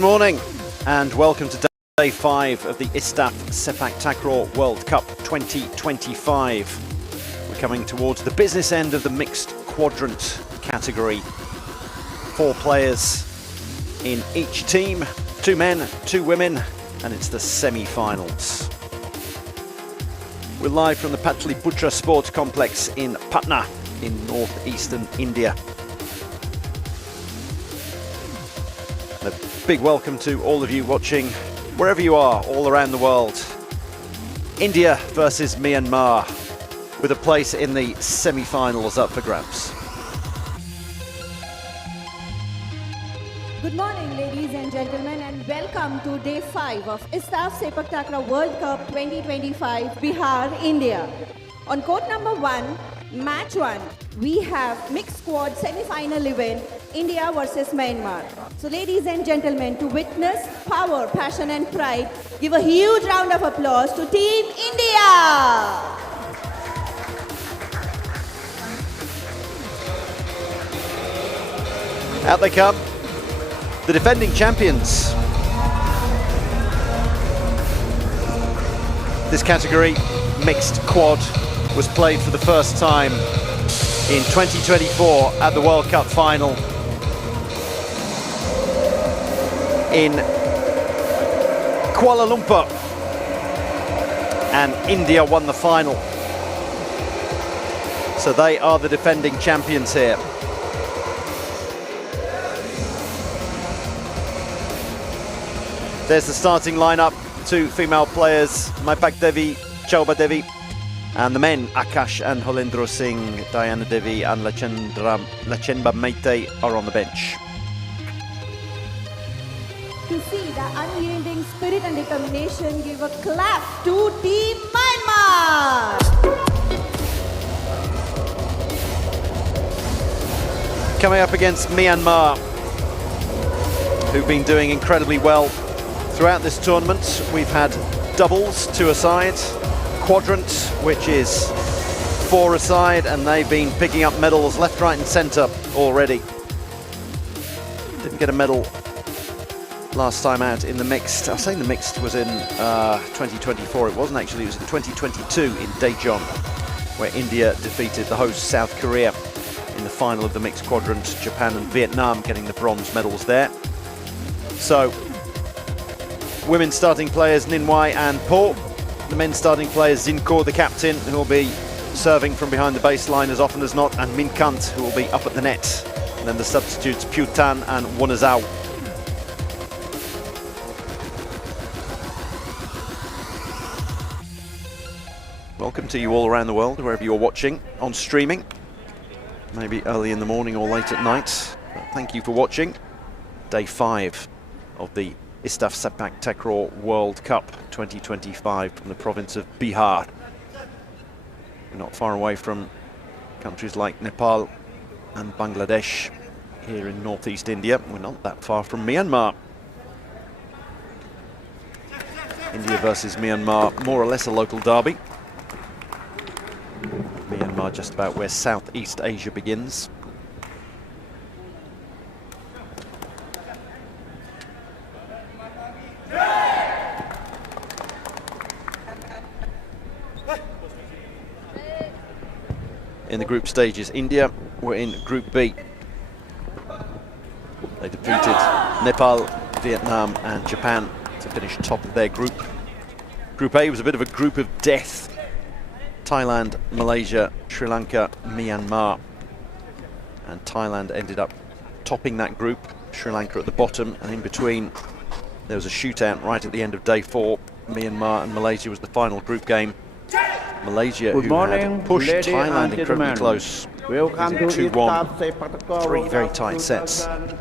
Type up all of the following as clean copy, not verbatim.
Good morning and welcome to Day 5 of the ISTAF Sepaktakraw World Cup 2025. We're coming towards the business end of the mixed quadrant category. 4 players in each team, 2 men, 2 women, and it's the semi-finals. We're live from the Pataliputra Sports Complex in Patna in northeastern India. A big welcome to all of you watching wherever you are all around the world. India versus Myanmar, with a place in the semi-finals up for grabs. Good morning, ladies and gentlemen, and welcome to Day 5 of ISTAF Sepaktakraw World Cup 2025, Bihar, India. On court number 1, match 1, we have mixed squad semi-final event, India versus Myanmar. So ladies and gentlemen, to witness power, passion and pride, give a huge round of applause to Team India! Out they come, the defending champions. This category, mixed quad, was played for the first time in 2024 at the World Cup final in Kuala Lumpur, and India won the final. So they are the defending champions here. There's the starting lineup: 2 female players, Maipak Devi, Chauba Devi, and the men, Akash and Holendra Singh, Diana Devi and Lachenba Meite are on the bench. To see the unyielding spirit and determination, give a clap to Team Myanmar! Coming up against Myanmar, who've been doing incredibly well throughout this tournament. We've had doubles, 2-a-side, quadrant, which is 4-a-side, and they've been picking up medals left, right and centre already. Didn't get a medal last time out in the mixed. I was saying the mixed was in 2024. It wasn't actually, it was in 2022 in Daejeon, where India defeated the host South Korea in the final of the mixed quadrant. Japan and Vietnam getting the bronze medals there. So, women's starting players Ninwai and Po. The men's starting players Zinko, the captain, who will be serving from behind the baseline as often as not, and Minkant, who will be up at the net. And then the substitutes Putan and Wonazao. Welcome to you all around the world, wherever you're watching, on streaming. Maybe early in the morning or late at night. But thank you for watching. Day 5 of the ISTAF Sepaktakraw World Cup 2025 from the province of Bihar. We're not far away from countries like Nepal and Bangladesh here in northeast India. We're not that far from Myanmar. India versus Myanmar, more or less a local derby. Myanmar just about where Southeast Asia begins. In the group stages, India were in Group B. They defeated Nepal, Vietnam and Japan to finish top of their group. Group A was a bit of a group of death. Thailand, Malaysia, Sri Lanka, Myanmar. And Thailand ended up topping that group, Sri Lanka at the bottom, and in between there was a shootout right at the end of Day 4. Myanmar and Malaysia was the final group game. Malaysia, who had pushed Thailand incredibly close, 2-1, 3 very tight sets. And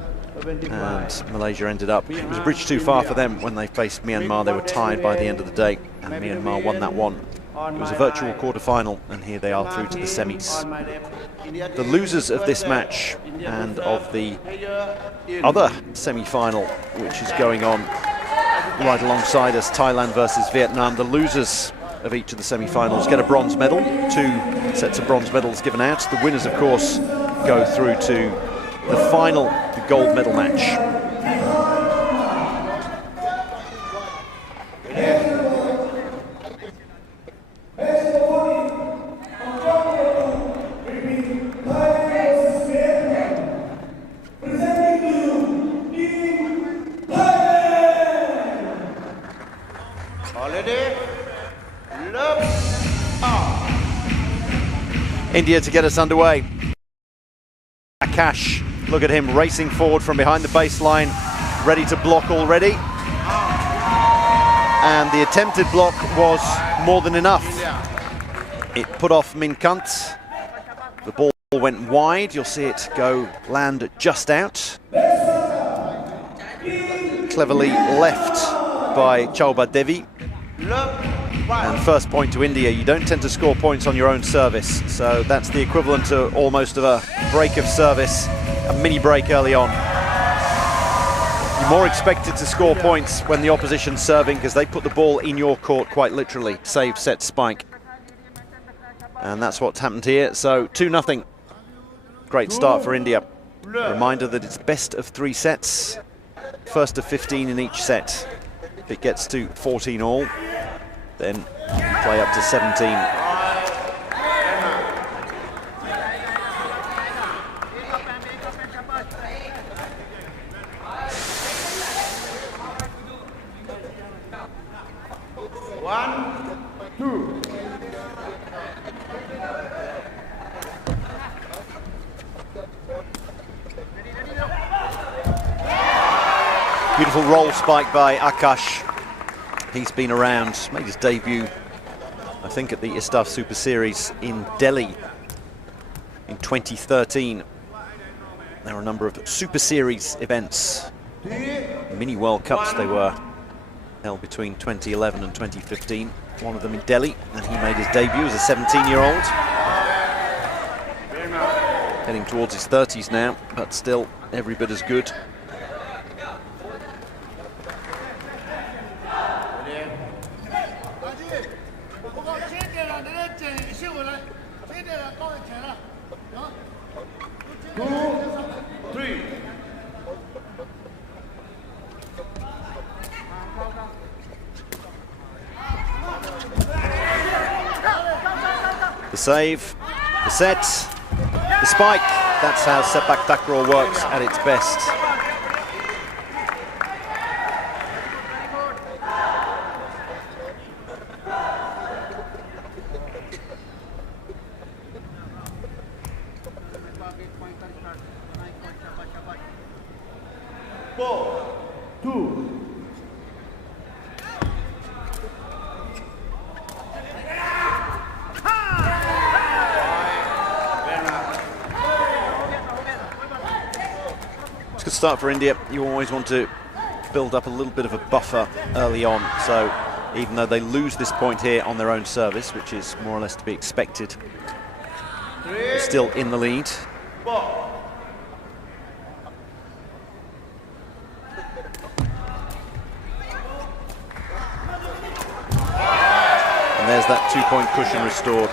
Malaysia ended up, it was a bridge too far for them when they faced Myanmar. They were tied by the end of the day, and Myanmar won that one. It was a virtual quarter-final, and here they are through to the semis. The losers of this match and of the other semi-final, which is going on right alongside us, Thailand versus Vietnam, the losers of each of the semi-finals get a bronze medal. 2 sets of bronze medals given out. The winners, of course, go through to the final, the gold medal match. India to get us underway. Akash, look at him racing forward from behind the baseline, ready to block already. And the attempted block was more than enough. It put off Minkant. The ball went wide. You'll see it land just out. Cleverly left by Chauba Devi. And first point to India. You don't tend to score points on your own service, so that's the equivalent to almost of a break of service, a mini break early on. You're more expected to score points when the opposition's serving because they put the ball in your court quite literally, save, set, spike. And that's what's happened here, so 2-0. Great start for India. A reminder that it's best of 3 sets, first of 15 in each set. If it gets to 14 all, then play up to 17. Beautiful roll spike by Akash. He's been around, made his debut, I think, at the ISTAF Super Series in Delhi in 2013. There were a number of Super Series events, mini World Cups they were, held between 2011 and 2015. One of them in Delhi, and he made his debut as a 17-year-old. Heading towards his 30s now, but still every bit as good. The save, the set, the spike. That's how Sepaktakraw works at its best. It's a good start for India. You always want to build up a little bit of a buffer early on, so even though they lose this point here on their own service, which is more or less to be expected, they're still in the lead. And there's that 2-point cushion restored.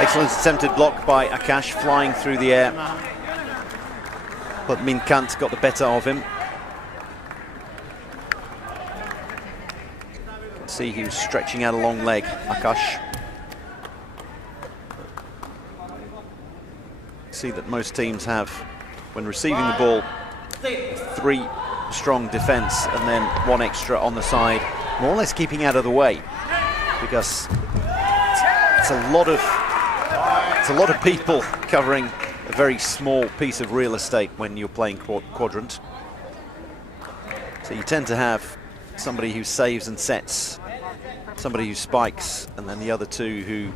Excellent attempted block by Akash, flying through the air. But Minkant got the better of him. See, he was stretching out a long leg, Akash. See that most teams have, when receiving the ball, 3 strong defence and then one extra on the side, more or less keeping out of the way, because it's a lot of people covering a very small piece of real estate when you're playing quadrant. So you tend to have somebody who saves and sets, somebody who spikes, and then the other two who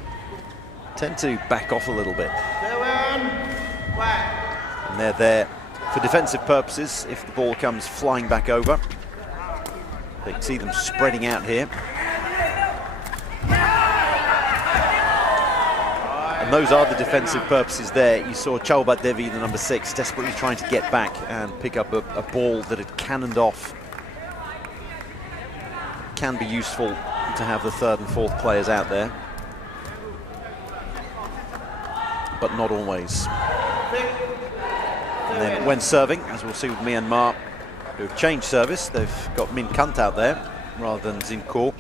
tend to back off a little bit. And they're there for defensive purposes. If the ball comes flying back over, you can see them spreading out here. And those are the defensive purposes there. You saw Chaubat Devi, the number 6, desperately trying to get back and pick up a ball that had cannoned off. Can be useful to have the 3rd and 4th players out there, but not always. And then when serving, as we'll see with Myanmar, who have changed service, they've got Min Kant out there rather than Zinko.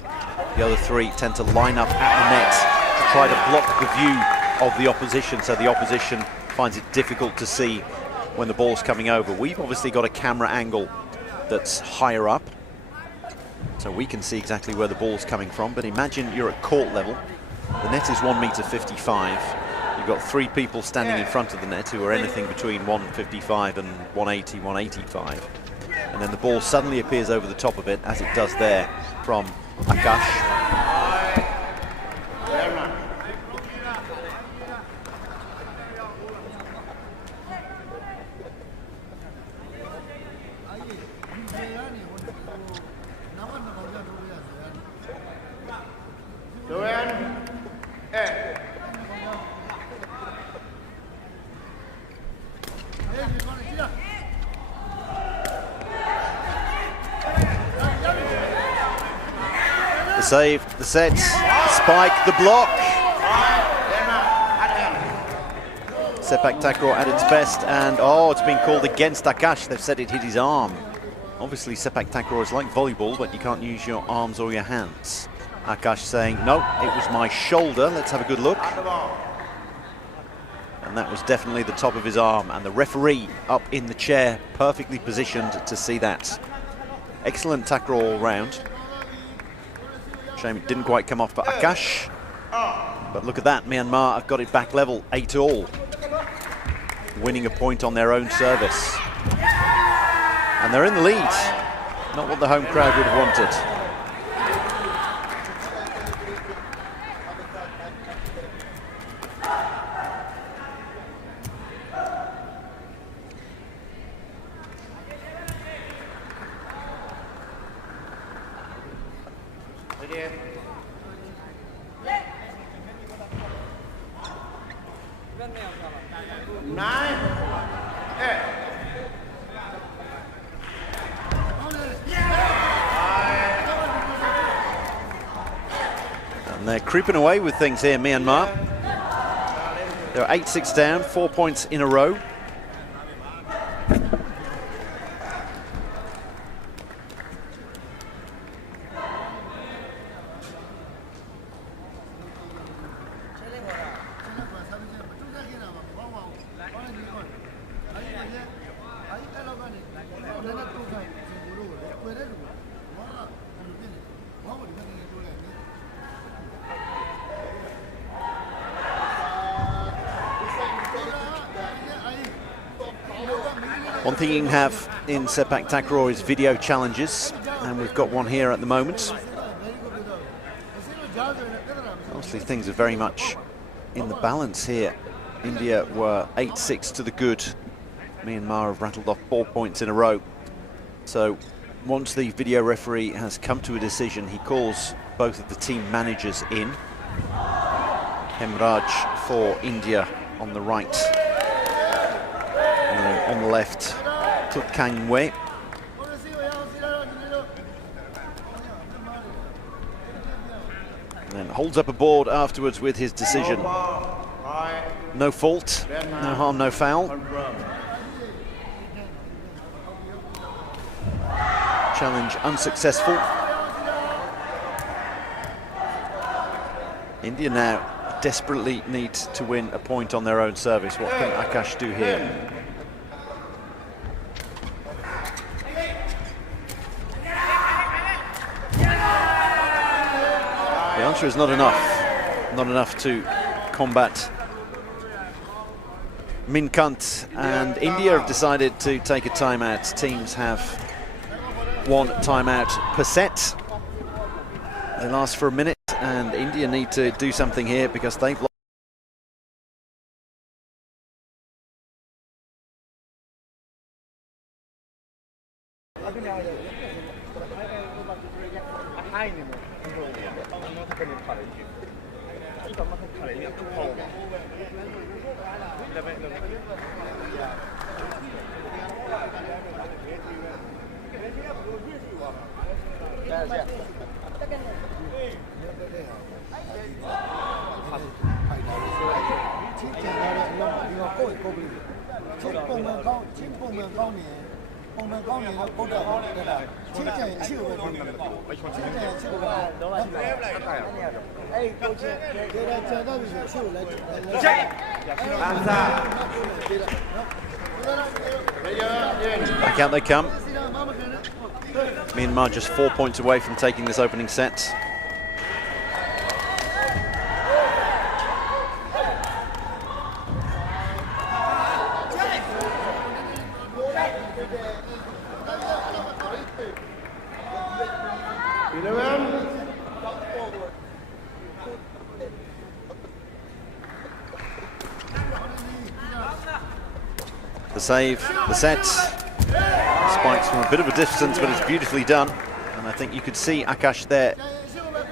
The other 3 tend to line up at the net to try to block the view of the opposition, so the opposition finds it difficult to see when the ball's coming over. We've obviously got a camera angle that's higher up, so we can see exactly where the ball's coming from, but imagine you're at court level. The net is 1.55 meters. You've got 3 people standing in front of the net who are anything between 1.55 and 1.80, 1.85. And then the ball suddenly appears over the top of it, as it does there from Akash. The save, the sets, spike, the block. Sepaktakraw at its best, and oh, it's been called against Akash. They've said it hit his arm. Obviously Sepaktakraw is like volleyball, but you can't use your arms or your hands. Akash saying, no, it was my shoulder. Let's have a good look. And that was definitely the top of his arm, and the referee up in the chair, perfectly positioned to see that. Excellent tackle all round. Shame it didn't quite come off for Akash. But look at that, Myanmar have got it back level, 8-all. Winning a point on their own service. And they're in the lead. Not what the home crowd would have wanted. And they're creeping away with things here, Myanmar. They're 8-6 down, 4 points in a row. One thing you can have in Sepaktakraw is video challenges, and we've got one here at the moment. Obviously things are very much in the balance here. India were 8-6 to the good. Myanmar have rattled off 4 points in a row. So once the video referee has come to a decision, he calls both of the team managers in. Hemraj for India on the right. And then on the left, Tutkangwe. And then holds up a board afterwards with his decision. No fault, no harm, no foul. Challenge unsuccessful. India now desperately need to win a point on their own service. What can Akash do here? counter is not enough to combat Min Kant, and India have decided to take a timeout. Teams have 1 timeout per set. They last for a minute, and India need to do something here because they've lost. Back out they come. Myanmar just 4 points away from taking this opening set. The save, the set, spikes from a bit of a distance, but it's beautifully done. And I think you could see Akash there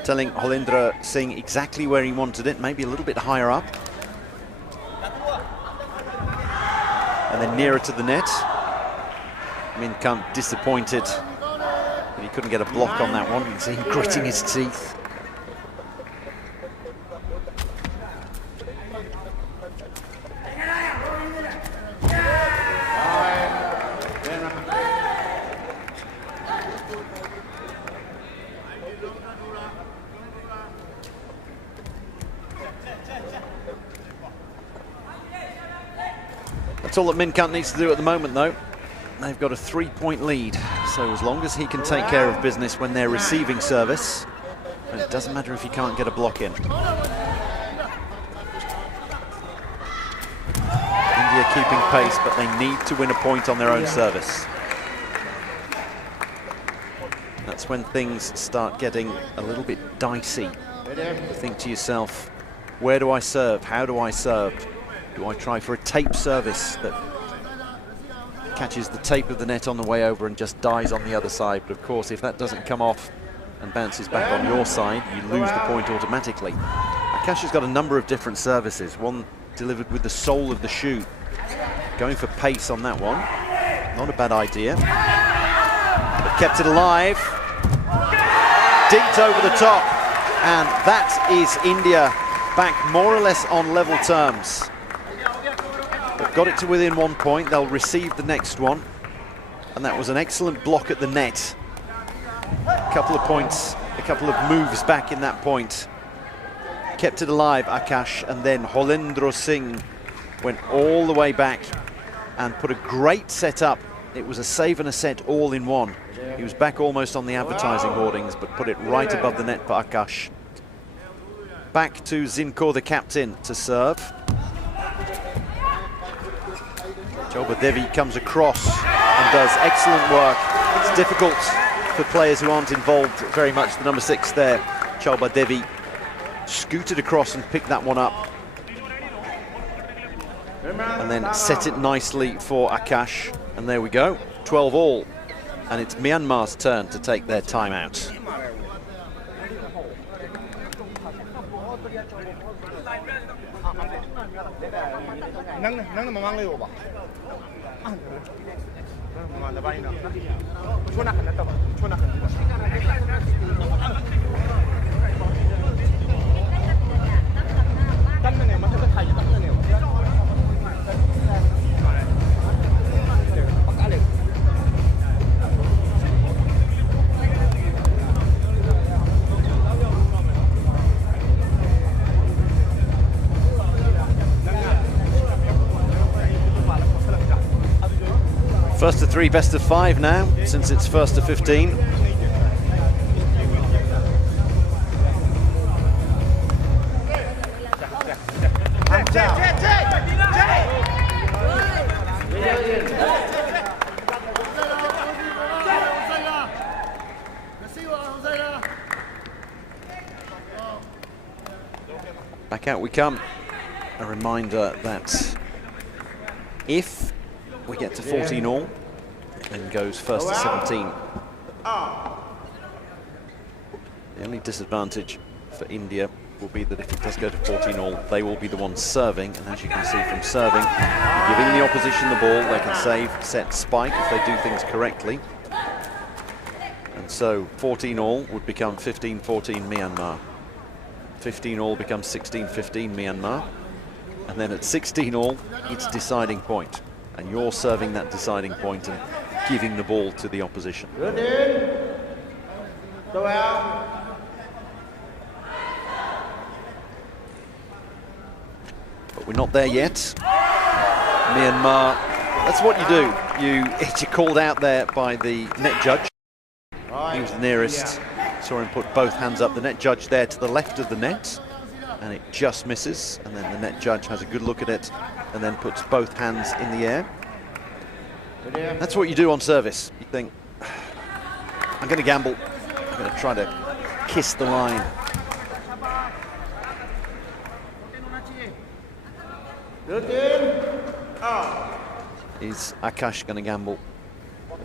telling Holendra Singh exactly where he wanted it, maybe a little bit higher up. And then nearer to the net. Min Kant disappointed that he couldn't get a block on that one. You can see him gritting his teeth. That's all that Min Kant needs to do at the moment, though. They've got a 3-point lead, so as long as he can take care of business when they're receiving service, and it doesn't matter if he can't get a block in. India keeping pace, but they need to win a point on their own service. That's when things start getting a little bit dicey. You think to yourself, where do I serve? How do I serve? Do I try for a tape service that catches the tape of the net on the way over and just dies on the other side? But of course, if that doesn't come off and bounces back on your side, you lose the point automatically. Akash has got a number of different services. One delivered with the sole of the shoe. Going for pace on that one. Not a bad idea. But kept it alive. Dinked over the top. And that is India back more or less on level terms. They've got it to within 1 point. They'll receive the next one. And that was an excellent block at the net. A couple of points, a couple of moves back in that point. Kept it alive, Akash, and then Holendra Singh went all the way back and put a great set up. It was a save and a set all in one. He was back almost on the advertising hoardings, but put it right above the net for Akash. Back to Zinko, the captain, to serve. Chalba Devi comes across and does excellent work. It's difficult for players who aren't involved very much. The number 6 there, Chalba Devi, scooted across and picked that one up. And then set it nicely for Akash. And there we go, 12 all. And it's Myanmar's turn to take their timeout. First to 3, best of 5 now, since it's first to 15. Back out we come. A reminder that if we get to 14 all, then goes first to 17. The only disadvantage for India will be that if it does go to 14 all, they will be the ones serving, and as you can see from serving, giving the opposition the ball, they can save, set, spike if they do things correctly. And so 14 all would become 15-14 Myanmar. 15 all becomes 16-15 Myanmar. And then at 16 all, it's deciding point. And you're serving that deciding point and giving the ball to the opposition. Good in. Go out. But we're not there yet. Myanmar, that's what you do. You're called out there by the net judge. He was the nearest. Saw him put both hands up. The net judge there to the left of the net, and it just misses. And then the net judge has a good look at it and then puts both hands in the air. That's what you do on service. You think, I'm going to gamble. I'm going to try to kiss the line. Is Akash going to gamble?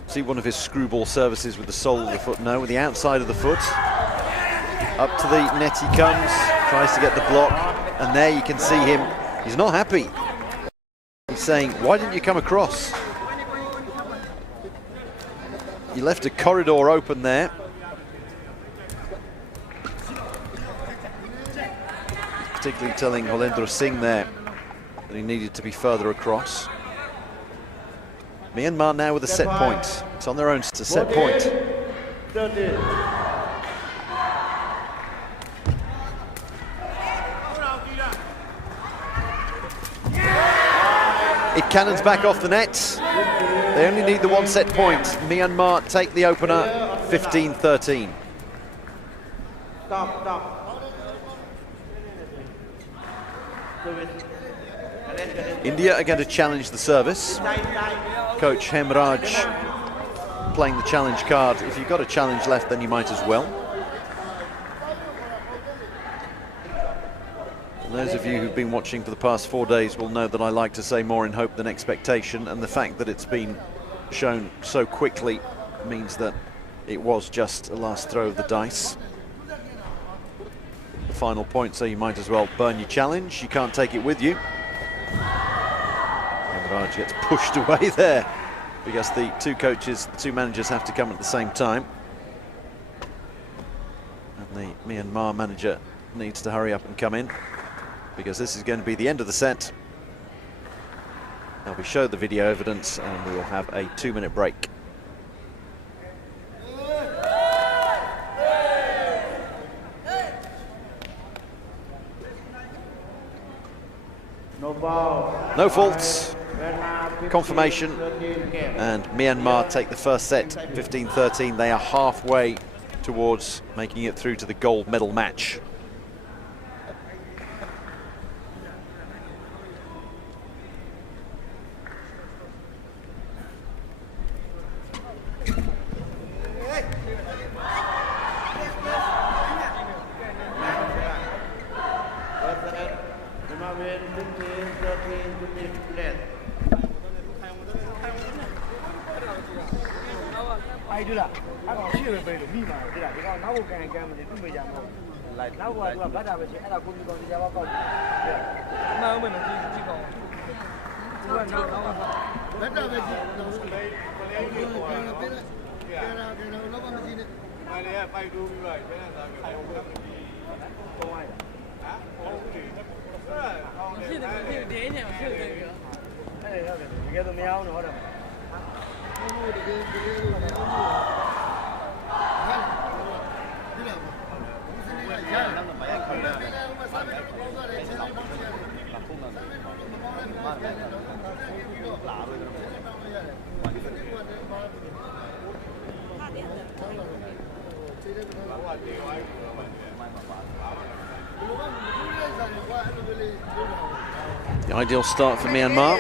See one of his screwball services with the sole of the foot? No, with the outside of the foot. Up to the net he comes, tries to get the block, and there you can see him. He's not happy. He's saying, why didn't you come across? You left a corridor open there. Particularly telling Holendra Singh there that he needed to be further across. Myanmar now with a set point. It's on their own to set point. It cannons back off the net. They only need the one set point. Myanmar take the opener, 15-13. Stop. India are going to challenge the service. Coach Hemraj playing the challenge card. If you've got a challenge left, then you might as well. And those of you who've been watching for the past 4 days will know that I like to say more in hope than expectation, and the fact that it's been shown so quickly means that it was just a last throw of the dice. The final point, so you might as well burn your challenge. You can't take it with you. Raj gets pushed away there because the two coaches, the two managers have to come at the same time. And the Myanmar manager needs to hurry up and come in because this is going to be the end of the set. Now we show the video evidence and we will have a 2-minute break. No ball. No faults. Confirmation, and Myanmar take the first set, 15-13. They are halfway towards making it through to the gold medal match. The ideal start for Myanmar.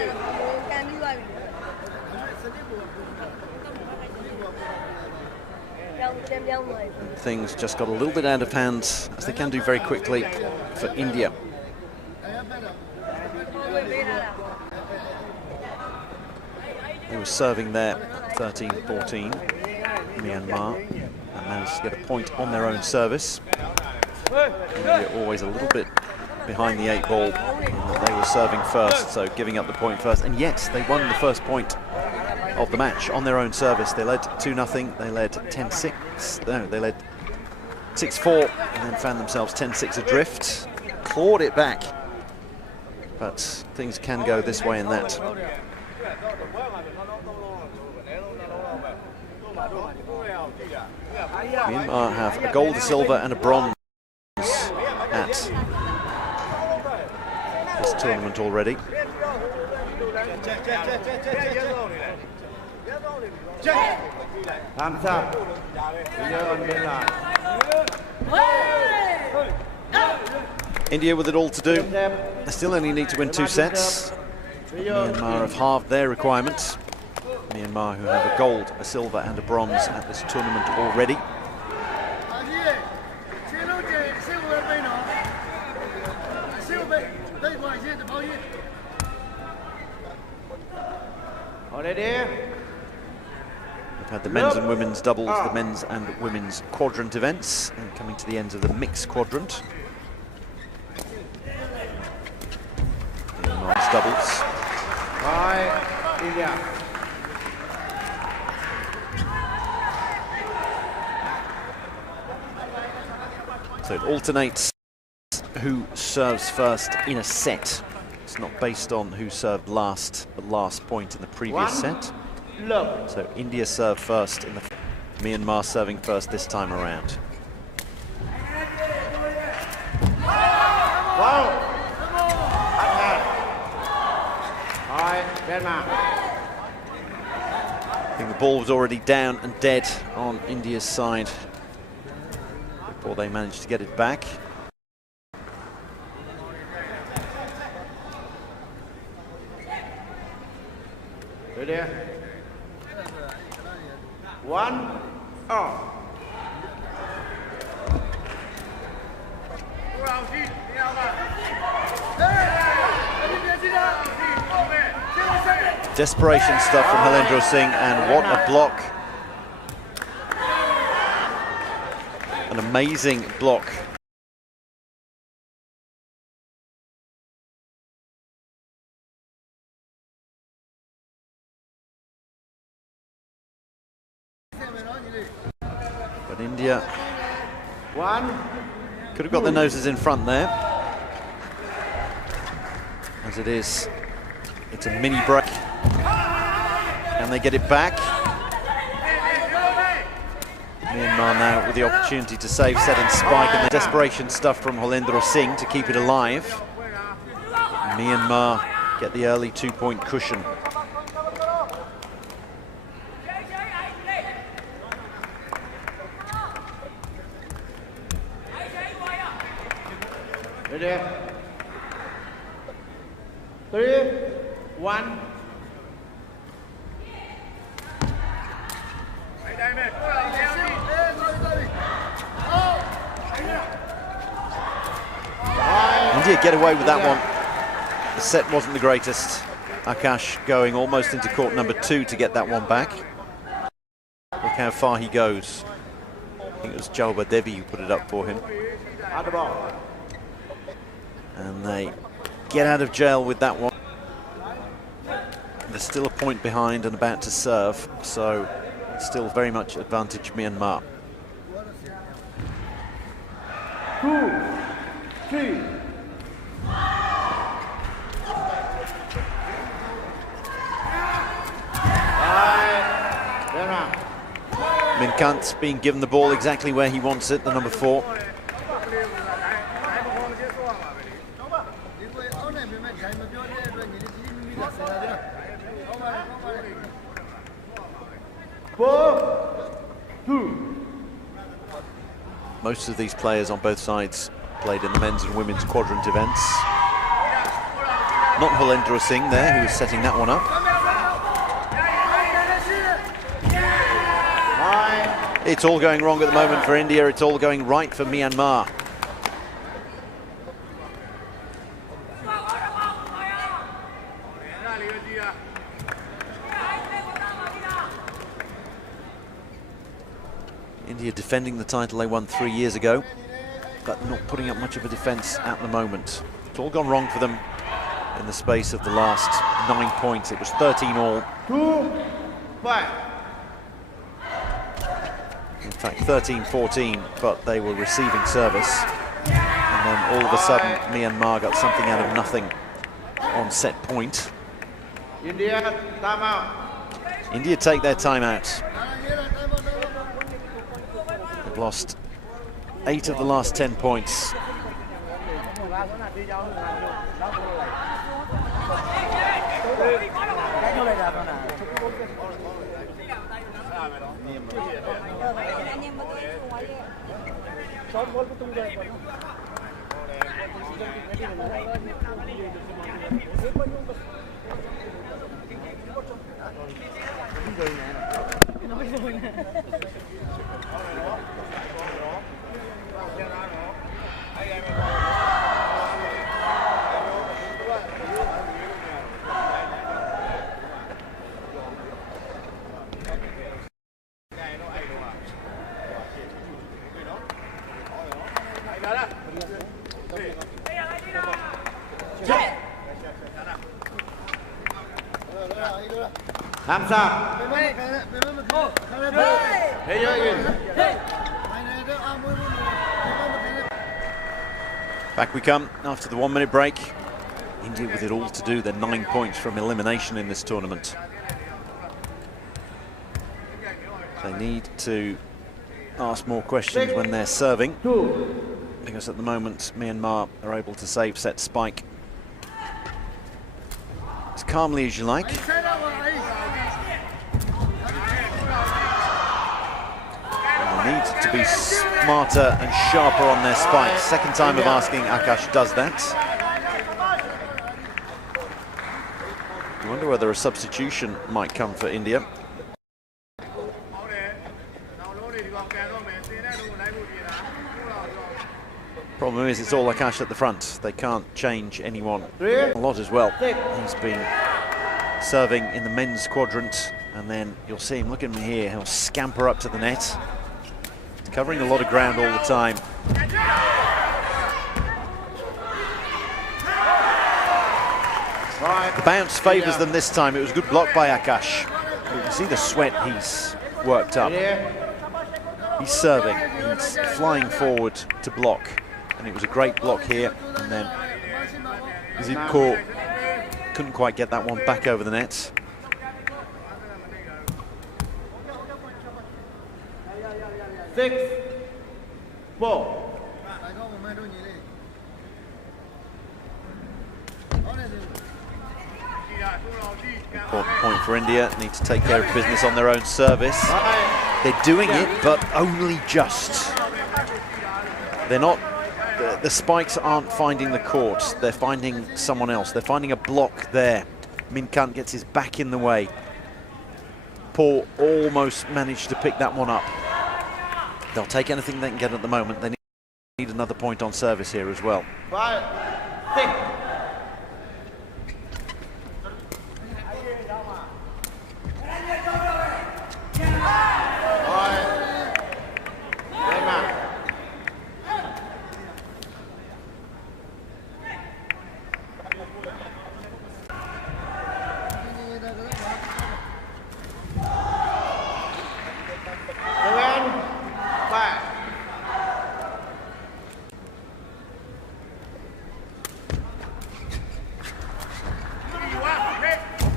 Things just got a little bit out of hand, as they can do very quickly for India. They were serving there at 13-14, Myanmar, and managed to get a point on their own service. India always a little bit behind the 8 ball, in that they were serving first, so giving up the point first, and yet they won the first point of the match on their own service. They led 2-0, they led 10-6, no, they led 6-4, and then found themselves 10-6 adrift, clawed it back, but things can go this way and that. Myanmar have a gold, a silver and a bronze at this tournament already. India with it all to do. They still only need to win 2 sets. Myanmar have halved their requirements. Myanmar, who have a gold, a silver and a bronze at this tournament already. We've had the men's and women's doubles, the men's and women's quadrant events, and coming to the end of the mixed quadrant. Myanmar's doubles. India. So it alternates who serves first in a set. It's not based on who served last, the last point in the previous set. So India served first in the Myanmar serving first this time around. I think the ball was already down and dead on India's side before they managed to get it back. Ready? 1, off. Desperation stuff from Halendra Singh, and what a block. An amazing block. But India could have got their noses in front there. As it is, it's a mini break. And they get it back. Myanmar now with the opportunity to save, set and spike, and the desperation stuff from Halendra Singh to keep it alive. Myanmar get the early 2-point cushion. Ready? 3, 1. India get away with that one. The set wasn't the greatest. Akash going almost into court number 2 to get that one back. Look how far he goes. I think it was Jalba Devi who put it up for him. And they get out of jail with that one. They're still a point behind and about to serve, so still very much advantage Myanmar. 2, 3. Minkant being given the ball exactly where he wants it, the number 4. Most of these players on both sides played in the men's and women's quadrant events. Not Halendra Singh there, who was setting that one up. It's all going wrong at the moment for India. It's all going right for Myanmar. India defending the title they won 3 years ago, but not putting up much of a defence at the moment. It's all gone wrong for them in the space of the last 9 points. It was 13 all. 2-5. In fact, 13-14, but they were receiving service. And then all of a sudden, Myanmar got something out of nothing on set point. India, time out. India take their time out. They've lost 8 of the last 10 points. Hands up. Hey, Back we come after the 1 minute break. India with it all to do. They're 9 points from elimination in this tournament. They need to ask more questions when they're serving, because at the moment Myanmar are able to save set spike as calmly as you like. And they need to be smarter and sharper on their spikes. Second time of asking, Akash does that. I wonder whether a substitution might come for India. Problem is, it's all Akash at the front. They can't change anyone a lot as well. He's been serving in the men's quadrant, and then you'll see him, look at him here, he'll scamper up to the net. He's covering a lot of ground all the time. The bounce favours them this time. It was a good block by Akash. You can see the sweat he's worked up. He's serving, he's flying forward to block. And it was a great block here, and then Zipko couldn't quite get that one back over the net. Six, 4. Important point for India. Need to take care of business on their own service. They're doing it, but only just. They're not. The spikes aren't finding the court, they're finding someone else. They're finding a block there. Min Kant gets his back in the way. Paul almost managed to pick that one up. They'll take anything they can get at the moment. They need another point on service here as well. 5, 6.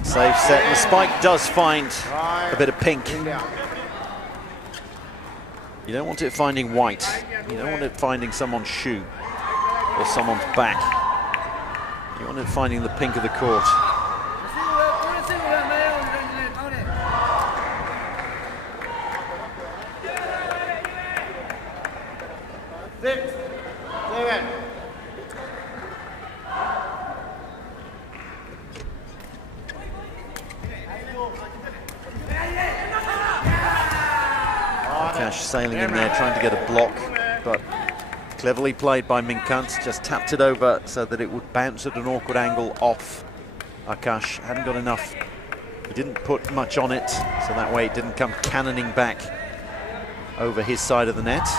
Save set, and the spike does find a bit of pink. You don't want it finding white. You don't want it finding someone's shoe or someone's back. You want it finding the pink of the court. 7. Cash sailing in there, trying to get a block, but cleverly played by Minkant, just tapped it over so that it would bounce at an awkward angle off Akash. Hadn't got enough, he didn't put much on it, so that way it didn't come cannoning back over his side of the net. 6.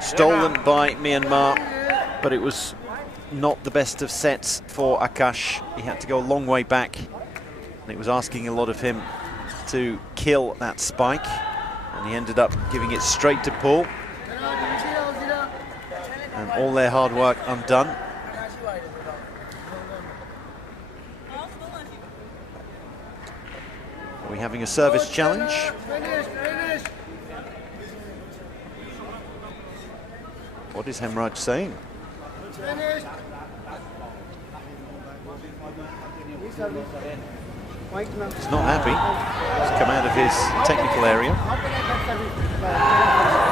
Stolen by Myanmar, but it was not the best of sets for Akash. He had to go a long way back, and it was asking a lot of him to kill that spike, and he ended up giving it straight to Paul. And all their hard work undone. Are we having a service challenge? What is Hemraj saying? He's not happy. He's come out of his technical area.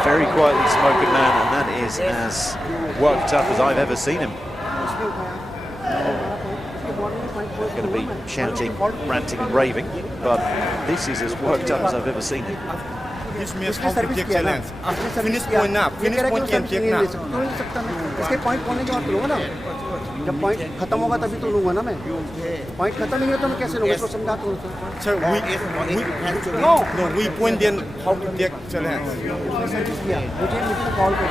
Very quietly spoken man, and that is as worked up as I've ever seen him. Going to be shouting, ranting and raving, but this is as worked up as I've ever seen him. This means how to take challenge. Finish point up. Finish point can take now. इसके point होने के बाद लूँगा ना जब point खत्म होगा तभी तो लूँगा ना मैं पॉइंट खत्म नहीं होता तो मैं कैसे लूँगा इसको समझा तो Sir, we point then how to take challenge. मुझे तो कॉल कर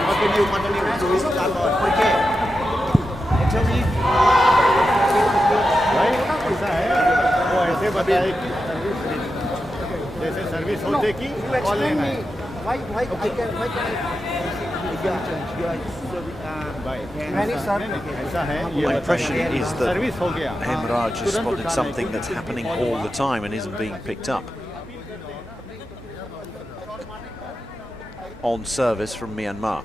ऐसा है वो ऐसे बताए जैसे सर्विस होते कि कॉल लेना है My impression is that Hemraj has spotted something that's happening all the time and isn't being picked up. On service from Myanmar.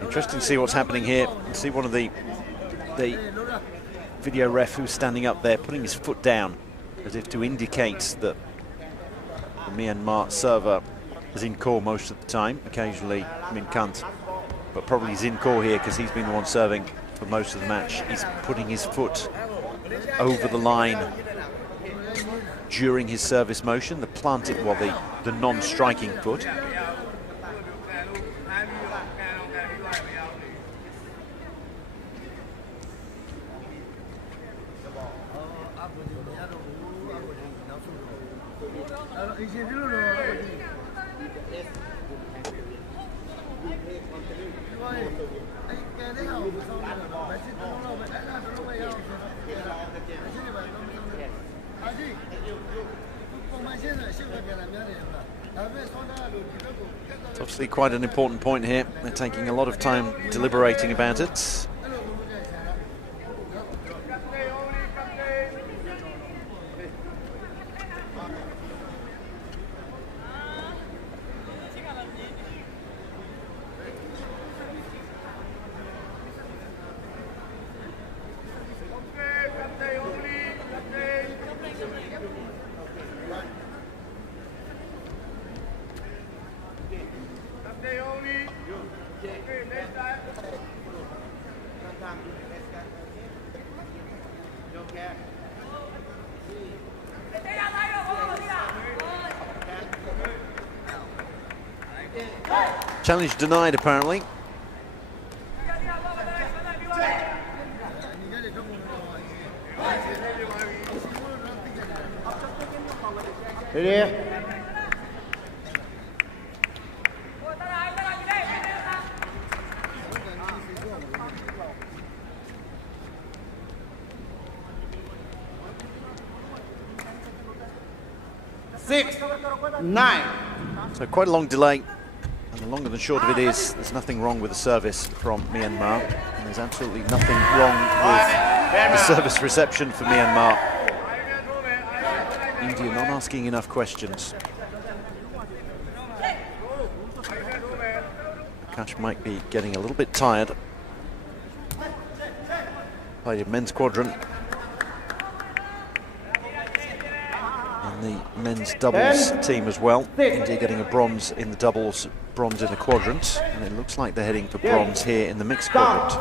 Interesting to see what's happening here. See one of the video ref who's standing up there putting his foot down as if to indicate that the Myanmar server is in core most of the time, occasionally Minkant, but probably he's in core here because he's been the one serving for most of the match. He's putting his foot over the line during his service motion, the planted, well, the non-striking foot. It's obviously quite an important point here. They're taking a lot of time deliberating about it. Challenge denied, apparently. Ready? 6, 9. So quite a long delay, and the longer than short of it is, there's nothing wrong with the service from Myanmar, and there's absolutely nothing wrong with the service reception for Myanmar. India not asking enough questions. Akash might be getting a little bit tired. Played in men's quadrant. And the men's doubles team as well. India getting a bronze in the doubles, bronze in the quadrant. And it looks like they're heading for bronze here in the mixed quadrant.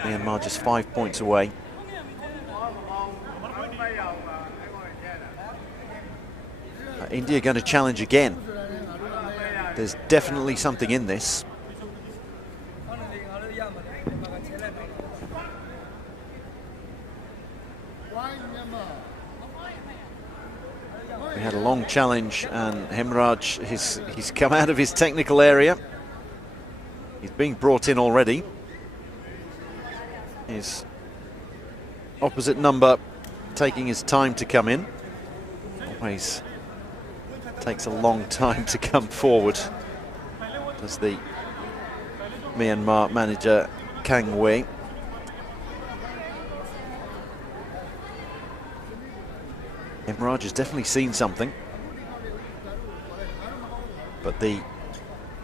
Myanmar just 5 points away. India going to challenge again. There's definitely something in this. We had a long challenge, and Hemraj, he's come out of his technical area. He's being brought in already. His opposite number taking his time to come in. Always takes a long time to come forward, as the Myanmar manager Kang Wei. Hemraj has definitely seen something, but the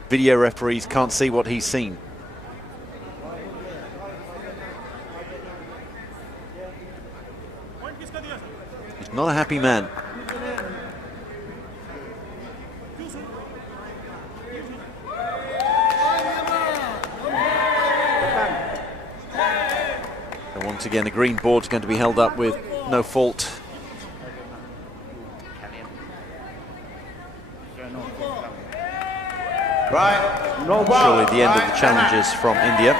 video referees can't see what he's seen. He's not a happy man. And once again, the green board's going to be held up with no fault. Right, no ball. Surely the end of the challenges from India.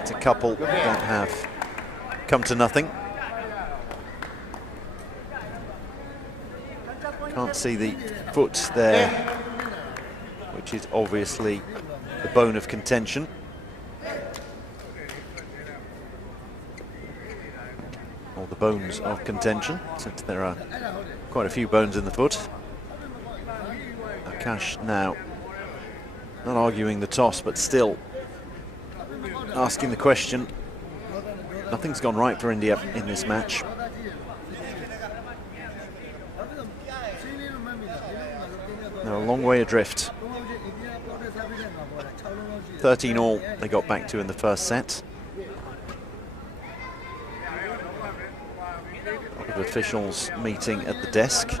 It's a couple that have come to nothing. Can't see the foot there, which is obviously the bone of contention. Or the bones of contention, since there are quite a few bones in the foot. Akash now not arguing the toss, but still asking the question. Nothing's gone right for India in this match. They're a long way adrift. 13 all they got back to in the first set. A lot of officials meeting at the desk.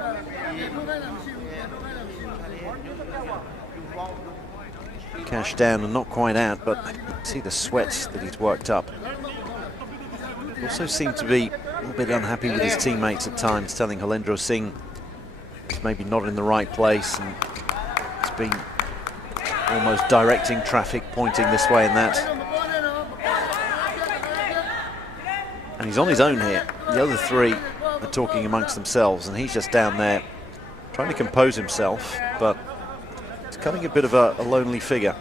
Cash down and not quite out, but you can see the sweat that he's worked up. He also seemed to be a little bit unhappy with his teammates at times, telling Halendra Singh he's maybe not in the right place, and he's been almost directing traffic, pointing this way and that. And he's on his own here. The other three are talking amongst themselves, and he's just down there trying to compose himself, but he's becoming a bit of a lonely figure.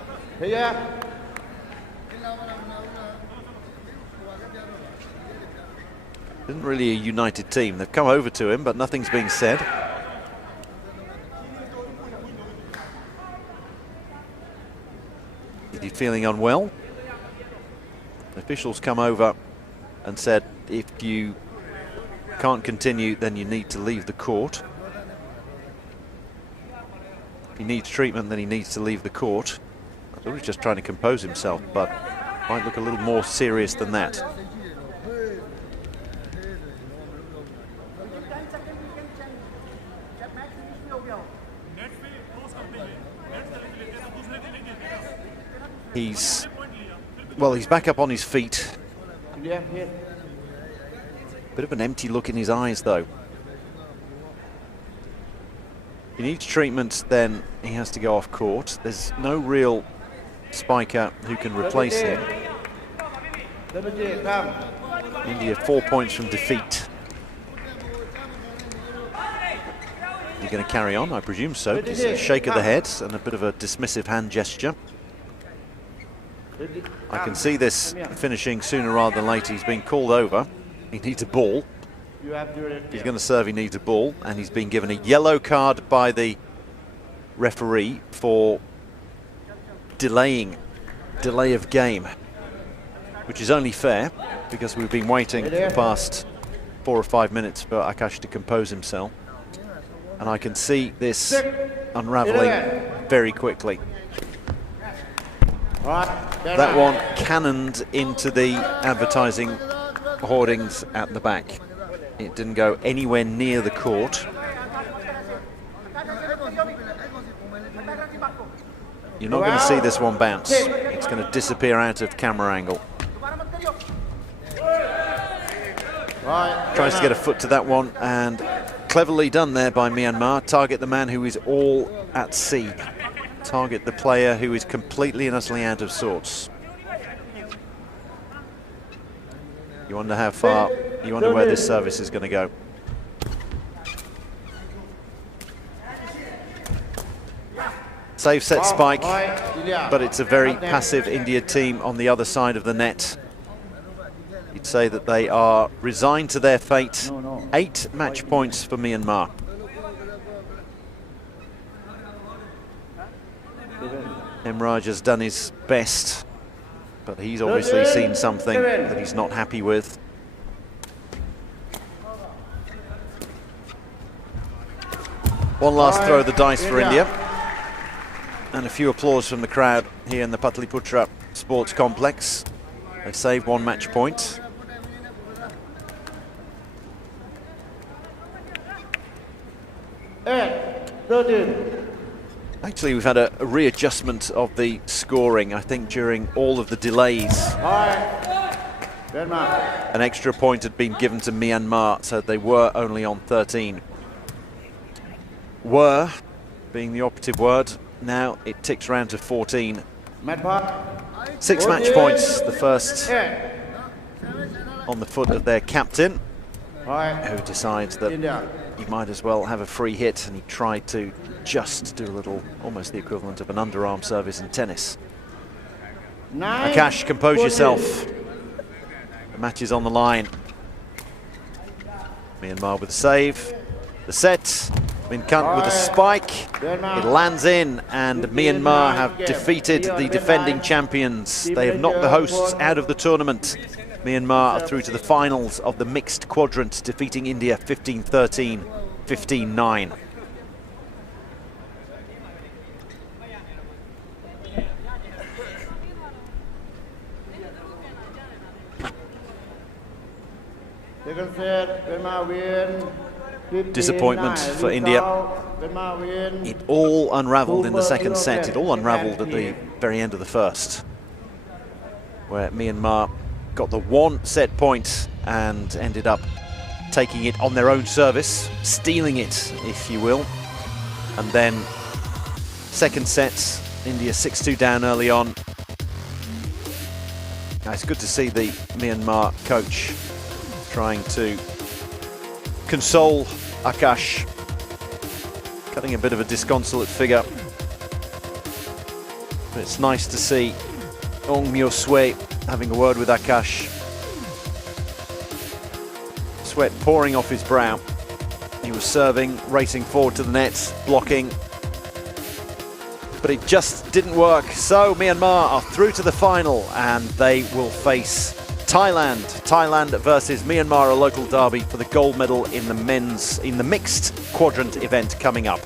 Isn't really a united team. They've come over to him, but nothing's being said. Is he feeling unwell? The officials come over and said, if you can't continue, then you need to leave the court. If he needs treatment, then he needs to leave the court. I thought he was just trying to compose himself, but might look a little more serious than that. He's back up on his feet. Bit of an empty look in his eyes, though. If he needs treatment, then he has to go off court. There's no real spiker who can replace him. India 4 points from defeat. You're going to carry on? I presume so. Just a shake of the head and a bit of a dismissive hand gesture. I can see this finishing sooner rather than later. He's been called over. He needs a ball. He's going to serve, he needs a ball, and he's been given a yellow card by the referee for delay of game, which is only fair because we've been waiting for the past 4 or 5 minutes for Akash to compose himself, and I can see this unraveling very quickly. That one cannoned into the advertising hoardings at the back. It didn't go anywhere near the court. You're not going to see this one bounce. It's going to disappear out of camera angle. Tries to get a foot to that one, and cleverly done there by Myanmar. Target the man who is all at sea. Target the player who is completely and utterly out of sorts. You wonder how far, you wonder where this service is going to go. Save set spike, but it's a very passive India team on the other side of the net. You'd say that they are resigned to their fate. 8 match points for Myanmar. Imraj has done his best, but he's obviously seen something that he's not happy with. One last throw of the dice for India. And a few applause from the crowd here in the Pataliputra Sports Complex. They saved 1 match point. Actually, we've had a readjustment of the scoring, I think, during all of the delays. An extra point had been given to Myanmar, so they were only on 13. Were being the operative word. Now it ticks round to 14. 6 match points, the first on the foot of their captain, who decides that he might as well have a free hit, and he tried to just do a little, almost the equivalent of an underarm service in tennis. Akash, compose yourself. The match is on the line. Myanmar with a save. The set. Minkant with a spike. It lands in, and Myanmar have defeated the defending champions. They have knocked the hosts out of the tournament. Myanmar are through to the finals of the mixed quadrant, defeating India 15-13, 15-9. Disappointment for India. It all unravelled in the second set. It all unravelled at the very end of the first, where Myanmar got the 1 set point and ended up taking it on their own service, stealing it, if you will. And then second set, India 6-2 down early on. Now, it's good to see the Myanmar coach trying to console Akash, cutting a bit of a disconsolate figure. But it's nice to see Ong Myo Swe having a word with Akash. Sweat pouring off his brow. He was serving, racing forward to the net, blocking. But it just didn't work. So Myanmar are through to the final, and they will face Thailand. Thailand versus Myanmar, a local derby for the gold medal in the mixed quadrant event coming up.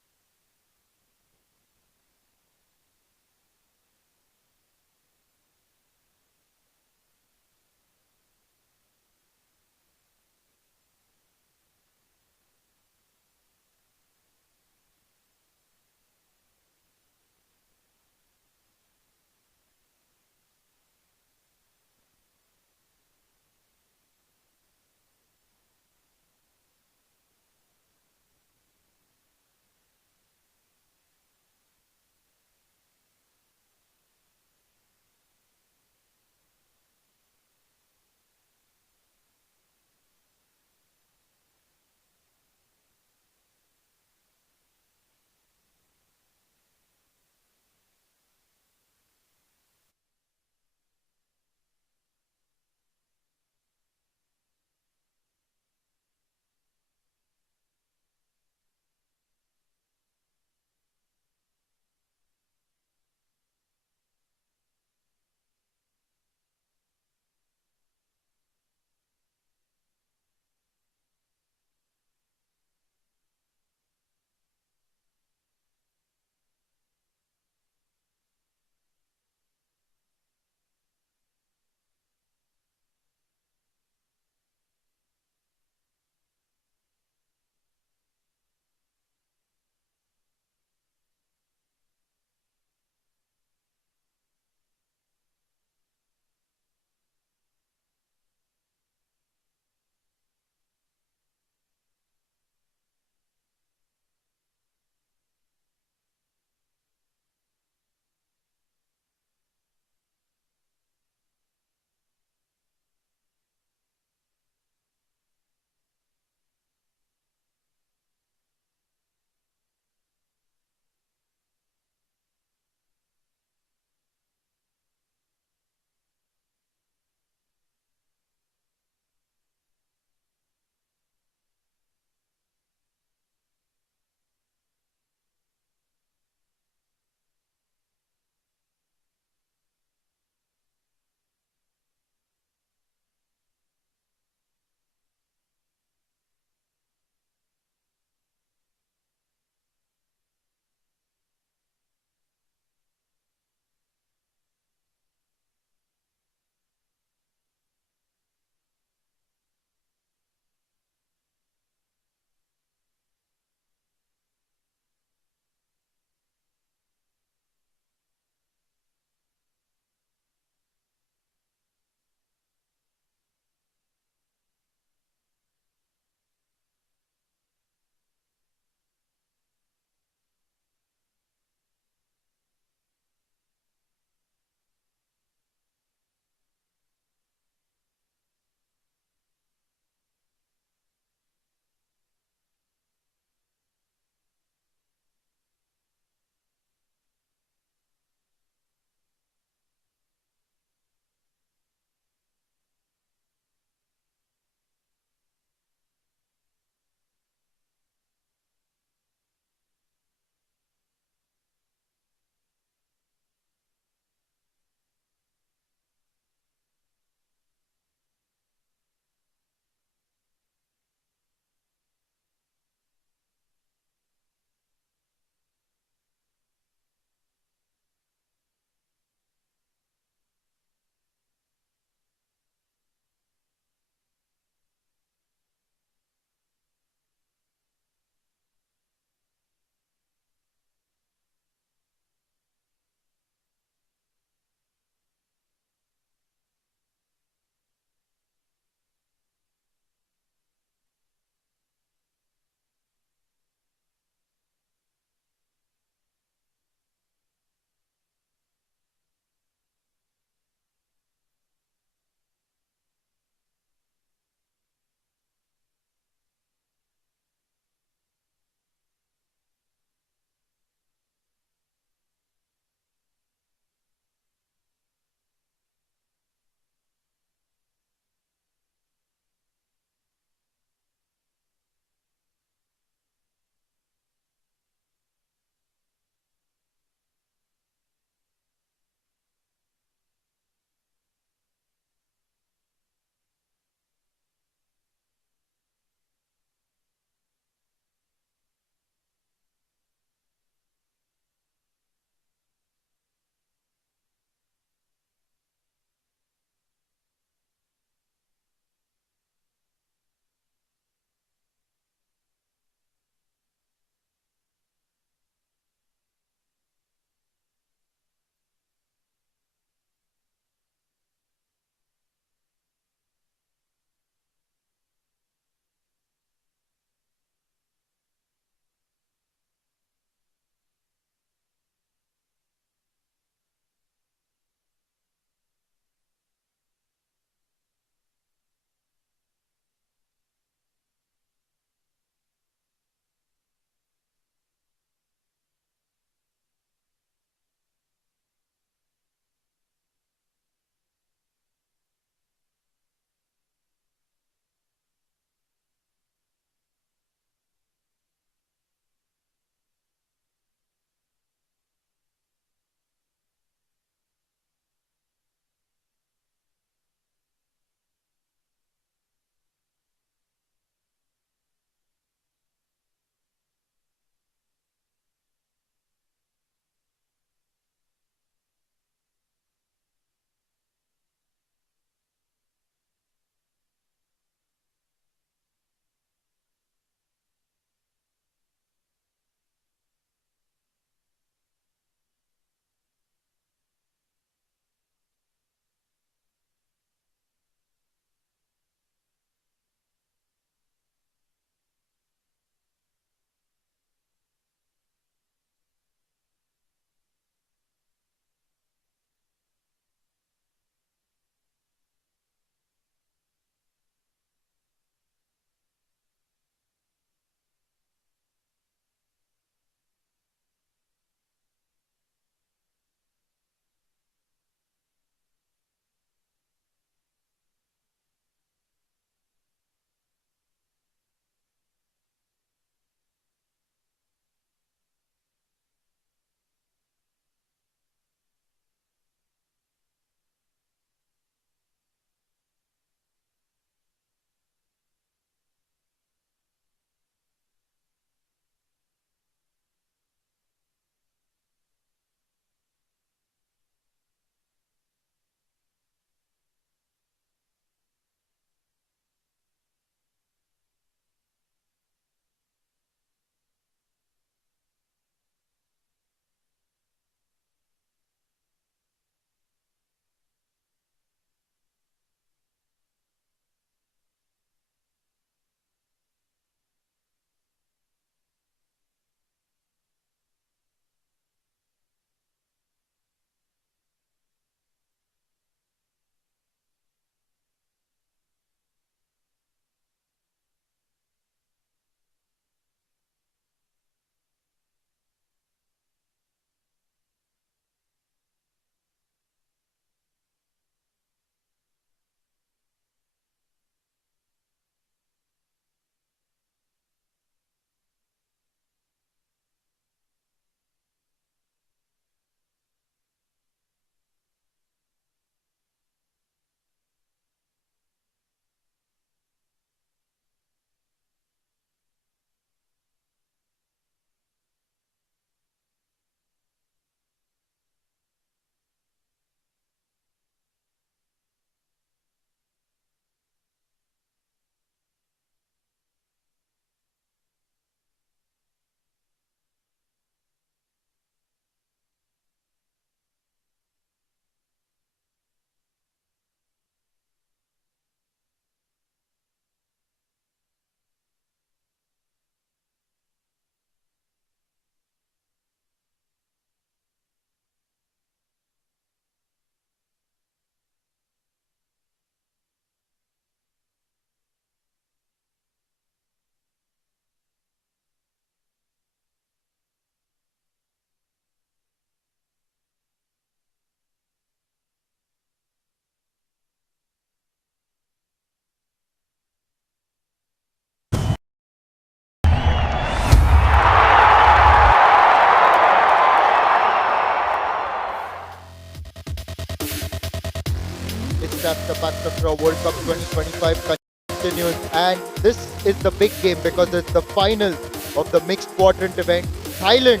Sepaktakraw World Cup 2025 continues, and this is the big game because it's the final of the mixed quadrant event. Thailand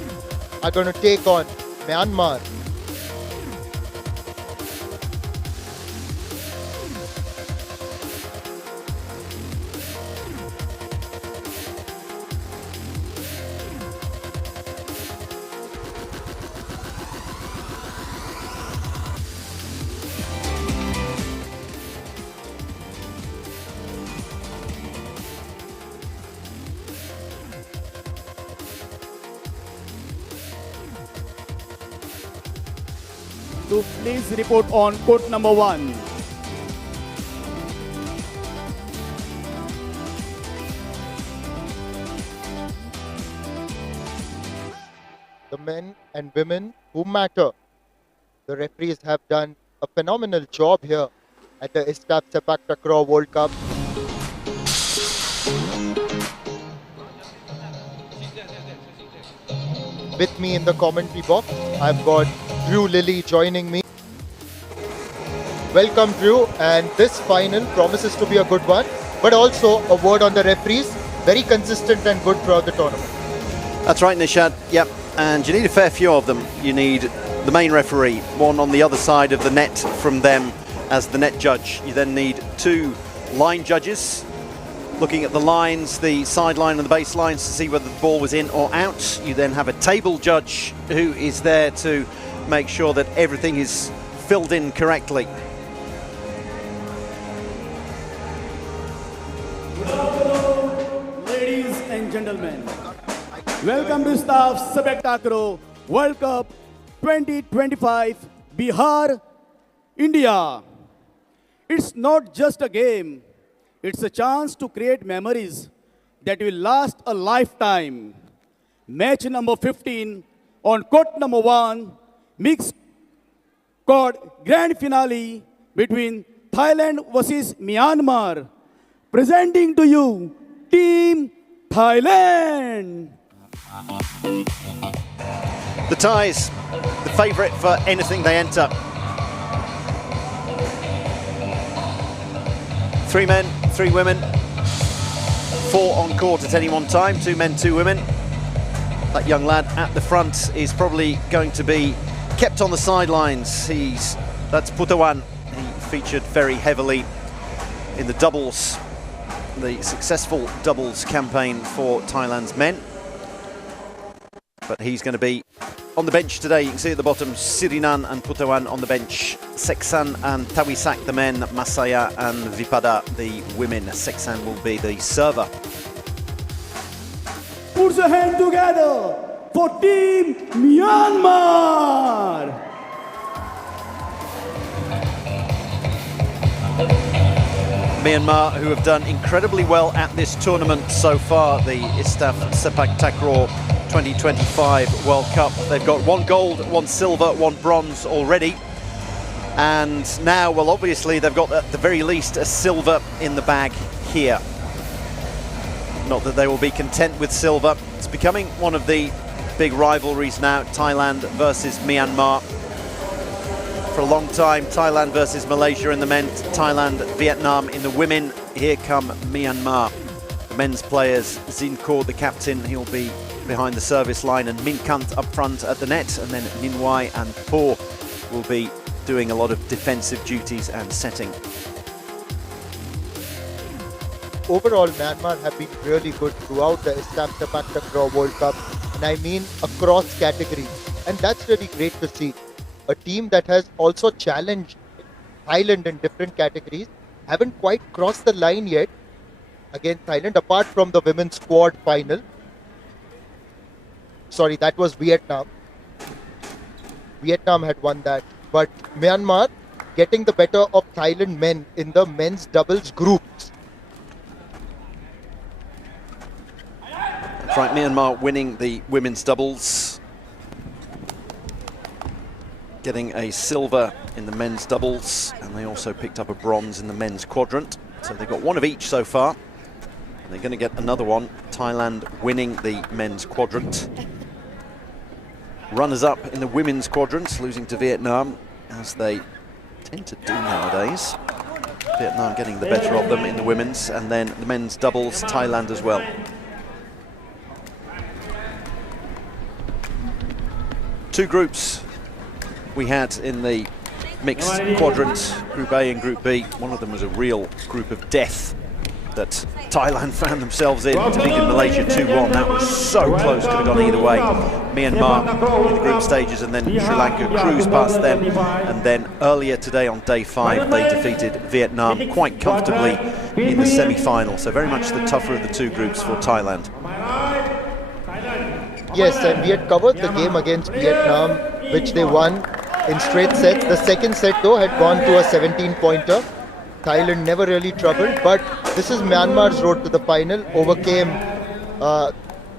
are going to take on Myanmar. To please report on court number 1. The men and women who matter. The referees have done a phenomenal job here at the ISTAF Sepaktakraw World Cup. With me in the commentary box, I've got Drew Lilly joining me. Welcome, Drew, and this final promises to be a good one, but also a word on the referees, very consistent and good throughout the tournament. That's right, Nishad. Yep, and you need a fair few of them. You need the main referee, one on the other side of the net from them as the net judge. You then need 2 line judges, looking at the lines, the sideline and the baselines to see whether the ball was in or out. You then have a table judge who is there to make sure that everything is filled in correctly. Ladies and gentlemen, welcome to ISTAF Sepaktakraw World Cup 2025 Bihar, India. It's not just a game. It's a chance to create memories that will last a lifetime. Match number 15 on court number 1, mixed quad grand finale between Thailand versus Myanmar. Presenting to you, Team Thailand. The Thais, the favourite for anything they enter. 3 men, 3 women, 4 on court at any one time, 2 men, 2 women. That young lad at the front is probably going to be kept on the sidelines. That's Putawan. He featured very heavily in the doubles, the successful doubles campaign for Thailand's men. But he's going to be on the bench today. You can see at the bottom, Sirinan and Putawan on the bench. Seksan and Tawisak, the men. Masaya and Vipada, the women. Seksan will be the server. Put your hand together for Team Myanmar. Myanmar, who have done incredibly well at this tournament so far, the ISTAF Sepaktakraw 2025 World Cup. They've got 1 gold, 1 silver, 1 bronze already. And now, well, obviously, they've got at the very least a silver in the bag here. Not that they will be content with silver. It's becoming one of the big rivalries now, Thailand versus Myanmar. For a long time, Thailand versus Malaysia in the men, Thailand, Vietnam in the women. Here come Myanmar. The men's players, Zinko, the captain, he'll be behind the service line, and Min Kant up front at the net, and then Ninwai and Po will be doing a lot of defensive duties and setting. Overall, Myanmar have been really good throughout the ISTAF Sepaktakraw World Cup, and I mean across categories, and that's really great to see. A team that has also challenged Thailand in different categories, haven't quite crossed the line yet against Thailand, apart from the women's squad final. Sorry, that was Vietnam. Vietnam had won that. But Myanmar getting the better of Thailand men in the men's doubles groups. That's right, Myanmar winning the women's doubles. Getting a silver in the men's doubles, and they also picked up a bronze in the men's quadrant. So they've got 1 of each so far. And they're going to get another one. Thailand winning the men's quadrant. Runners-up in the women's quadrants, losing to Vietnam, as they tend to do nowadays. Vietnam getting the better of them in the women's, and then the men's doubles, Thailand as well. Two groups we had in the mixed quadrant, Group A and Group B. One of them was a real group of death that Thailand found themselves in, defeated Malaysia 2-1. That was so close, could have gone either way. Myanmar in the group stages, and then Sri Lanka cruised past them. And then earlier today on day 5, they defeated Vietnam quite comfortably in the semi-final. So very much the tougher of the two groups for Thailand. Yes, and we had covered the game against Vietnam, which they won in straight sets. The second set, though, had gone to a 17-pointer. Thailand never really troubled, but this is Myanmar's road to the final. Overcame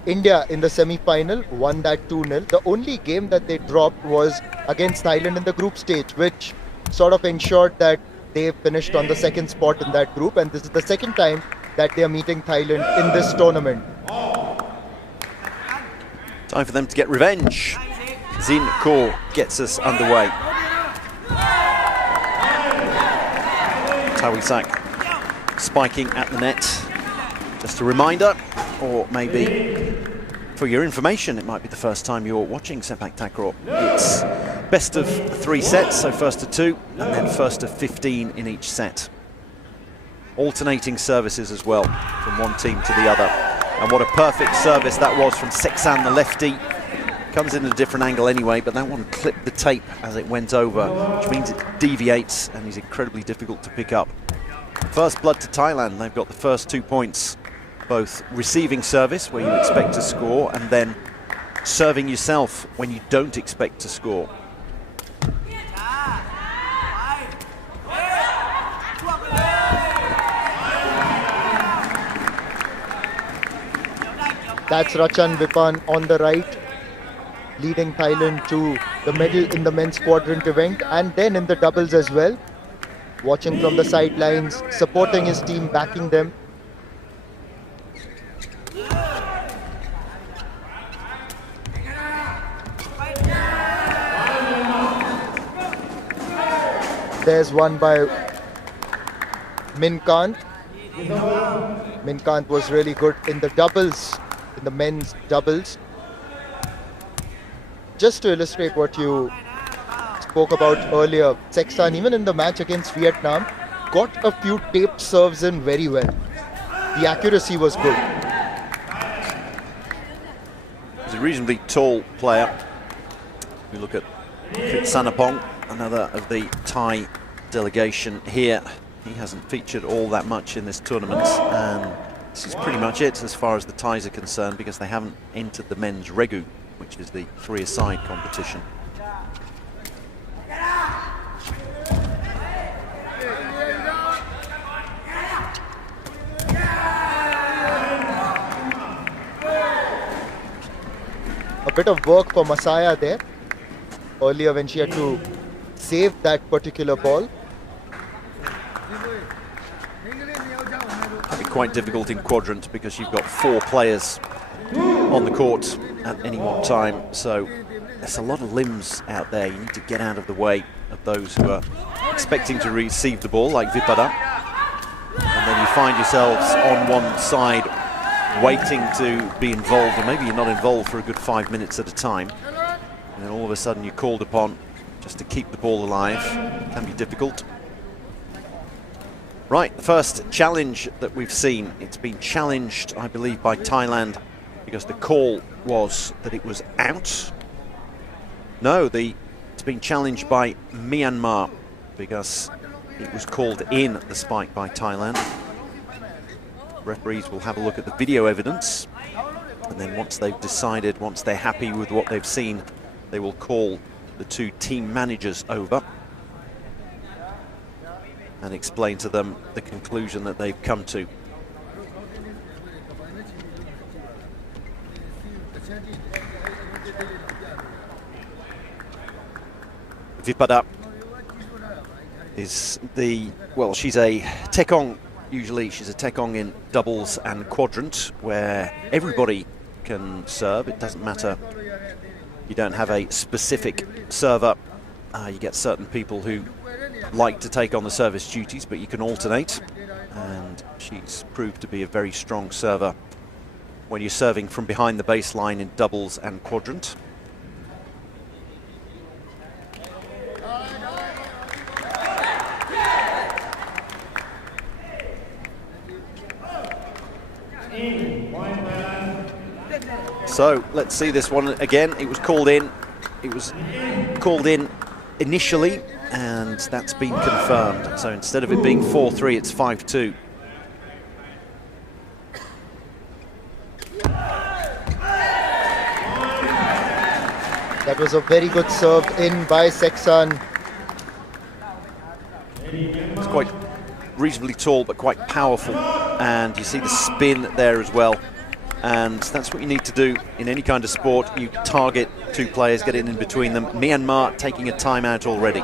India in the semi-final, won that 2-0. The only game that they dropped was against Thailand in the group stage, which sort of ensured that they finished on the second spot in that group, and this is the second time that they are meeting Thailand in this tournament. Time for them to get revenge. Zin Kaur gets us underway. Tawisak spiking at the net. Just a reminder, or maybe for your information, it might be the first time you're watching Sepaktakraw. It's best of 3 sets, so first of 2, and then first of 15 in each set. Alternating services as well, from one team to the other. And what a perfect service that was from Seksan, the lefty. Comes in at a different angle anyway, but that one clipped the tape as it went over, which means it deviates and is incredibly difficult to pick up. First blood to Thailand. They've got the first 2 points, both receiving service, where you expect to score, and then serving yourself when you don't expect to score. That's Rachan Vipan on the right, leading Thailand to the medal in the men's quadrant event, and then in the doubles as well. Watching from the sidelines, supporting his team, backing them. There's one by Min Kant. Min Kant was really good in the doubles, in the men's doubles. Just to illustrate what you spoke about earlier, Seksan, even in the match against Vietnam, got a few taped serves in very well. The accuracy was good. He's a reasonably tall player. We look at Sanapong, another of the Thai delegation here. He hasn't featured all that much in this tournament, and this is pretty much it as far as the Thais are concerned, because they haven't entered the men's Regu, which is the 3-a-side competition. A bit of work for Masaya there earlier when she had to save that particular ball. Can be quite difficult in quadrant because you've got 4 players on the court at any one time, so there's a lot of limbs out there. You need to get out of the way of those who are expecting to receive the ball, like Vipada, and then you find yourselves on one side waiting to be involved, and maybe you're not involved for a good 5 minutes at a time, and then all of a sudden you're called upon just to keep the ball alive. It can be difficult. Right, the first challenge that we've seen, it's been challenged, I believe, by Thailand, because the call was that it was out. No, it's been challenged by Myanmar because it was called in, the spike, by Thailand. Referees will have a look at the video evidence, and then once they've decided, once they're happy with what they've seen, they will call the 2 team managers over and explain to them the conclusion that they've come to. Vipada is she's a tekong. Usually she's a tekong in doubles and quadrant, where everybody can serve. It doesn't matter. You don't have a specific server. You get certain people who like to take on the service duties, but you can alternate. And she's proved to be a very strong server when you're serving from behind the baseline in doubles and quadrant. So let's see this one again. It was called in. It was called in initially, and that's been confirmed. So instead of it being 4-3, it's 5-2. That was a very good serve in by Sexan. It's quite reasonably tall, but quite powerful. And you see the spin there as well. And that's what you need to do in any kind of sport. You target two players, get in between them. Myanmar taking a timeout already.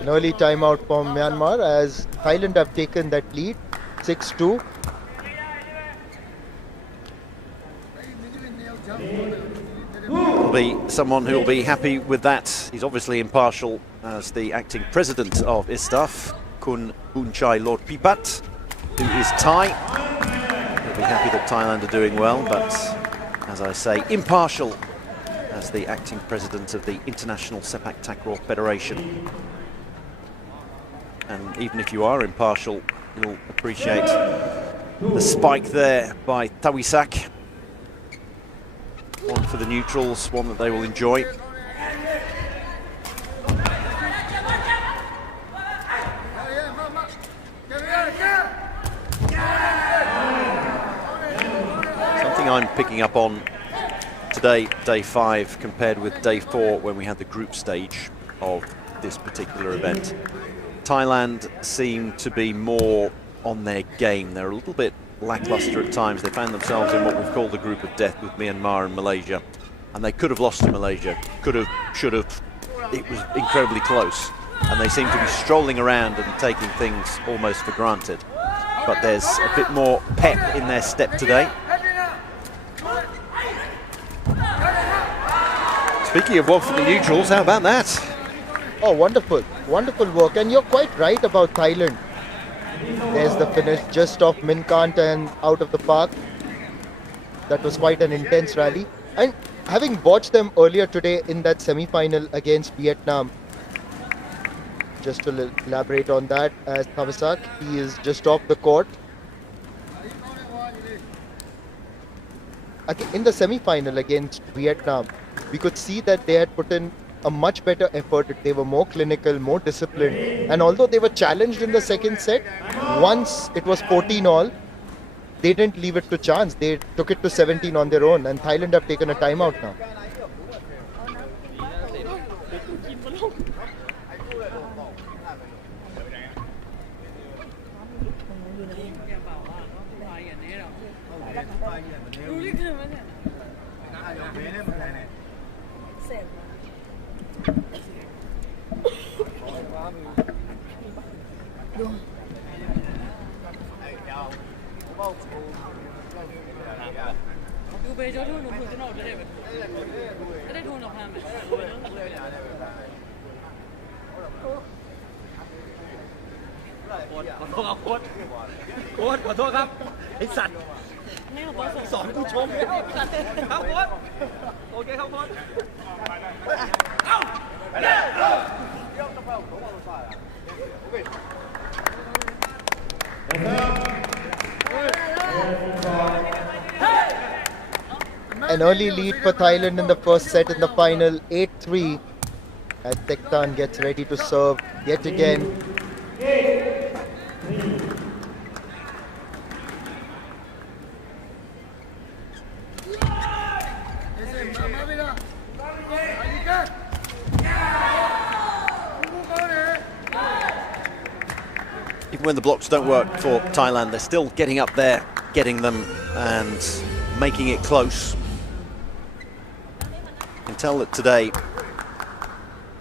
An early timeout for Myanmar as Thailand have taken that lead, 6-2. Will be someone who will be happy with that. He's obviously impartial as the acting president of ISTAF, Kun Bunchai Lord Pipat, who is Thai. He'll be happy that Thailand are doing well, but as I say, impartial as the acting president of the International Sepaktakraw Federation. And even if you are impartial, you'll appreciate the spike there by Tawisak. One for the neutrals, one that they will enjoy. Something I'm picking up on today, day 5, compared with day 4 when we had the group stage of this particular event. Thailand seem to be more on their game. They're a little bit lackluster at times. They found themselves in what we've called the group of death with Myanmar and Malaysia. And they could have lost to Malaysia. Could have, should have. It was incredibly close. And they seem to be strolling around and taking things almost for granted. But there's a bit more pep in their step today. Speaking of one for the neutrals, how about that? Oh, wonderful. Wonderful work. And you're quite right about Thailand. There's the finish just off Minkant and out of the park. That was quite an intense rally. And having watched them earlier today in that semi-final against Vietnam, just to elaborate on that, as Tawisak, he is just off the court. In the semi-final against Vietnam, we could see that they had put in a much better effort. They were more clinical, more disciplined. And although they were challenged in the second set, once it was 14-all, they didn't leave it to chance. They took it to 17 on their own. And Thailand have taken a timeout now. An early lead for Thailand in the first set in the final, 8-3, as Tektan gets ready to serve yet again. Even when the blocks don't work for Thailand, they're still getting up there, getting them and making it close. You can tell that today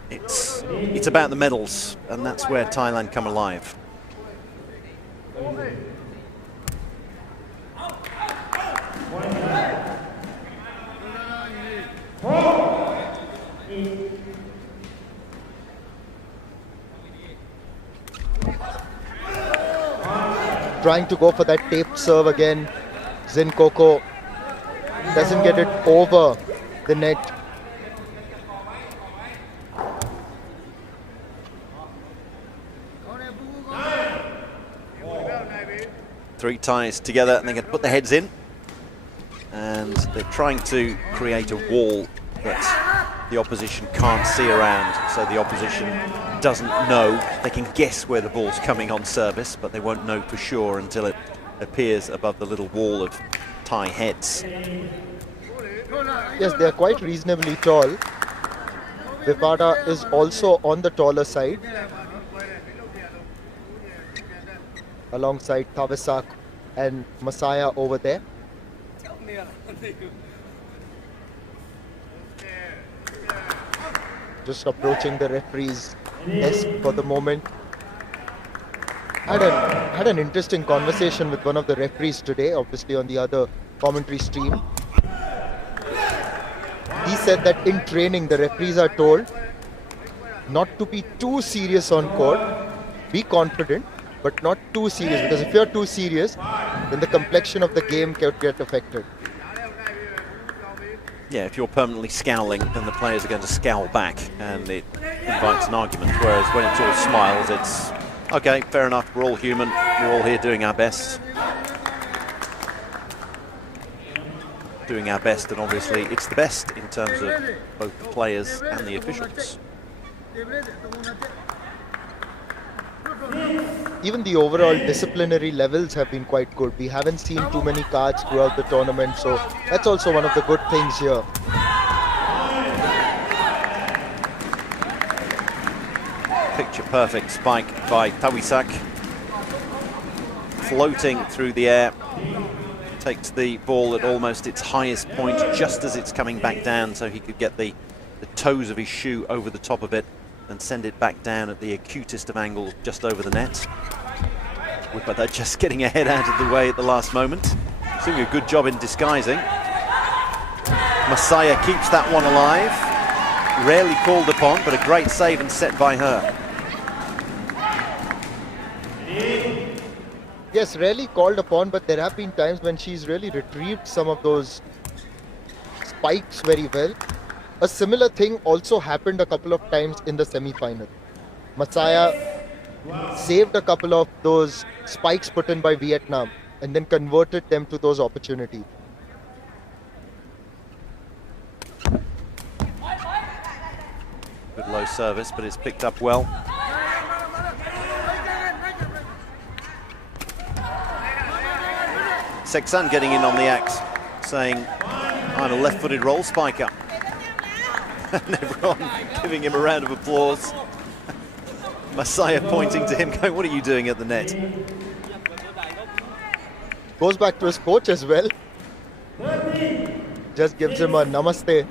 it's about the medals, and that's where Thailand come alive. Trying to go for that taped serve again. Zinkoko doesn't get it over the net. Three Thais together, and they're going to put their heads in, and they're trying to create a wall that the opposition can't see around, so the opposition doesn't know. They can guess where the ball's coming on service, but they won't know for sure until it appears above the little wall of Thai heads. Yes, they are quite reasonably tall. Vivada is also on the taller side, alongside Tavisak and Masaya over there. Just approaching the referee's desk for the moment. Had an interesting conversation with one of the referees today, obviously on the other commentary stream. He said that in training the referees are told not to be too serious on court, be confident, but not too serious, because if you're too serious, then the complexion of the game could get affected. Yeah, if you're permanently scowling, then the players are going to scowl back, and it invites an argument. Whereas when it's all smiles, it's okay, fair enough, we're all human, we're all here doing our best. Doing our best, and obviously it's the best in terms of both the players and the officials. Even the overall disciplinary levels have been quite good. We haven't seen too many cards throughout the tournament, so that's also one of the good things here. Picture perfect spike by Tawisak. Floating through the air. Takes the ball at almost its highest point, just as it's coming back down, so he could get the toes of his shoe over the top of it and send it back down at the acutest of angles, just over the net. But they're just getting a head out of the way at the last moment. Doing a good job in disguising. Masaya keeps that one alive. Rarely called upon, but a great save and set by her. Yes, rarely called upon, but there have been times when she's really retrieved some of those spikes very well. A similar thing also happened a couple of times in the semi-final. Masaya saved a couple of those spikes put in by Vietnam and then converted them to those opportunities. Good low service, but it's picked up well. Seksan getting in on the act, saying, I'm a left-footed roll spiker. And everyone giving him a round of applause. Masaya pointing to him, going, what are you doing at the net? Goes back to his coach as well. Just gives him a namaste.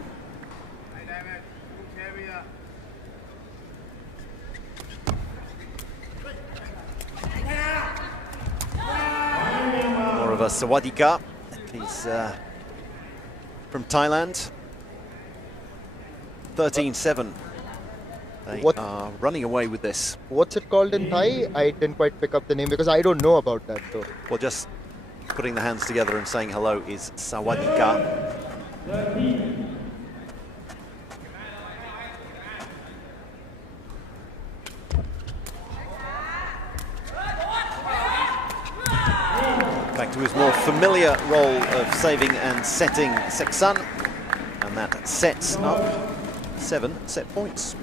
More of a Sawadika. He's from Thailand. 13-7. They are running away with this. What's it called in Thai? I didn't quite pick up the name because I don't know about that though. Well, just putting the hands together and saying hello is Sawadika. to his more familiar role of saving and setting Seksan, and that sets up 7 set points.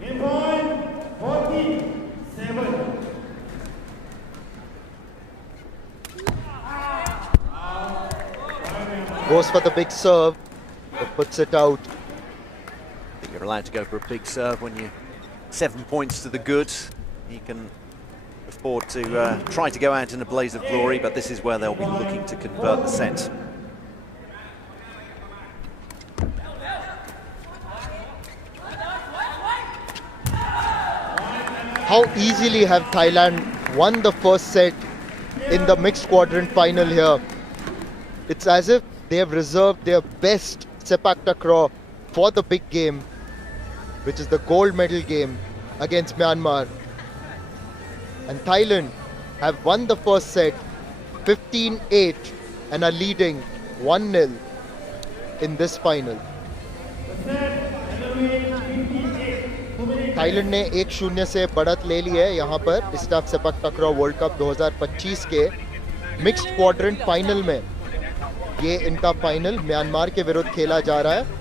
Game point 47. Goes for the big serve, but puts it out. I think you're allowed to go for a big serve when you're 7 points to the good. You can afford to try to go out in a blaze of glory, but this is where they'll be looking to convert the set. How easily have Thailand won the first set in the mixed quadrant final here? It's as if they have reserved their best Sepaktakraw for the big game, which is the gold medal game against Myanmar. And Thailand have won the first set 15-8 and are leading 1-0 in this final. Thailand ने 1-0 से बढ़त ले ली है यहाँ पर ISTAF सेपकटाक्राव world cup 2025 के mixed quadrant final में। ये इनका फाइनल म्यांमार के विरुद्ध खेला जा रहा है।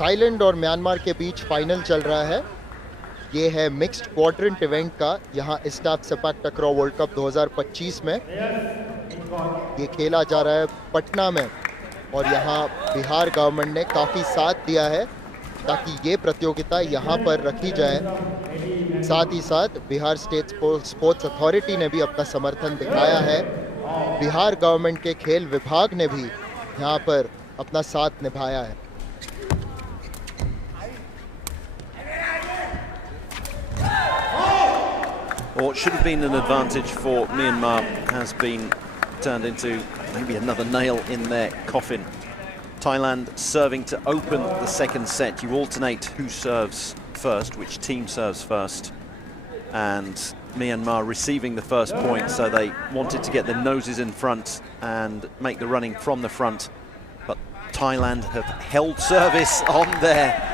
थाईलैंड और म्यांमार के बीच फाइनल चल रहा है। ये है मिक्स्ड क्वाड्रेंट इवेंट का यहाँ ISTAF सेपकटाक्राव वर्ल्ड कप 2025 में। ये खेला जा रहा है पटना में और यहाँ बिहार गवर्नमेंट ने काफ़ी साथ दिया है ताकि ये प्रतियोगिता यहाँ पर रखी जाए। साथ ही साथ बिहार स्टेट स्पोर्ट्स अथॉरिटी ने भी अपना समर्थन दिखाया है। बिहार गवर्नमेंट के खेल विभाग ने भी यहाँ पर अपना साथ निभाया है। What should have been an advantage for Myanmar has been turned into maybe another nail in their coffin. Thailand serving to open the second set. You alternate who serves first, which team serves first. And Myanmar receiving the first point, so they wanted to get their noses in front and make the running from the front. But Thailand have held service on their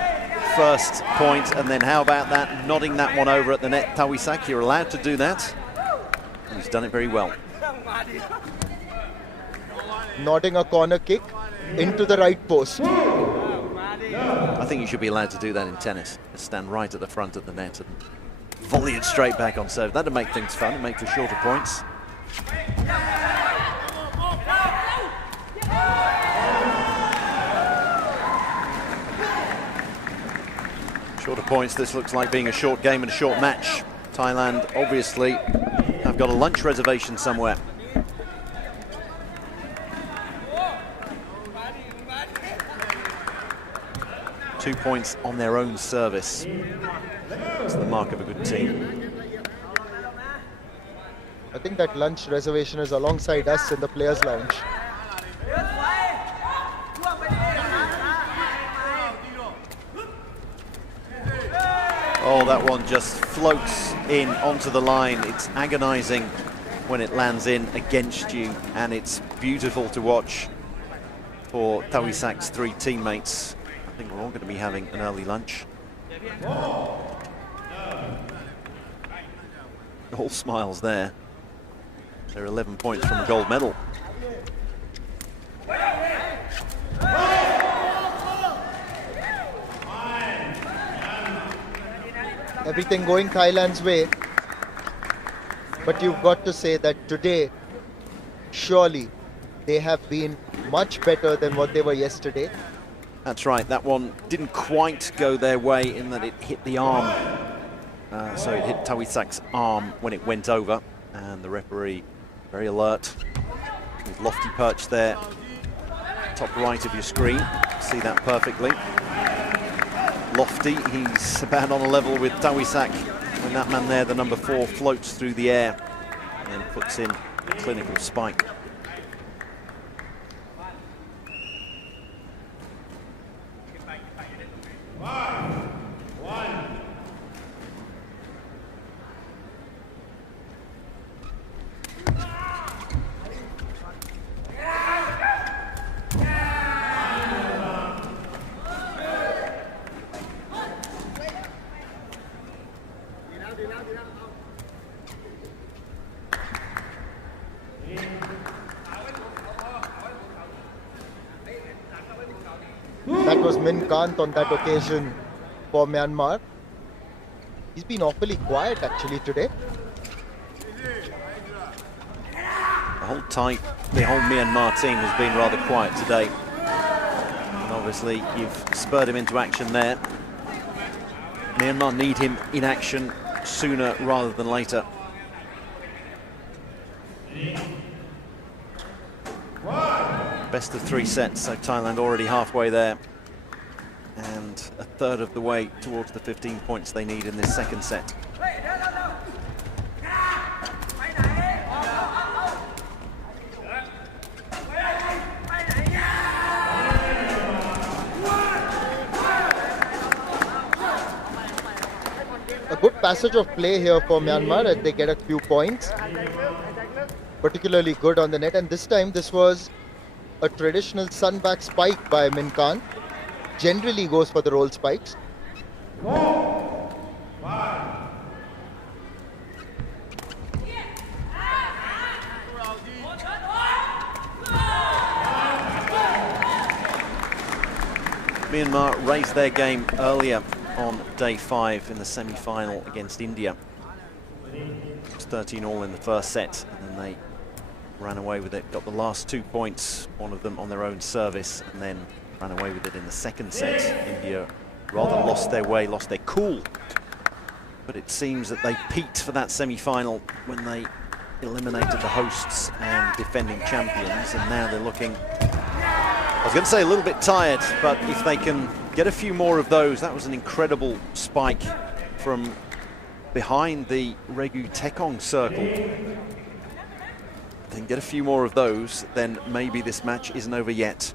first point, and then how about that, nodding that one over at the net. Tawisak, you're allowed to do that, and he's done it very well. Nodding a corner kick into the right post. I think you should be allowed to do that in tennis. Stand right at the front of the net and volley it straight back on serve. That'd make things fun and make for shorter points. Shorter points, this looks like being a short game and a short match. Thailand obviously have got a lunch reservation somewhere. Two points on their own service. It's the mark of a good team. I think that lunch reservation is alongside us in the players' lounge. Oh, that one just floats in onto the line. It's agonizing when it lands in against you, and it's beautiful to watch for Tawisak's three teammates. I think we're all going to be having an early lunch. All smiles there. They're 11 points from a gold medal. Everything going Thailand's way. But you've got to say that today, surely, they have been much better than what they were yesterday. That's right, that one didn't quite go their way in that it hit the arm. So it hit Tawisak's arm when it went over, and the referee very alert. With lofty perch there, top right of your screen, see that perfectly. Lofty, he's about on a level with Tawisak when that man there, the number 4, floats through the air and puts in a clinical spike. That was Min Kant on that occasion for Myanmar. He's been awfully quiet actually today. The whole Myanmar team has been rather quiet today. And obviously you've spurred him into action there. Myanmar need him in action sooner rather than later. Best of 3 sets, so Thailand already halfway there. And a third of the way towards the 15 points they need in this second set. A good passage of play here for Myanmar as they get a few points. Particularly good on the net, and this time this was a traditional sunback spike by Min Kant. Generally goes for the roll spikes. Myanmar raised their game earlier on day 5 in the semi-final against India. It was 13-all in the first set, and then they ran away with it, got the last 2 points, one of them on their own service, and then ran away with it in the second set. India rather lost their way, lost their cool. But it seems that they peaked for that semi-final when they eliminated the hosts and defending champions, and now they're looking, I was going to say a little bit tired, but if they can get a few more of those, that was an incredible spike from behind the Regu Tekong circle. If they can get a few more of those, then maybe this match isn't over yet.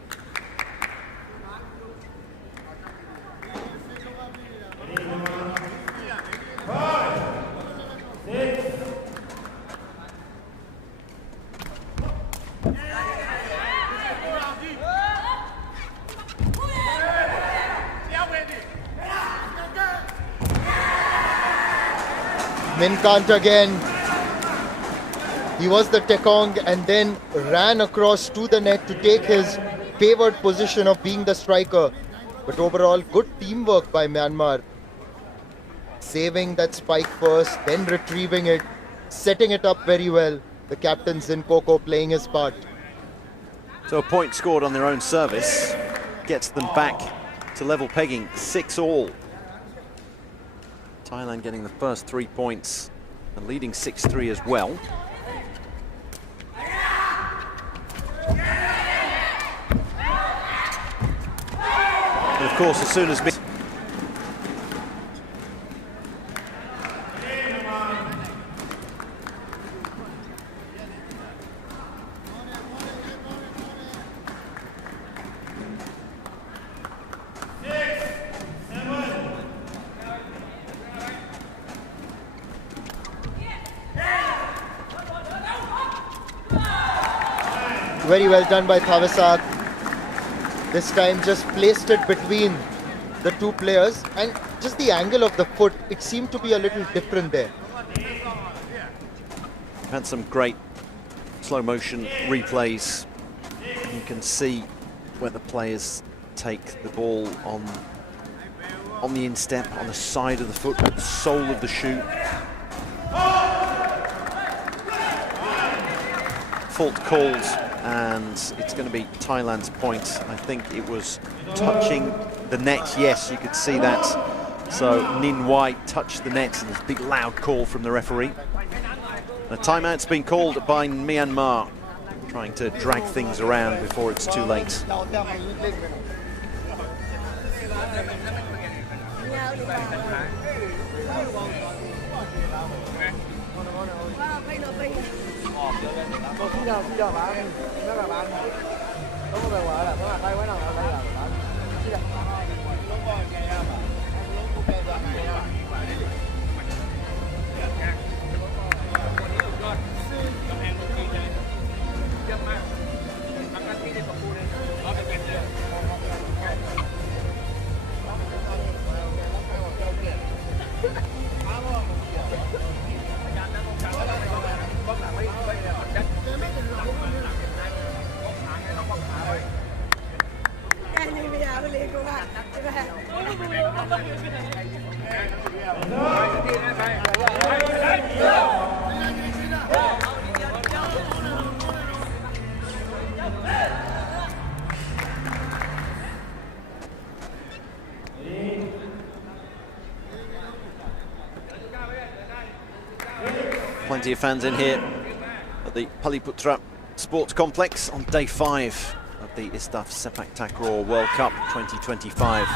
Min Kant again. He was the Tekong and then ran across to the net to take his favored position of being the striker. But overall, good teamwork by Myanmar. Saving that spike first, then retrieving it, setting it up very well. The captain Zinkoko playing his part. So a point scored on their own service gets them back to level pegging, 6-all. Thailand getting the first 3 points and leading 6-3 as well. And of course, as soon as Very well done by Thavisak. This time just placed it between the two players, and just the angle of the foot, it seemed to be a little different there. We've had some great slow motion replays. You can see where the players take the ball on the instep, on the side of the foot, the sole of the shoe. Fault called, and it's going to be Thailand's point. I think it was touching the net. Yes, you could see that. So Nin White touched the net, and there's a big loud call from the referee. A timeout's been called by Myanmar, trying to drag things around before it's too late. Plenty of fans in here at the Paliputra Sports Complex on day 5 of the ISTAF Sepaktakraw World Cup 2025.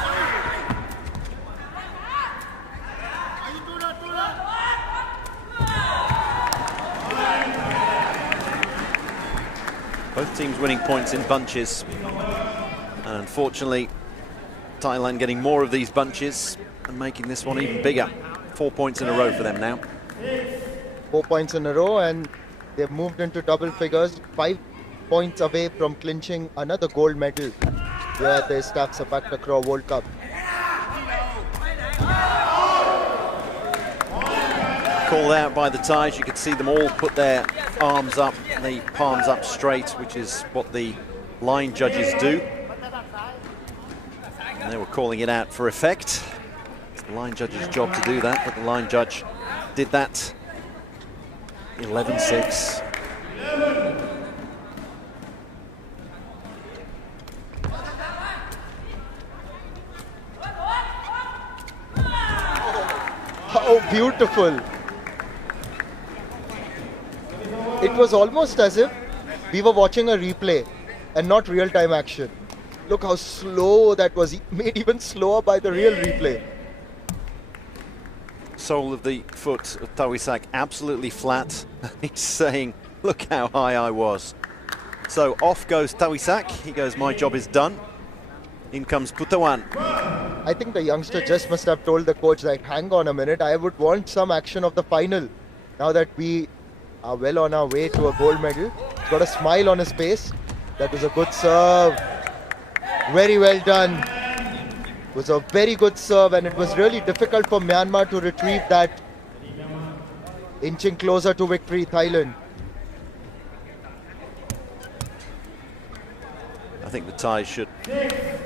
Both teams winning points in bunches, and unfortunately Thailand getting more of these bunches and making this one even bigger. 4 points in a row for them now. 4 points in a row, and they've moved into double figures, 5 points away from clinching another gold medal here at the ISTAF Sepaktakraw World Cup. Called out by the Thais. You could see them all put their arms up, the palms up straight, which is what the line judges do. And they were calling it out for effect. It's the line judge's job to do that, but the line judge did that. 11-6. How beautiful! It was almost as if we were watching a replay and not real-time action. Look how slow that was, made even slower by the real replay. Sole of the foot of Thavisak absolutely flat. He's saying, look how high I was. So off goes Thavisak. He goes, my job is done. In comes Puthawan. I think the youngster just must have told the coach that, hang on a minute, I would want some action of the final. Now that we are well on our way to a gold medal. He's got a smile on his face. That was a good serve. Very well done. It was a very good serve, and it was really difficult for Myanmar to retrieve that. Inching closer to victory, Thailand. I think the Thais should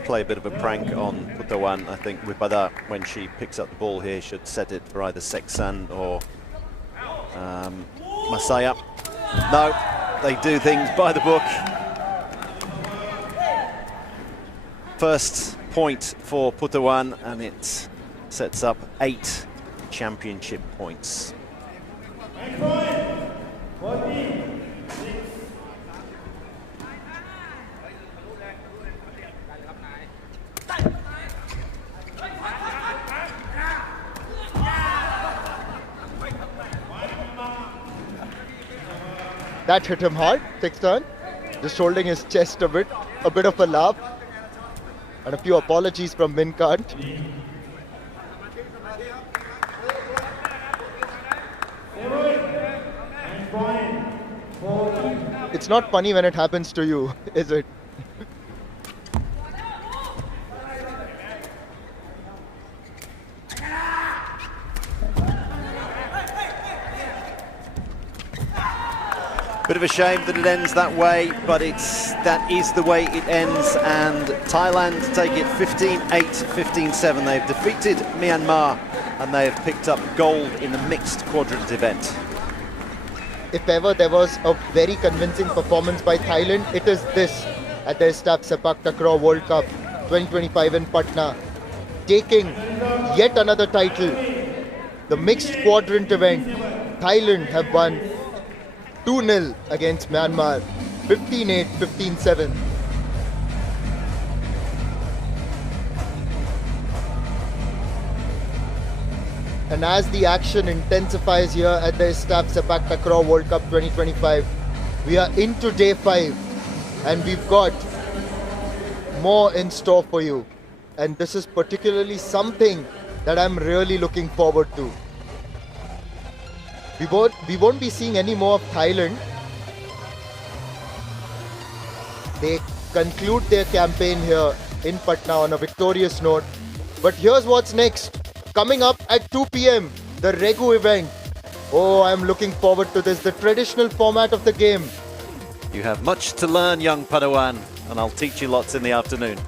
play a bit of a prank on Puthawan. I think Wipada, when she picks up the ball here, should set it for either Seksan or Masaya. No, they do things by the book. First point for Puthawan, and it sets up 8 championship points. That hit him hard, Seksan. Just holding his chest a bit of a laugh. And a few apologies from Minkant. It's not funny when it happens to you, is it? Bit of a shame that it ends that way, but that is the way it ends, and Thailand take it 15-8, 15-7. They've defeated Myanmar, and they have picked up gold in the mixed quadrant event. If ever there was a very convincing performance by Thailand, it is this at the ISTAF Sepaktakraw World Cup 2025 in Patna, taking yet another title. The mixed quadrant event, Thailand have won 2-0 against Myanmar, 15-8, 15-7. And as the action intensifies here at the ISTAF Sepaktakraw World Cup 2025, we are into day 5 and we've got more in store for you. And this is particularly something that I'm really looking forward to. We won't be seeing any more of Thailand. They conclude their campaign here in Patna on a victorious note. But here's what's next. Coming up at 2 p.m, the Regu event. Oh, I'm looking forward to this, the traditional format of the game. You have much to learn, young Padawan, and I'll teach you lots in the afternoon.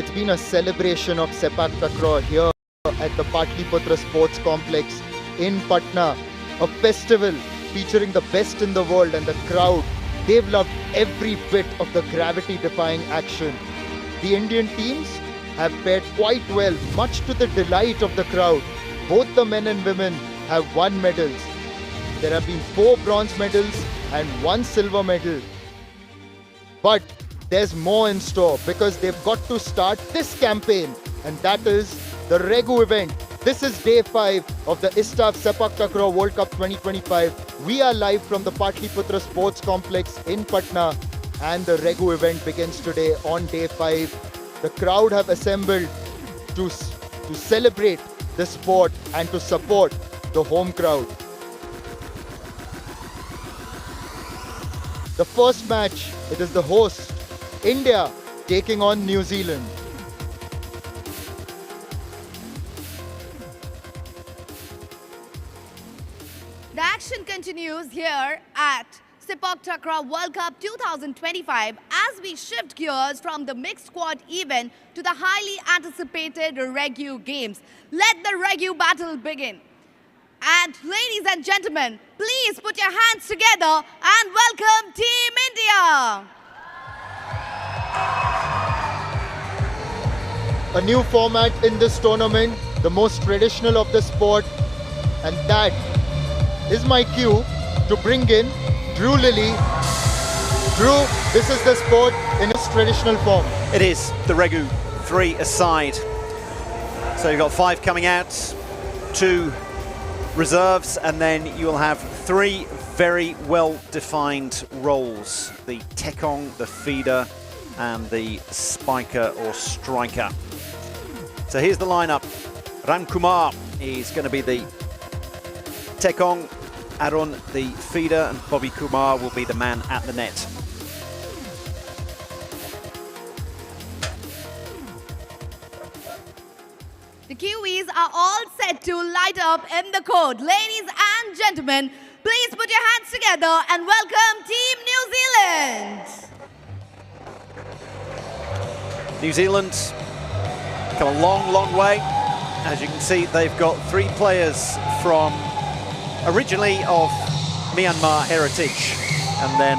it's been a celebration of Sepaktakraw here at the Patliputra Sports Complex in Patna. A festival featuring the best in the world, and the crowd, they've loved every bit of the gravity-defying action. The Indian teams have fared quite well, much to the delight of the crowd. Both the men and women have won medals. There have been 4 bronze medals and 1 silver medal. But there's more in store, because they've got to start this campaign, and that is the Regu event. This is day 5 of the ISTAF Sepaktakraw World Cup 2025. We are live from the Patliputra Sports Complex in Patna, and the Regu event begins today on day 5. The crowd have assembled to celebrate the sport and to support the home crowd. The first match, it is the host, India, taking on New Zealand. The action continues here at Sepaktakraw World Cup 2025 as we shift gears from the mixed squad event to the highly anticipated Regu games. Let the Regu battle begin. And ladies and gentlemen, please put your hands together and welcome Team India. A new format in this tournament, the most traditional of the sport, and that is my cue to bring in Drew Lilly. Drew, this is the sport in its traditional form. It is the Regu 3-a-side. So you've got 5 coming out, 2 reserves, and then you'll have 3 very well-defined roles: the tekong, the feeder, and the spiker or striker. So here's the lineup. Ram Kumar is going to be the tekong, Arun the feeder, and Bobby Kumar will be the man at the net. The Kiwis are all set to light up in the court. Ladies and gentlemen, please put your hands together and welcome Team New Zealand. New Zealand come a long, long way. As you can see, they've got 3 players from originally of Myanmar heritage, and then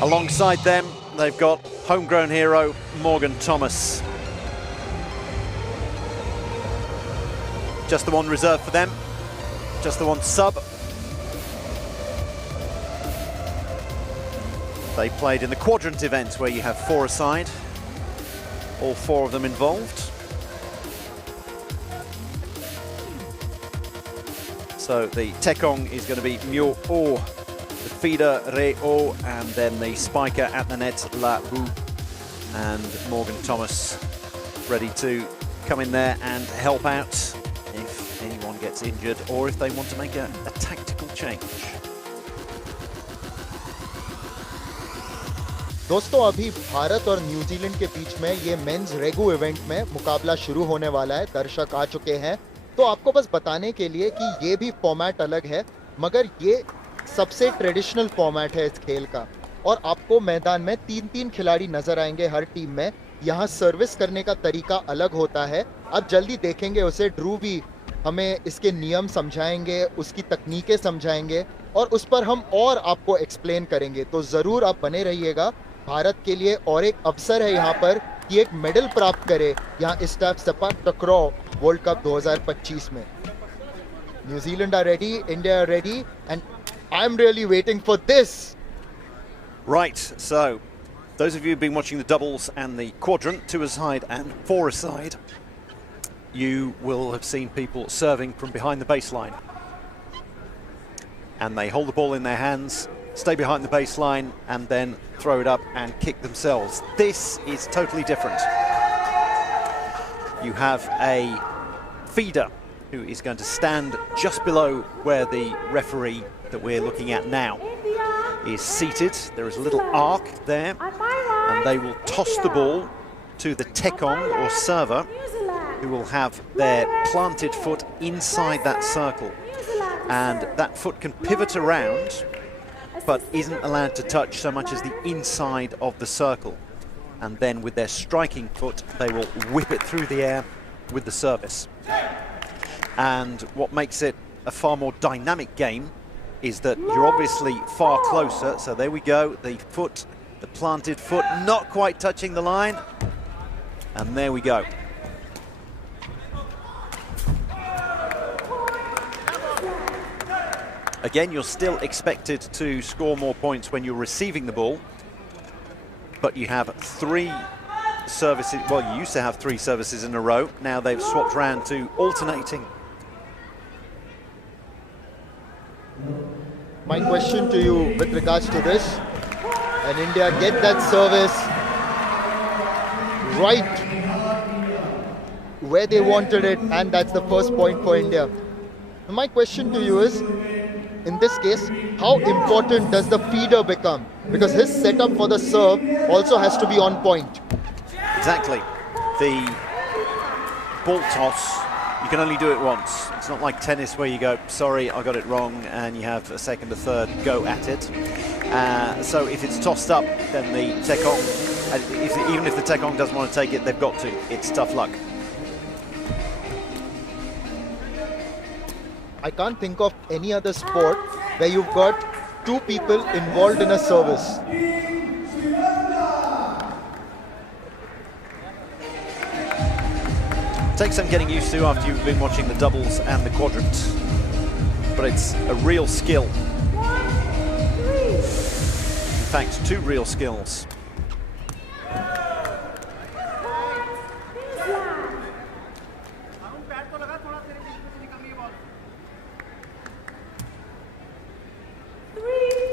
alongside them they've got homegrown hero Morgan Thomas. Just the one reserve for them, just the one sub. They played in the quadrant event where you have 4 aside, all 4 of them involved. So the tekong is going to be Myo O, the feeder Re O, and then the spiker at the net La Bu, and Morgan Thomas ready to come in there and help out if anyone gets injured or if they want to make a tactical change. दोस्तों, अभी भारत और New Zealand के बीच में ये mains रेगू event में मुकाबला शुरू होने वाला है। दर्शक आ चुके हैं, तो आपको बस बताने के लिए कि ये भी फॉर्मेट अलग है, मगर ये सबसे ट्रेडिशनल फॉर्मेट है इस खेल का। और आपको मैदान में 3-3 खिलाड़ी नजर आएंगे हर टीम में। यहाँ सर्विस करने का तरीका अलग होता है, अब जल्दी देखेंगे उसे। ड्रू भी हमें इसके नियम समझाएंगे, उसकी तकनीकें समझाएंगे, और उस पर हम और आपको एक्सप्लेन करेंगे। तो ज़रूर आप बने रहिएगा। भारत के लिए और एक अवसर है यहाँ पर कि एक मेडल प्राप्त करे यहाँ ISTAF सेपकटक्रॉ वर्ल्ड कप 2025 में। New Zealand are ready, India are ready, and I'm really waiting for this. Right, so those of you who've been watching the doubles and the quadrant, 2-a-side and 4-a-side, you will have seen people serving from behind the baseline. And they hold the ball in their hands, stay behind the baseline, and then throw it up and kick themselves. This is totally different. You have a feeder who is going to stand just below where the referee that we're looking at now is seated. There is a little arc there, and they will toss the ball to the tekong or server, who will have their planted foot inside that circle. And that foot can pivot around, but isn't allowed to touch so much as the inside of the circle. and then with their striking foot, they will whip it through the air with the service. And what makes it a far more dynamic game is that you're obviously far closer. So there we go, the foot, the planted foot, not quite touching the line. And there we go. Again, you're still expected to score more points when you're receiving the ball, but you have 3 services. Well, you used to have 3 services in a row. Now they've swapped round to alternating. My question to you with regards to this, and India get that service right where they wanted it, and that's the first point for India. My question to you is, in this case, how important does the feeder become? Because his setup for the serve also has to be on point. Exactly. The ball toss, you can only do it once. It's not like tennis where you go, sorry, I got it wrong, and you have a second or third go at it. So if it's tossed up, then the Tekong, even if the Tekong doesn't want to take it, they've got to. It's tough luck. I can't think of any other sport where you've got 2 people involved in a service. Takes some getting used to after you've been watching the doubles and the quadrants, but it's a real skill. In fact, 2 real skills.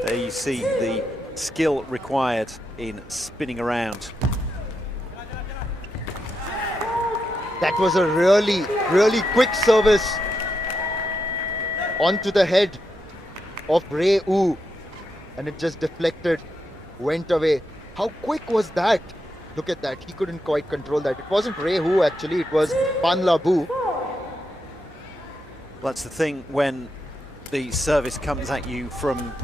There you see the skill required in spinning around. That was a really quick service onto the head of Ray Wu, and it just deflected, went away. How quick was that? Look at that, he couldn't quite control that. It wasn't Ray Wu actually, it was Panla Bu. That's the thing when the service comes at you from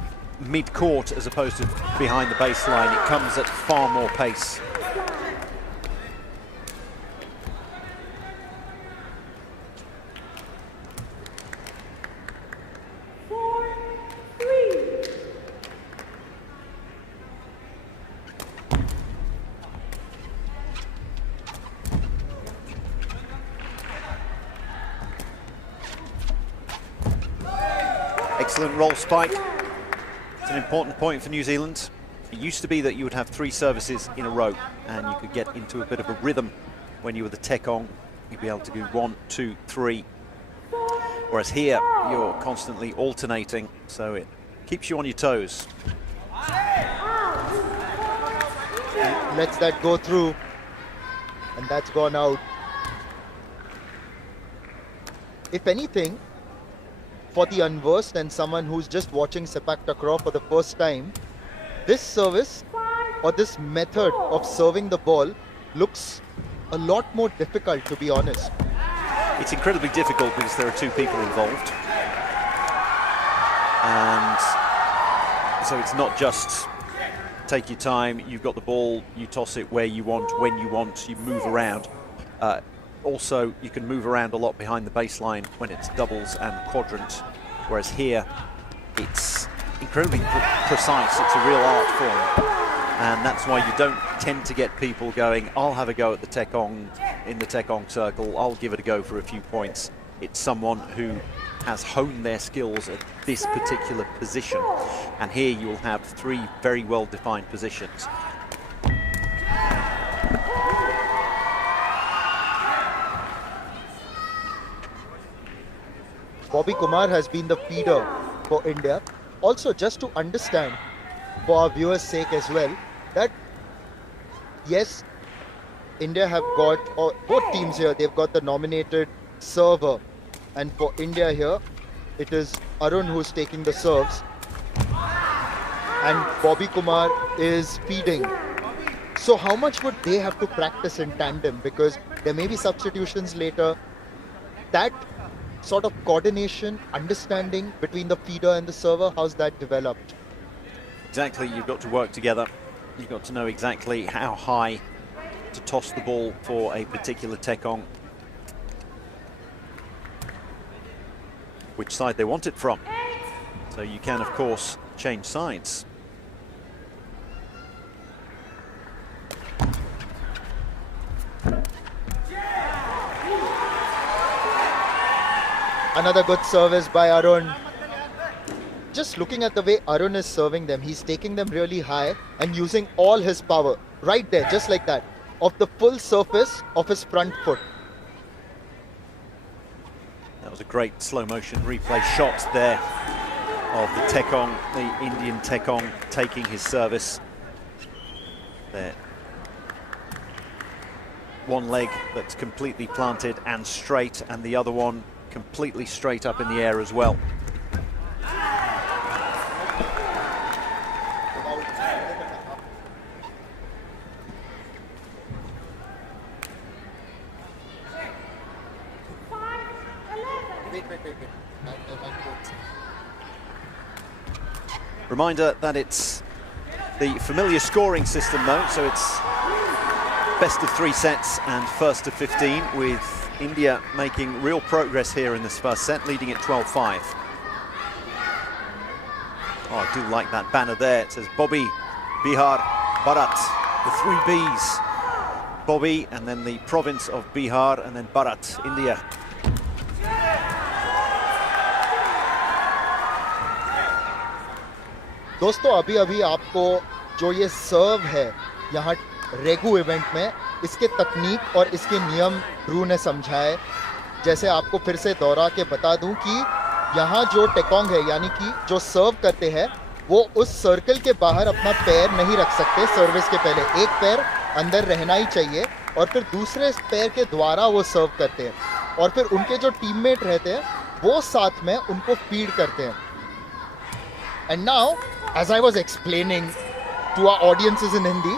mid-court as opposed to behind the baseline. It comes at far more pace. Excellent roll spike. It's an important point for New Zealand. It used to be that you would have 3 services in a row and you could get into a bit of a rhythm when you were the Tekong. You'd be able to do 1, 2, 3. Whereas here, you're constantly alternating, so it keeps you on your toes. Lets that go through, and that's gone out. If anything, for the unversed and someone who's just watching Sepaktakraw for the first time, this service or this method of serving the ball looks a lot more difficult, to be honest. It's incredibly difficult because there are 2 people involved. And so it's not just take your time, you've got the ball, you toss it where you want, when you want, you move around. Also, you can move around a lot behind the baseline when it's doubles and quadrant, whereas here it's incredibly precise. It's a real art form, and that's why you don't tend to get people going, I'll have a go at the Tekong in the Tekong circle, I'll give it a go for a few points. It's someone who has honed their skills at this particular position, and here you'll have 3 very well-defined positions. Bobby Kumar has been the feeder for India. Also, just to understand, for our viewers' sake as well, that yes, India have got, or both teams here, they've got the nominated server. And for India here, it is Arun who's taking the serves. And Bobby Kumar is feeding. So how much would they have to practice in tandem? Because there may be substitutions later. That sort of coordination, understanding between the feeder and the server, how's that developed? Exactly, you've got to work together. You've got to know exactly how high to toss the ball for a particular tekong, which side they want it from. So you can, of course, change sides. Another good service by Arun. Just looking at the way Arun is serving them, he's taking them really high and using all his power right there, just like that, of the full surface of his front foot. That was a great slow motion replay shot there of the tekong, the Indian tekong, taking his service there. One leg that's completely planted and straight, and the other one completely straight up in the air as well. Reminder that it's the familiar scoring system though, so it's best of 3 sets and first of 15, with India making real progress here in this first set, leading at 12-5. Oh, I do like that banner there. It says Bobby, Bihar, Bharat, the 3 Bs. Bobby, and then the province of Bihar, and then Bharat, India. दोस्तों अभी अभी आपको जो ये सर्व है यहाँ रेगू event में, इसके तकनीक और इसके नियम ध्रुव ने समझाए। जैसे आपको फिर से दोहरा के बता दूं कि यहाँ जो टेकोंग है, यानी कि जो सर्व करते हैं, वो उस सर्कल के बाहर अपना पैर नहीं रख सकते। सर्विस के पहले एक पैर अंदर रहना ही चाहिए और फिर दूसरे पैर के द्वारा वो सर्व करते हैं, और फिर उनके जो टीममेट रहते हैं वो साथ में उनको फीड करते हैं। And now, as I was explaining to our audiences in Hindi,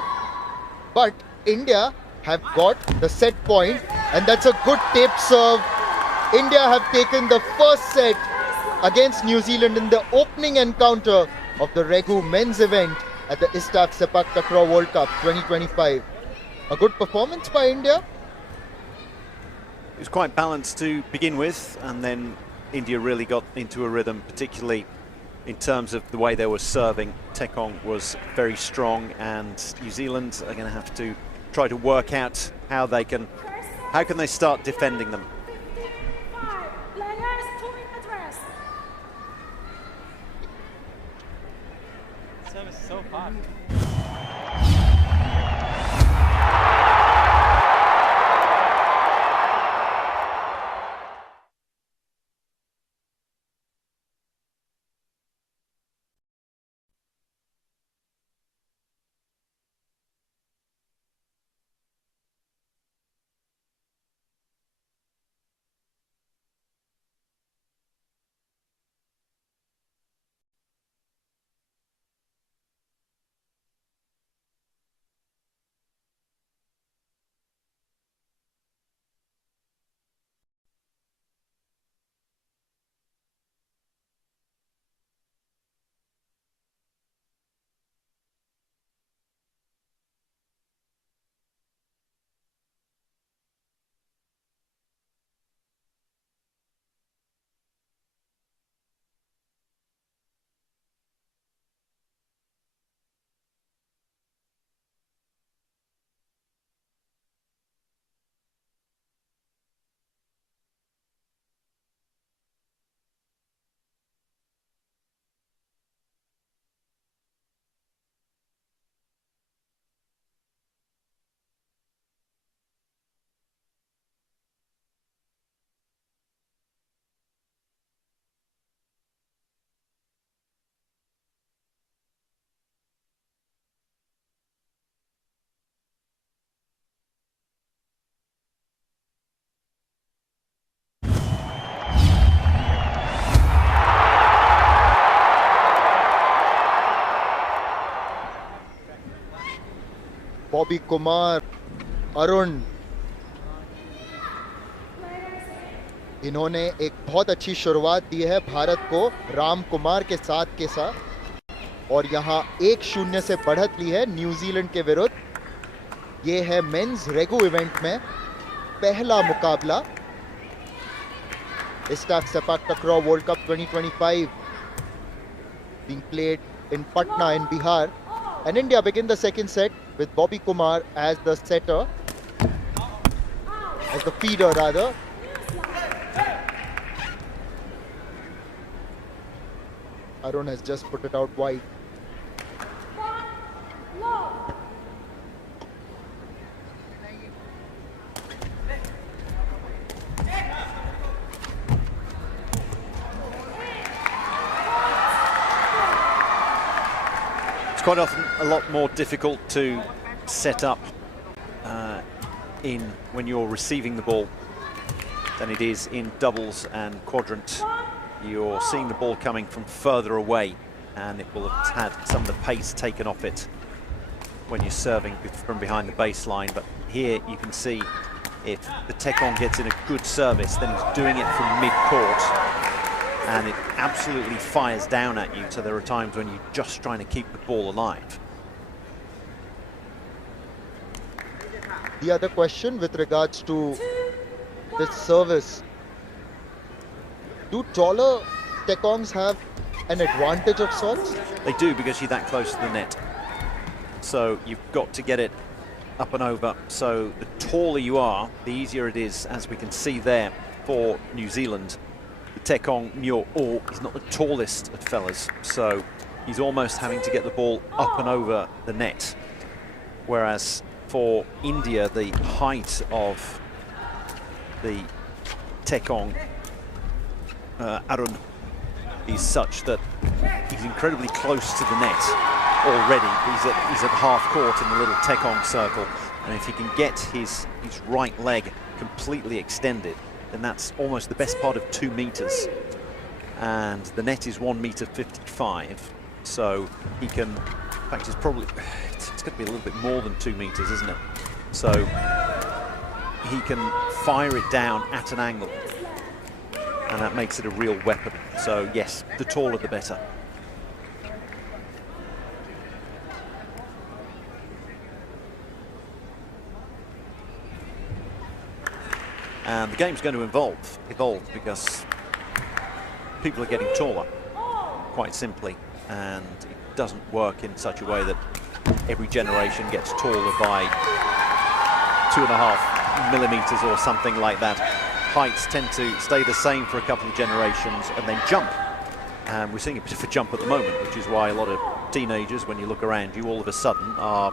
but India have got the set point, and that's a good tape serve. India have taken the first set against New Zealand in the opening encounter of the Regu men's event at the ISTAF Sepaktakraw World Cup 2025. A good performance by India. It was quite balanced to begin with, and then India really got into a rhythm, particularly in terms of the way they were serving. Tekong was very strong, and New Zealand are going to have to try to work out how they can start defending them. Service so fast. Bobby Kumar, Arun, इन्होंने एक बहुत अच्छी शुरुआत दी है भारत को राम कुमार के साथ, और यहाँ 1-0 से बढ़त ली है न्यूजीलैंड के विरुद्ध। ये है मेंस रेगो इवेंट में पहला मुकाबला ISTAF Sepaktakraw World Cup 2025 being played in Patna in Bihar, and India begin the second set with Bobby Kumar as the setter, as the feeder rather. Arun has just put it out wide. It's quite often a lot more difficult to set up in when you're receiving the ball than it is in doubles and quadrant. You're seeing the ball coming from further away, and it will have had some of the pace taken off it when you're serving from behind the baseline. But here you can see if the Taekong gets in a good service, then he's doing it from mid-court, and it absolutely fires down at you. So there are times when you're just trying to keep the ball alive. The other question with regards to this service, do taller Taekongs have an advantage of sorts? They do, because you're that close to the net. So you've got to get it up and over. So the taller you are, the easier it is, as we can see there for New Zealand. The Taekong Myo Oh is not the tallest of fellas, so he's almost having to get the ball up and over the net. Whereas for India, the height of the Taekong Arun is such that he's incredibly close to the net already. He's at half court in the little Taekong circle, and if he can get his right leg completely extended, then that's almost the best part of 2 meters, and the net is 1.55 meters, so he can, in fact, it's going to be a little bit more than 2 meters, isn't it? So he can fire it down at an angle, and that makes it a real weapon. So yes, the taller the better. And the game's going to evolve because people are getting taller, quite simply, and it doesn't work in such a way that every generation gets taller by 2.5 millimeters or something like that. Heights tend to stay the same for a couple of generations and then jump. And we're seeing a bit of a jump at the moment, which is why a lot of teenagers, when you look around you, all of a sudden are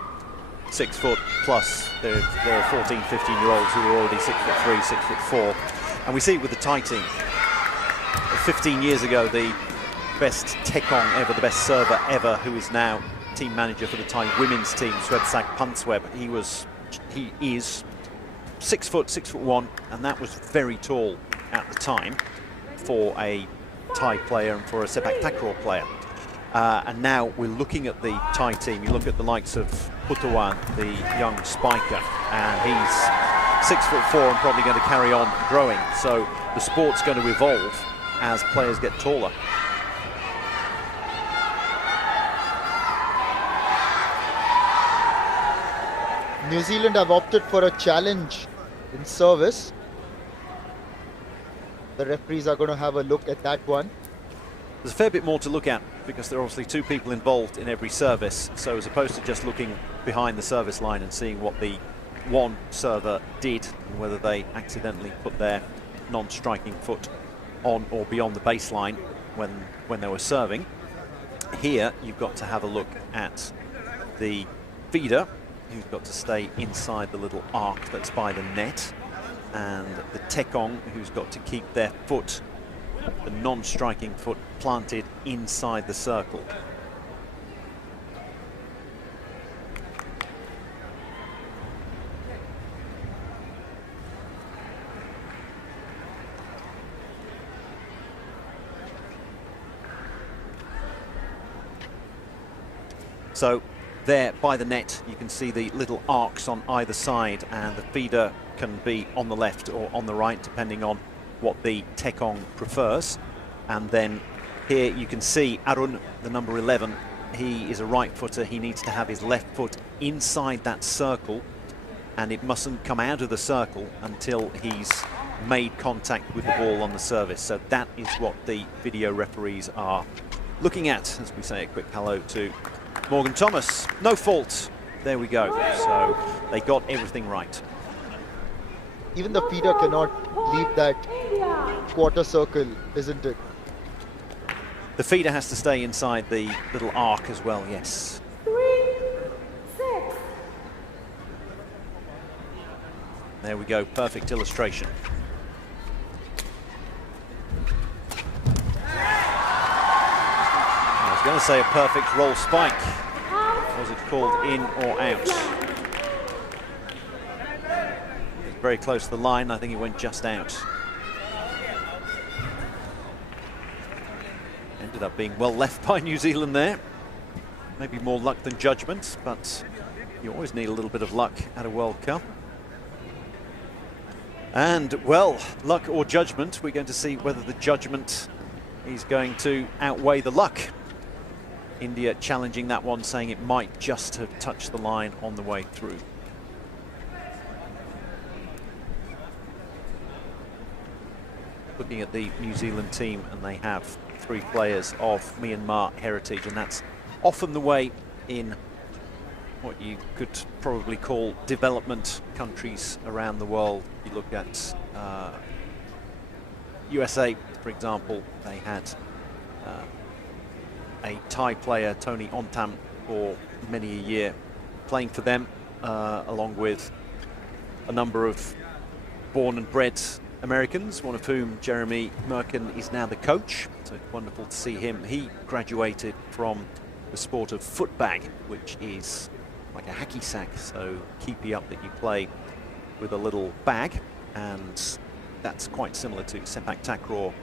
6 foot plus. There are 14, 15-year-olds who are already 6'3", 6'4", and we see it with the Thai team. 15 years ago, the best Taekong ever, the best server ever, who is now team manager for the Thai women's team, Swebsak Pansweb, he is 6 foot, 6'1", and that was very tall at the time for a Thai player and for a Sepaktakraw player. And now we're looking at the Thai team. You look at the likes of Putawan, the young spiker, and he's 6'4" and probably going to carry on growing. So the sport's going to evolve as players get taller. New Zealand have opted for a challenge in service. The referees are going to have a look at that one. There's a fair bit more to look at because there are obviously 2 people involved in every service. So as opposed to just looking behind the service line and seeing what the one server did and whether they accidentally put their non-striking foot on or beyond the baseline when they were serving, here you've got to have a look at the feeder, who's got to stay inside the little arc that's by the net, and the Taekong, who's got to keep their foot, the non-striking foot, planted inside the circle. So there by the net you can see the little arcs on either side, and the feeder can be on the left or on the right depending on what the Taekong prefers. And then here you can see Arun, the number 11, he is a right footer. He needs to have his left foot inside that circle and it mustn't come out of the circle until he's made contact with the ball on the service. So that is what the video referees are looking at, as we say a quick hello to Morgan Thomas. No fault. There we go. So they got everything right. Even the feeder cannot leave that quarter circle, isn't it? The feeder has to stay inside the little arc as well, yes. 3-6. There we go, perfect illustration. I was going to say a perfect roll spike. Was it called in or out? It was very close to the line. I think it went just out. Ended up being well left by New Zealand there. Maybe more luck than judgment, but you always need a little bit of luck at a World Cup. And, well, luck or judgment, we're going to see whether the judgment is going to outweigh the luck. India challenging that one, saying it might just have touched the line on the way through. Looking at the New Zealand team, and they have 3 players of Myanmar heritage, and that's often the way in what you could probably call development countries around the world. You look at USA, for example, they had a Thai player, Tony Ontam, for many a year, playing for them, along with a number of born and bred Americans, one of whom, Jeremy Merkin, is now the coach. So wonderful to see him. He graduated from the sport of footbag, which is like a hacky sack, so keepy up that you play with a little bag, and that's quite similar to Sepaktakraw,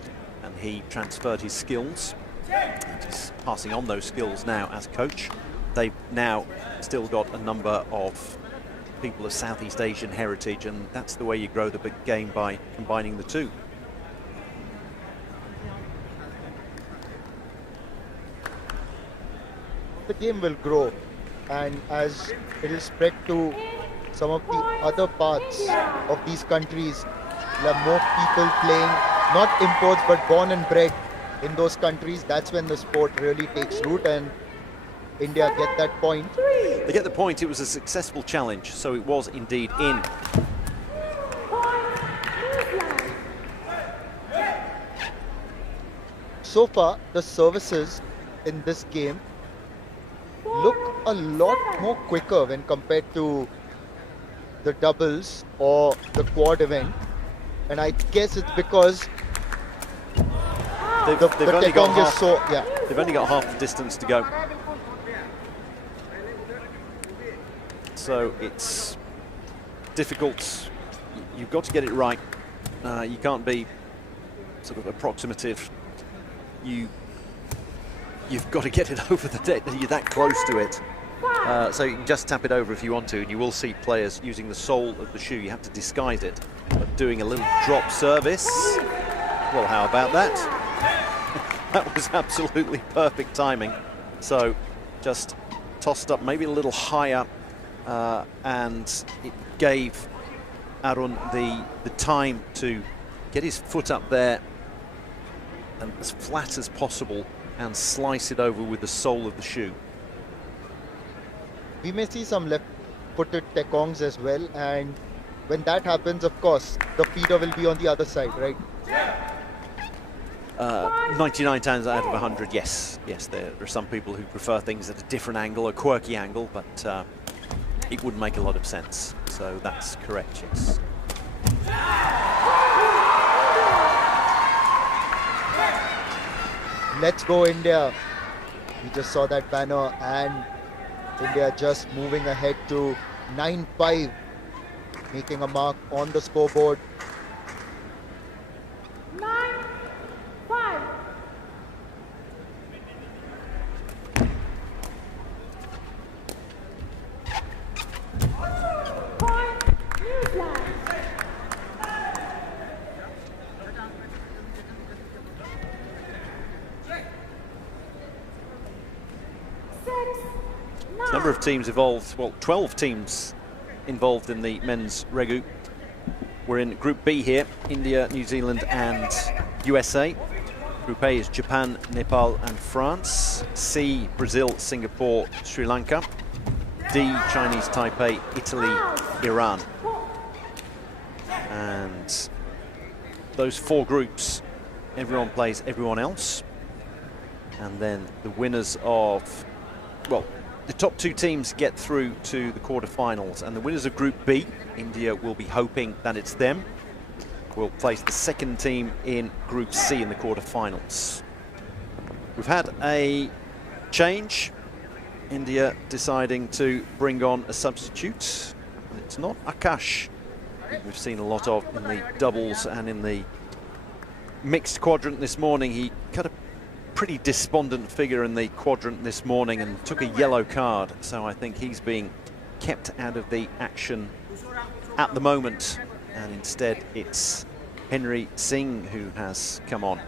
and he transferred his skills and is passing on those skills now as coach. They've now still got a number of people of Southeast Asian heritage, and that's the way you grow the big game, by combining the two. The game will grow, and as it will spread to some of the other parts of these countries, there are more people playing, not imports but born and bred in those countries. That's when the sport really takes root, and India get that point. They get the point. It was a successful challenge, so it was indeed in. So far, the services in this game look a lot more quicker when compared to the doubles or the quad event, and I guess it's because They've only got half, yeah. They've only got half the distance to go. So it's difficult. You've got to get it right. You can't be sort of approximative. You've got to get it over the net. You're that close to it. So you can just tap it over if you want to, and you will see players using the sole of the shoe. You have to disguise it, but doing a little drop service. Well, how about that? That was absolutely perfect timing. So just tossed up maybe a little higher, and it gave Arun the time to get his foot up there and as flat as possible and slice it over with the sole of the shoe. We may see some left-footed tekongs as well, and when that happens, of course, the feeder will be on the other side, right? 99 times out of 100, yes. Yes, there are some people who prefer things at a different angle, a quirky angle, but it wouldn't make a lot of sense. So that's correct, yes. Let's go, India. We just saw that banner, and India just moving ahead to 9-5, making a mark on the scoreboard. 9-5. Point, New Zealand. The number of teams involved, well, 12 teams involved in the men's regu. We're in Group B here, India, New Zealand and USA. Group A is Japan, Nepal and France. C, Brazil, Singapore, Sri Lanka. D, Chinese Taipei, Italy, Iran. And those 4 groups, everyone plays everyone else. And then the winners of, well, the top 2 teams get through to the quarterfinals, and the winners of Group B, India will be hoping that it's them, will place the 2nd team in Group C in the quarterfinals. We've had a change. India deciding to bring on a substitute. And it's not Akash, who we've seen a lot of in the doubles and in the mixed quadrant this morning. He cut a pretty despondent figure in the quadrant this morning and took a yellow card, so I think he's being kept out of the action at the moment, and instead it's Henry Singh who has come on.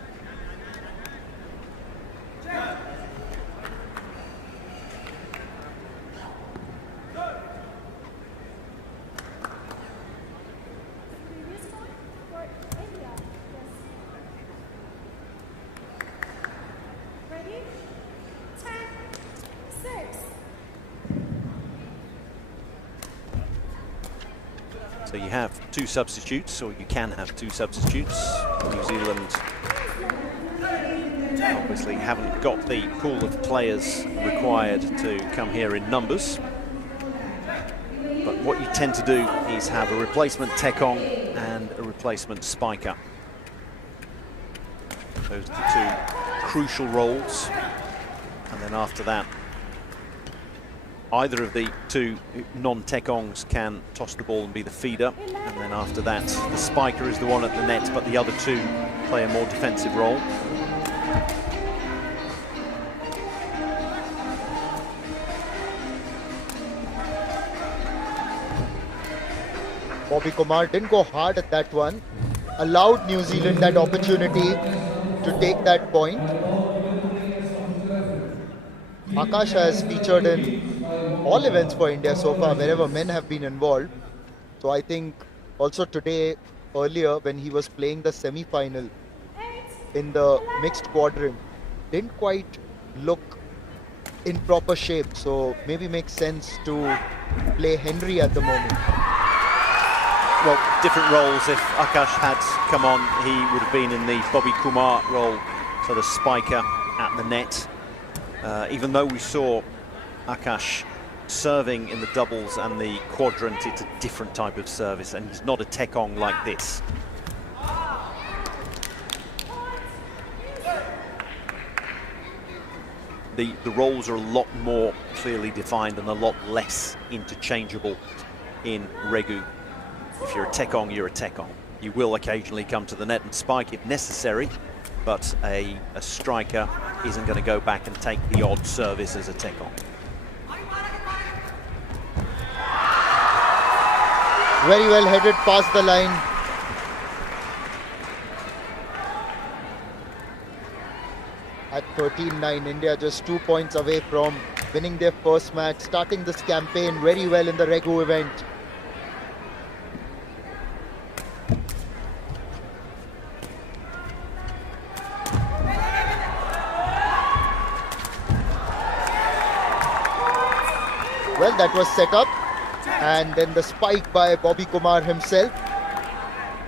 So you have 2 substitutes, or you can have 2 substitutes. New Zealand obviously haven't got the pool of players required to come here in numbers. But what you tend to do is have a replacement Tekong and a replacement spiker. Those are the 2 crucial roles. And then after that, either of the 2 non-Tekongs can toss the ball and be the feeder, and then after that the spiker is the one at the net, but the other 2 play a more defensive role. Bobby Kumar didn't go hard at that one, allowed New Zealand that opportunity to take that point. Akash has featured in all events for India so far, wherever men have been involved. So I think also today, earlier when he was playing the semi-final in the mixed quadrant, didn't quite look in proper shape. So maybe makes sense to play Henry at the moment. Well, different roles. If Akash had come on, he would have been in the Bobby Kumar role, so the spiker at the net. Even though we saw Akash serving in the doubles and the quadrant, it's a different type of service, and he's not a Tekong like this. The roles are a lot more clearly defined and a lot less interchangeable in Regu. If you're a Tekong, you're a Tekong. You will occasionally come to the net and spike if necessary, but a striker isn't going to go back and take the odd service as a Tekong. Very well headed past the line. At 13-9, India just 2 points away from winning their first match, starting this campaign very well in the Regu event. Well, that was set up, and then the spike by Bobby Kumar himself.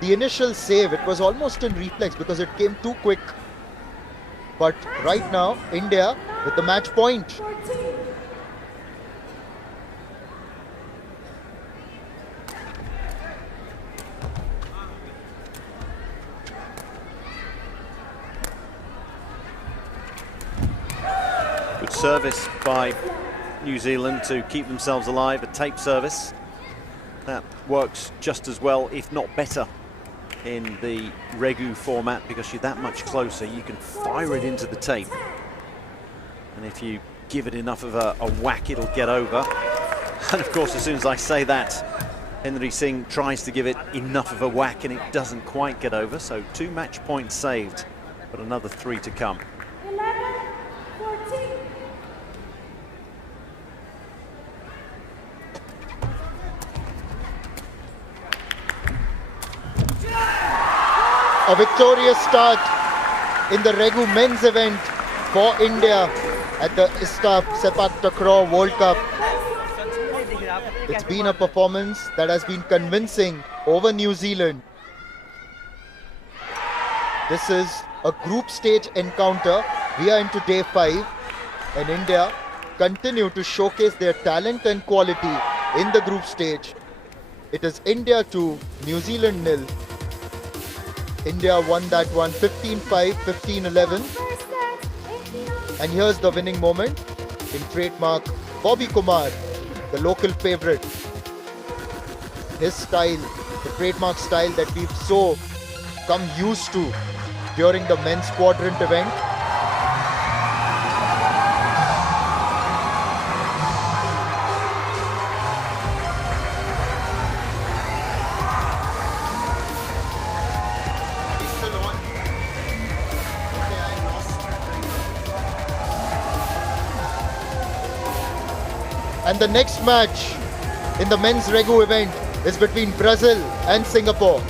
The initial save, it was almost in reflex because it came too quick. But right now, India with the match point. Good service by New Zealand to keep themselves alive, a tape service. That works just as well, if not better, in the Regu format, because you're that much closer. You can fire it into the tape, and if you give it enough of a whack, it'll get over. And of course, as soon as I say that, Henry Singh tries to give it enough of a whack and it doesn't quite get over. So 2 match points saved, but another 3 to come. 11-14. A victorious start in the Regu men's event for India at the ISTAF Sepaktakraw World Cup. It's been a performance that has been convincing over New Zealand. This is a group stage encounter. We are into day 5 and India continue to showcase their talent and quality in the group stage. It is India 2, New Zealand 0. India won that one 15-5, 15-11. And here's the winning moment in trademark Bobby Kumar, the local favourite. His style, the trademark style that we've so come used to during the men's quadrant event. And the next match in the men's Regu event is between Brazil and Singapore.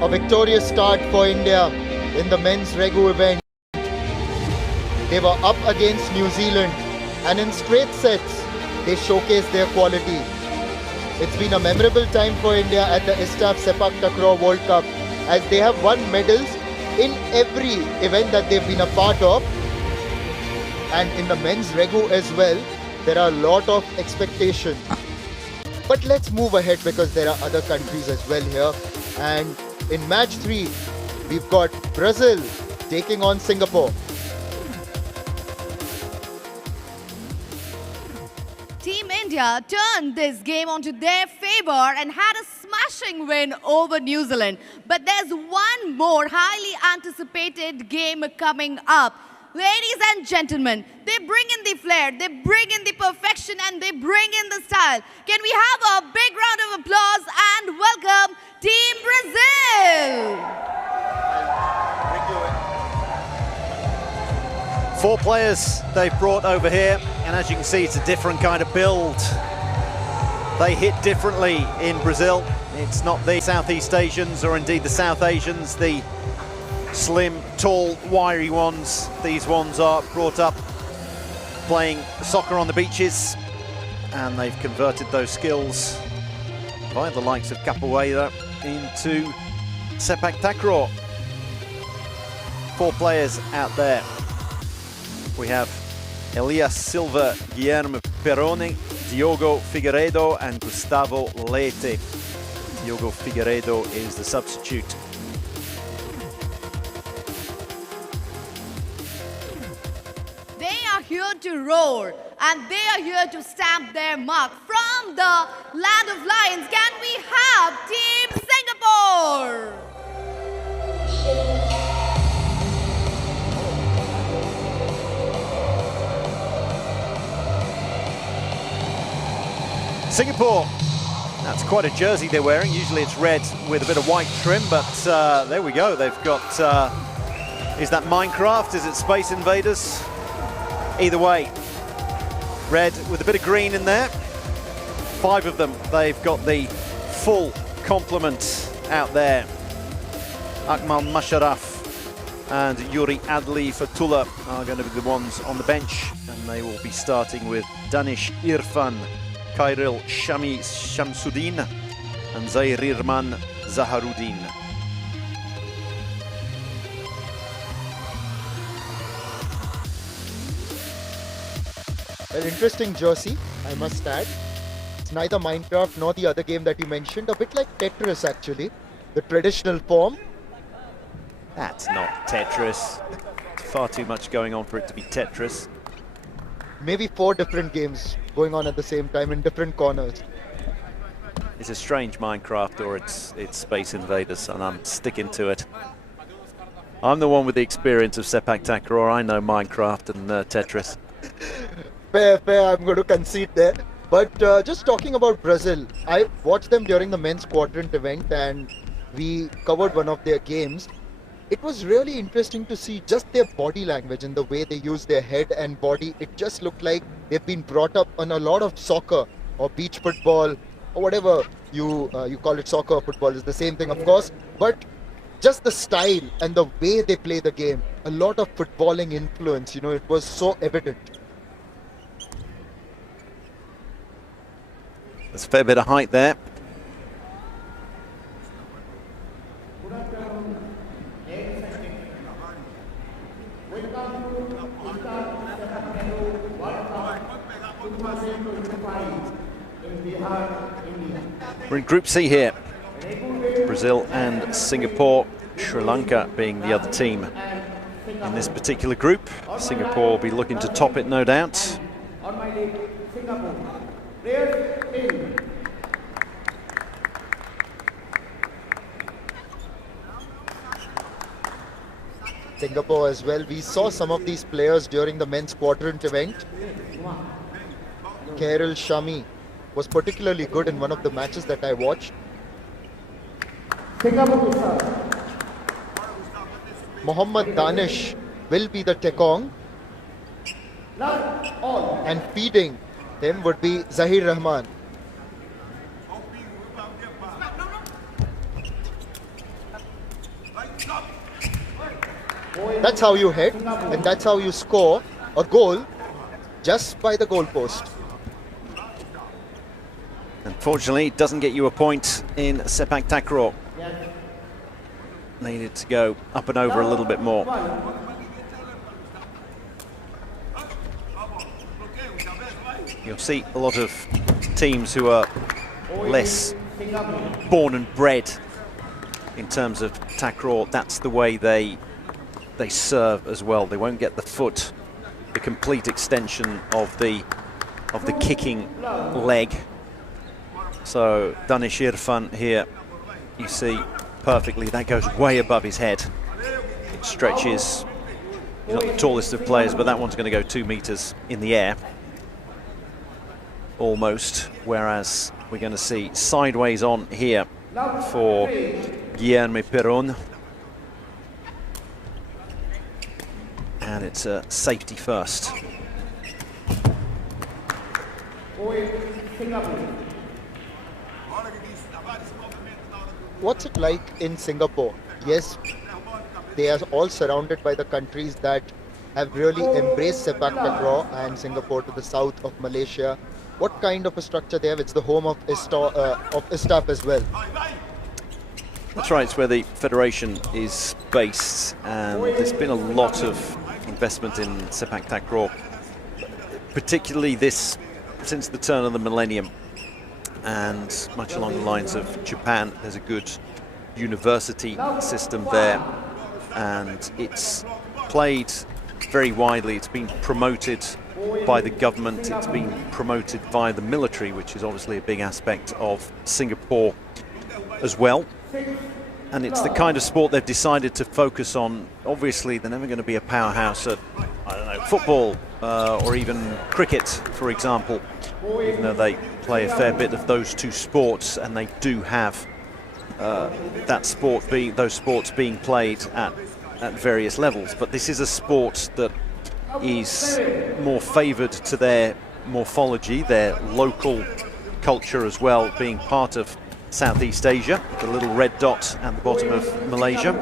A victorious start for India in the men's Regu event. They were up against New Zealand and in straight sets they showcased their quality. It's been a memorable time for India at the ISTAF Sepaktakraw World Cup as they have won medals in every event that they've been a part of. and in the men's regu as well, there are a lot of expectations. But let's move ahead because there are other countries as well here. And in match 3, we've got Brazil taking on Singapore. Team India turned this game onto their favor and had a smashing win over New Zealand. But there's one more highly anticipated game coming up. Ladies and gentlemen, they bring in the flair, they bring in the perfection, and they bring in the style. Can we have a big round of applause and welcome Team Brazil? 4 players they've brought over here, and as you can see, it's a different kind of build. They hit differently in Brazil. It's not the Southeast Asians or indeed the South Asians, the slim, tall, wiry ones. These ones are brought up playing soccer on the beaches, and they've converted those skills by the likes of capoeira into Sepaktakraw. 4 players out there. We have Elias Silva, Guilherme Peroni, Diogo Figueiredo and Gustavo Leite. Diogo Figueiredo is the substitute. They are here to roar, and they are here to stamp their mark. From the land of lions, can we have Team Singapore? Singapore, that's quite a jersey they're wearing. Usually it's red with a bit of white trim, but there we go. They've got, is that Minecraft? Is it Space Invaders? Either way, red with a bit of green in there. 5 of them, they've got the full complement out there. Akmal Masharaf and Yuri Adli Fatullah are going to be the ones on the bench, and they will be starting with Danish Irfan, Khairil Shami Shamsuddin and Zairirman Zaharuddin. An interesting jersey, I must add. It's neither Minecraft nor the other game that you mentioned. A bit like Tetris, actually. The traditional form. That's not Tetris. Far too much going on for it to be Tetris. Maybe 4 different games going on at the same time in different corners. It's a strange Minecraft, or it's Space Invaders, and I'm sticking to it. I'm the one with the experience of Sepaktakraw. I know Minecraft and Tetris. Fair, I'm going to concede there. But just talking about Brazil, I watched them during the men's quadrant event and we covered one of their games. It was really interesting to see just their body language and the way they use their head and body. It just looked like they've been brought up on a lot of soccer or beach football or whatever you call it. Soccer or football is the same thing, of course. But just the style and the way they play the game, a lot of footballing influence, you know, it was so evident. There's a fair bit of height there. We're in Group C here. Brazil and Singapore, Sri Lanka being the other team in this particular group. Singapore will be looking to top it, no doubt. Singapore as well. We saw some of these players during the men's quadrant event. Khairil Shami was particularly good in one of the matches that I watched. Mohammad Danish will be the Tekong, and feeding him would be Zahir Rahman. That's how you hit, and that's how you score a goal just by the goalpost. Unfortunately, it doesn't get you a point in Sepaktakraw. Needed to go up and over a little bit more. You'll see a lot of teams who are less born and bred in terms of takraw. That's the way they serve as well. They won't get the foot, the complete extension of the kicking leg. So Danish Irfan here, you see perfectly, that goes way above his head. It stretches. He's not the tallest of players, but that one's going to go 2 meters in the air. Almost. Whereas we're going to see sideways on here for Guillermo Perón. And it's a safety first. What's it like in Singapore? Yes, they are all surrounded by the countries that have really embraced Sepaktakraw, and Singapore to the south of Malaysia. What kind of a structure they have? It's the home of ISTAF as well. That's right, it's where the federation is based, and there's been a lot of investment in Sepaktakraw, particularly since the turn of the millennium, and much along the lines of Japan. There's a good university system there, and it's played very widely. It's been promoted by the government, it's been promoted via the military, which is obviously a big aspect of Singapore as well. And it's the kind of sport they've decided to focus on. Obviously, they're never going to be a powerhouse at, I don't know, football or even cricket, for example, even though they play a fair bit of those two sports, and they do have those sports being played at various levels. But this is a sport that is more favoured to their morphology, their local culture as well, being part of Southeast Asia, the little red dot at the bottom of Malaysia.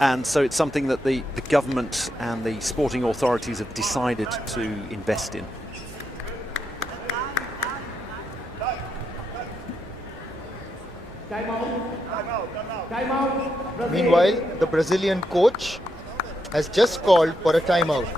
And so it's something that the government and the sporting authorities have decided to invest in. Meanwhile, the Brazilian coach has just called for a timeout.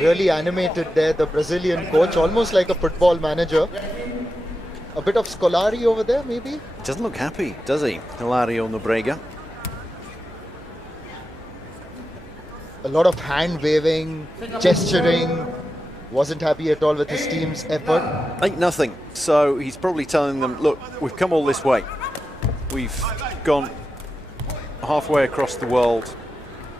Really animated there, the Brazilian coach, almost like a football manager. A bit of Scolari over there, maybe? Doesn't look happy, does he? Hilario Nobrega. A lot of hand waving, gesturing. Wasn't happy at all with his team's effort. Ain't nothing. So he's probably telling them, look, we've come all this way. We've gone halfway across the world.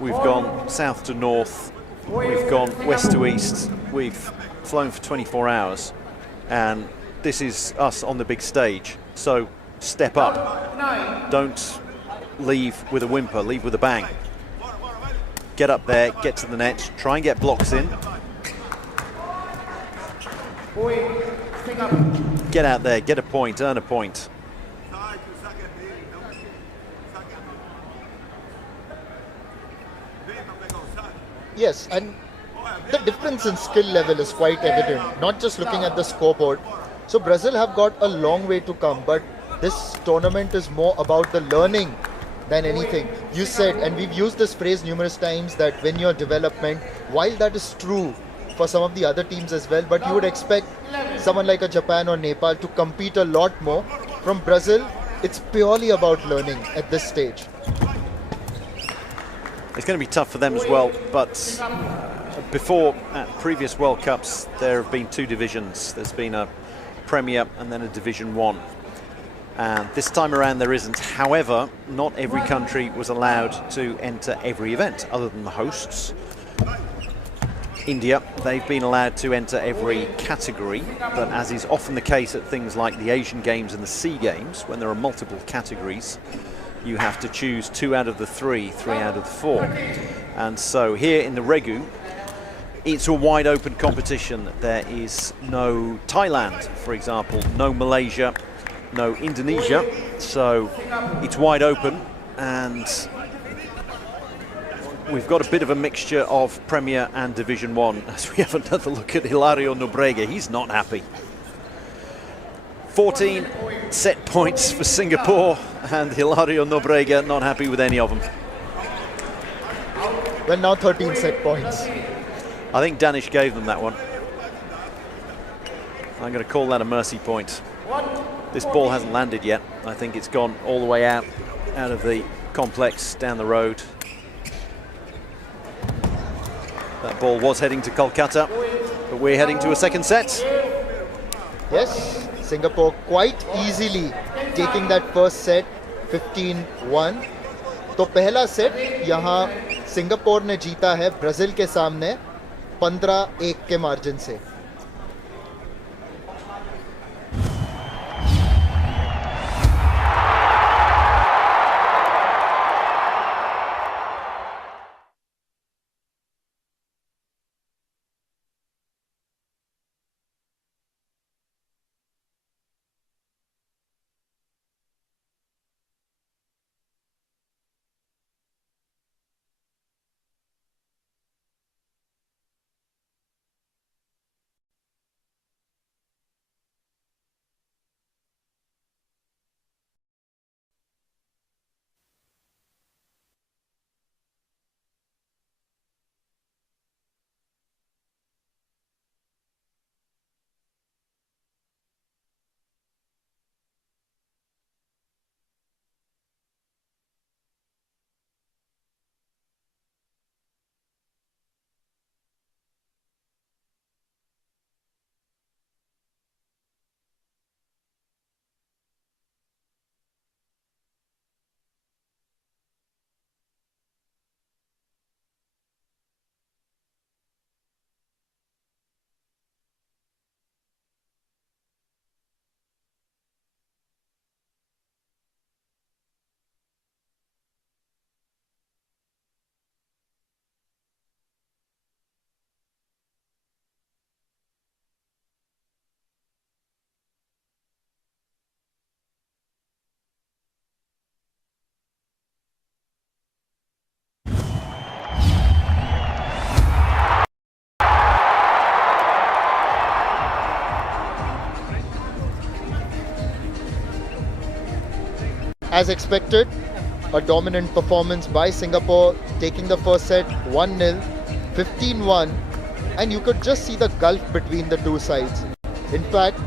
We've gone south to north. We've gone west to east. We've flown for 24 hours. And this is us on the big stage. So step up. Don't leave with a whimper, leave with a bang. Get up there, get to the net, try and get blocks in. Get out there, get a point, earn a point. Yes, and the difference in skill level is quite evident, not just looking at the scoreboard. So Brazil have got a long way to come, but this tournament is more about the learning than anything. You said, and we've used this phrase numerous times, that when you're development, while that is true for some of the other teams as well, but you would expect someone like a Japan or Nepal to compete a lot more. From Brazil, it's purely about learning at this stage. It's going to be tough for them as well, but before, at previous World Cups, there have been two divisions. There's been a Premier and then a Division 1. And this time around there isn't. However, not every country was allowed to enter every event, other than the hosts. India, they've been allowed to enter every category, but as is often the case at things like the Asian Games and the SEA Games, when there are multiple categories, you have to choose 2 out of the 3, 3 out of the 4. And so here in the Regu, it's a wide open competition. There is no Thailand, for example, no Malaysia, no Indonesia, so it's wide open, and we've got a bit of a mixture of Premier and Division 1 as we have another look at Hilario Nobrega. He's not happy. 14 set points for Singapore, and Hilario Nobrega not happy with any of them. Well, now 13 set points. I think Danish gave them that one. I'm going to call that a mercy point. This ball hasn't landed yet. I think it's gone all the way out of the complex, down the road. That ball was heading to Kolkata, but we're heading to a second set. Yes, Singapore quite easily taking that first set, 15-1. तो पहला set यहाँ Singapore ने जीता है Brazil के सामने 15-1 के margin से. As expected, a dominant performance by Singapore, taking the first set 1-0, 15-1, and you could just see the gulf between the two sides. In fact,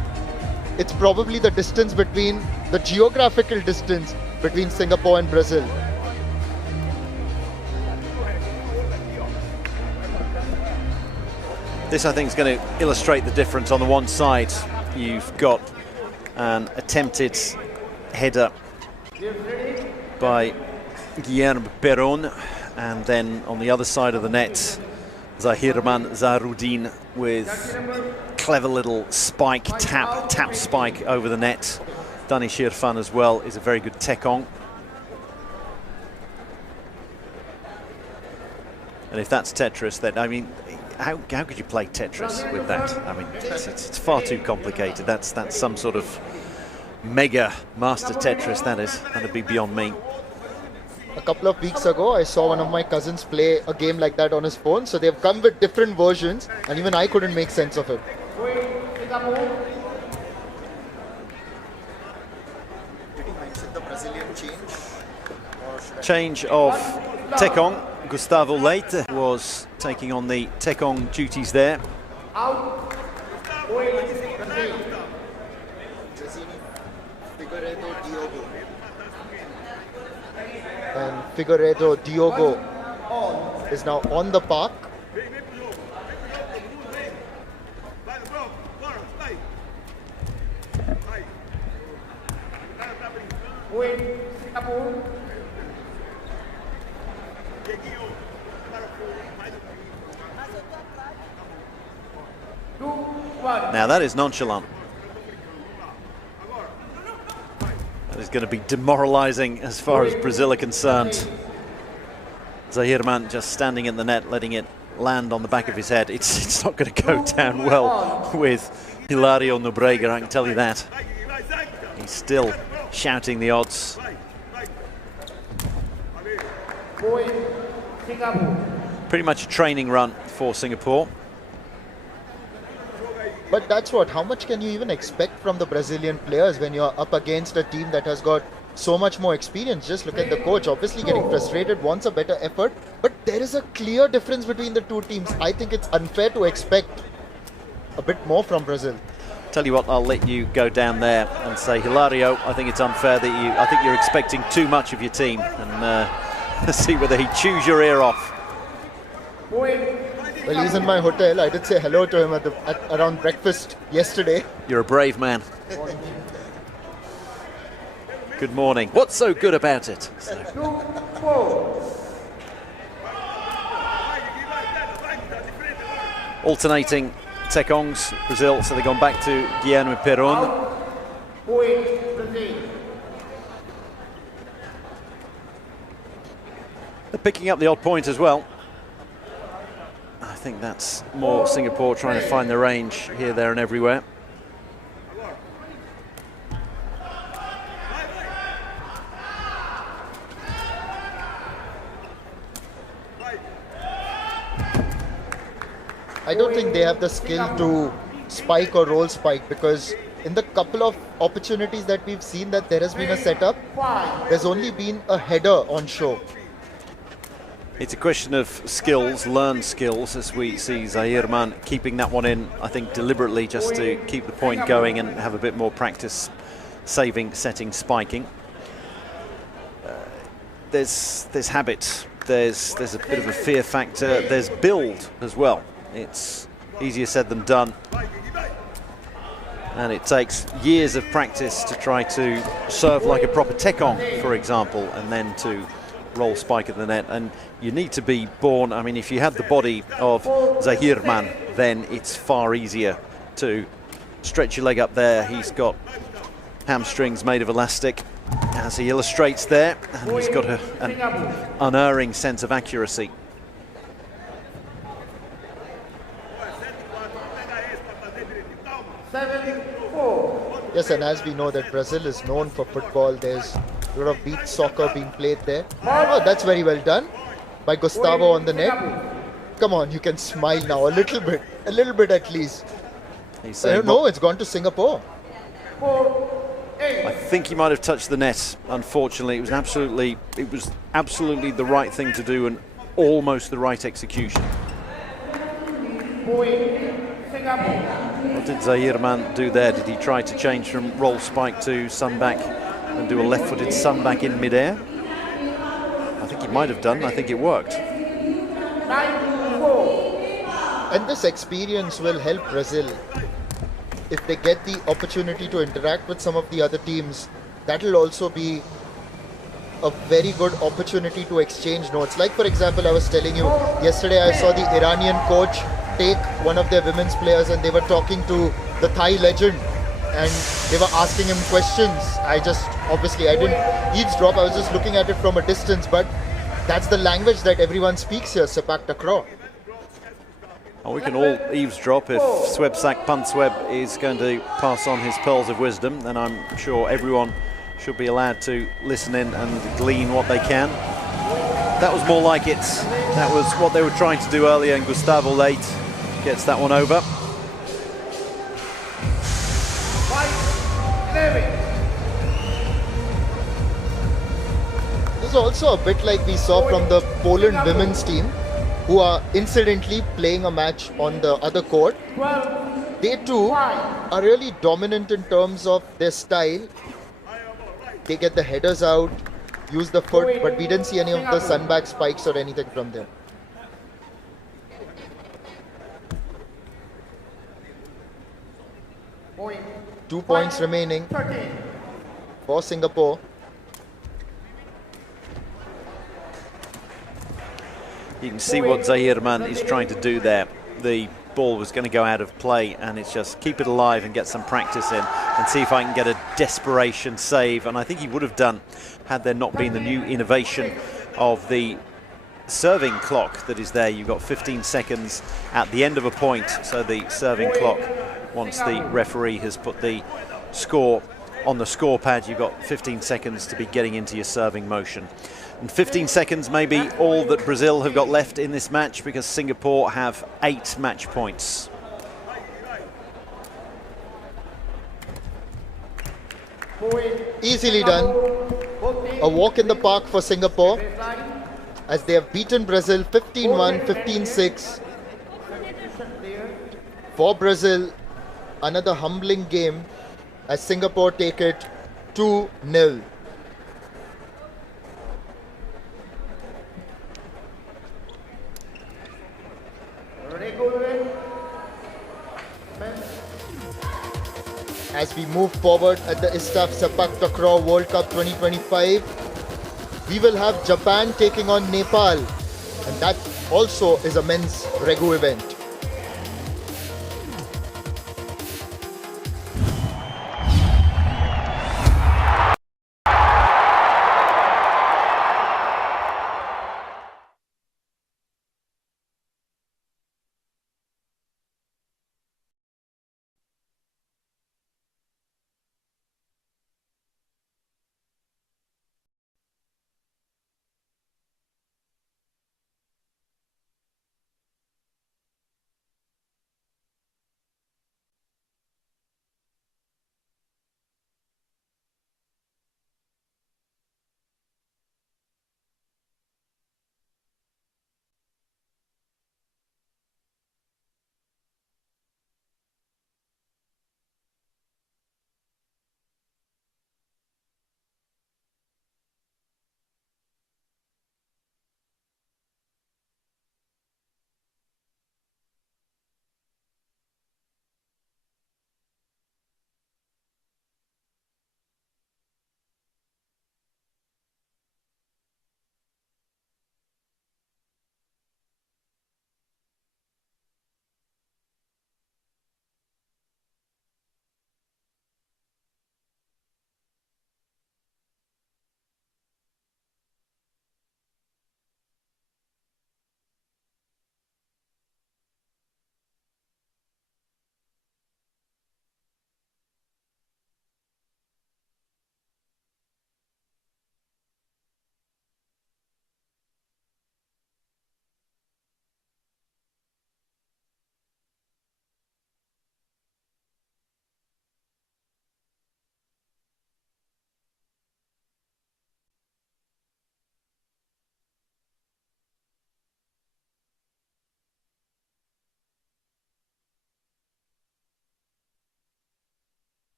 it's probably the distance between, the geographical distance between Singapore and Brazil. This, I think, is going to illustrate the difference. On the one side, you've got an attempted header by Guillermo Perón, and then on the other side of the net, Zahirman Zahrudin with clever little spike, tap spike over the net. Danish Irfan as well is a very good tekong. And if that's Tetris, then, I mean, how could you play Tetris with that? I mean, it's far too complicated. That's some sort of mega master Tetris, that is. That'd be beyond me. A couple of weeks ago, I saw one of my cousins play a game like that on his phone. So they've come with different versions, and even I couldn't make sense of it. Change of tekong. Gustavo Leite was taking on the tekong duties there. And Figueiredo Diogo is now on the park. Point Singapore. 2-1. Now that is nonchalant. That is going to be demoralizing as far as Brazil are concerned. Zahirman just standing in the net, letting it land on the back of his head. It's not going to go down well with Hilario Nobrega, I can tell you that. He's still shouting the odds. Point Singapore. Pretty much a training run for Singapore. But that's what, how much can you even expect from the Brazilian players when you're up against a team that has got so much more experience? Just look at the coach, obviously getting frustrated, wants a better effort, but there is a clear difference between the two teams. I think it's unfair to expect a bit more from Brazil. Tell you what, I'll let you go down there and say, Hilario, I think it's unfair that I think you're expecting too much of your team, and see whether he chews your ear off. Well, he's in my hotel. I did say hello to him around breakfast yesterday. You're a brave man. Good morning. What's so good about it? Alternating Tekongs, Brazil, so they've gone back to Guilherme Peron. Point Brazil. They're picking up the odd point as well. I think that's more Singapore trying to find the range here, there and everywhere. I don't think they have the skill to spike or roll spike, because in the couple of opportunities that we've seen that there has been a setup, there's only been a header on show. It's a question of skills, learned skills, as we see Zahirman keeping that one in, I think deliberately, just to keep the point going and have a bit more practice saving, setting, spiking. There's habit, there's a bit of a fear factor, there's build as well. It's easier said than done. And it takes years of practice to try to serve like a proper Tekong, for example, and then to roll spike at the net. And you need to be born, I mean, if you had the body of Zahirman, then it's far easier to stretch your leg up there. He's got hamstrings made of elastic, as he illustrates there, and he's got an unerring sense of accuracy. Yes, and as we know that Brazil is known for football, there's a lot of beach soccer being played there. Oh, that's very well done by Gustavo on the net. Come on, you can smile now a little bit at least. He's saying, no, it's gone to Singapore. I think he might have touched the net. Unfortunately, it was absolutely the right thing to do and almost the right execution. What did Zahirman do there? Did he try to change from roll spike to sunback and do a left-footed sunback in midair? I think he might have done. I think it worked. And this experience will help Brazil. If they get the opportunity to interact with some of the other teams, that will also be a very good opportunity to exchange notes. Like, for example, I was telling you, yesterday I saw the Iranian coach take one of their women's players and they were talking to the Thai legend and they were asking him questions. I didn't eavesdrop, I was just looking at it from a distance, but that's the language that everyone speaks here, Sepaktakraw. Oh, we can all eavesdrop. If Swebsak Pansweb is going to pass on his pearls of wisdom, then I'm sure everyone should be allowed to listen in and glean what they can. That was more like it. That was what they were trying to do earlier, and Gustavo Late gets that one over. This is also a bit like we saw from the Poland women's team, who are incidentally playing a match on the other court. They too are really dominant in terms of their style. They get the headers out, use the foot, but we didn't see any of the sunback spikes or anything from them. Point. 2 points remaining for Singapore. You can see what Zahirman is trying to do there. The ball was going to go out of play, and it's just keep it alive and get some practice in and see if I can get a desperation save. And I think he would have done had there not been the new innovation of the serving clock that is there. You've got 15 seconds at the end of a point, so the serving clock, once the referee has put the score on the score pad, you've got 15 seconds to be getting into your serving motion. And 15 seconds may be all that Brazil have got left in this match, because Singapore have 8 match points. Easily done. A walk in the park for Singapore, as they have beaten Brazil 15-1, 15-6. For Brazil, another humbling game as Singapore take it 2-0. As we move forward at the ISTAF Sepaktakraw World Cup 2025, we will have Japan taking on Nepal, and that also is a men's regu event.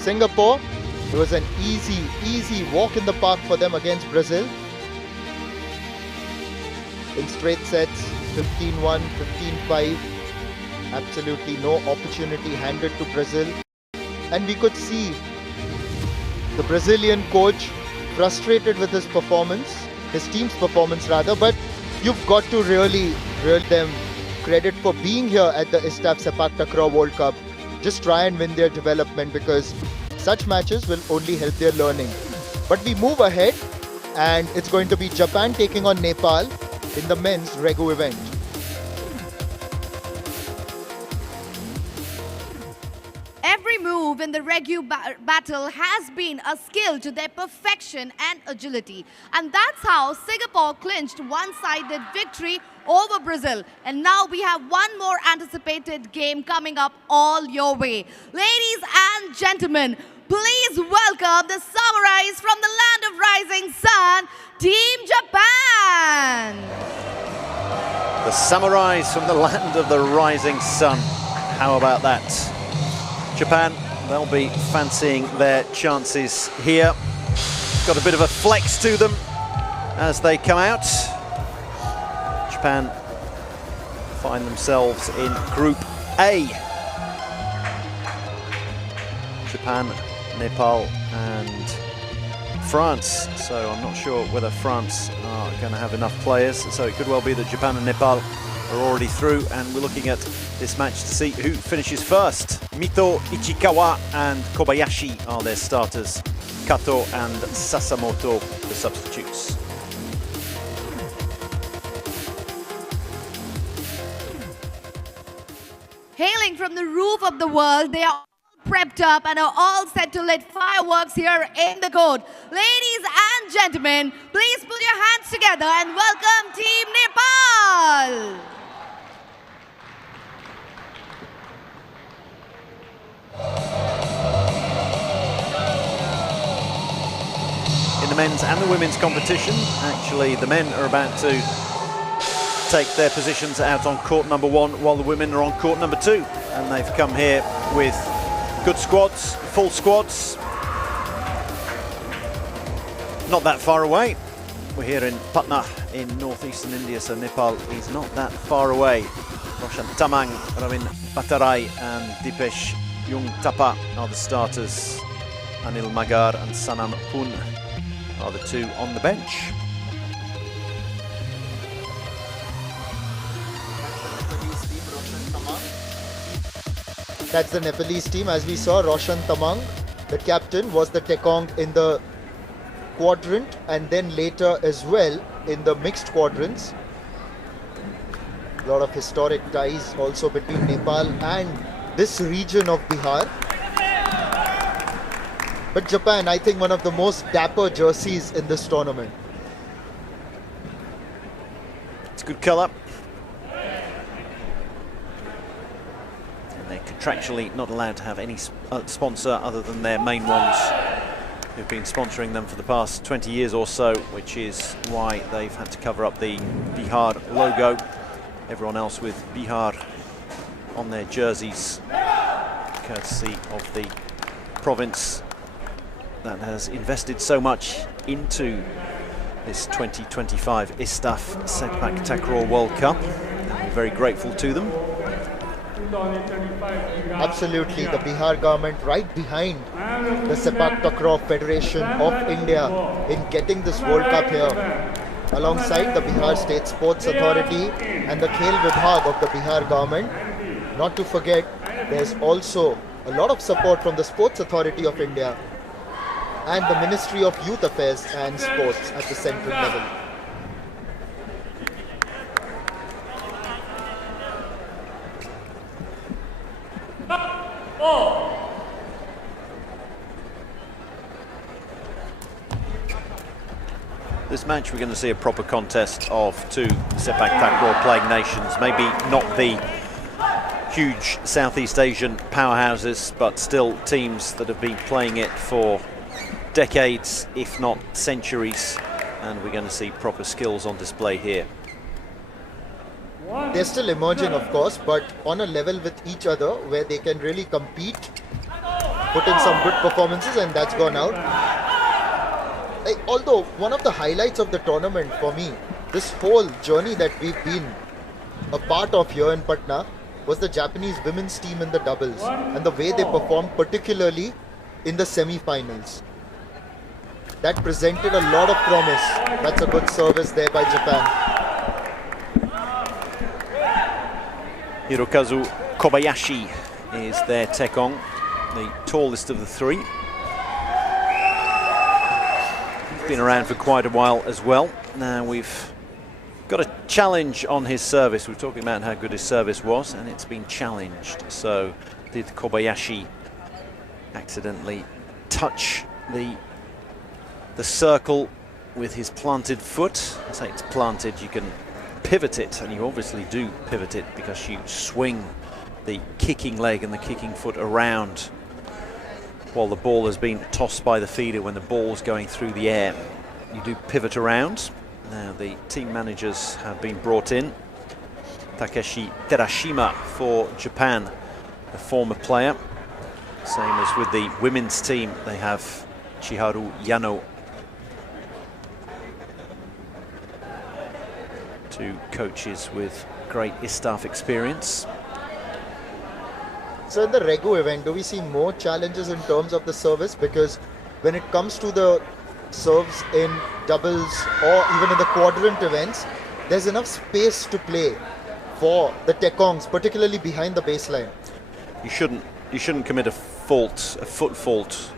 Singapore, it was an easy walk in the park for them against Brazil. In straight sets, 15-1, 15-5. Absolutely no opportunity handed to Brazil. And we could see the Brazilian coach frustrated with his performance, his team's performance rather, but you've got to really them credit for being here at the ISTAF Sepaktakraw World Cup. Just try and win their development, because such matches will only help their learning. But we move ahead, and it's going to be Japan taking on Nepal in the men's Regu event. Every move in the Regu battle has been a skill to their perfection and agility. And that's how Singapore clinched one-sided victory over Brazil. And now we have one more anticipated game coming up all your way. Ladies and gentlemen, please welcome the samurais from the land of rising sun, Team Japan. The samurais from the land of the rising sun. How about that? Japan, they'll be fancying their chances here. Got a bit of a flex to them as they come out. Japan find themselves in Group A. Japan, Nepal and France. So I'm not sure whether France are going to have enough players. So it could well be that Japan and Nepal are already through, and we're looking at this match to see who finishes first. Mito, Ichikawa and Kobayashi are their starters. Kato and Sasamoto the substitutes. Hailing from the roof of the world, they are all prepped up and are all set to lit fireworks here in the court. Ladies and gentlemen, please put your hands together and welcome Team Nepal. In the men's and the women's competition, actually the men are about to take their positions out on court number 1 while the women are on court number 2, and they've come here with good squads, full squads. Not that far away. We're here in Patna in northeastern India, so Nepal is not that far away. Roshan Tamang, Ravin Batarai and Dipesh Jungtapa are the starters. Anil Magar and Sanam Pun are the two on the bench. That's the Nepalese team. As we saw, Roshan Tamang, the captain, was the Tekong in the quadrant, and then later as well in the mixed quadrants. A lot of historic ties also between Nepal and this region of Bihar. But Japan, I think, one of the most dapper jerseys in this tournament. It's a good colour. And they're contractually not allowed to have any sponsor other than their main ones, who've been sponsoring them for the past 20 years or so, which is why they've had to cover up the Bihar logo. Everyone else with Bihar on their jerseys, courtesy of the province that has invested so much into this 2025 ISTAF Sepaktakraw World Cup, and we're very grateful to them. Absolutely, the Bihar government right behind the Sepaktakraw Federation of India in getting this World Cup here, alongside the Bihar State Sports Authority and the Khel Vibhag of the Bihar government. Not to forget, there's also a lot of support from the Sports Authority of India and the Ministry of Youth Affairs and Sports at the central level. This match, we're going to see a proper contest of two Sepaktakraw playing nations. Maybe not the huge Southeast Asian powerhouses, but still teams that have been playing it for decades, if not centuries, and we're going to see proper skills on display here. They're still emerging, of course, but on a level with each other where they can really compete, put in some good performances, and that's gone out. Although one of the highlights of the tournament for me, this whole journey that we've been a part of here in Patna, was the Japanese women's team in the doubles and the way they performed, particularly in the semi-finals. That presented a lot of promise. That's a good service there by Japan. Hirokazu Kobayashi is their tekong, the tallest of the three. He's been around for quite a while as well. Now we've got a challenge on his service. We're talking about how good his service was, and it's been challenged. So did Kobayashi accidentally touch the circle with his planted foot? I say it's planted, you can pivot it, and you obviously do pivot it because you swing the kicking leg and the kicking foot around while the ball has been tossed by the feeder. When the ball's going through the air, you do pivot around. Now the team managers have been brought in. Takeshi Terashima for Japan, a former player. Same as with the women's team, they have Chiharu Yano. Two coaches with great ISTAF experience. So in the Regu event, do we see more challenges in terms of the service? Because when it comes to the serves in doubles or even in the quadrant events, there's enough space to play for the tekongs, particularly behind the baseline. You shouldn't commit a foot fault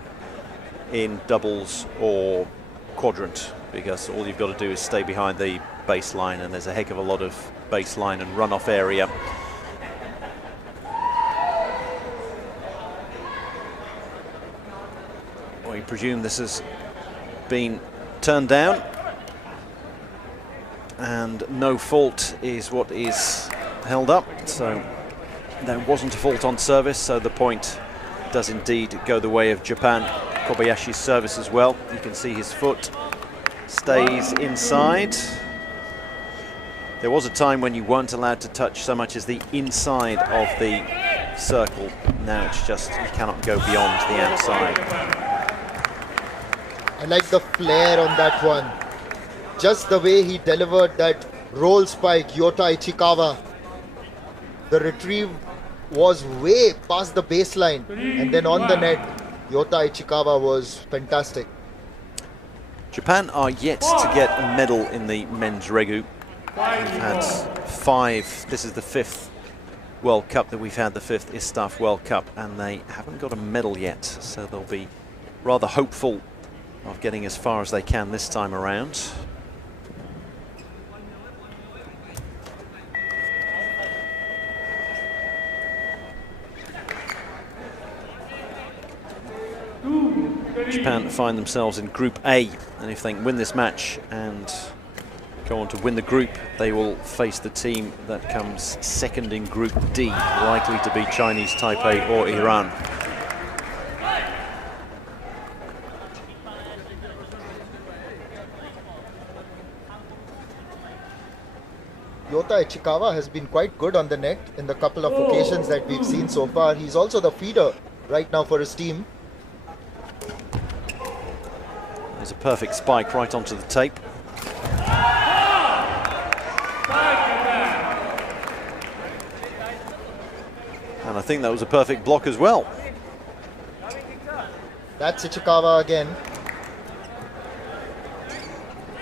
in doubles or quadrant, because all you've got to do is stay behind the baseline, and there's a heck of a lot of baseline and runoff area. We presume this has been turned down, and no fault is what is held up. So there wasn't a fault on service, so the point does indeed go the way of Japan. Kobayashi's service as well. You can see his foot stays inside. There was a time when you weren't allowed to touch so much as the inside of the circle. Now it's just, you cannot go beyond the outside. I like the flair on that one. Just the way he delivered that roll spike, Yota Ichikawa. The retrieve was way past the baseline, and then on the net, Yota Ichikawa was fantastic. Japan are yet to get a medal in the men's Regu. We've had 5, this is the 5th World Cup that we've had, the 5th ISTAF World Cup, and they haven't got a medal yet, so they'll be rather hopeful of getting as far as they can this time around. Japan find themselves in Group A, and if they can win this match and go on to win the group, they will face the team that comes second in Group D, likely to be Chinese Taipei or Iran. Yota Ichikawa has been quite good on the net in the couple of occasions that we've seen so far. He's also the feeder right now for his team. There's a perfect spike right onto the tape. And I think that was a perfect block as well. That's Ichikawa again.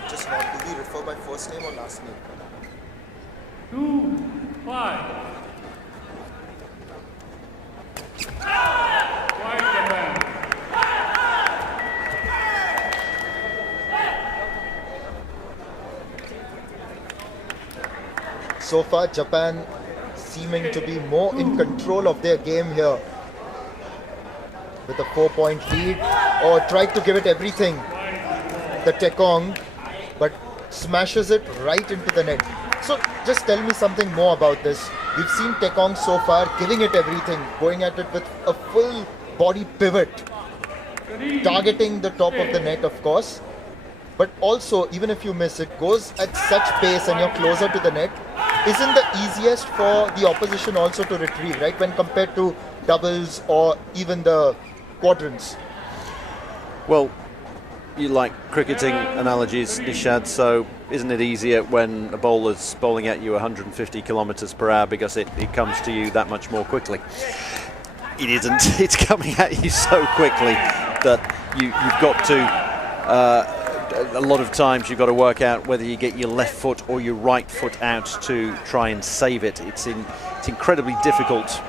Just not, do we refer by first name or last name? 2-5. So far, Japan seeming to be more in control of their game here. With a 4-point lead, or tried to give it everything. The tekong, but smashes it right into the net. So just tell me something more about this. We've seen tekong so far giving it everything, going at it with a full body pivot, targeting the top of the net, of course. But also, even if you miss, it goes at such pace and you're closer to the net. Isn't the easiest for the opposition also to retrieve, right? When compared to doubles or even the quadrants. Well, you like cricketing analogies, Nishad, so isn't it easier when a bowler's bowling at you 150 kilometers per hour because it comes to you that much more quickly? It isn't. It's coming at you so quickly that you've got to a lot of times you've got to work out whether you get your left foot or your right foot out to try and save it. It's incredibly difficult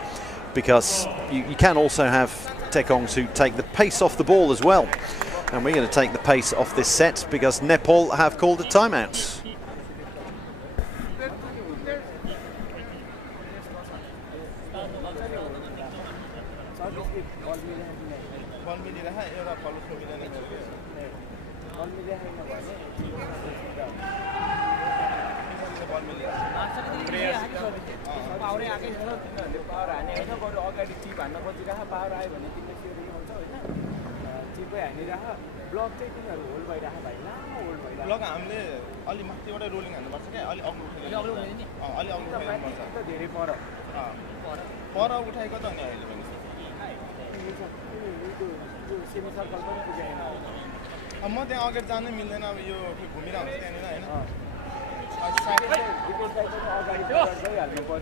because you can also have Tekongs who take the pace off the ball as well. And we're going to take the pace off this set because Nepal have called a timeout.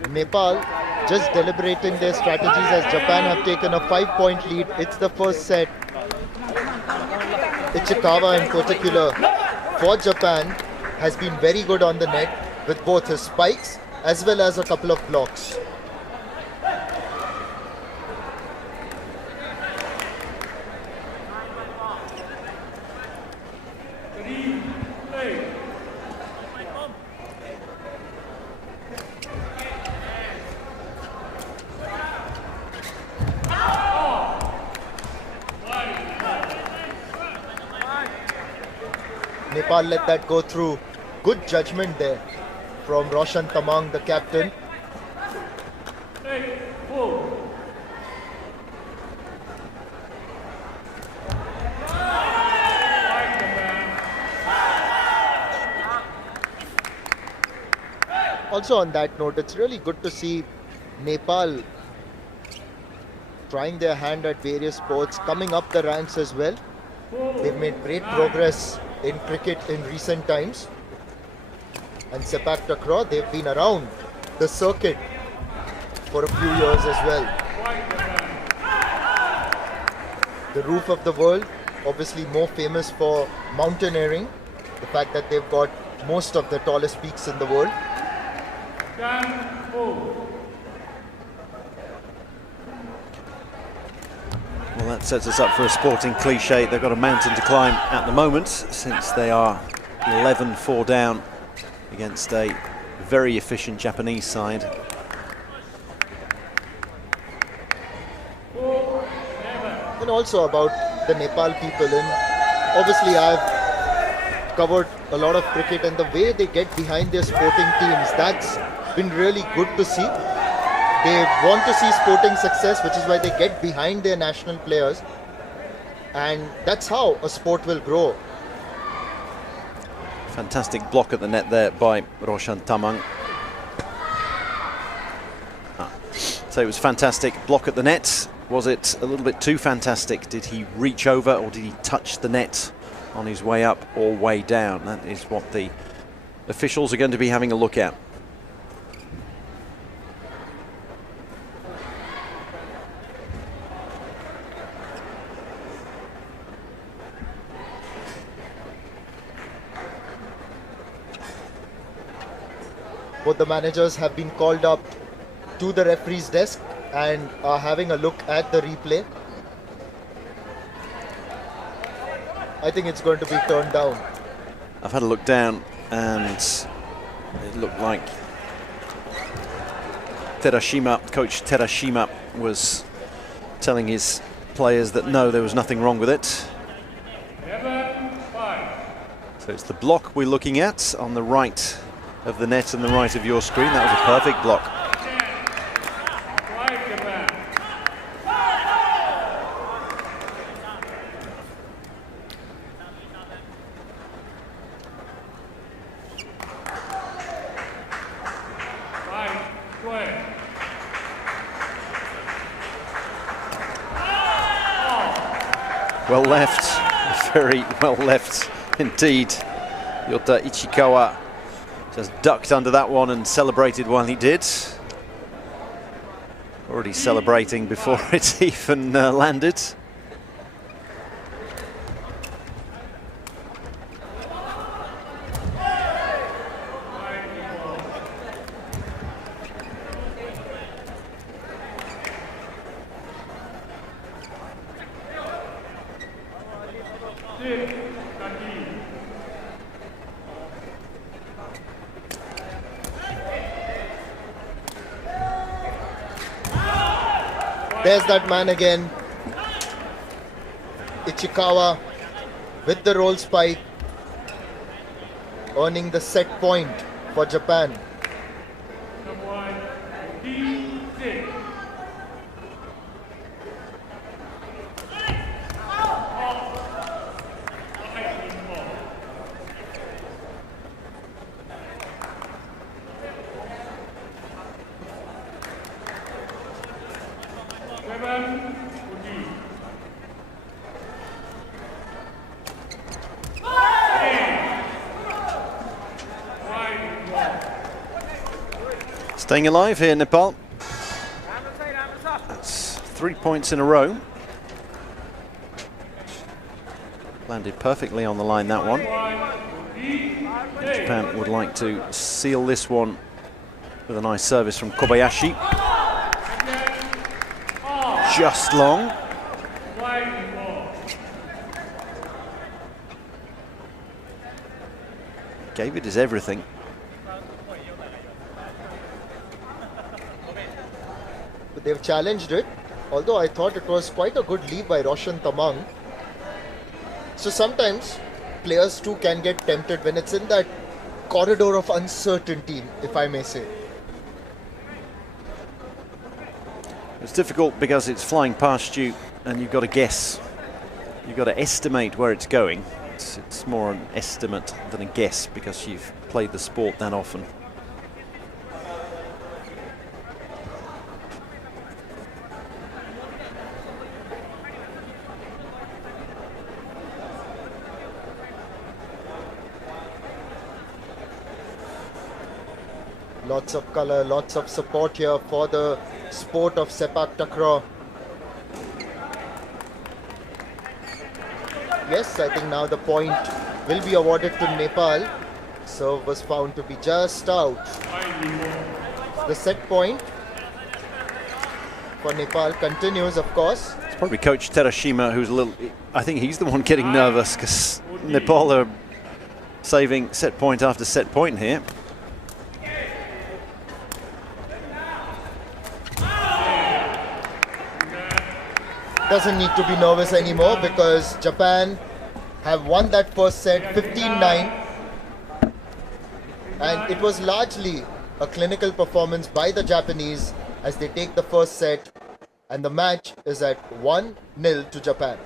Nepal just deliberating their strategies as Japan have taken a 5-point lead. It's the first set. Ichikawa in particular for Japan has been very good on the net with both his spikes as well as a couple of blocks. Nepal let that go through. Good judgment there from Roshan Tamang, the captain. Also on that note, it's really good to see Nepal trying their hand at various sports, coming up the ranks as well. They've made great progress in cricket in recent times. And Sepaktakraw, they've been around the circuit for a few years as well. The roof of the world, obviously more famous for mountaineering, the fact that they've got most of the tallest peaks in the world. Well, that sets us up for a sporting cliche. They've got a mountain to climb at the moment since they are 11-4 down against a very efficient Japanese side. And also about the Nepal people, and obviously I've covered a lot of cricket, and the way they get behind their sporting teams, that's been really good to see. They want to see sporting success, which is why they get behind their national players, and that's how a sport will grow. Fantastic block at the net there by Roshan Tamang. So it was fantastic block at the net. Was it a little bit too fantastic? Did he reach over or did he touch the net on his way up or way down? That is what the officials are going to be having a look at. Both the managers have been called up to the referee's desk and are having a look at the replay. I think it's going to be turned down. I've had a look down and it looked like Coach Terashima was telling his players that no, there was nothing wrong with it. So it's the block we're looking at on the right of the net and the right of your screen. That was a perfect block. Well left, very well left indeed. Yota Ichikawa just ducked under that one and celebrated while he did. Already celebrating before it even landed. There's that man again. Ichikawa with the roll spike, earning the set point for Japan. Staying alive here, Nepal. That's 3 points in a row. Landed perfectly on the line, that one. Japan would like to seal this one with a nice service from Kobayashi. Just long. Gave it his everything. But they've challenged it, although I thought it was quite a good lead by Roshan Tamang. So sometimes players too can get tempted when it's in that corridor of uncertainty, if I may say. It's difficult because it's flying past you and you've got to guess. You've got to estimate where it's going. It's more an estimate than a guess because you've played the sport that often. Lots of color, lots of support here for the sport of Sepaktakraw. Yes, I think now the point will be awarded to Nepal. Serve was found to be just out. The set point for Nepal continues, of course. It's probably Coach Terashima who's a little... I think he's the one getting nervous because Nepal are saving set point after set point here. Doesn't need to be nervous anymore because Japan have won that first set 15-9, and it was largely a clinical performance by the Japanese as they take the first set, and the match is at 1-0 to Japan.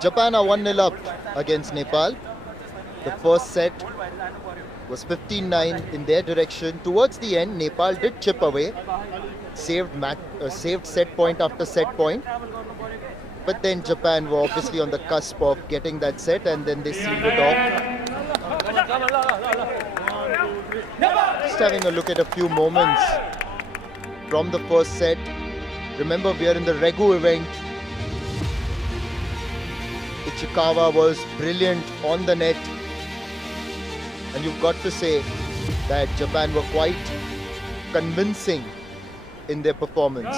Japan are 1-0 up against Nepal. The first set was 15-9 in their direction. Towards the end, Nepal did chip away, saved set point after set point. But then Japan were obviously on the cusp of getting that set, and then they sealed it off. Just having a look at a few moments from the first set. Remember, we are in the Regu event. Ichikawa was brilliant on the net. And you've got to say that Japan were quite convincing in their performance.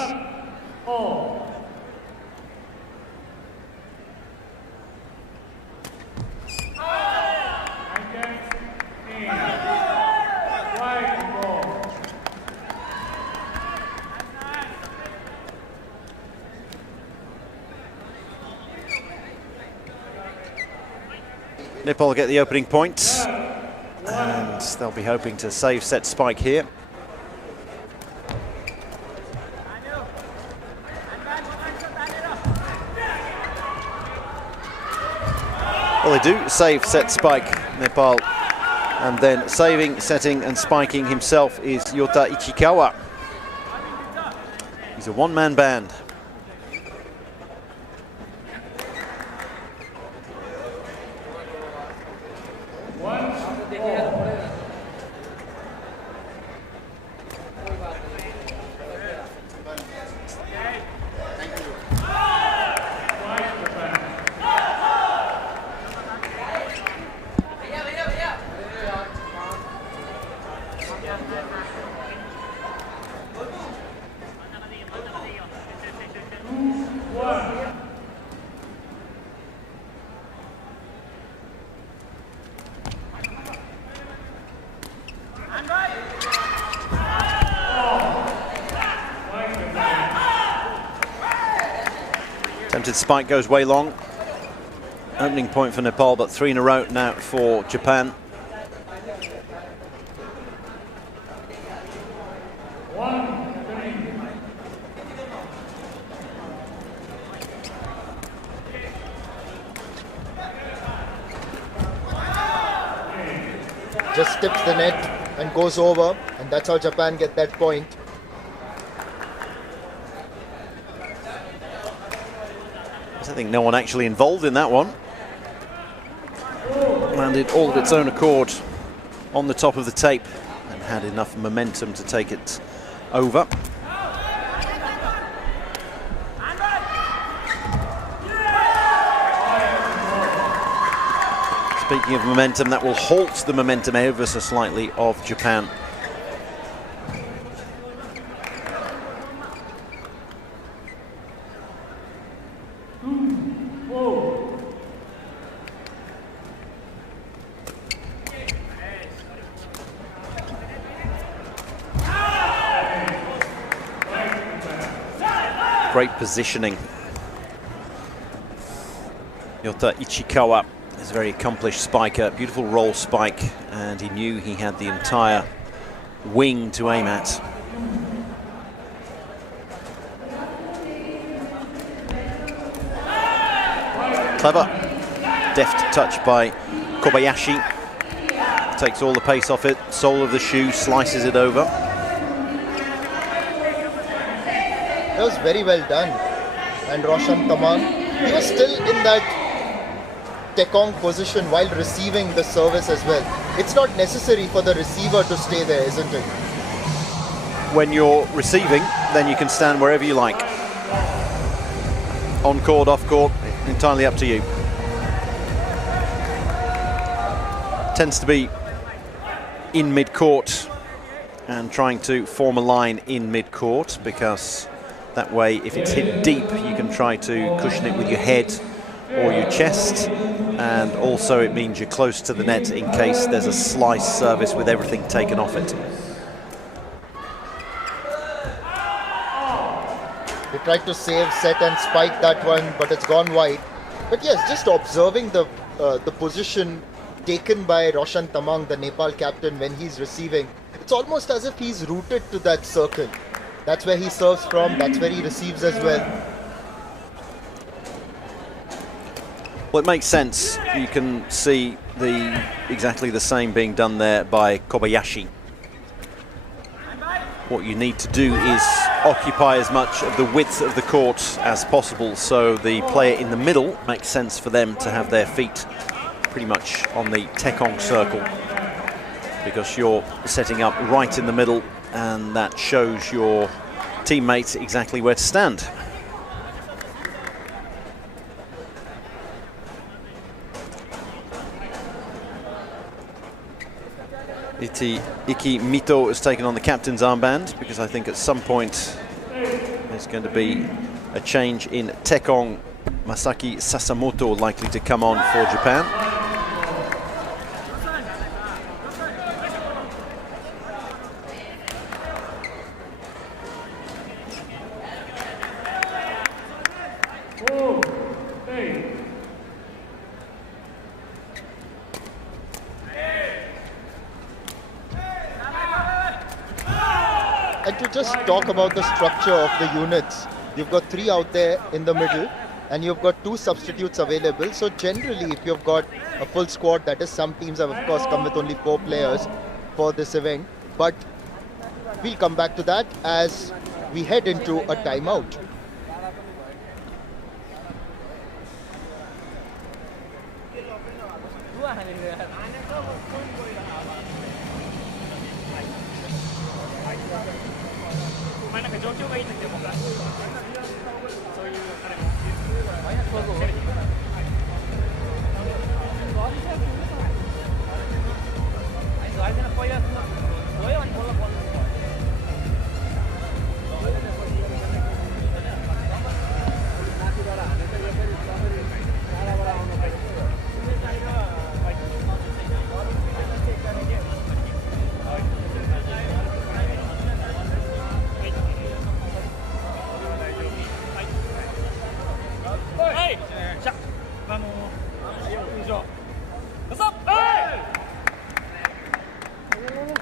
Nepal get the opening points, and they'll be hoping to save set spike here. Well, they do save set spike, Nepal, and then saving, setting and spiking himself is Yota Ichikawa. He's a one-man band. Attempted spike goes way long. Opening point for Nepal, but 3 in a row now for Japan. Just tips the net and goes over, and that's how Japan get that point. I think no one actually involved in that one. Landed all of its own accord on the top of the tape and had enough momentum to take it over. Speaking of momentum, that will halt the momentum ever so slightly of Japan. Great positioning. Yota Ichikawa is a very accomplished spiker, beautiful roll spike, and he knew he had the entire wing to aim at. Clever, deft touch by Kobayashi. Takes all the pace off it, sole of the shoe, slices it over. That was very well done. And Roshan Tamang, he was still in that Tekong position while receiving the service as well. It's not necessary for the receiver to stay there, isn't it? When you're receiving, then you can stand wherever you like. On court, off court, entirely up to you. Tends to be in mid-court and trying to form a line in mid-court, because that way, if it's hit deep, you can try to cushion it with your head or your chest, and also it means you're close to the net in case there's a slice service with everything taken off it. They tried to save, set and spike that one, but it's gone wide. But yes, just observing the position taken by Roshan Tamang, the Nepal captain, when he's receiving, it's almost as if he's rooted to that circle. That's where he serves from, that's where he receives as well. Well, it makes sense. You can see exactly the same being done there by Kobayashi. What you need to do is occupy as much of the width of the court as possible, so the player in the middle makes sense for them to have their feet pretty much on the Tekong circle. because you're setting up right in the middle, and that shows your teammates exactly where to stand. Iki Mito has taken on the captain's armband, because I think at some point there's going to be a change in Tekong. Masaki Sasamoto likely to come on for Japan. And to just talk about the structure of the units, you've got 3 out there in the middle, and you've got 2 substitutes available. So generally, if you've got a full squad, that is, some teams have of course come with only 4 players for this event, but we'll come back to that as we head into a timeout.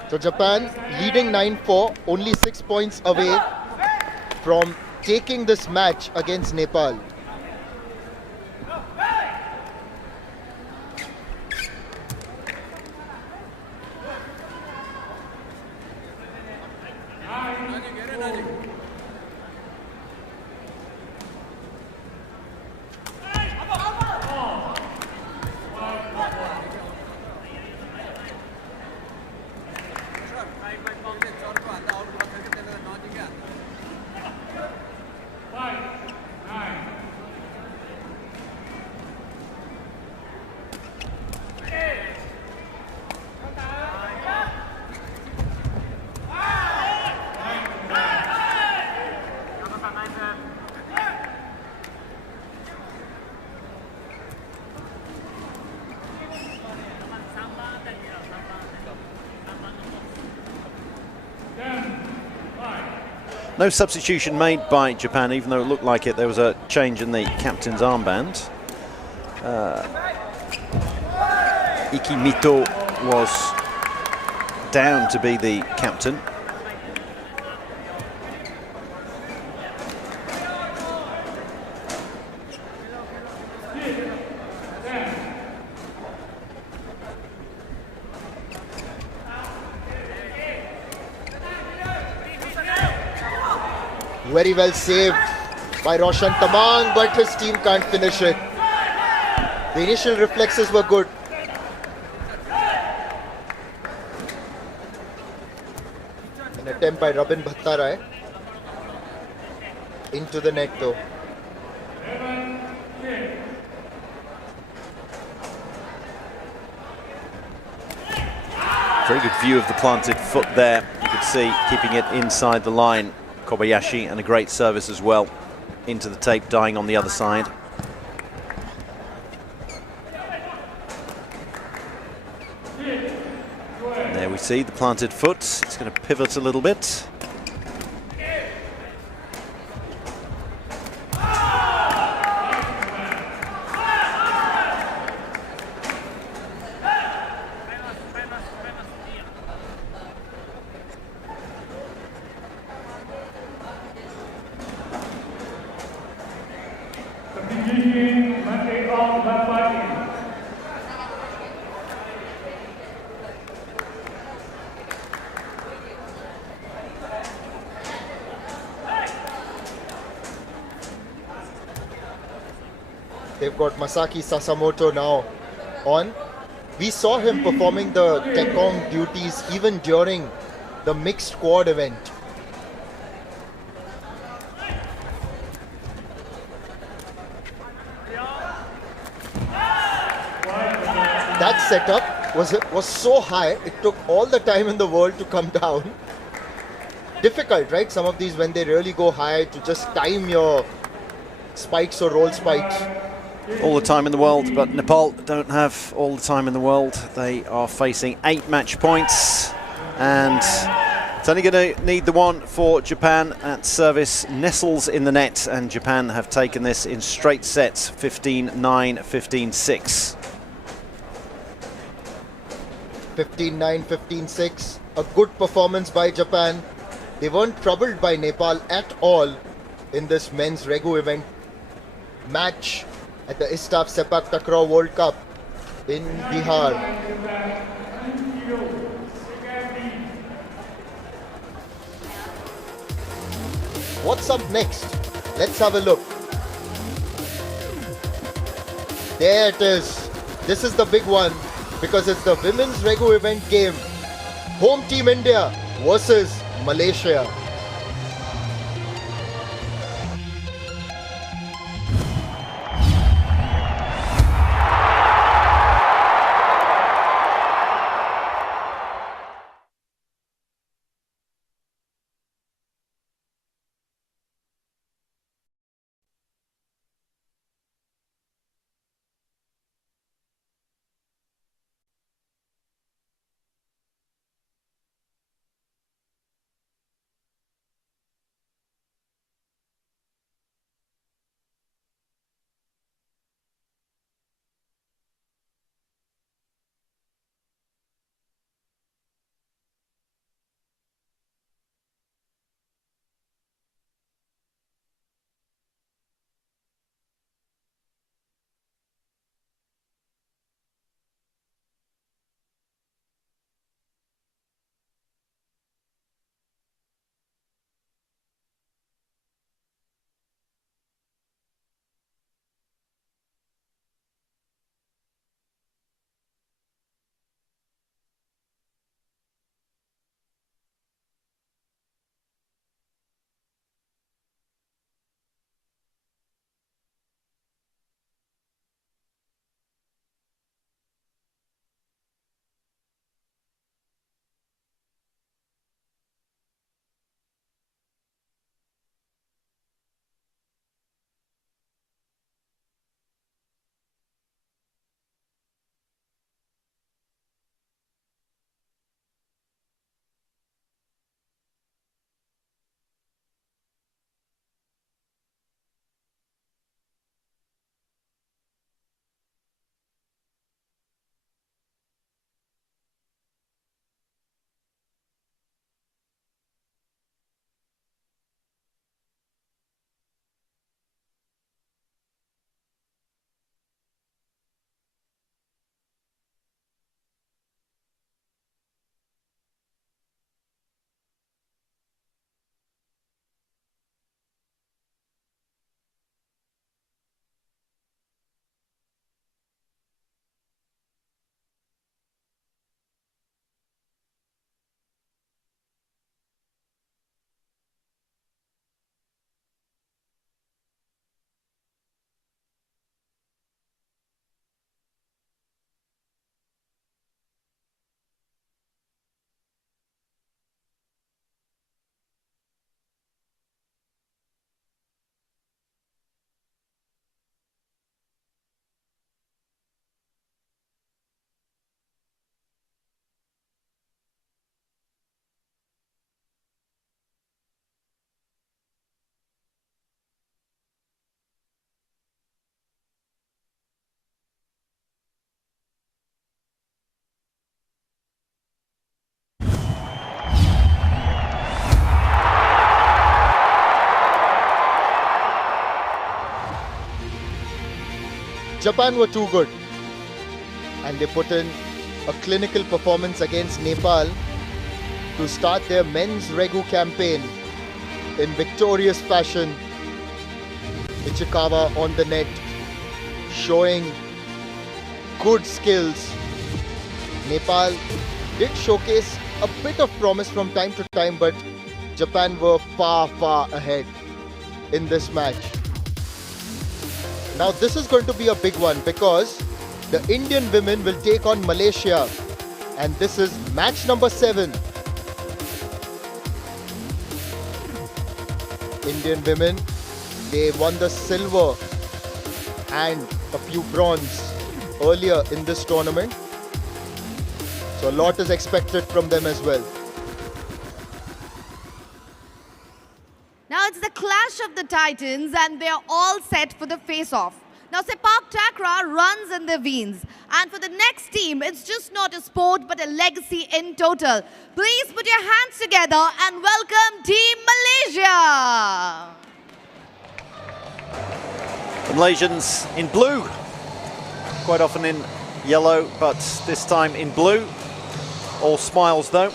So Japan leading 9-4, only 6 points away from taking this match against Nepal. No substitution made by Japan, even though it looked like it. There was a change in the captain's armband. Iki Mito was down to be the captain. Very well saved by Roshan Tamang, but his team can't finish it. The initial reflexes were good. An attempt by Robin Bhattarai. Into the net though. Very good view of the planted foot there. You could see keeping it inside the line. Kobayashi, and a great service as well into the tape, dying on the other side. And there we see the planted foot. It's going to pivot a little bit. They've got Masaki Sasamoto now on. We saw him performing the Tekong duties even during the mixed quad event. That setup was so high, it took all the time in the world to come down. Difficult, right? Some of these, when they really go high, to just time your spikes or roll spikes. All the time in the world, but Nepal don't have all the time in the world. They are facing 8 match points, and it's only going to need the one for Japan. At service nestles in the net, and Japan have taken this in straight sets, 15-9, 15-6. 15-9, 15-6. A good performance by Japan. They weren't troubled by Nepal at all in this men's Regu event match at the ISTAF Sepaktakraw World Cup in Bihar. What's up next? Let's have a look. There it is. This is the big one because it's the women's Regu event game. Home Team India versus Malaysia. Japan were too good, and they put in a clinical performance against Nepal to start their men's Regu campaign in victorious fashion. Ichikawa on the net, showing good skills Nepal did showcase a bit of promise from time to time, but Japan were far, far ahead in this match. Now this is going to be a big one because the Indian women will take on Malaysia, and this is match number 7. Indian women, they won the silver and a few bronze earlier in this tournament. So a lot is expected from them as well. Now it's the clash of the titans and they are all set for the face-off. Now Sepaktakraw runs in their veins. And for the next team, it's just not a sport but a legacy in total. Please put your hands together and welcome Team Malaysia. The Malaysians in blue, quite often in yellow, but this time in blue. All smiles though.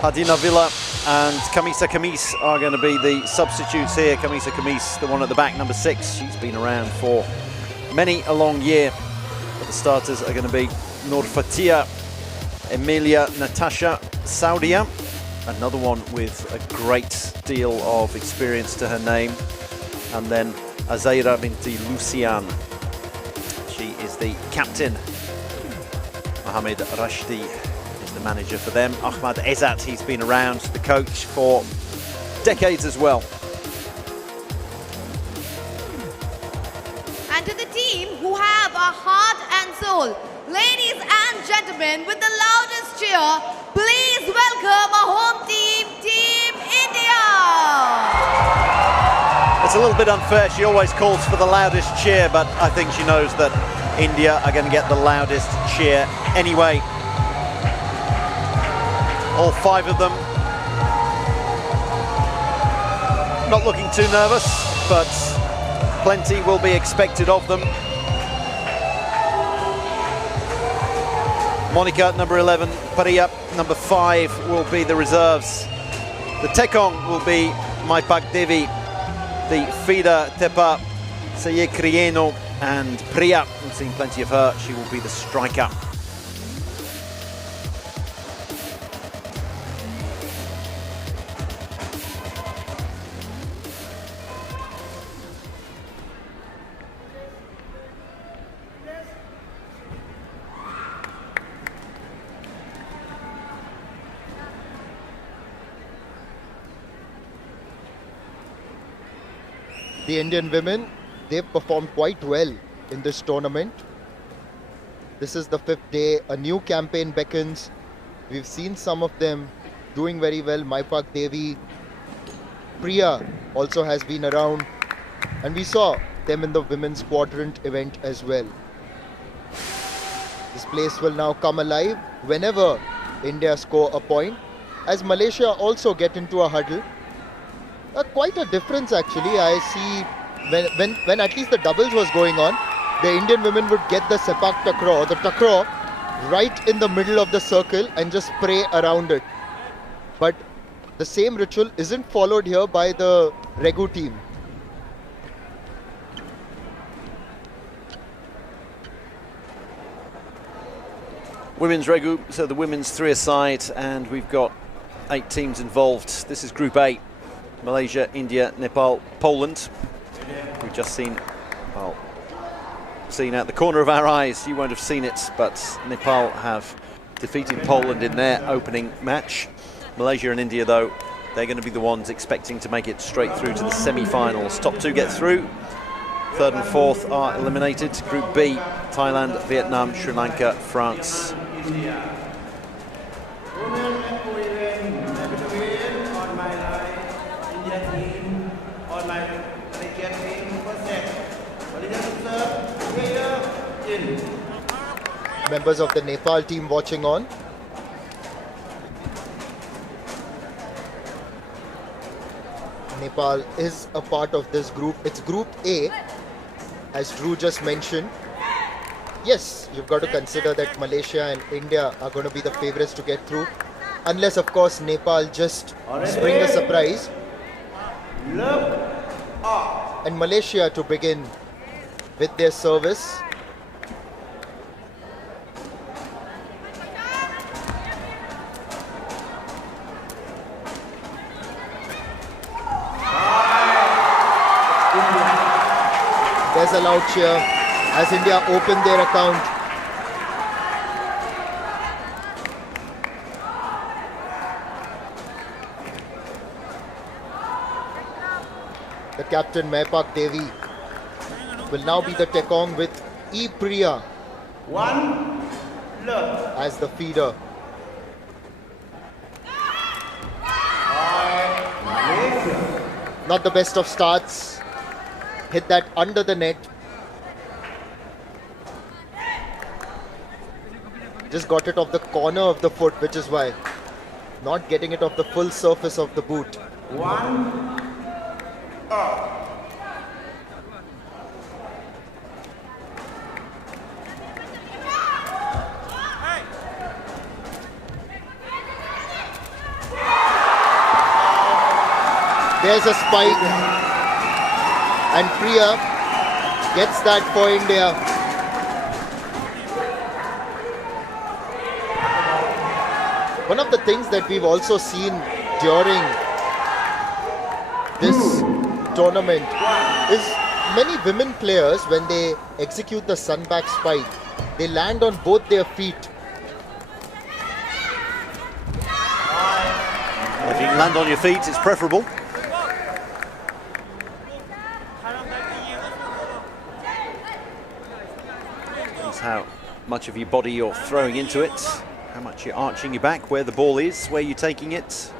Hadina Villa and Kamisa Kamis are going to be the substitutes here. Kamisa Kamis, the one at the back, number 6. She's been around for many a long year. But the starters are going to be Nur Fatia, Emilia Natasha Saudia, another one with a great deal of experience to her name, and then Azaira binti Lucian. She is the captain. Mohamed Rashdi is the manager for them. Ahmad Ezat, he's been around, the coach for decades as well. And to the team who have a heart and soul, ladies and gentlemen, with the loudest cheer, please welcome our home team, Team India. It's a little bit unfair. She always calls for the loudest cheer, but I think she knows that India are going to get the loudest cheer anyway. All 5 of them not looking too nervous, but plenty will be expected of them. Monica, number 11, Paria, number 5 will be the reserves. The Tekong will be Maipak Devi, the feeder Tepa Saye Krieno, and Priya, we've seen plenty of her, she will be the striker. The Indian women, they've performed quite well in this tournament. This is the 5th day, a new campaign beckons. We've seen some of them doing very well. Maipak Devi, Priya also has been around, and we saw them in the women's quadrant event as well. This place will now come alive whenever India score a point, as Malaysia also get into a huddle. Quite a difference actually. I see when at least the doubles was going on, the Indian women would get the Sepaktakraw, the takraw, right in the middle of the circle and just spray around it. But the same ritual isn't followed here by the Regu team. Women's Regu, so the women's 3-a-side, and we've got 8 teams involved. This is Group A. Malaysia, India, Nepal, Poland. We've just seen, well, seen out the corner of our eyes, you won't have seen it, but Nepal have defeated Poland in their opening match. Malaysia and India, though, they're going to be the ones expecting to make it straight through to the semi-finals. Top 2 get through, 3rd and 4th are eliminated. Group B, Thailand, Vietnam, Sri Lanka, France. Members of the Nepal team watching on. Nepal is a part of this group. It's Group A, as Drew just mentioned. Yes, you've got to consider that Malaysia and India are going to be the favourites to get through. Unless, of course, Nepal just spring a surprise. And Malaysia to begin with their service. There's a loud cheer as India open their account. The captain Mehpak Devi will now be the Tekong with E. Priya as the feeder. Not the best of starts. Hit that under the net. Just got it off the corner of the foot, which is why. Not getting it off the full surface of the boot. There's a spike, and Priya gets that for India. One of the things that we've also seen during this tournament is many women players, when they execute the sunback spike, they land on both their feet. If you can land on your feet, it's preferable. How much of your body you're throwing into it, how much you're arching your back, where the ball is, where you're taking it.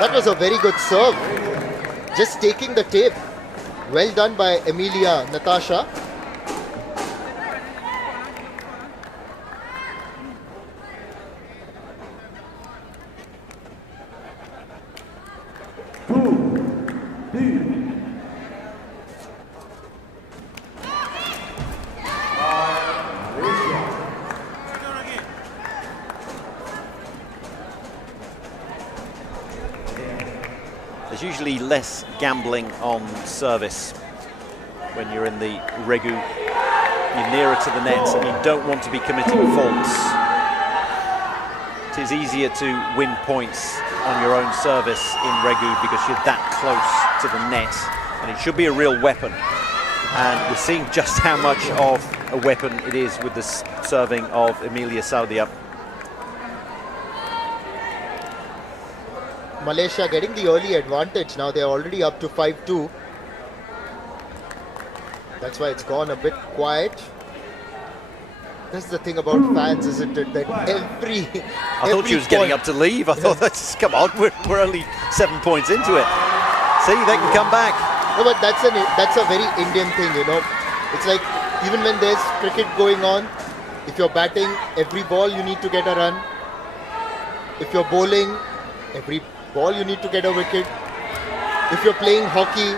That was a very good serve. Just taking the tape. Well done by Emilia Natasha. There's usually less gambling on service when you're in the regu. You're nearer to the net and you don't want to be committing faults. It is easier to win points on your own service in regu because you're that close to the net, and it should be a real weapon. And we're seeing just how much of a weapon it is with the serving of Emilia Saudia. Malaysia getting the early advantage. Now they're already up to 5-2. That's why it's gone a bit quiet. That's the thing about fans, isn't it? That I thought she was getting up to leave. I thought, come on, we're only 7 points into it. See, they can come back. No, but that's a very Indian thing, you know. It's like, even when there's cricket going on, if you're batting, every ball you need to get a run. If you're bowling, every ball you need to get a wicket. If you're playing hockey,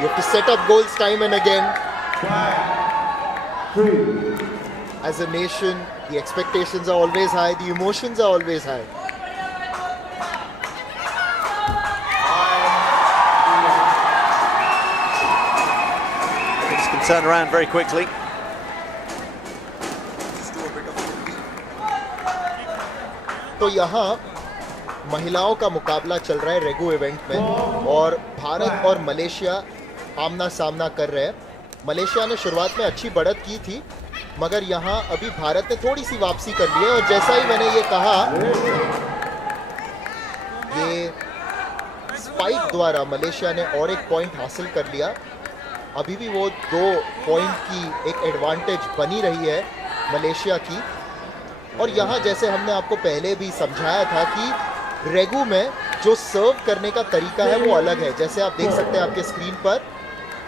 you have to set up goals time and again. 3. As a nation, the expectations are always high, the emotions are always high. Things can turn around very quickly. तो यहाँ महिलाओं का मुकाबला चल रहा है रेगू event में, और भारत और मलेशिया आमना सामना कर रहे हैं। मलेशिया ने शुरुआत में अच्छी बढ़त की थी, मगर यहाँ अभी भारत ने थोड़ी सी वापसी कर ली है, और जैसा ही मैंने ये कहा, ये स्पाइक द्वारा मलेशिया ने और एक पॉइंट हासिल कर लिया। अभी भी वो 2 पॉइंट की एक एडवांटेज बनी रही है मलेशिया की। और यहाँ जैसे हमने आपको पहले भी समझाया था कि रेगू में जो सर्व करने का तरीका है वो अलग है। जैसे आप देख सकते हैं आपके स्क्रीन पर,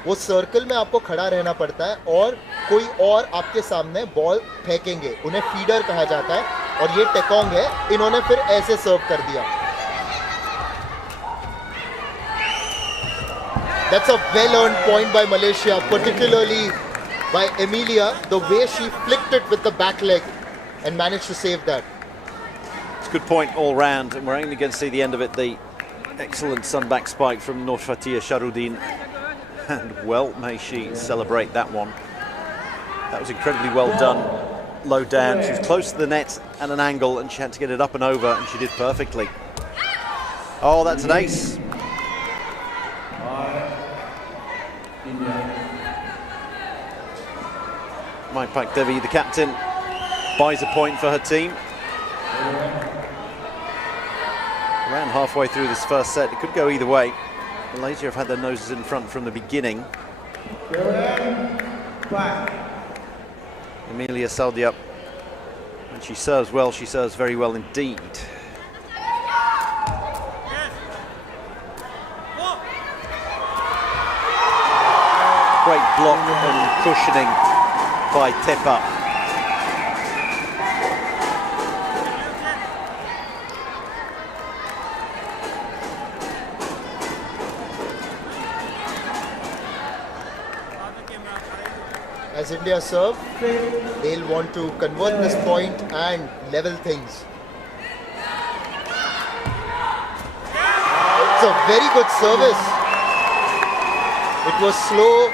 वो सर्कल में आपको खड़ा रहना पड़ता है और कोई और आपके सामने बॉल फेंकेंगे, उन्हें फीडर कहा जाता है, और ये टेकोंग है, इन्होंने फिर ऐसे सर्व कर दिया। That's a well-earned point by Malaysia, particularly by Emilia, the way she flicked it with the back leg and managed to save that. It's a good point all round, and we're only going to see the end of it. The excellent sunback spike from Nurfatia Sharuddin, and well may she celebrate that one. That was incredibly well done. Low down, she was close to the net at an angle and she had to get it up and over, and she did perfectly. Oh, that's an ace. Maipak Devi, the captain, buys a point for her team. Around halfway through this first set, it could go either way. Malaysia have had their noses in front from the beginning. Amelia Saldiap, and she serves well, she serves very well indeed. Great block and cushioning by Tepa. As India serve, they'll want to convert this point and level things. It's a very good service. It was slow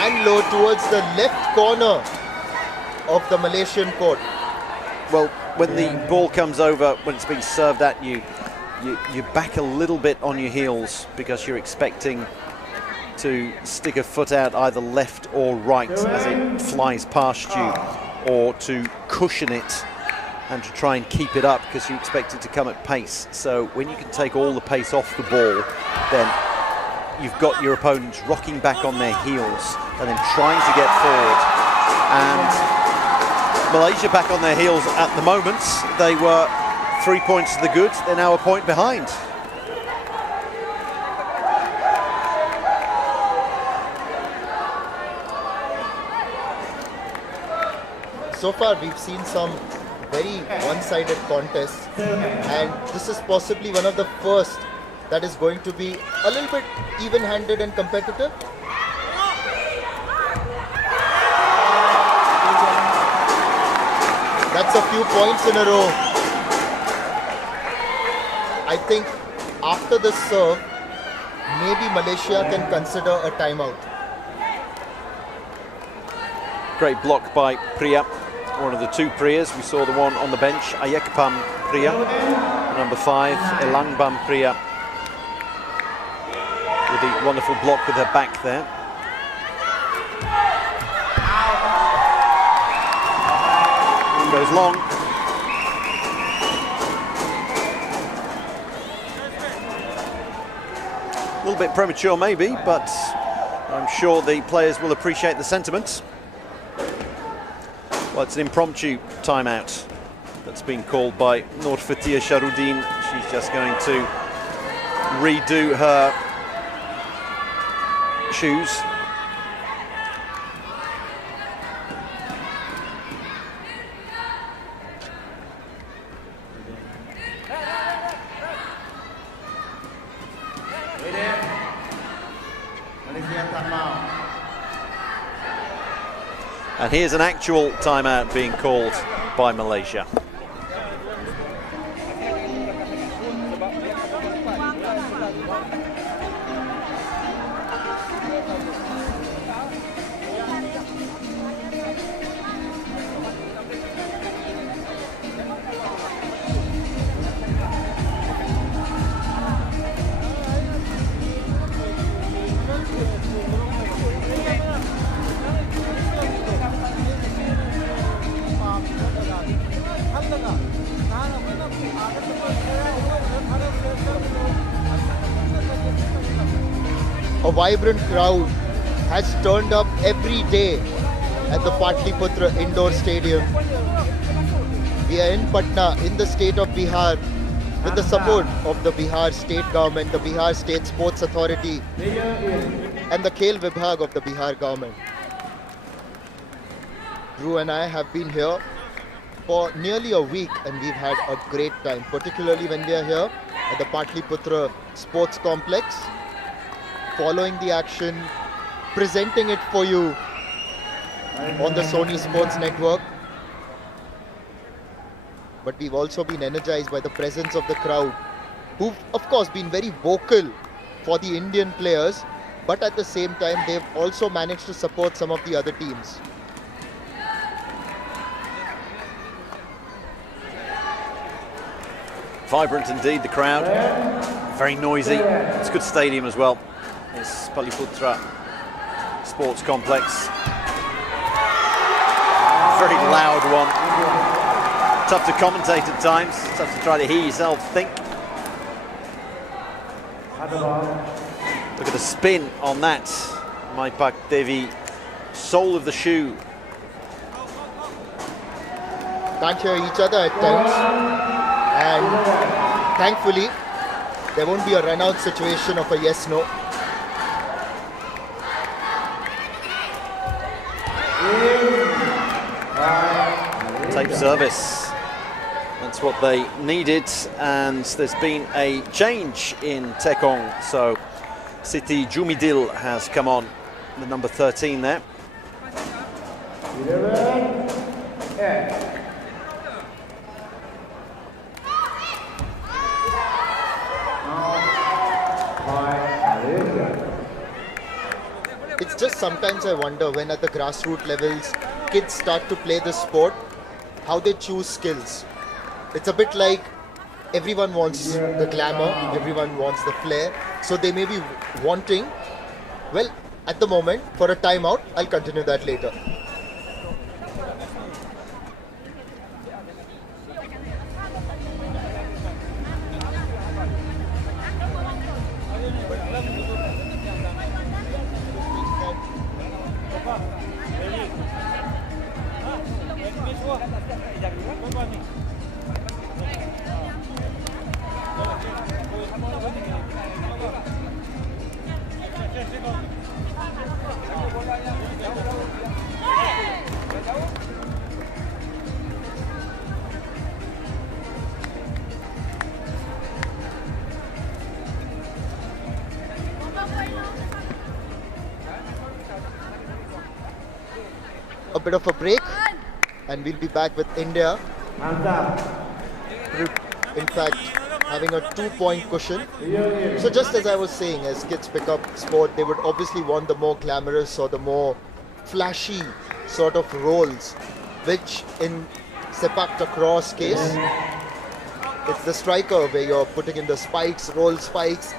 and low towards the left corner of the Malaysian court. Well, when the ball comes over, when it's being served at you, you back a little bit on your heels because you're expecting to stick a foot out either left or right as it flies past you, or to cushion it and to try and keep it up because you expect it to come at pace. So when you can take all the pace off the ball, then you've got your opponents rocking back on their heels and then trying to get forward. And Malaysia back on their heels at the moment. They were 3 points to the good, they're now a point behind. So far we've seen some very one-sided contests, and this is possibly one of the first that is going to be a little bit even-handed and competitive. That's a few points in a row. I think after this serve, maybe Malaysia can consider a timeout. Great block by Priya, one of the two Priyas. We saw the one on the bench, Ayekpam Priya, number 5, Elangbam Priya, with the wonderful block with her back there. Goes long. A little bit premature maybe, but I'm sure the players will appreciate the sentiment. Well, it's an impromptu timeout that's been called by Nur Fatia Sharuddin. She's just going to redo her shoes. And here's an actual timeout being called by Malaysia. A vibrant crowd has turned up every day at the Patliputra Indoor Stadium. We are in Patna, in the state of Bihar, with the support of the Bihar state government, the Bihar State Sports Authority, and the Khel Vibhag of the Bihar government. Drew and I have been here for nearly a week and we've had a great time, particularly when we are here at the Patliputra Sports Complex, following the action, presenting it for you on the Sony Sports Network. But we've also been energized by the presence of the crowd, who've of course been very vocal for the Indian players, but at the same time, they've also managed to support some of the other teams. Vibrant indeed, the crowd. Very noisy. It's a good stadium as well. It's Paliputra Sports Complex. Very loud one. Tough to commentate at times. Tough to try to hear yourself think. Look at the spin on that. Maipak Devi, sole of the shoe. Can't hear each other at times. And thankfully, there won't be a run-out situation of a yes-no. Tape service. That's what they needed, and there's been a change in Tekong. So Siti Jumidil has come on, the number 13 there. 11, 10. It's just sometimes I wonder when at the grassroots levels, kids start to play the sport, how they choose skills. It's a bit like everyone wants the glamour, everyone wants the flair, so they may be wanting, well, at the moment, for a timeout, I'll continue that later. A bit of a break, and we'll be back with India. In fact, having a 2-point cushion. So just as I was saying, as kids pick up sport, they would obviously want the more glamorous or the more flashy sort of roles, which in Sepaktakraw's case, it's the striker where you're putting in the spikes, roll spikes,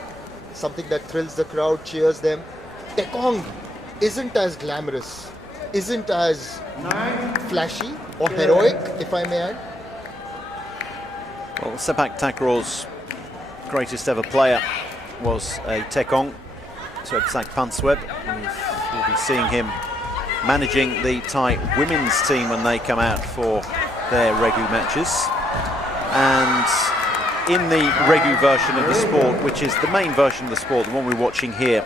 something that thrills the crowd, cheers them. Tekong isn't as glamorous, isn't as flashy or heroic, if I may add. Well, Sepaktakraw's greatest ever player was a Tekong, Swepsak Pansweb. We'll be seeing him managing the Thai women's team when they come out for their Regu matches. And in the Regu version of the sport, which is the main version of the sport, the one we're watching here,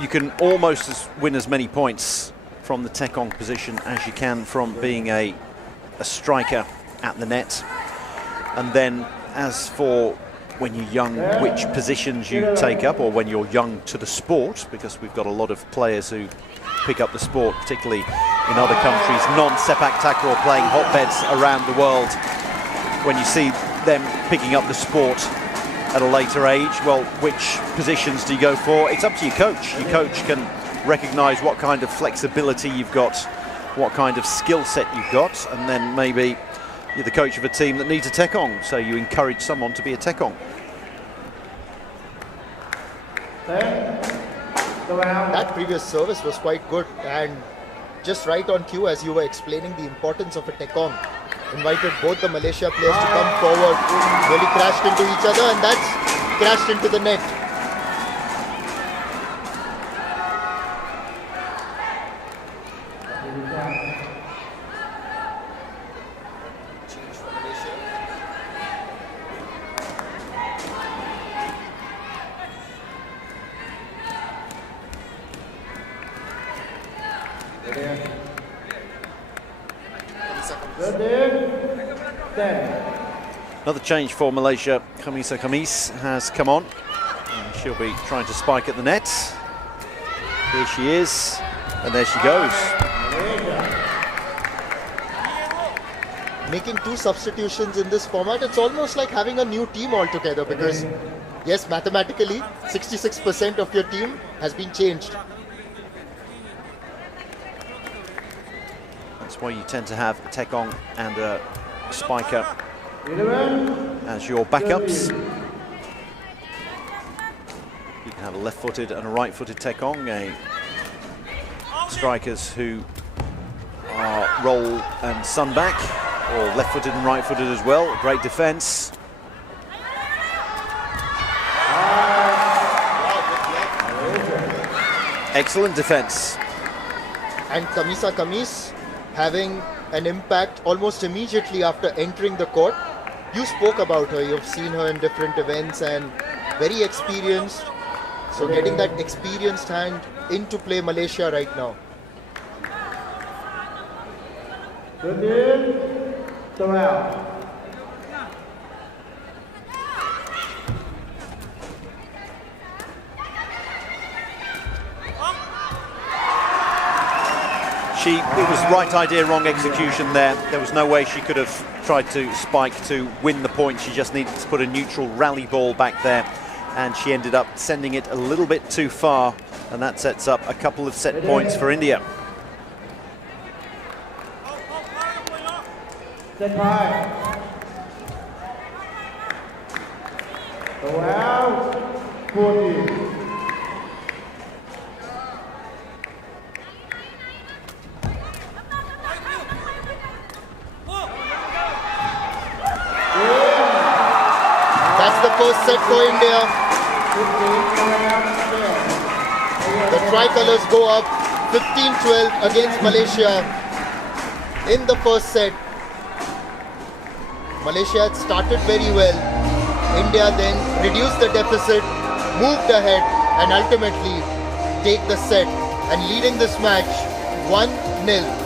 you can almost win as many points from the Tekong position as you can from being a striker at the net. And then as for when you're young, which positions you take up, or when you're young to the sport, because we've got a lot of players who pick up the sport, particularly in other countries, non-Sepaktakraw playing hotbeds around the world. When you see them picking up the sport at a later age, well, which positions do you go for? It's up to your coach. Your coach can recognise what kind of flexibility you've got, what kind of skill set you've got, and then maybe you're the coach of a team that needs a Tekong, so you encourage someone to be a Tekong. That previous service was quite good, and just right on cue as you were explaining the importance of a Tekong. Invited both the Malaysia players to come forward, really crashed into each other, and that's crashed into the net. Another change for Malaysia. Khamisa Khamis has come on. And she'll be trying to spike at the net. Here she is, and there she goes. Making two substitutions in this format, it's almost like having a new team altogether, because Yes, mathematically, 66% of your team has been changed. That's why you tend to have a Taekong and a spiker as your backups. You can have a left-footed and a right-footed Taekong, strikers who are roll and sun back, or left-footed and right-footed as well. Great defense. Excellent defense. And Kamisa Kamis having an impact almost immediately after entering the court. You spoke about her, you've seen her in different events and very experienced. So getting that experienced hand into play Malaysia right now. It was right idea, wrong execution there. There was no way she could have tried to spike to win the point. She just needed to put a neutral rally ball back there, and she ended up sending it a little bit too far, and that sets up a couple of set points for India. Set high. 12-14. That's the first set for India. The tricolors go up 15-12 against Malaysia in the first set. Malaysia had started very well. India then reduced the deficit, moved ahead, and ultimately take the set and leading this match 1-0.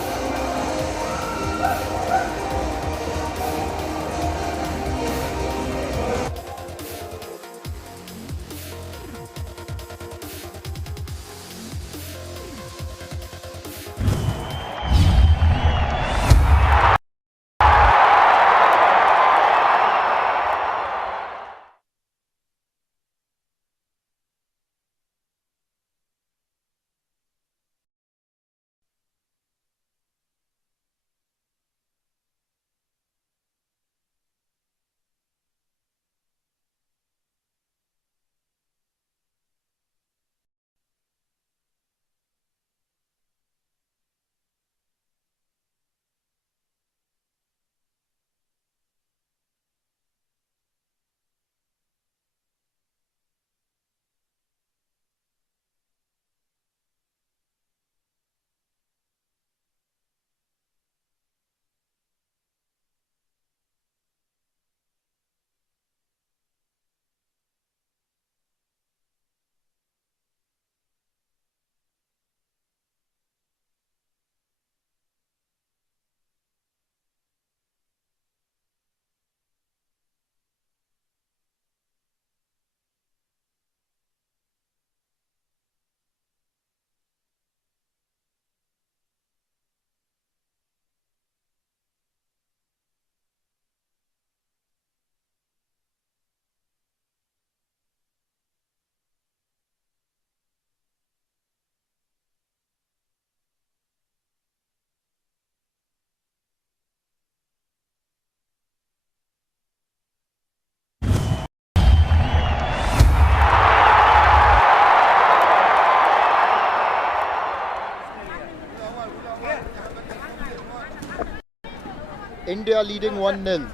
India leading 1-0.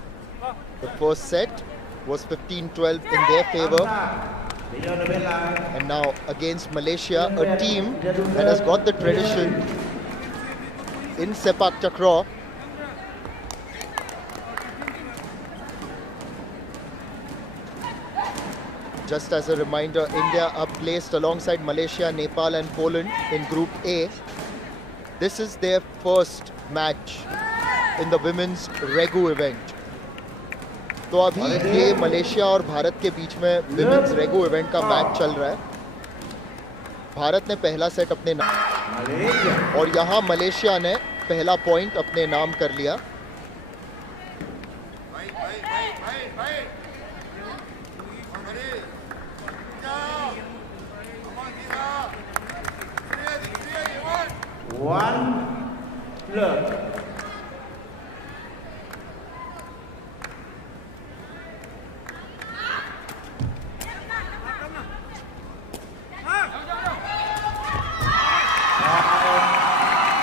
The first set was 15-12 in their favor. And now against Malaysia, a team that has got the tradition in Sepaktakraw. Just as a reminder, India are placed alongside Malaysia, Nepal and Poland in Group A. This is their first match in the women's Regu event. तो अभी ये Malaysia और भारत के बीच में women's रेगो event का match चल रहा है. भारत ने पहला सेट अपने नाम और यहाँ मलेशिया ने पहला पॉइंट अपने नाम कर लिया. One, love.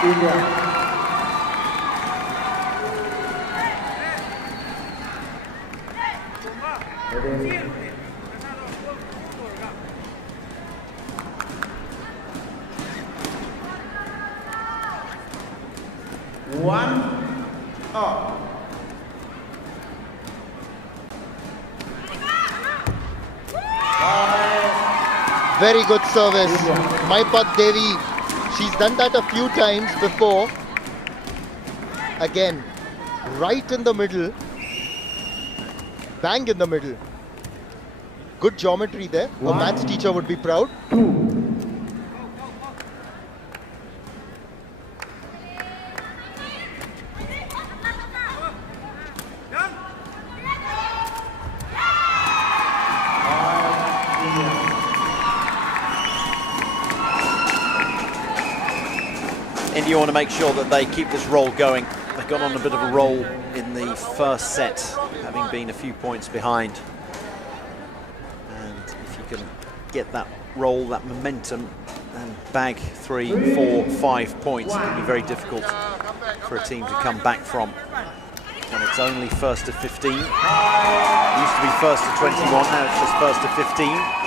India. One, up. Very good service. Maipat Devi, she's done that a few times before. Again, right in the middle. Bang in the middle. Good geometry there. A maths teacher would be proud. India want to make sure that they keep this roll going. They got on a bit of a roll in the first set, having been a few points behind. And if you can get that roll, that momentum, and bag 3, 4, 5 points, it can be very difficult for a team to come back from. When it's only first to 15. It used to be first to 21, now it's just first to 15.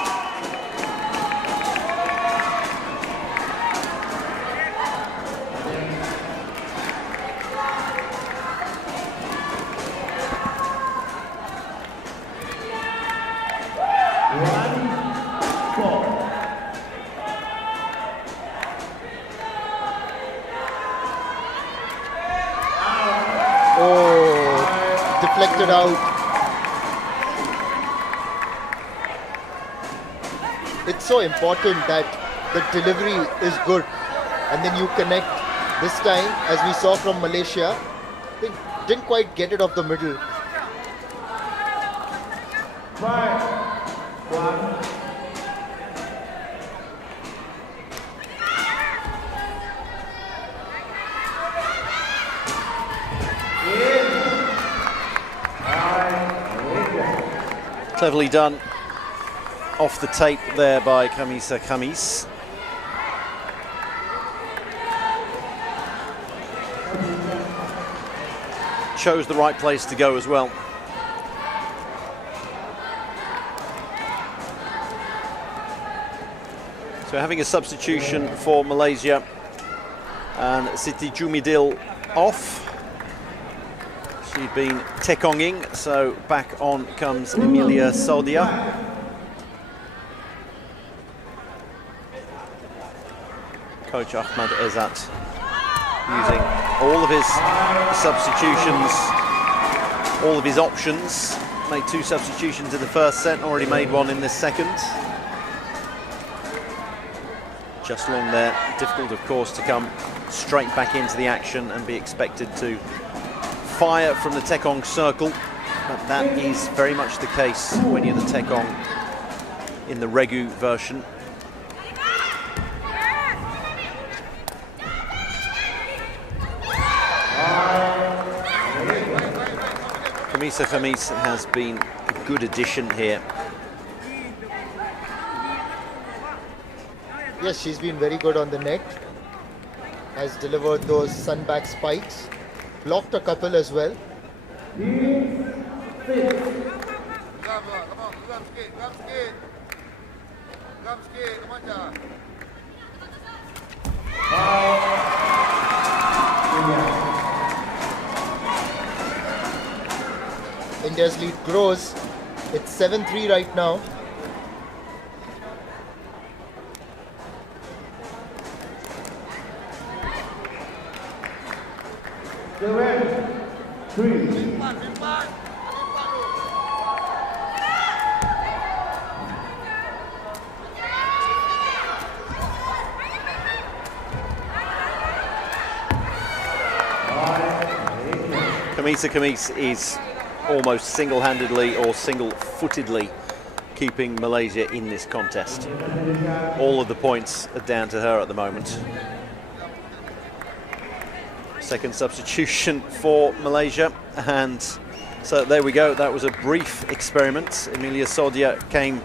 Deflected out. It's so important that the delivery is good and then you connect. This time, as we saw from Malaysia, they didn't quite get it off the middle. 5-1. Cleverly done off the tape there by Kamisa Kamis. Chose the right place to go as well. So having a substitution for Malaysia, and Siti Jumidil off. She'd been tekonging, so back on comes Emilia Saudia. Coach Ahmad Ezat using all of his substitutions, all of his options. Made 2 substitutions in the first set, already made 1 in this second. Just long there, difficult of course to come straight back into the action and be expected to fire from the tekong circle, but that is very much the case when you're the tekong in the Regu version. Kamisa Kamis has been a good addition here. Yes, she's been very good on the net. Has delivered those sunback spikes. Blocked a couple as well. India's lead grows. It's 7-3 right now. Kamisa Kamis is almost single-handedly or single-footedly keeping Malaysia in this contest. All of the points are down to her at the moment. Second substitution for Malaysia, and so there we go. That was a brief experiment. Emilia Sodia came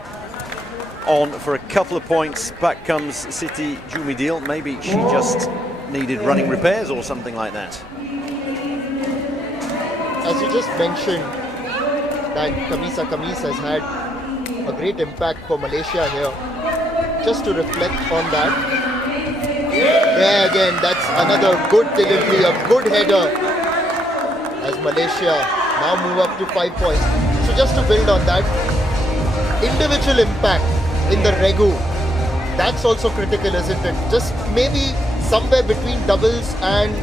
on for a couple of points. Back comes Siti Jumidil. Maybe she just needed running repairs or something like that. As you just mentioned, that Kamisa has had a great impact for Malaysia here. Just to reflect on that. There again, that's another good delivery, a good header. As Malaysia now move up to 5 points. So just to build on that, individual impact in the Regu, that's also critical, isn't it? Just maybe somewhere between doubles and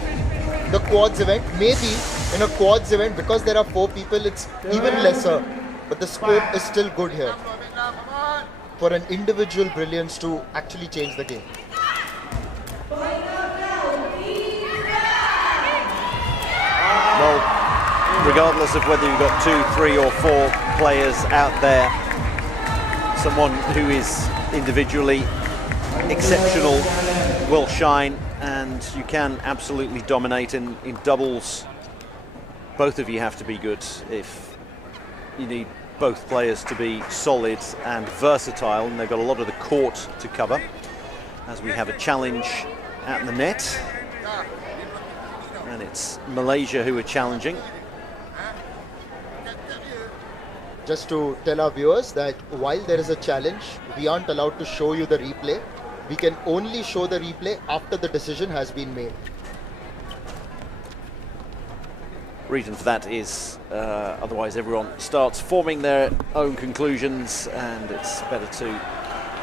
the quads event. Maybe in a quads event, because there are 4 people, it's even lesser. But the scope is still good here for an individual brilliance to actually change the game. Well, regardless of whether you've got 2, 3 or 4 players out there, someone who is individually exceptional will shine, and you can absolutely dominate in doubles. Both of you have to be good. If you need both players to be solid and versatile, and they've got a lot of the court to cover, as we have a challenge at the net. And it's Malaysia who are challenging. Just to tell our viewers that while there is a challenge, we aren't allowed to show you the replay. We can only show the replay after the decision has been made. Reason for that is otherwise everyone starts forming their own conclusions, and it's better to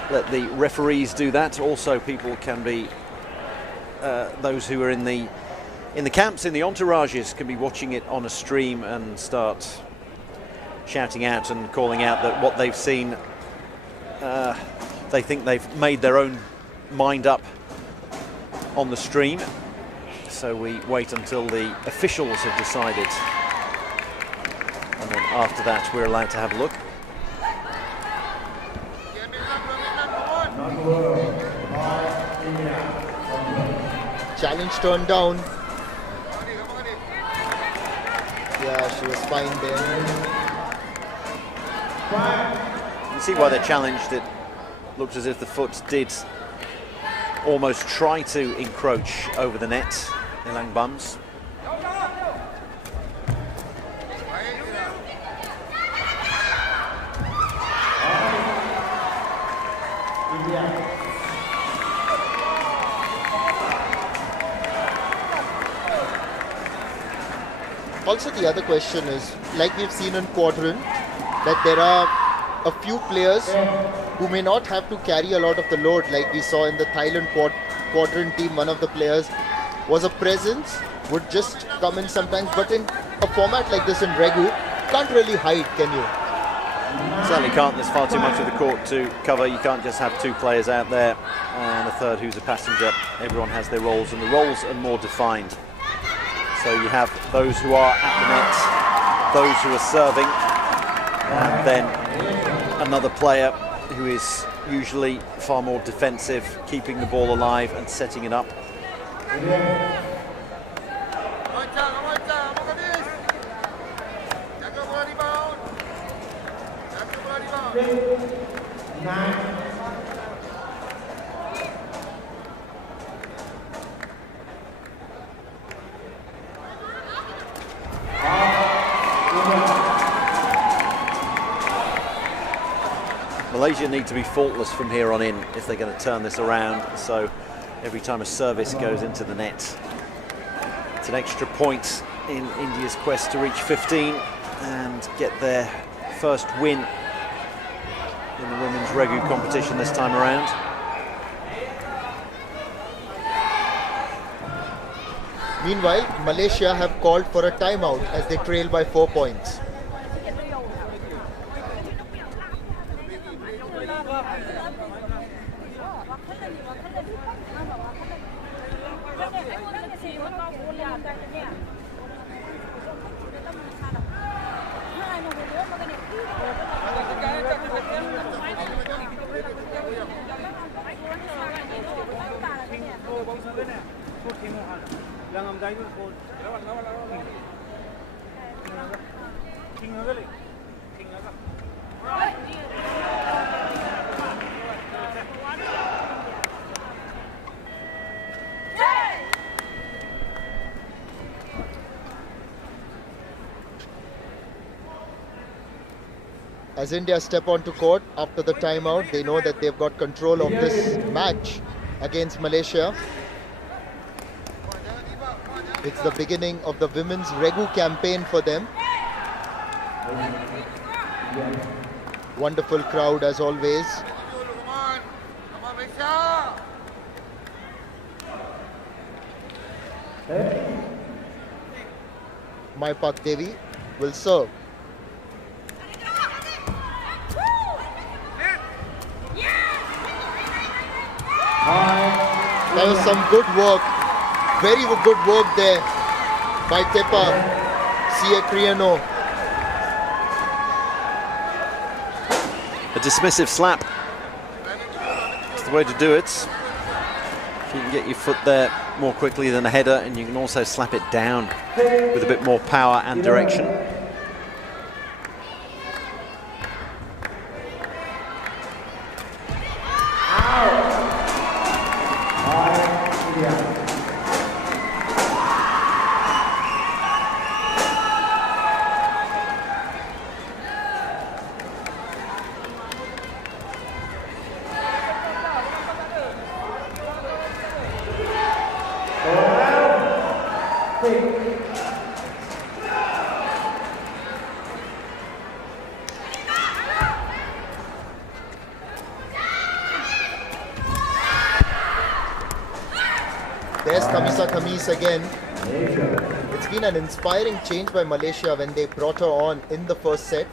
let the referees do that. Also, people can be those who are in the camps, in the entourages, can be watching it on a stream and start shouting out and calling out that what they've seen, they think they've made their own mind up on the stream. So we wait until the officials have decided, and then after that we're allowed to have a look. Challenge turned down. Yeah, she was fine there. You see why they're challenged. It looked as if the foot did almost try to encroach over the net. Nilang Bums. Also, the other question is, like we've seen in quadrant, that there are a few players who may not have to carry a lot of the load, like we saw in the Thailand quadrant team. One of the players was a presence, would just come in sometimes, but in a format like this in Regu, can't really hide, can you? Certainly can't. There's far too much of the court to cover. You can't just have 2 players out there and a third who's a passenger. Everyone has their roles, and the roles are more defined. So you have those who are at the net, those who are serving, and then another player who is usually far more defensive, keeping the ball alive and setting it up. Malaysia need to be faultless from here on in if they're going to turn this around. So every time a service goes into the net, it's an extra point in India's quest to reach 15 and get their first win in the women's Regu competition this time around. Meanwhile, Malaysia have called for a timeout as they trail by 4 points. As India step onto court after the timeout, they know that they've got control of this match against Malaysia. It's the beginning of the women's Regu campaign for them. Wonderful crowd as always. Maipak Devi will serve. That was some good work, very good work there by Tepa Criano. A dismissive slap. It's the way to do it. If you can get your foot there more quickly than a header, and you can also slap it down with a bit more power and direction. There's Khamis again. It's been an inspiring change by Malaysia when they brought her on in the first set.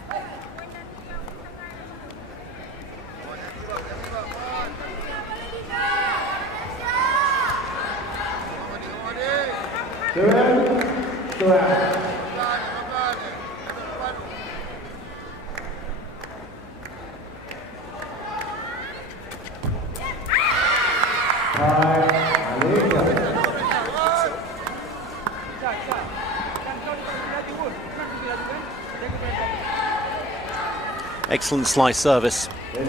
Excellent slice service. If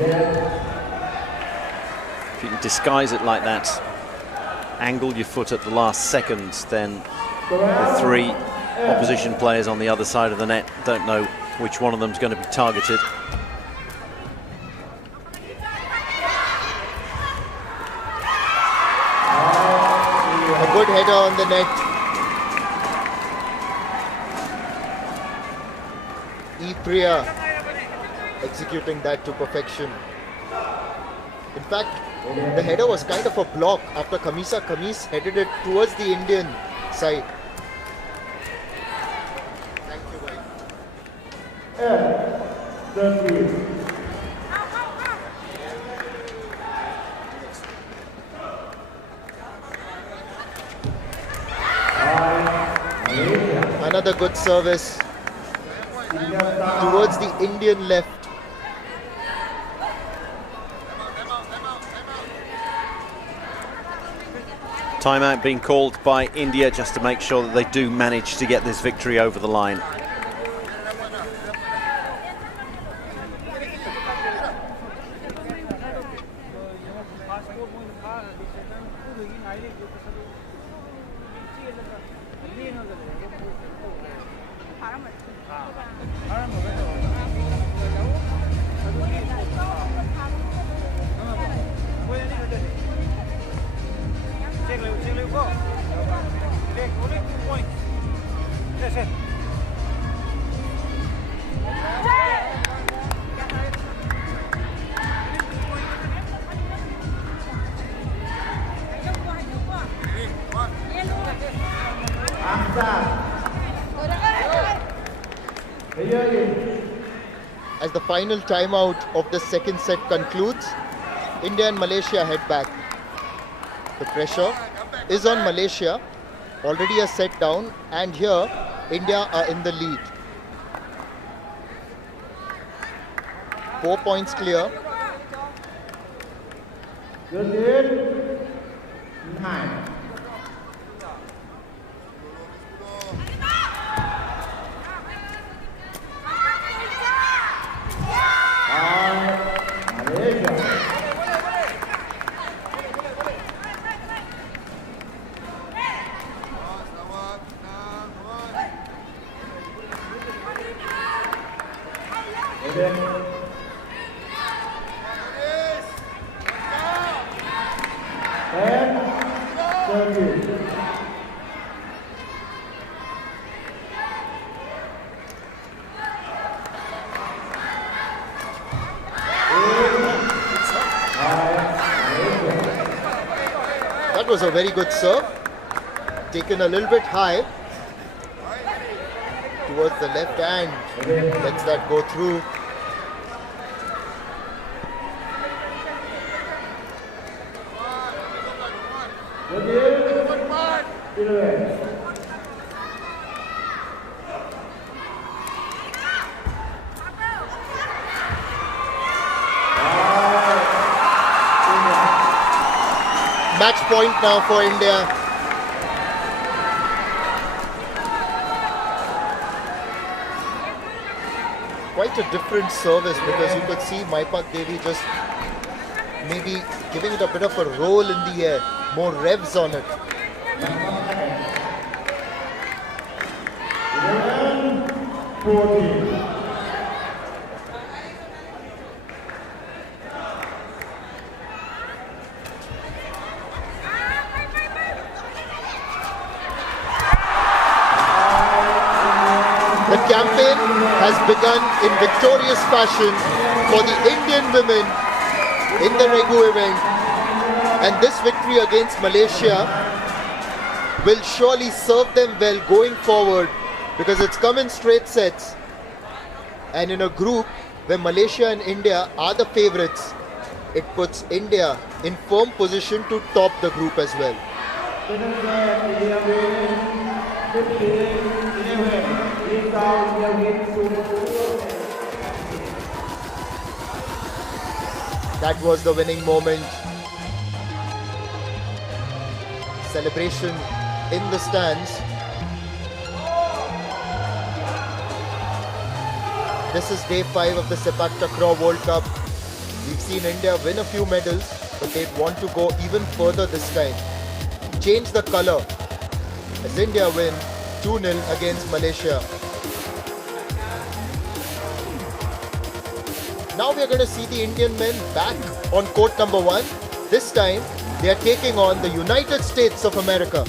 you can disguise it like that, angle your foot at the last second, then the three opposition players on the other side of the net don't know which one of them is going to be targeted. A good header on the net. Priya executing that to perfection. In fact, the header was kind of a block after Khamis headed it towards the Indian side. Thank you, Mike. Another good service towards the Indian left. Timeout being called by India just to make sure that they do manage to get this victory over the line. As the final timeout of the second set concludes, India and Malaysia head back. The pressure is on Malaysia, already a set down, and here India are in the lead. 4 points clear. Good. 9. Malaysia. That was a very good serve. Taken a little bit high towards the left hand. Lets that go through. Match point now for India. Quite a different service, because you could see Maipak Devi just maybe giving it a bit of a roll in the air, more revs on it. The campaign has begun in victorious fashion for the Indian women in the Regu event, and this victory against Malaysia will surely serve them well going forward, because it's come in straight sets, and in a group where Malaysia and India are the favourites, it puts India in firm position to top the group as well. That was the winning moment. Celebration in the stands. This is day 5 of the Sepaktakraw World Cup. We've seen India win a few medals, but they'd want to go even further this time. Change the colour as India win 2-0 against Malaysia. Now we are going to see the Indian men back on court number 1. This time they are taking on the United States of America.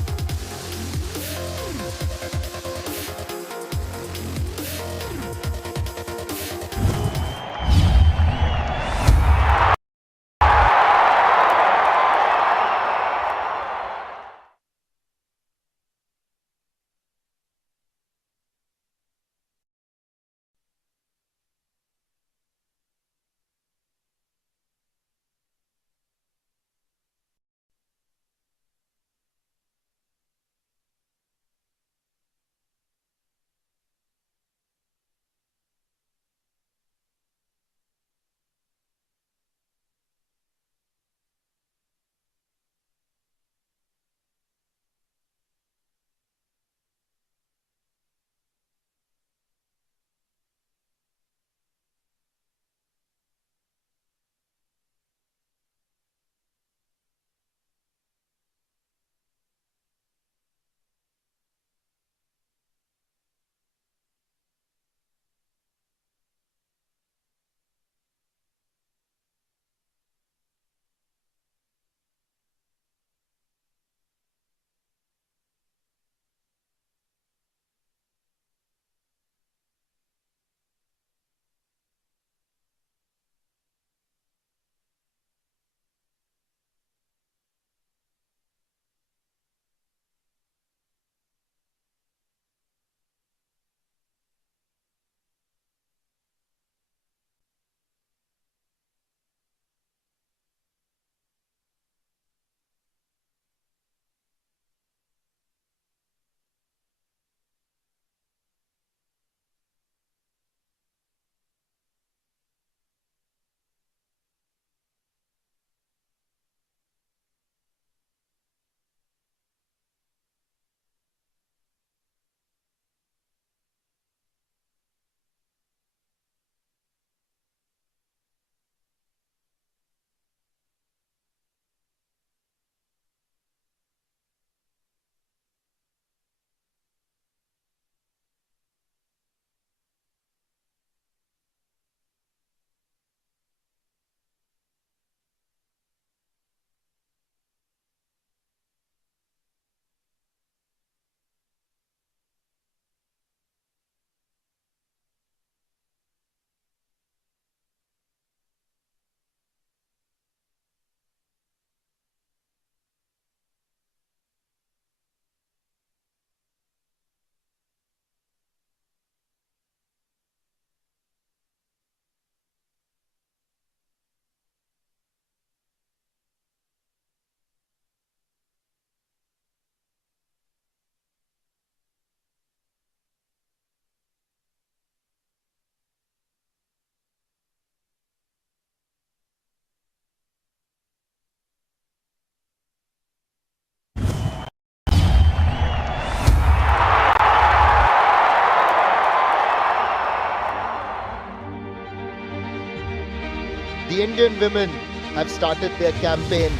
The Indian women have started their campaign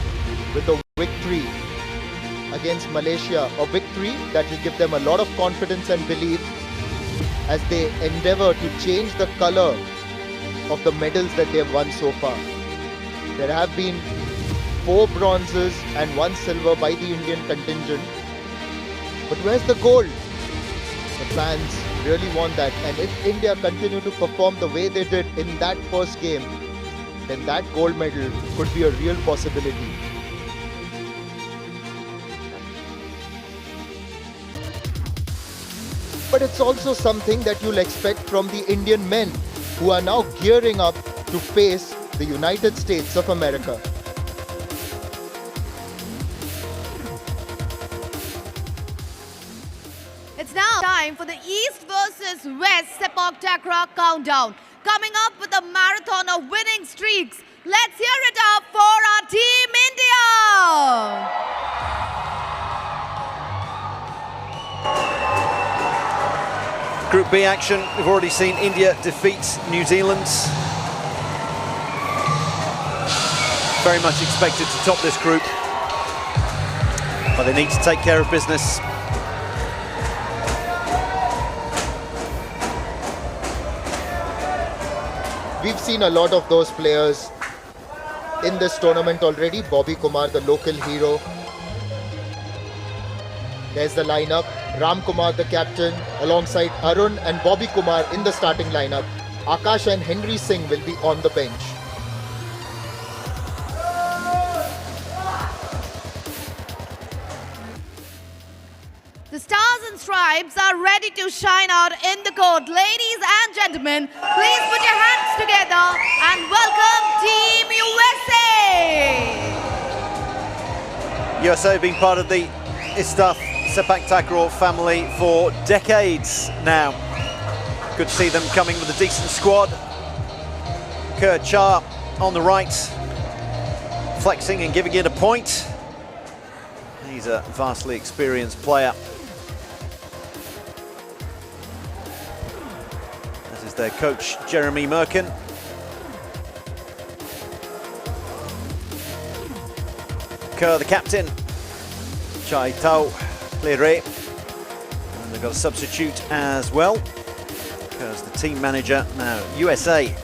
with a victory against Malaysia, a victory that will give them a lot of confidence and belief as they endeavor to change the color of the medals that they have won so far. There have been 4 bronzes and 1 silver by the Indian contingent. But where's the gold? The fans really want that, and if India continue to perform the way they did in that first game, then that gold medal could be a real possibility. But it's also something that you'll expect from the Indian men, who are now gearing up to face the United States of America. It's now time for the East versus West Sepaktakraw countdown. Coming up with a marathon of winning streaks. Let's hear it up for our Team India! Group B action, we've already seen India defeat New Zealand. Very much expected to top this group, but they need to take care of business. We've seen a lot of those players in this tournament already. Bobby Kumar, the local hero. There's the lineup. Ram Kumar, the captain, alongside Arun and Bobby Kumar in the starting lineup. Akash and Henry Singh will be on the bench. The Stars and Stripes are ready to shine out in the court. Ladies and gentlemen, please put your hands together and welcome Team USA! USA have been part of the ISTAF Sepaktakraw family for decades now. Good to see them coming with a decent squad. Kerr Char on the right, flexing and giving it a point. He's a vastly experienced player. This is their coach, Jeremy Merkin. Kerr, the captain. Chai Tau Lere. And they've got a substitute as well. Kerr's the team manager. Now, USA,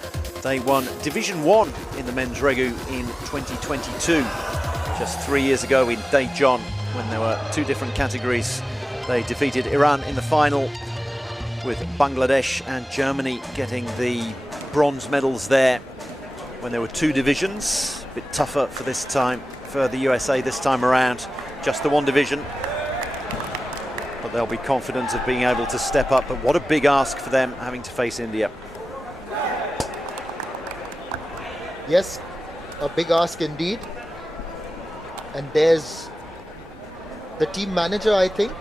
they won Division 1 in the men's regu in 2022. Just 3 years ago in Daejeon, when there were 2 different categories. They defeated Iran in the final, with Bangladesh and Germany getting the bronze medals there when there were 2 divisions. A bit tougher for this time, for the USA this time around, just the 1 division. But they'll be confident of being able to step up. But what a big ask for them, having to face India. Yes, a big ask indeed. And there's the team manager, I think.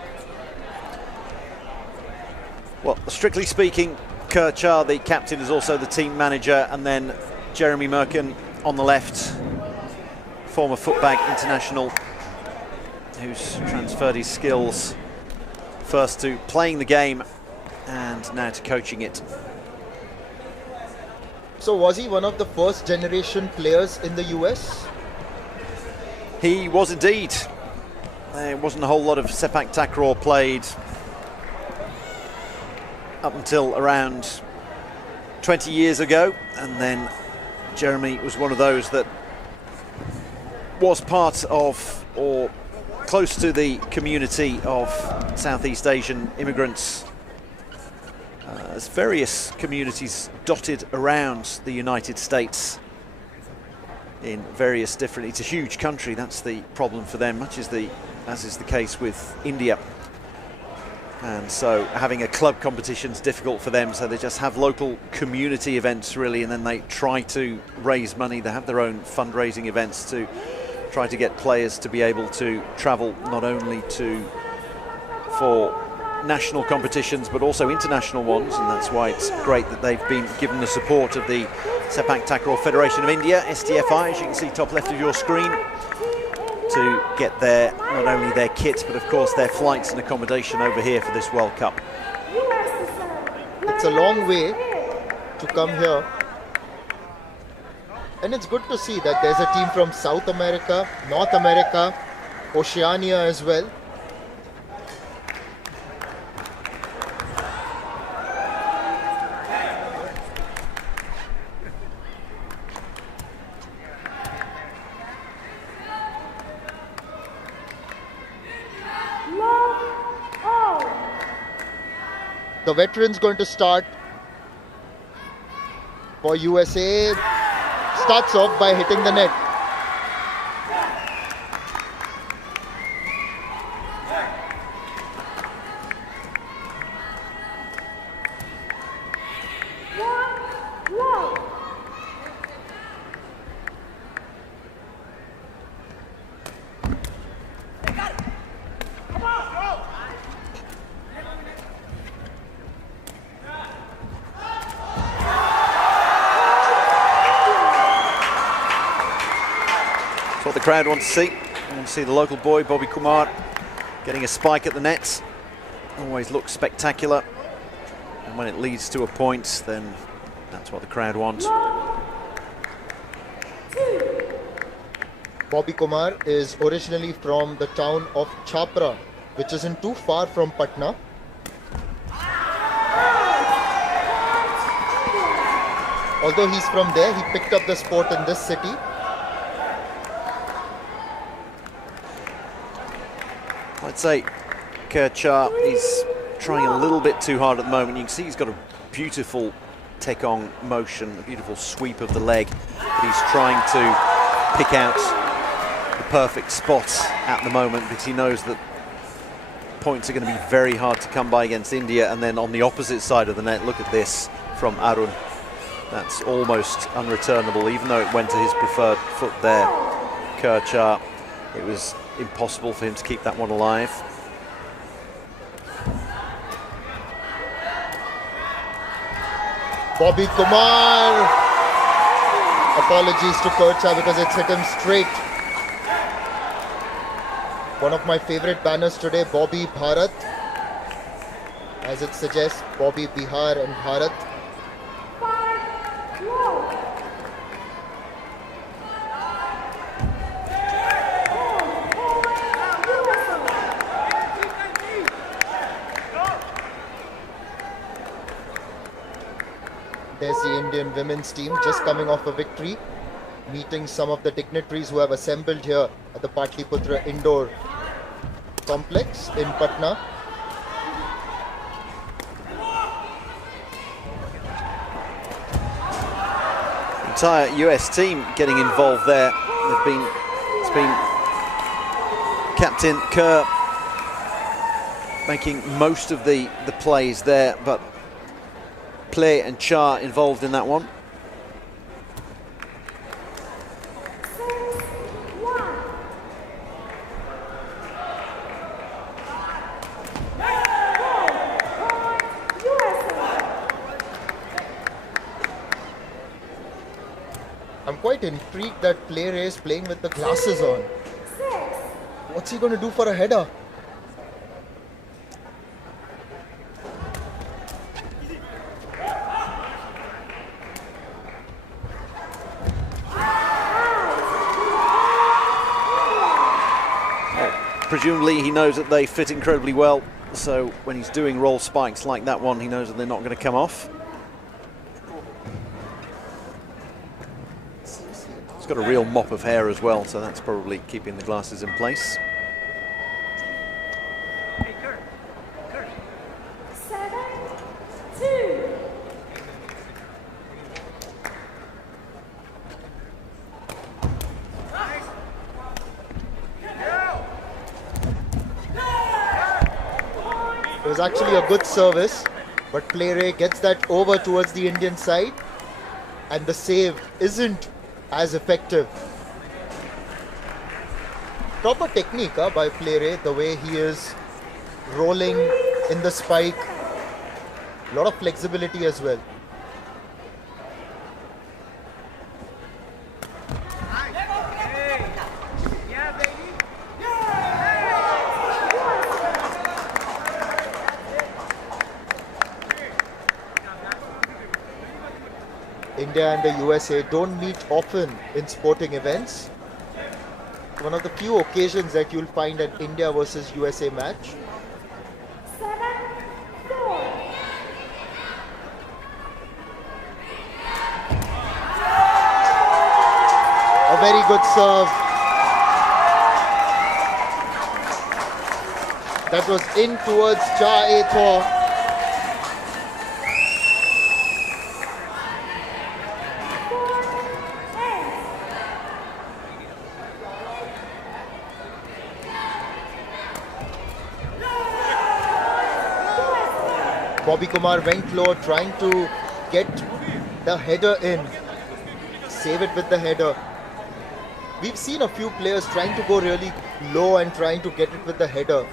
Well, strictly speaking, Kerr Char, the captain, is also the team manager, and then Jeremy Merkin on the left, former footbag international, who's transferred his skills first to playing the game and now to coaching it. So was he one of the first generation players in the US? He was indeed. There wasn't a whole lot of Sepaktakraw played up until around 20 years ago, and then Jeremy was one of those that was part of, or close to, the community of Southeast Asian immigrants. There's various communities dotted around the United States in various different, it's a huge country, that's the problem for them, much as is the case with India. And so having a club competition is difficult for them, so they just have local community events really, and then they try to raise money. They have their own fundraising events to try to get players to be able to travel not only for national competitions but also international ones, and that's why it's great that they've been given the support of the Sepaktakraw Federation of India, STFI, as you can see top left of your screen, to get not only their kit but of course their flights and accommodation over here for this World Cup. It's a long way to come here And it's good to see that there's a team from South America, North America, Oceania as well. The veteran's going to start for USA. Starts off by hitting the net. What the crowd wants to see. They want to see the local boy, Bobby Kumar, getting a spike at the nets. Always looks spectacular. And when it leads to a point, then that's what the crowd wants. Bobby Kumar is originally from the town of Chhapra, which isn't too far from Patna. Although he's from there, he picked up the sport in this city. I'd say Kerchar is trying a little bit too hard at the moment. You can see he's got a beautiful take-on motion, a beautiful sweep of the leg. But he's trying to pick out the perfect spots at the moment because he knows that points are going to be very hard to come by against India. And then on the opposite side of the net, look at this from Arun. That's almost unreturnable, even though it went to his preferred foot there. Kerchar, it was impossible for him to keep that one alive. Bobby Kumar. Apologies to Kerchar because it's hit him straight. One of my favorite banners today, Bobby Bharat. As it suggests, Bobby Bihar and Bharat. There's the Indian women's team just coming off a victory, meeting some of the dignitaries who have assembled here at the Patliputra Indoor Complex in Patna. The entire US team getting involved there. It's been Captain Kerr making most of the plays there, but Play and Char involved in that one. I'm quite intrigued that Play is playing with the glasses on. What's he going to do for a header? Presumably he knows that they fit incredibly well, so when he's doing roll spikes like that one, he knows that they're not going to come off. He's got a real mop of hair as well, so that's probably keeping the glasses in place. It was actually a good service, but Play gets that over towards the Indian side, and the save isn't as effective. Proper technique by Play, the way he is rolling in the spike. A lot of flexibility as well. India and the USA don't meet often in sporting events. One of the few occasions that you'll find an India versus USA match. 7-4. A very good serve. That was in towards Cha-e-thaw. Bobby Kumar went low, trying to get the header in. Save it with the header. We've seen a few players trying to go really low and trying to get it with the header.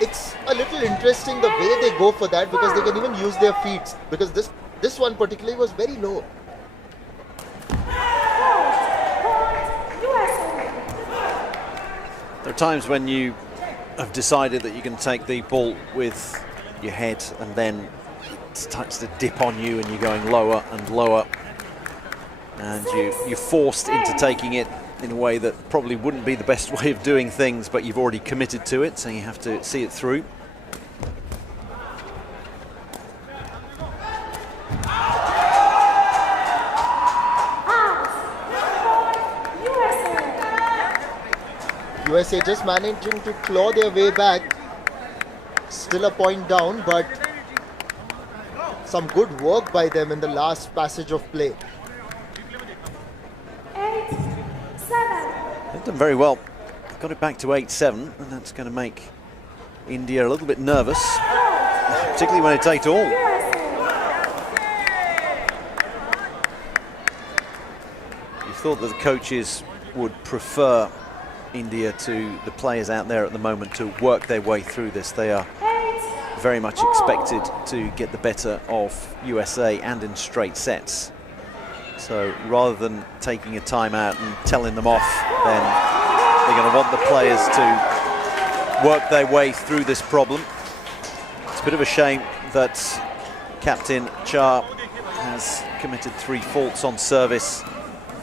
It's a little interesting the way they go for that, because they can even use their feet, because this one particularly was very low. There are times when you have decided that you can take the ball with your head and then it starts to dip on you and you're going lower and lower, and you're forced into taking it in a way that probably wouldn't be the best way of doing things, but you've already committed to it, so you have to see it through. USA just managing to claw their way back. Still a point down, but some good work by them in the last passage of play. 8-7. They've done very well. Got it back to 8-7, and that's going to make India a little bit nervous, particularly when it's 8-all. You thought that the coaches would prefer India to the players out there at the moment to work their way through this. They are very much expected to get the better of USA and in straight sets. So rather than taking a timeout and telling them off, then they're going to want the players to work their way through this problem. It's a bit of a shame that Captain Cha has committed 3 faults on service.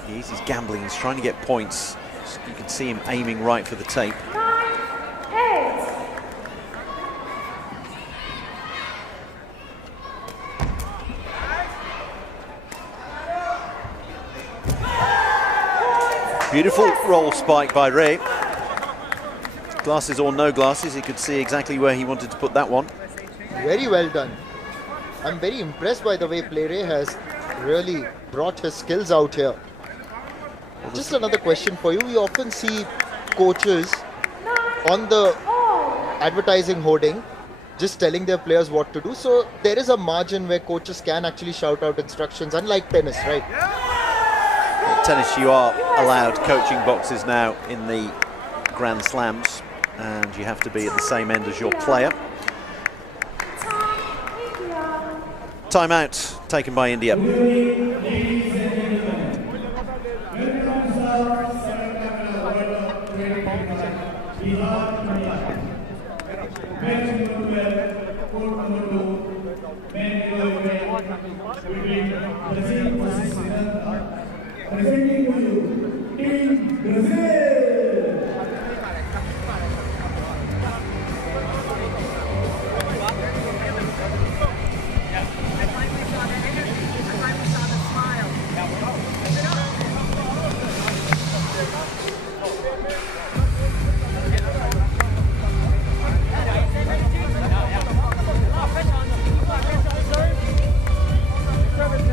He's gambling, he's trying to get points. You can see him aiming right for the tape. 9-8. Beautiful roll spike by Ray. Glasses or no glasses, he could see exactly where he wanted to put that one. Very well done. I'm very impressed by the way Ray has really brought his skills out here. Just another question for you. We often see coaches on the advertising hoarding just telling their players what to do. So there is a margin where coaches can actually shout out instructions, unlike tennis, right? In tennis, you are allowed coaching boxes now in the Grand Slams, and you have to be at the same end as your player. Timeout taken by India.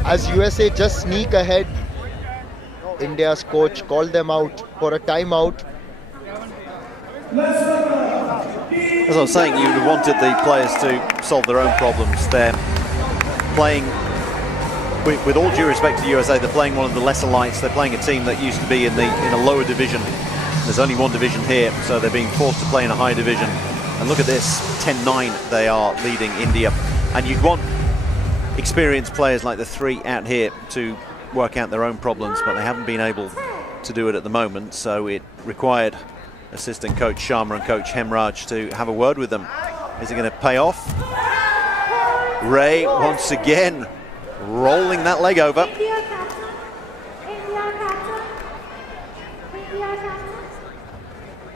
As USA just sneak ahead, India's coach called them out for a timeout. As I was saying, you would have wanted the players to solve their own problems. They're playing, with all due respect to USA, they're playing one of the lesser lights. They're playing a team that used to be in a lower division. There's only one division here, so they're being forced to play in a high division. And look at this, 10-9 they are leading India. And you'd want experienced players like the 3 out here to work out their own problems, but they haven't been able to do it at the moment, so it required assistant coach Sharma and coach Hemraj to have a word with them. Is it going to pay off? Ray once again rolling that leg over.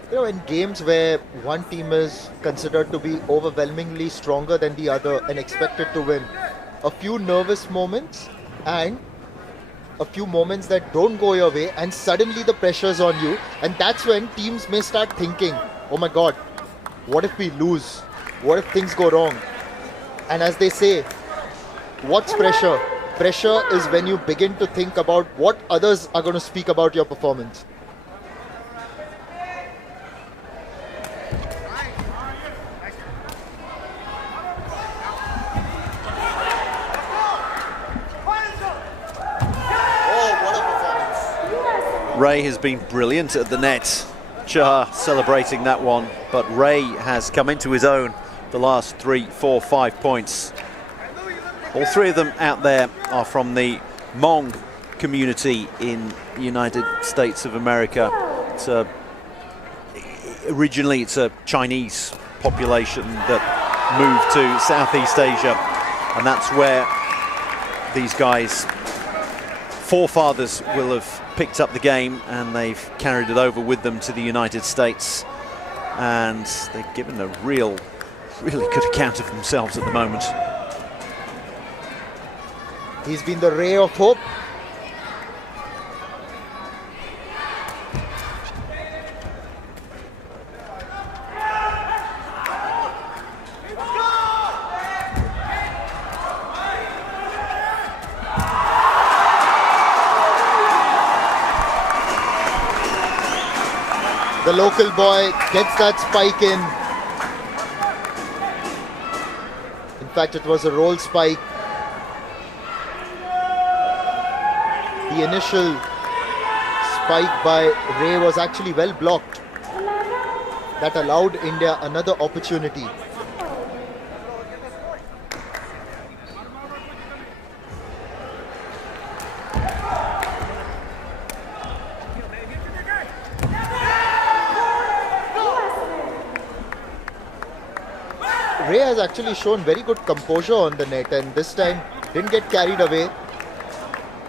You know, in games where one team is considered to be overwhelmingly stronger than the other and expected to win, a few nervous moments and a few moments that don't go your way, and suddenly the pressure's on you, and that's when teams may start thinking, oh my god, what if we lose? What if things go wrong? And as they say, what's pressure? Pressure is when you begin to think about what others are going to speak about your performance. Ray has been brilliant at the net. Chah celebrating that one, but Ray has come into his own the last 3, 4, 5 points. All three of them out there are from the Hmong community in the United States of America. Originally it's a Chinese population that moved to Southeast Asia, and that's where these guys' forefathers will have picked up the game, and they've carried it over with them to the United States, and they've given a really good account of themselves at the moment. He's been the ray of hope. The local boy gets that spike in. In fact, it was a roll spike. The initial spike by Ray was actually well blocked. That allowed India another opportunity. Ray has actually shown very good composure on the net, and this time didn't get carried away.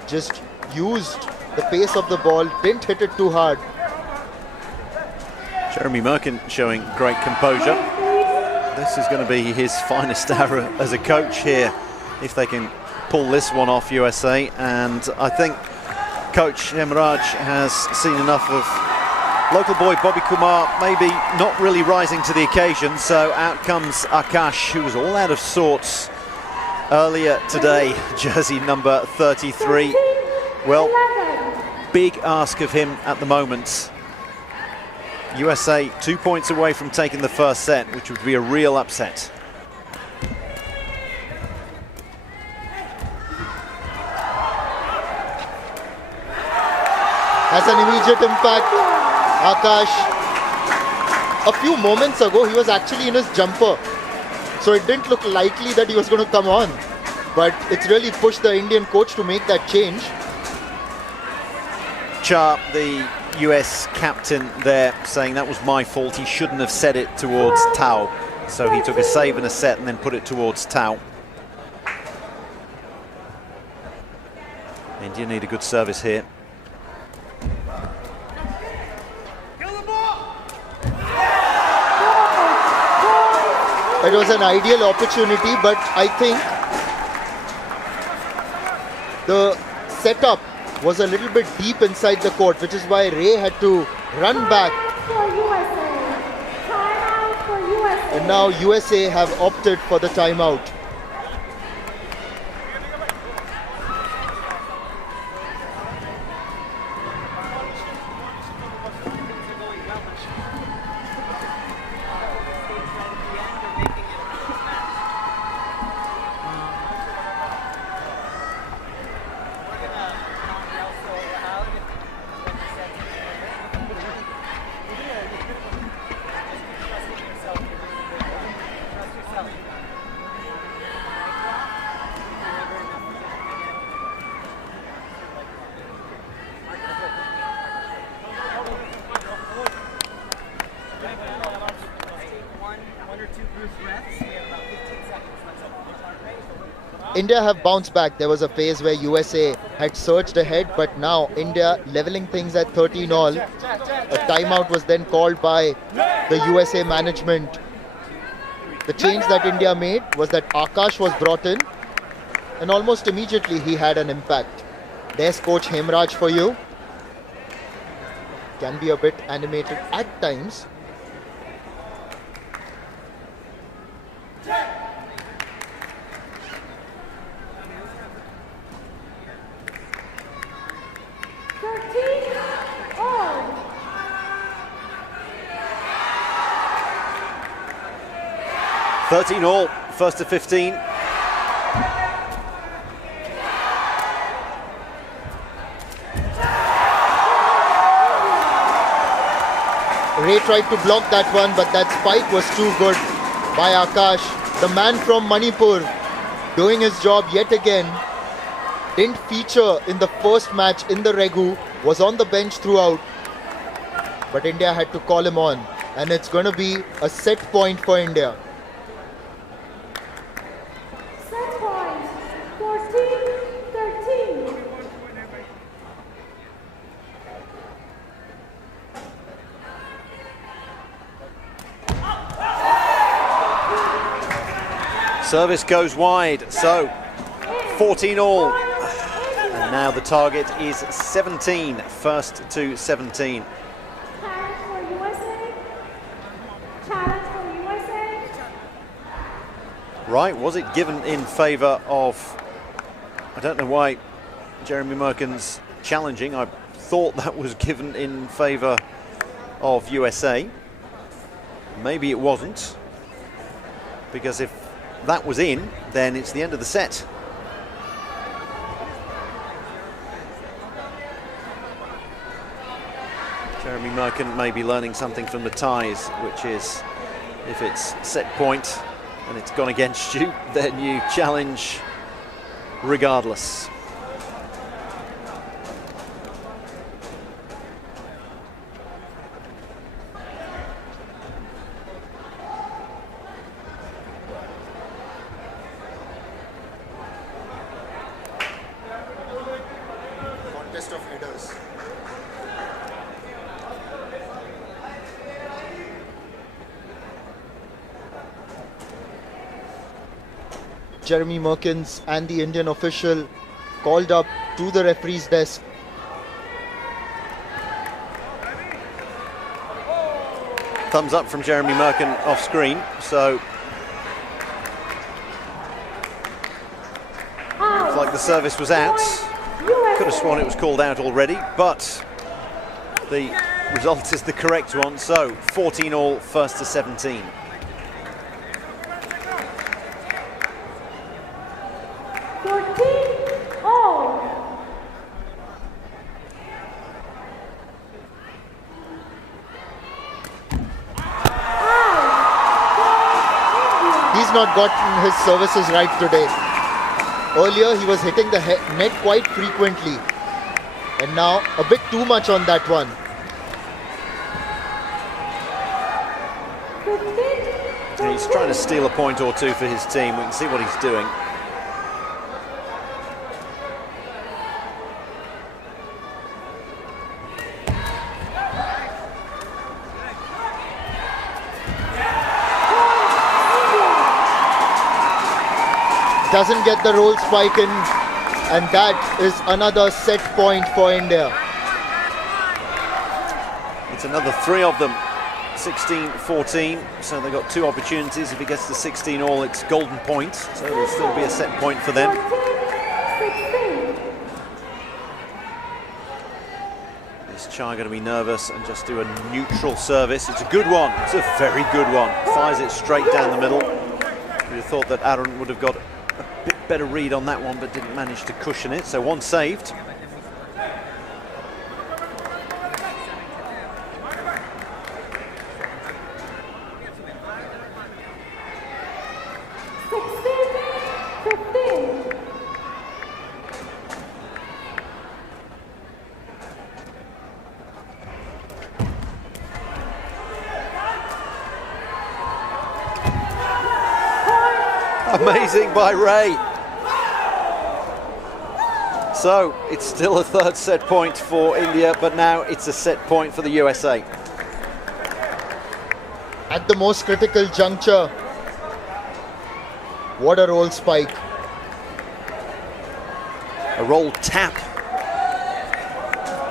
Just used the pace of the ball, didn't hit it too hard. Jeremy Merkin showing great composure. This is going to be his finest hour as a coach here, if they can pull this one off, USA. And I think Coach Hemraj has seen enough of local boy Bobby Kumar maybe not really rising to the occasion, so out comes Akash, who was all out of sorts earlier today, jersey number 33. Well, big ask of him at the moment. USA 2 points away from taking the first set, which would be a real upset. Has an immediate impact. Akash, a few moments ago he was actually in his jumper, so it didn't look likely that he was going to come on, but it's really pushed the Indian coach to make that change. Chah, the US captain there, saying that was my fault, he shouldn't have set it towards Tao, so he took a save and a set and then put it towards Tao. India need a good service here. It was an ideal opportunity, but I think the setup was a little bit deep inside the court, which is why Ray had to run back. And now USA have opted for the timeout. India have bounced back. There was a phase where USA had surged ahead, but now India leveling things at 13 all. A timeout was then called by the USA management. The change that India made was that Akash was brought in, and almost immediately he had an impact. There's Coach Hemraj for you. Can be a bit animated at times. Thirteen all, first to 15. Ray tried to block that one, but that spike was too good by Akash. The man from Manipur doing his job yet again. Didn't feature in the first match in the Regu, was on the bench throughout. But India had to call him on, and it's going to be a set point for India. Set point, 14-13. Service goes wide, so 14 all. And now the target is 17, first to 17. Challenge for USA. Challenge for USA. Right, was it given in favour of... I don't know why Jeremy Merkin's challenging. I thought that was given in favour of USA. Maybe it wasn't. Because if that was in, then it's the end of the set. Jeremy Merkin may be learning something from the ties, which is if it's set point and it's gone against you, then you challenge regardless. Contest of headers. Jeremy Merkins and the Indian official called up to the referee's desk. Thumbs up from Jeremy Merkin off screen, so looks like the service was out. Could have sworn it was called out already, but the result is the correct one, so 14 all, first to 17. He's not gotten his services right today. Earlier he was hitting the net quite frequently, and now a bit too much on that one. He's trying to steal a point or two for his team. We can see what he's doing. Doesn't get the roll spike in, and that is another set point for India. It's another three of them, 16-14, so they've got two opportunities. If he gets to 16 all, it's golden point, so it'll still be a set point for them. 14-16. Is Chai going to be nervous and just do a neutral service? It's a good one, it's a very good one. Fires it straight down the middle. You'd have thought that Arun would have got a bit better read on that one, but didn't manage to cushion it, so one saved. Amazing by Ray. So it's still a third set point for India, but now it's a set point for the USA. At the most critical juncture, what a roll spike. A roll tap.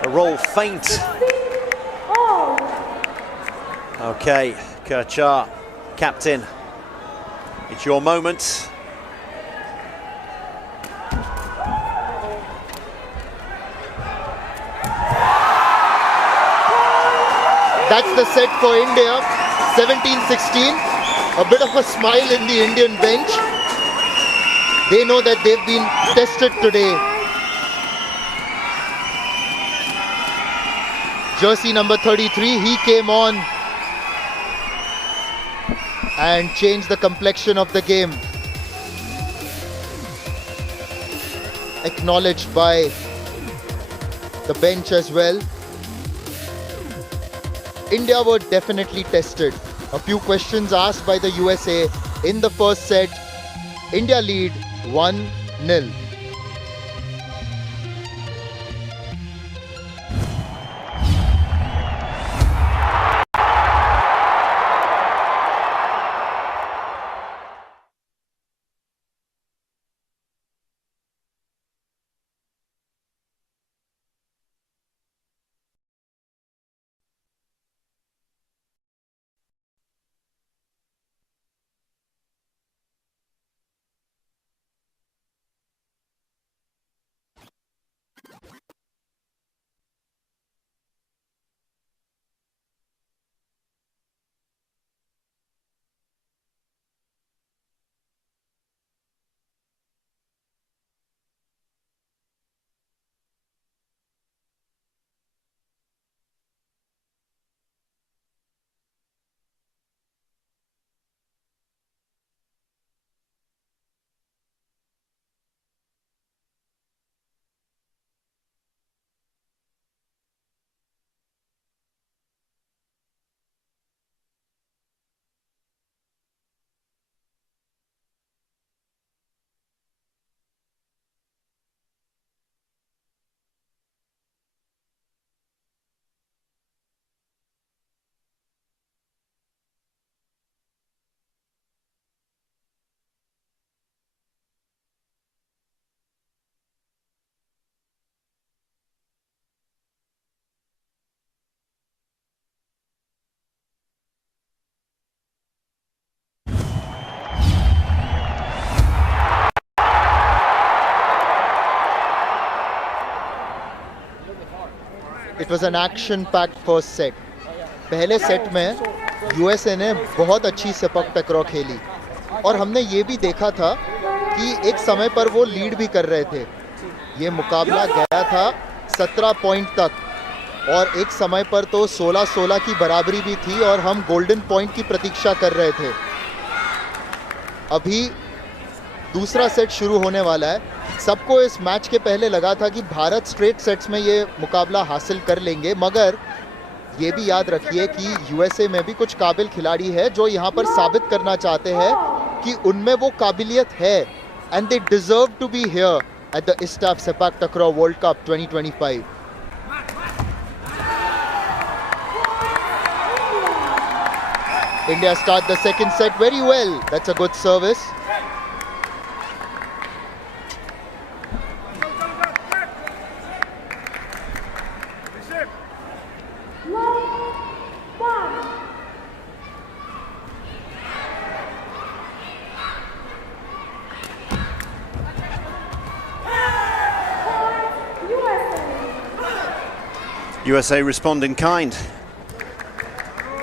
A roll feint. Okay, Kirchar, captain, it's your moment. That's the set for India, 17-16. A bit of a smile in the Indian bench. They know that they've been tested today. Jersey number 33, he came on and changed the complexion of the game. Acknowledged by the bench as well. India were definitely tested. A few questions asked by the USA in the first set. India lead 1-0. It was an action-packed first set. पहले set में USA ने बहुत अच्छी sepak टकराव खेली और हमने ये भी देखा था कि एक समय पर वो लीड भी कर रहे थे. ये मुकाबला गया था 17 पॉइंट तक और एक समय पर तो 16-16 की बराबरी भी थी और हम गोल्डन पॉइंट की प्रतीक्षा कर रहे थे. अभी दूसरा सेट शुरू होने वाला है. सबको इस मैच के पहले लगा था कि भारत स्ट्रेट सेट्स में ये मुकाबला हासिल कर लेंगे, मगर ये भी याद रखिए कि यूएसए में भी कुछ काबिल खिलाड़ी है जो यहाँ पर साबित करना चाहते हैं कि उनमें वो काबिलियत है and they deserve to be here at the ISTAF Sepaktakraw World Cup 2025. India start the second set very well. That's a good service. USA respond in kind.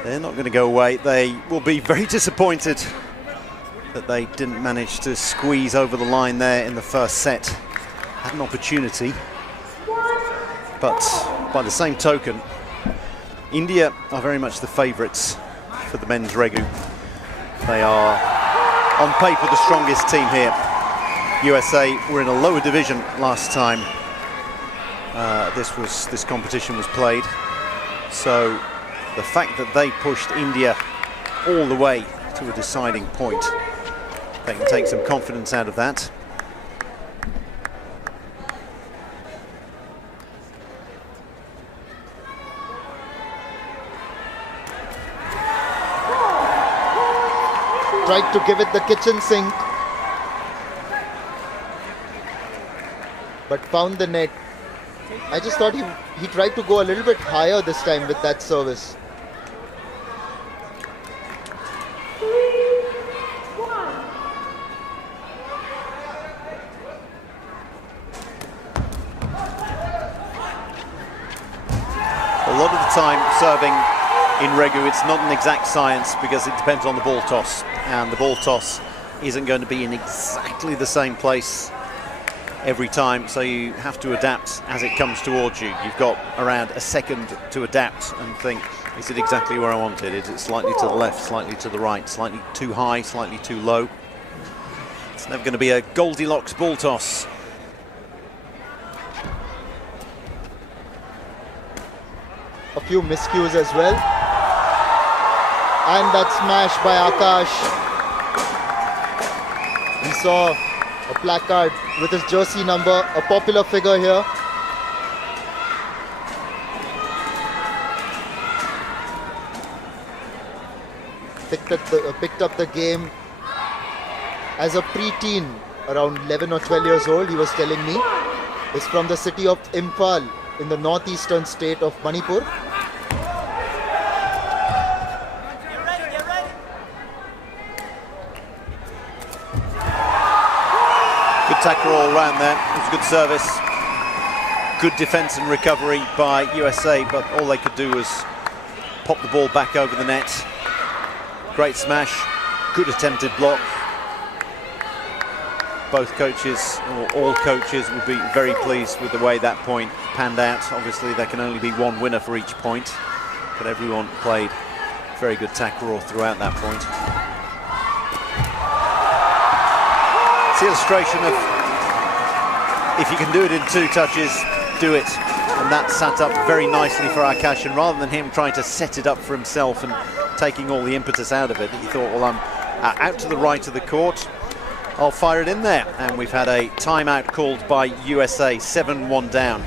They're not going to go away. They will be very disappointed that they didn't manage to squeeze over the line there in the first set. Had an opportunity, but by the same token, India are very much the favourites for the men's regu. They are on paper the strongest team here. USA were in a lower division last time this competition was played, so the fact that they pushed India all the way to a deciding point, they can take some confidence out of that. tried to give it the kitchen sink, but found the net. I just thought he tried to go a little bit higher this time with that service. A lot of the time serving in Regu, it's not an exact science because it depends on the ball toss, and the ball toss isn't going to be in exactly the same place every time, so you have to adapt as it comes towards you. You've got around a second to adapt and think, is it exactly where I want it? Is it slightly to the left, slightly to the right, slightly too high, slightly too low? It's never going to be a Goldilocks ball toss. A few miscues as well. And that smash by Akash. We saw a placard with his jersey number, a popular figure here. Picked up the game as a preteen, around 11 or 12 years old, he was telling me. Is from the city of Imphal in the northeastern state of Manipur. Good tackle all round there. It was a good service. Good defence and recovery by USA, but all they could do was pop the ball back over the net. Great smash. Good attempted block. Both coaches, or all coaches, would be very pleased with the way that point panned out. Obviously, there can only be one winner for each point, but everyone played very good tackle throughout that point. It's the illustration of if you can do it in 2 touches, do it. And that sat up very nicely for Akash, and rather than him trying to set it up for himself and taking all the impetus out of it, he thought, well, I'm out to the right of the court, I'll fire it in there. And we've had a timeout called by USA, 7-1 down.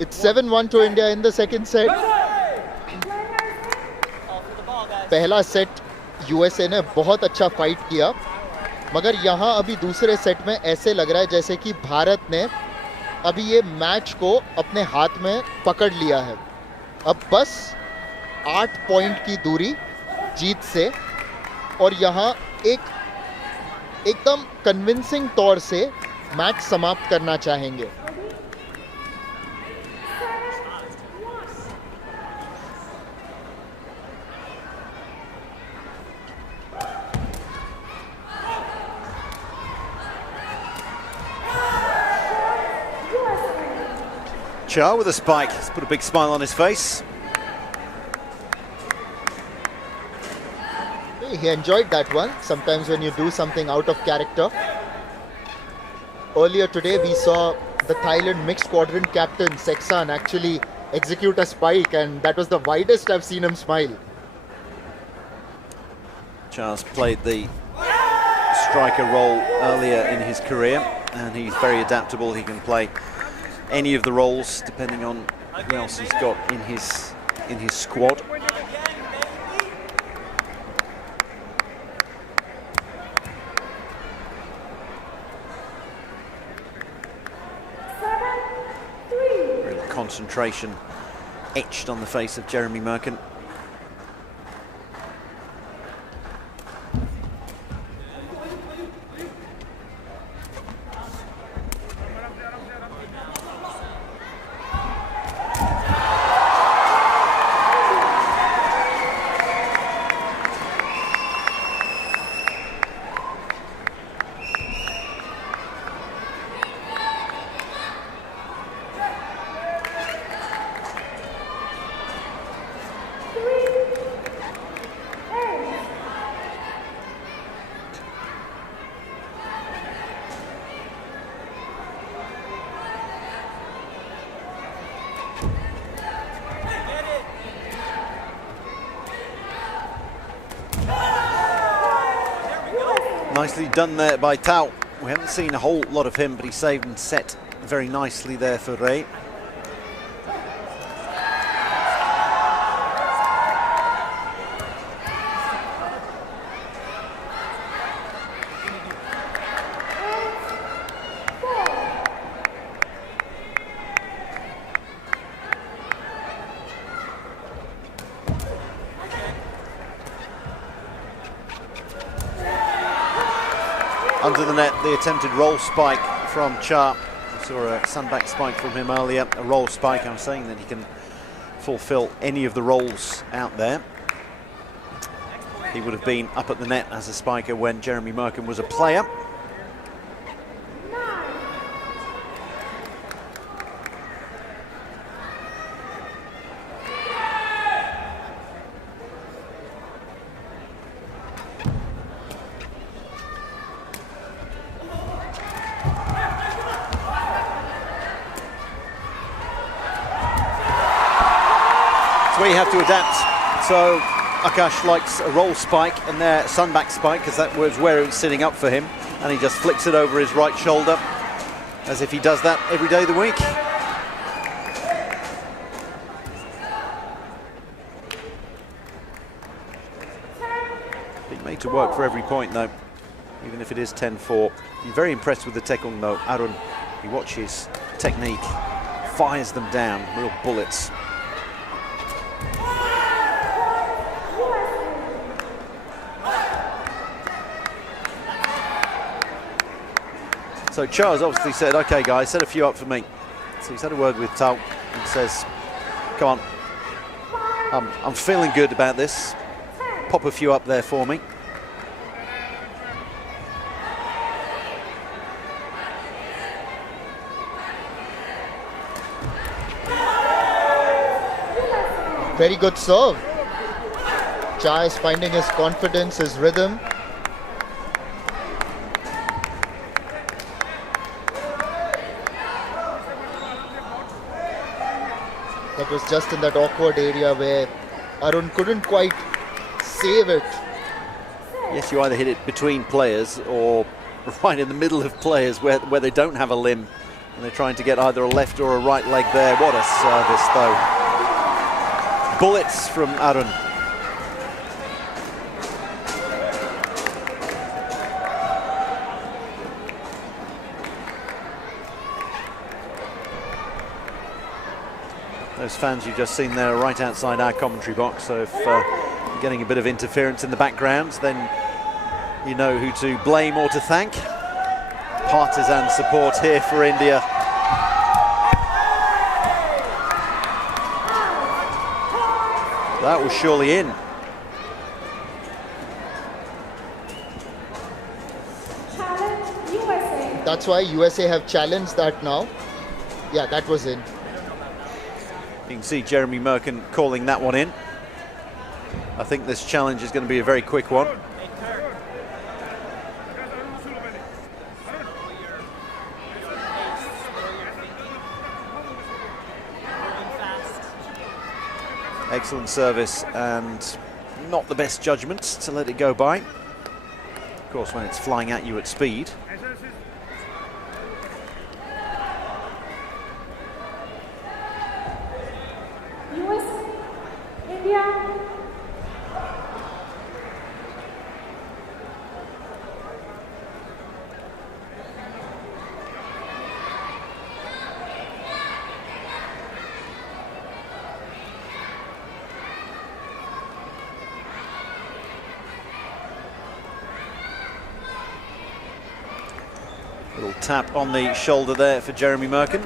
It's 7-1 to India in the second set. पहला set USA ने बहुत अच्छा fight किया, मगर यहाँ अभी दूसरे set में ऐसे लग रहा है जैसे कि भारत ने अभी ये मैच को अपने हाथ में पकड़ लिया है. अब बस 8 पॉइंट की दूरी जीत से, और यहाँ एकदम कन्विंसिंग तौर से मैच समाप्त करना चाहेंगे. Char with a spike. He's put a big smile on his face. He enjoyed that one. Sometimes when you do something out of character. Earlier today we saw the Thailand mixed quadrant captain Seksan actually execute a spike, and that was the widest I've seen him smile. Char's played the striker role earlier in his career, and he's very adaptable. He can play any of the roles depending on who else he's got in his squad. Real concentration etched on the face of Jeremy Merkin. Nicely done there by Tao. We haven't seen a whole lot of him, but he saved and set very nicely there for Ray. Under the net, the attempted roll spike from Cha. We saw a sunback spike from him earlier, a roll spike. I'm saying that he can fulfill any of the rolls out there. He would have been up at the net as a spiker when Jeremy Merkin was a player. We have to adapt. So Akash likes a roll spike and their sunback spike, because that was where it was sitting up for him, and he just flicks it over his right shoulder as if he does that every day of the week. Being made to work for every point though, even if it is 10-4. You're very impressed with the Tekong though, Arun. You watch his technique, fires them down, real bullets. So Charles obviously said, okay guys, set a few up for me. So he's had a word with Tao and says, come on, I'm feeling good about this. Pop a few up there for me. Very good serve. Cha is finding his confidence, his rhythm. That was just in that awkward area where Arun couldn't quite save it. Yes, you either hit it between players or right in the middle of players where they don't have a limb and they're trying to get either a left or a right leg there. What a service though. Bullets from Arun. Those fans you've just seen there are right outside our commentary box, so if you're getting a bit of interference in the background, then you know who to blame or to thank. Partisan support here for India. That was surely in. That's why USA have challenged that now. Yeah, that was in. You can see Jeremy Merkin calling that one in. I think this challenge is going to be a very quick one. Excellent service and not the best judgment to let it go by. Of course, when it's flying at you at speed. Little tap on the shoulder there for Jeremy Merkin.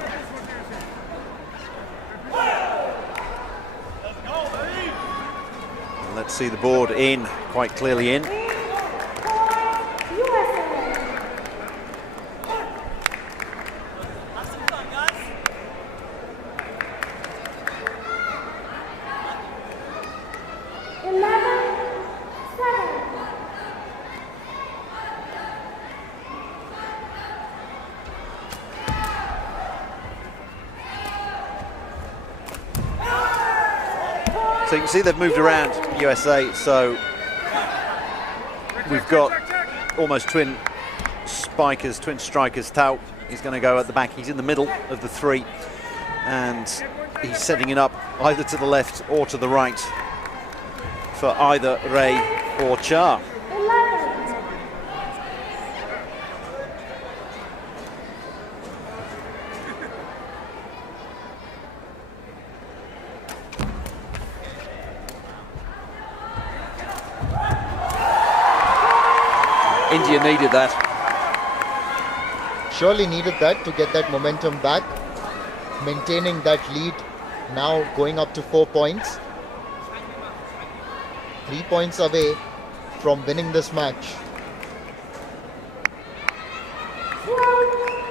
And let's see the board in, quite clearly in. So you can see they've moved around USA, so we've got almost twin strikers. Tao, he's going to go at the back. He's in the middle of the three, and he's setting it up either to the left or to the right for either Ray or Cha. India needed that. Surely needed that to get that momentum back. Maintaining that lead, now going up to 4 points. 3 points away from winning this match.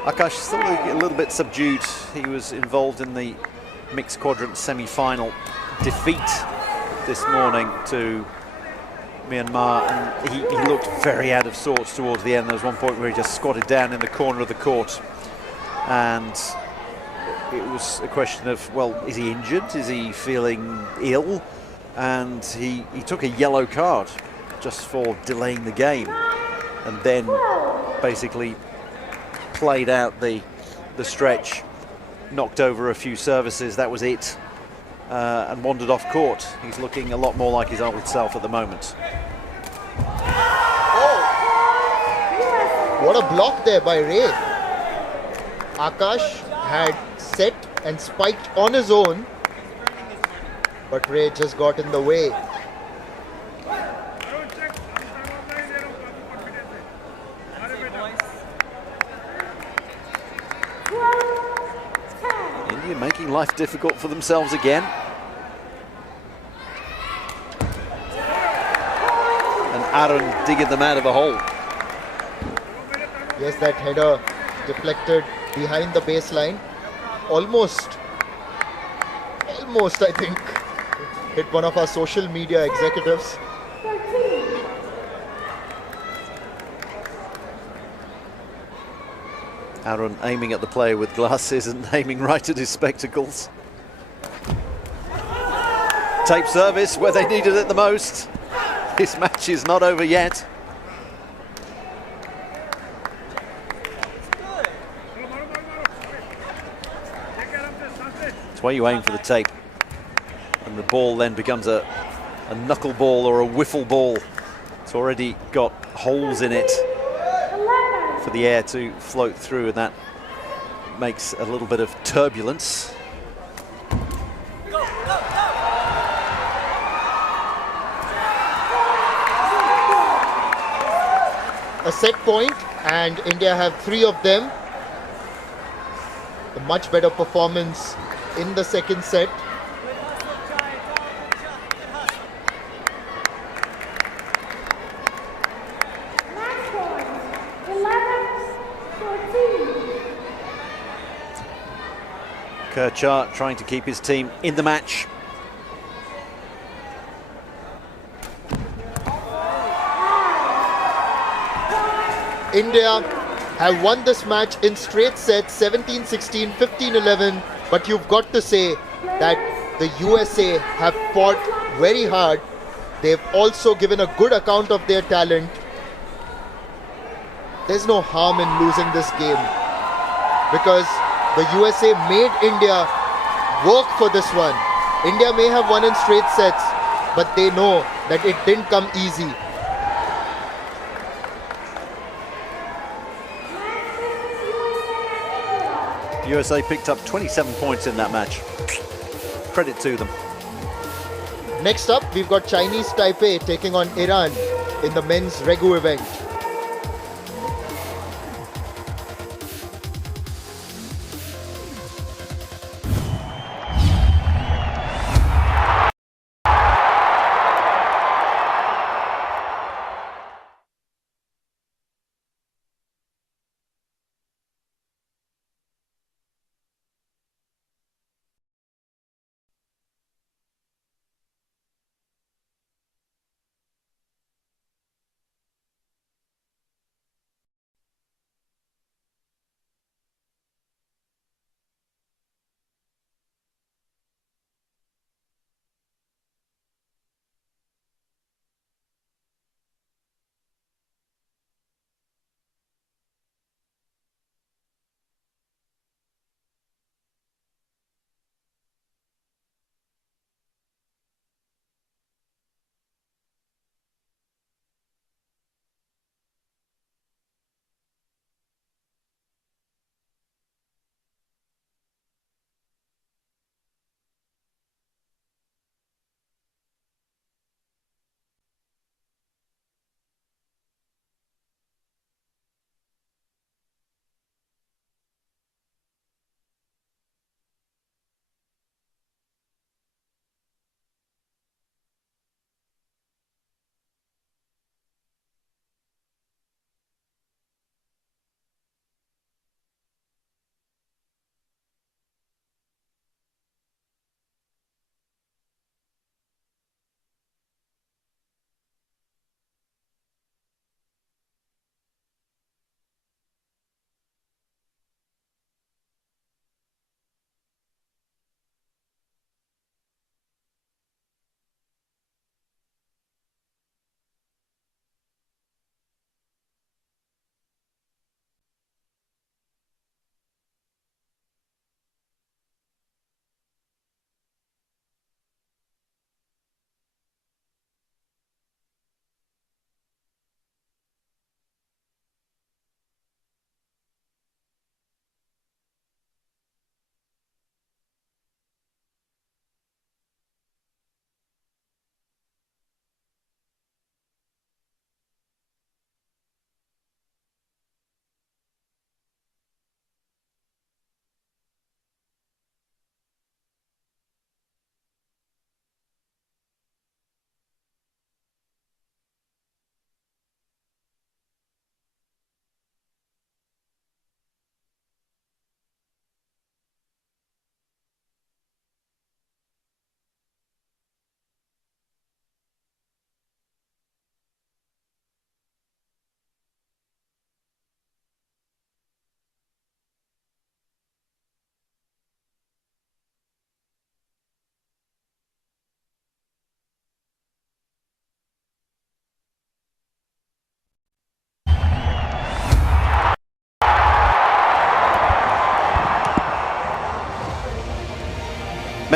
Akash still a little bit subdued. He was involved in the mixed quadrant semi-final defeat this morning to Myanmar, and he looked very out of sorts towards the end. There was one point where he just squatted down in the corner of the court, and it was a question of, well, is he injured? Is he feeling ill? And he took a yellow card just for delaying the game, and then basically played out the stretch, knocked over a few services, that was it, and wandered off court. He's looking a lot more like his old self at the moment. Oh! What a block there by Ray. Akash had set and spiked on his own, but Ray just got in the way. India making life difficult for themselves again. And Arun digging them out of a hole. Yes, that header deflected behind the baseline. Almost, I think, hit one of our social media executives. Arun aiming at the player with glasses and aiming right at his spectacles. Tape service where they needed it the most. This match is not over yet. It's where you aim for the tape, and the ball then becomes a knuckleball or a wiffle ball. It's already got holes in it for the air to float through, and that makes a little bit of turbulence. A set point, and India have 3 of them. A much better performance in the second set. Kerchar trying to keep his team in the match. India have won this match in straight sets, 17-16, 15-11, but you've got to say that the USA have fought very hard. They've also given a good account of their talent. There's no harm in losing this game, because the USA made India work for this one. India may have won in straight sets, but they know that it didn't come easy. USA picked up 27 points in that match. Credit to them. Next up, we've got Chinese Taipei taking on Iran in the men's Regu event.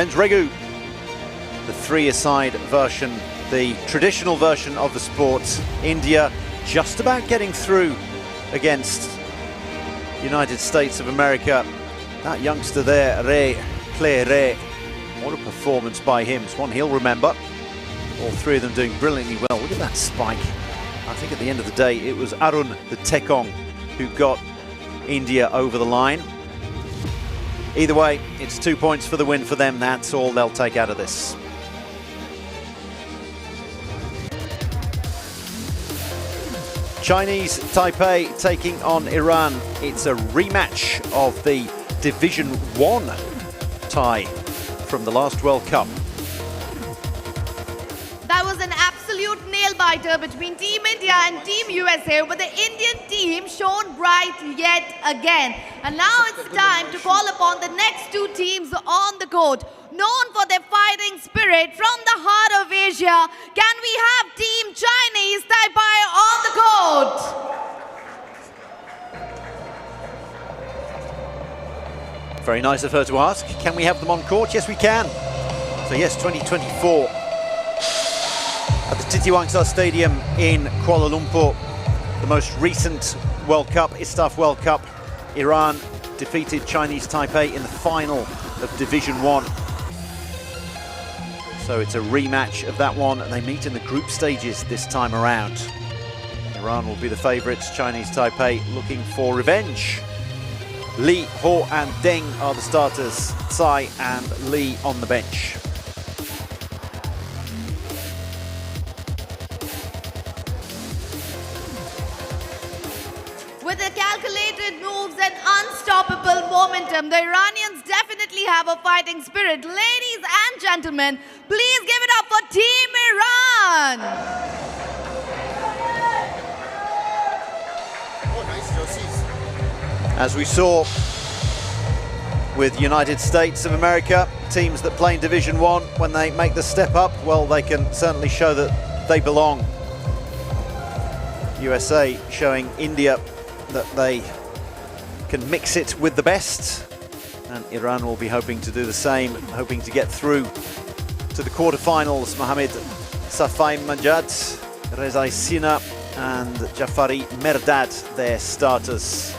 men's regu, the three-a-side version, the traditional version of the sport. India just about getting through against United States of America. That youngster there, Ray, what a performance by him. It's one he'll remember. All three of them doing brilliantly well. Look at that spike. I think at the end of the day, it was Arun, the Tekong, who got India over the line. Either way, it's 2 points for the win for them. That's all they'll take out of this. Chinese Taipei taking on Iran. It's a rematch of the Division 1 tie from the last World Cup. That was an absolute nail-biter between Team India and Team USA, but the Indian team shone bright yet again. And now it's time to call upon the next two teams on the court. Known for their fighting spirit from the heart of Asia, can we have Team Chinese Taipei on the court? Very nice of her to ask. Can we have them on court? Yes, we can. So yes, 2024 at the Titiwangsa Stadium in Kuala Lumpur. The most recent World Cup, ISTAF World Cup. Iran defeated Chinese Taipei in the final of Division 1. So it's a rematch of that one, and they meet in the group stages this time around. Iran will be the favourites. Chinese Taipei looking for revenge. Li, Ho and Deng are the starters. Tsai and Li on the bench. With the calculated moves and unstoppable momentum, the Iranians definitely have a fighting spirit. Ladies and gentlemen, please give it up for Team Iran! Oh, nice jerseys. As we saw with United States of America, teams that play in Division 1, when they make the step up, well, they can certainly show that they belong. USA showing India that they can mix it with the best, and Iran will be hoping to do the same, hoping to get through to the quarterfinals. Mohammad Safai Majad, Rezai Sina and Jafari Merdad, their starters.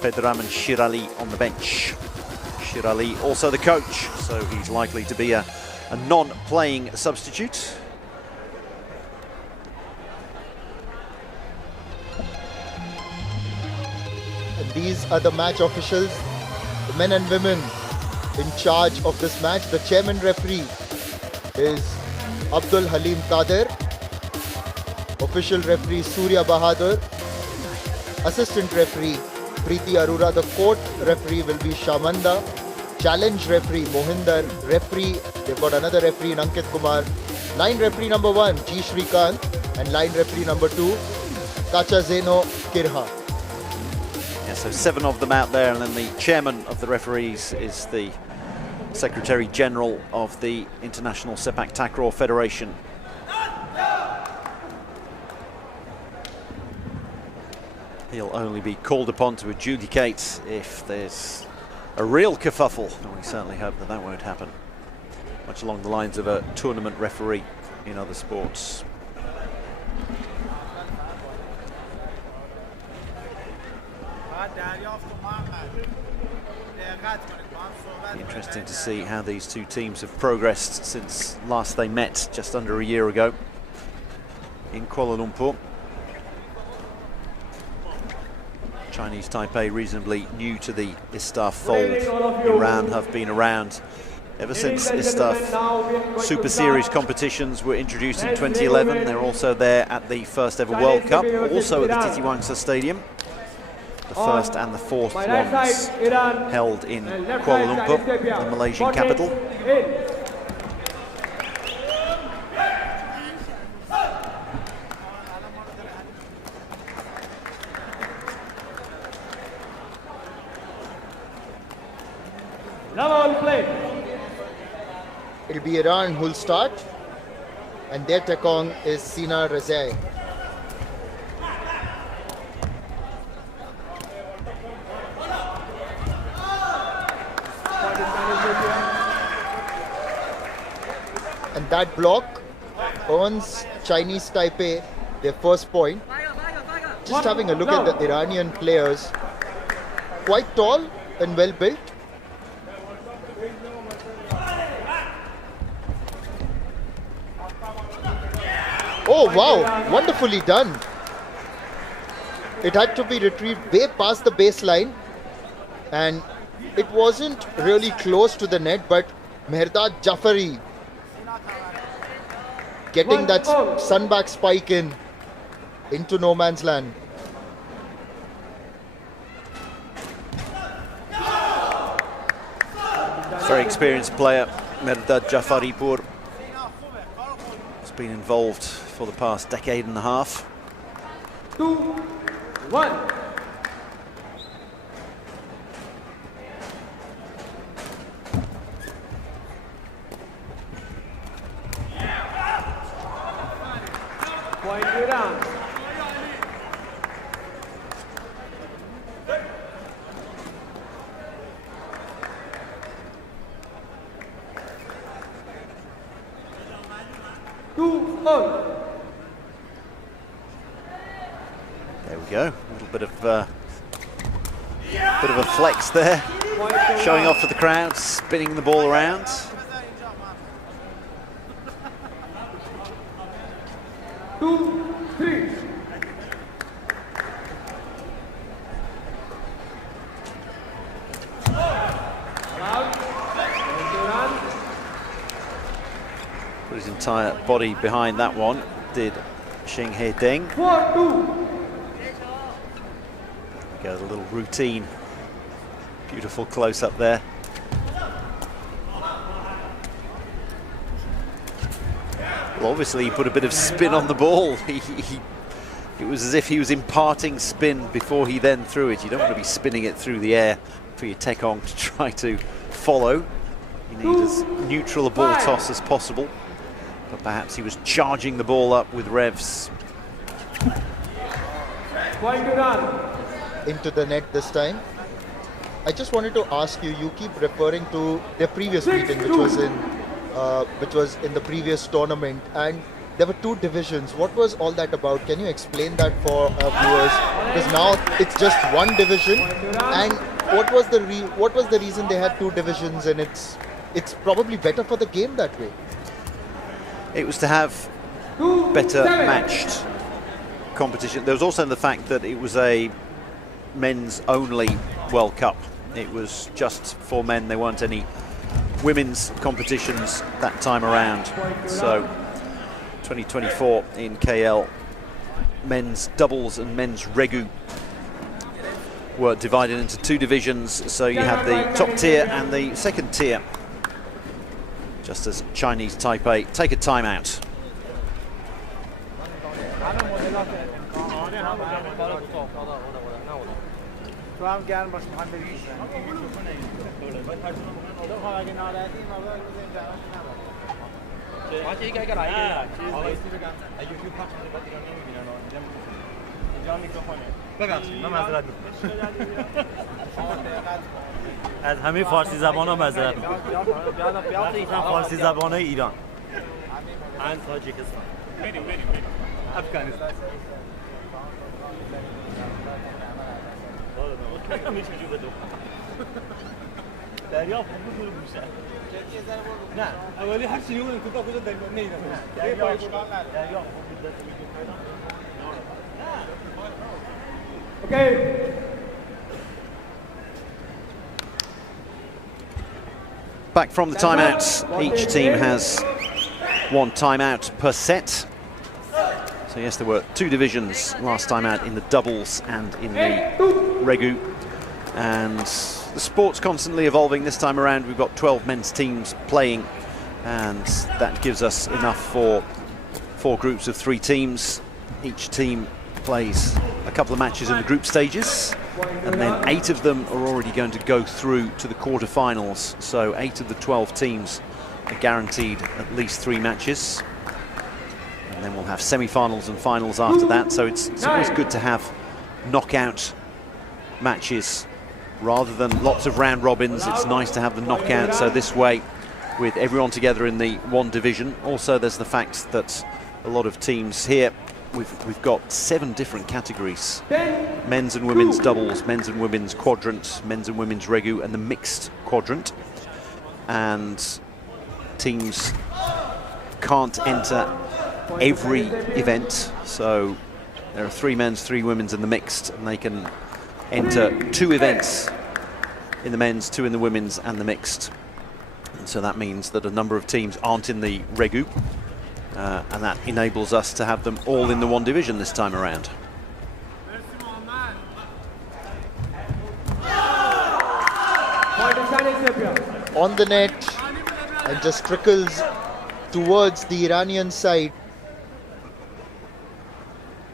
Pedraman Shirali on the bench. Shirali also the coach, so he's likely to be a non-playing substitute. And these are the match officials, the men and women in charge of this match. The chairman referee is Abdul Halim Kader. Official referee Surya Bahadur. Assistant referee Preeti Arora. The court referee will be Shamanda. Challenge referee Mohinder. Referee, they've got another referee in Ankit Kumar. Line referee number 1 G Shrikant. And line referee number 2 Kacha Zeno Kirha. Yeah, so 7 of them out there, and then the chairman of the referees is the Secretary General of the International Sepaktakraw Federation. He'll only be called upon to adjudicate if there's a real kerfuffle, and we certainly hope that that won't happen. Much along the lines of a tournament referee in other sports. Interesting to see how these two teams have progressed since last they met just under a year ago in Kuala Lumpur. Chinese Taipei reasonably new to the ISTAF fold. Iran have been around ever since ISTAF Super Series competitions were introduced in 2011. They're also there at the first ever World Cup, also at the Titiwangsa Stadium. The first and the fourth ones held in Kuala Lumpur, the Malaysian capital. It'll be Iran who'll start, and their Tekong is Sina Rezai. that block earns Chinese Taipei their first point. Just having a look at the Iranian players, quite tall and well built. Oh wow, wonderfully done. It had to be retrieved way past the baseline, and it wasn't really close to the net, but Mehrdad Jafari getting that sunback spike into no man's land. Very experienced player, Mehrdad Jafaripur. Has been involved for the past decade and a half. 2-1. Point Iran. There we go. A little bit of a flex there, showing off to the crowd, spinning the ball around. Two, three. Put his entire body behind that one, did Xing He Deng. 4-2. Goes a little routine. Beautiful close up there. Well, obviously he put a bit of spin on the ball. It was as if he was imparting spin before he then threw it. You don't want to be spinning it through the air for your Tekong to try to follow. You need as neutral a ball toss as possible. But perhaps he was charging the ball up with revs. Into the net this time. I just wanted to ask you, you keep referring to their previous meeting, which was in the previous tournament, and there were two divisions. What was all that about? Can you explain that for our viewers? Because now it's just one division, and what was the reason they had two divisions? And it's probably better for the game that way. It was to have better matched competition. There was also the fact that it was a men's only World Cup. It was just for men. There weren't any women's competitions that time around. So 2024 in KL, men's doubles and men's regu were divided into two divisions. So you have the top tier and the second tier. Just as Chinese Taipei take a timeout. از همه فارسی زبان‌ها معذرت می‌خوام. فارسی زبان‌های ایران. and تاجیکستان. افغانستان. دریا خوب شروع میشه. نه، اولی هر چیزی اون تو خود دریا نمیدونم. دریا خوب Okay. Back from the timeouts, each team has one timeout per set. So yes, there were two divisions last time out, in the doubles and in the regu. And the sport's constantly evolving. This time around we've got 12 men's teams playing, and that gives us enough for 4 groups of 3 teams. Each team plays a couple of matches in the group stages, and then 8 of them are already going to go through to the quarterfinals. So 8 of the 12 teams are guaranteed at least 3 matches, and then we'll have semi-finals and finals after that. So it's always good to have knockout matches rather than lots of round robins. It's nice to have the knockout, so this way with everyone together in the one division. Also, there's the fact that a lot of teams here, we've got 7 different categories: men's and women's doubles, men's and women's quadrant, men's and women's regu, and the mixed quadrant. And teams can't enter every event, so there are 3 men's, 3 women's in the mixed, and they can enter 2 events in the men's, 2 in the women's and the mixed. And so that means that a number of teams aren't in the regu, and that enables us to have them all in the one division this time around. On the net, and just trickles towards the Iranian side.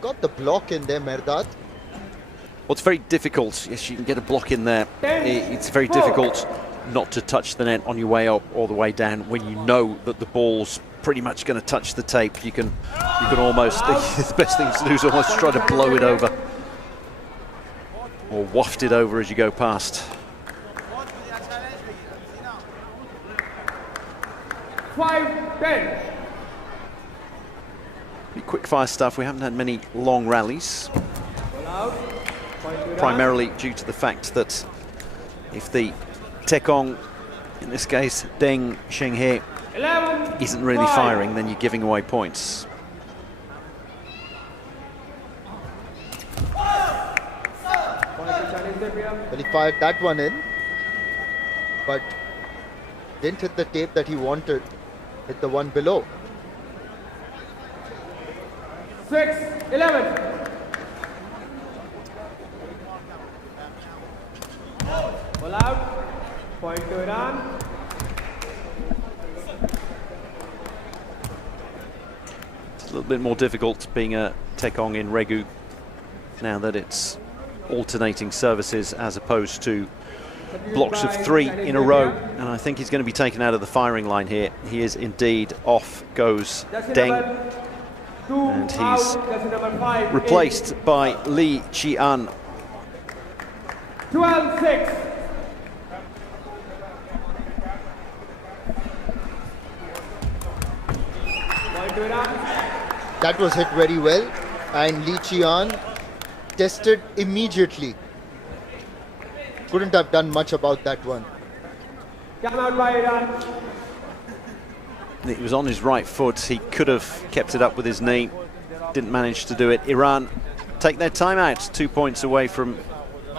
Got the block in there, Mehrdad. Well, it's very difficult. Yes, you can get a block in there. It's very difficult not to touch the net on your way up or the way down when you know that the ball's pretty much going to touch the tape. You can almost, the best thing to do is almost try to blow it over or waft it over as you go past. 5-10. Quick fire stuff. We haven't had many long rallies, primarily due to the fact that if the Tekong, in this case Deng Shenghe, isn't really firing, then you're giving away points. Well, he fired that one in, but didn't hit the tape that he wanted. Hit the one below. 6-11. Ball out. Point to Iran. It's a little bit more difficult being a Tekong in regu now that it's alternating services as opposed to blocks of 3 in a row, and I think he's going to be taken out of the firing line here. He is indeed. Off goes Deng, and he's replaced by Li Qian. 12-6. That was hit very well, and Li Qian tested immediately. Couldn't have done much about that one. Come out by Iran. It was on his right foot. He could have kept it up with his knee. Didn't manage to do it. Iran take their timeout, 2 points away from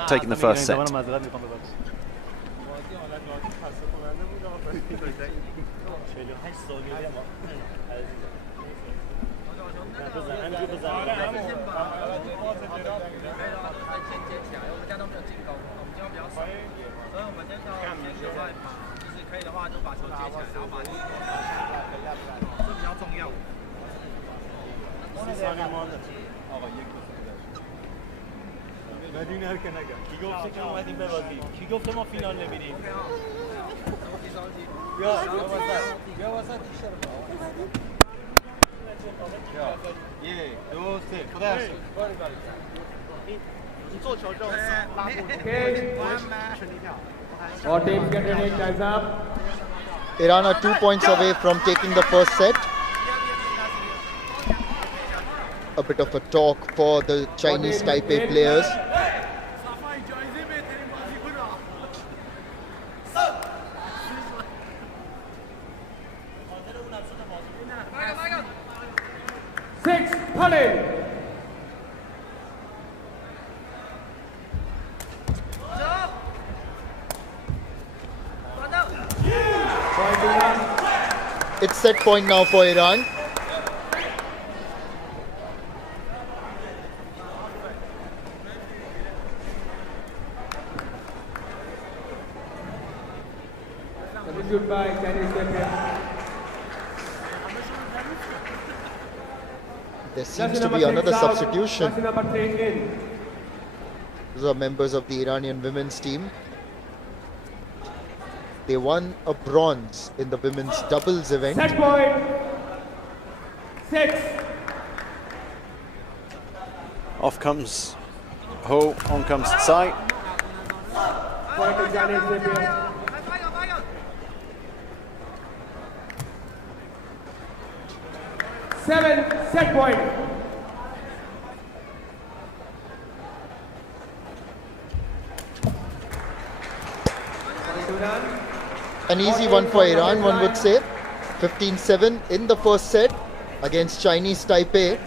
taking the first set. All teams get ready, guys up. Iran are 2 points away from taking the first set. A bit of a talk for the Chinese Taipei players. Six, Pallin. It's set point now for Iran. Substitute by Chinese champion. There seems to be another substitution. Those are members of the Iranian women's team. They won a bronze in the women's doubles event. Set point. 6. Off comes Ho, on comes Tsai. Point to Chinese champion. 7 set point. An easy one for Iran, one would say. 15-7 in the first set against Chinese Taipei.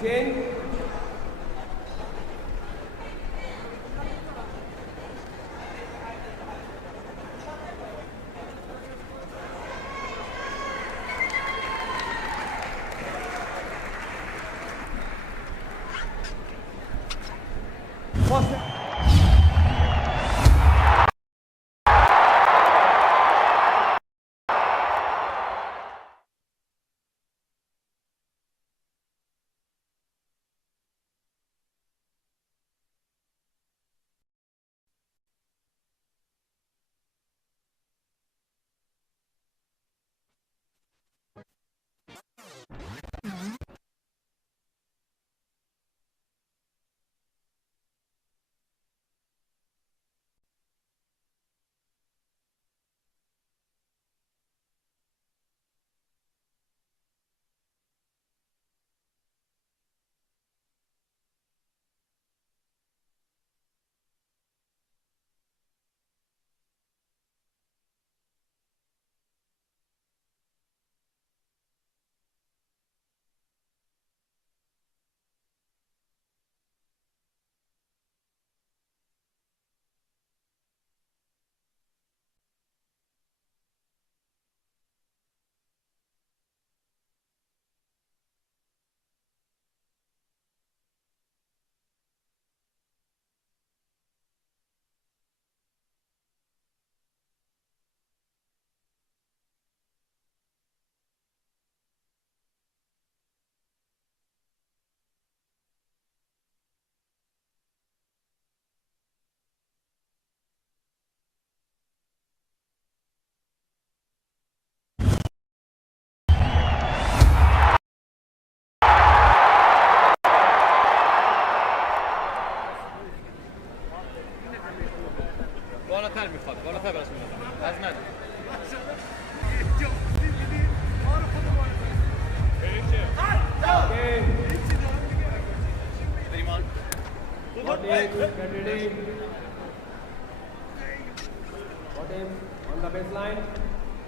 بالاتر میخواد بالاتر براش میاد از من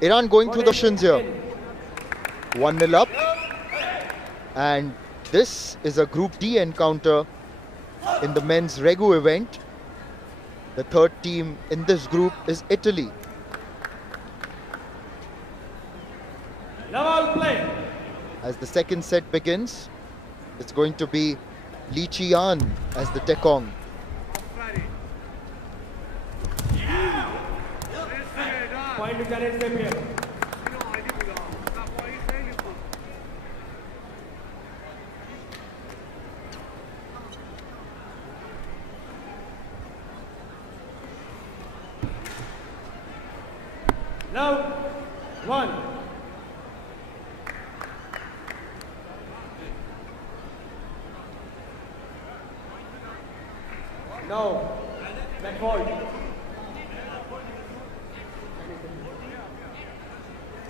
Iran going through the motions here. 1-0 up. And this is a Group D encounter in the men's Regu event. The third team in this group is Italy. Level play. As the second set begins, it's going to be Li Qian as the Tekong. Point to challenge them here. Now, 1. Now, back hold.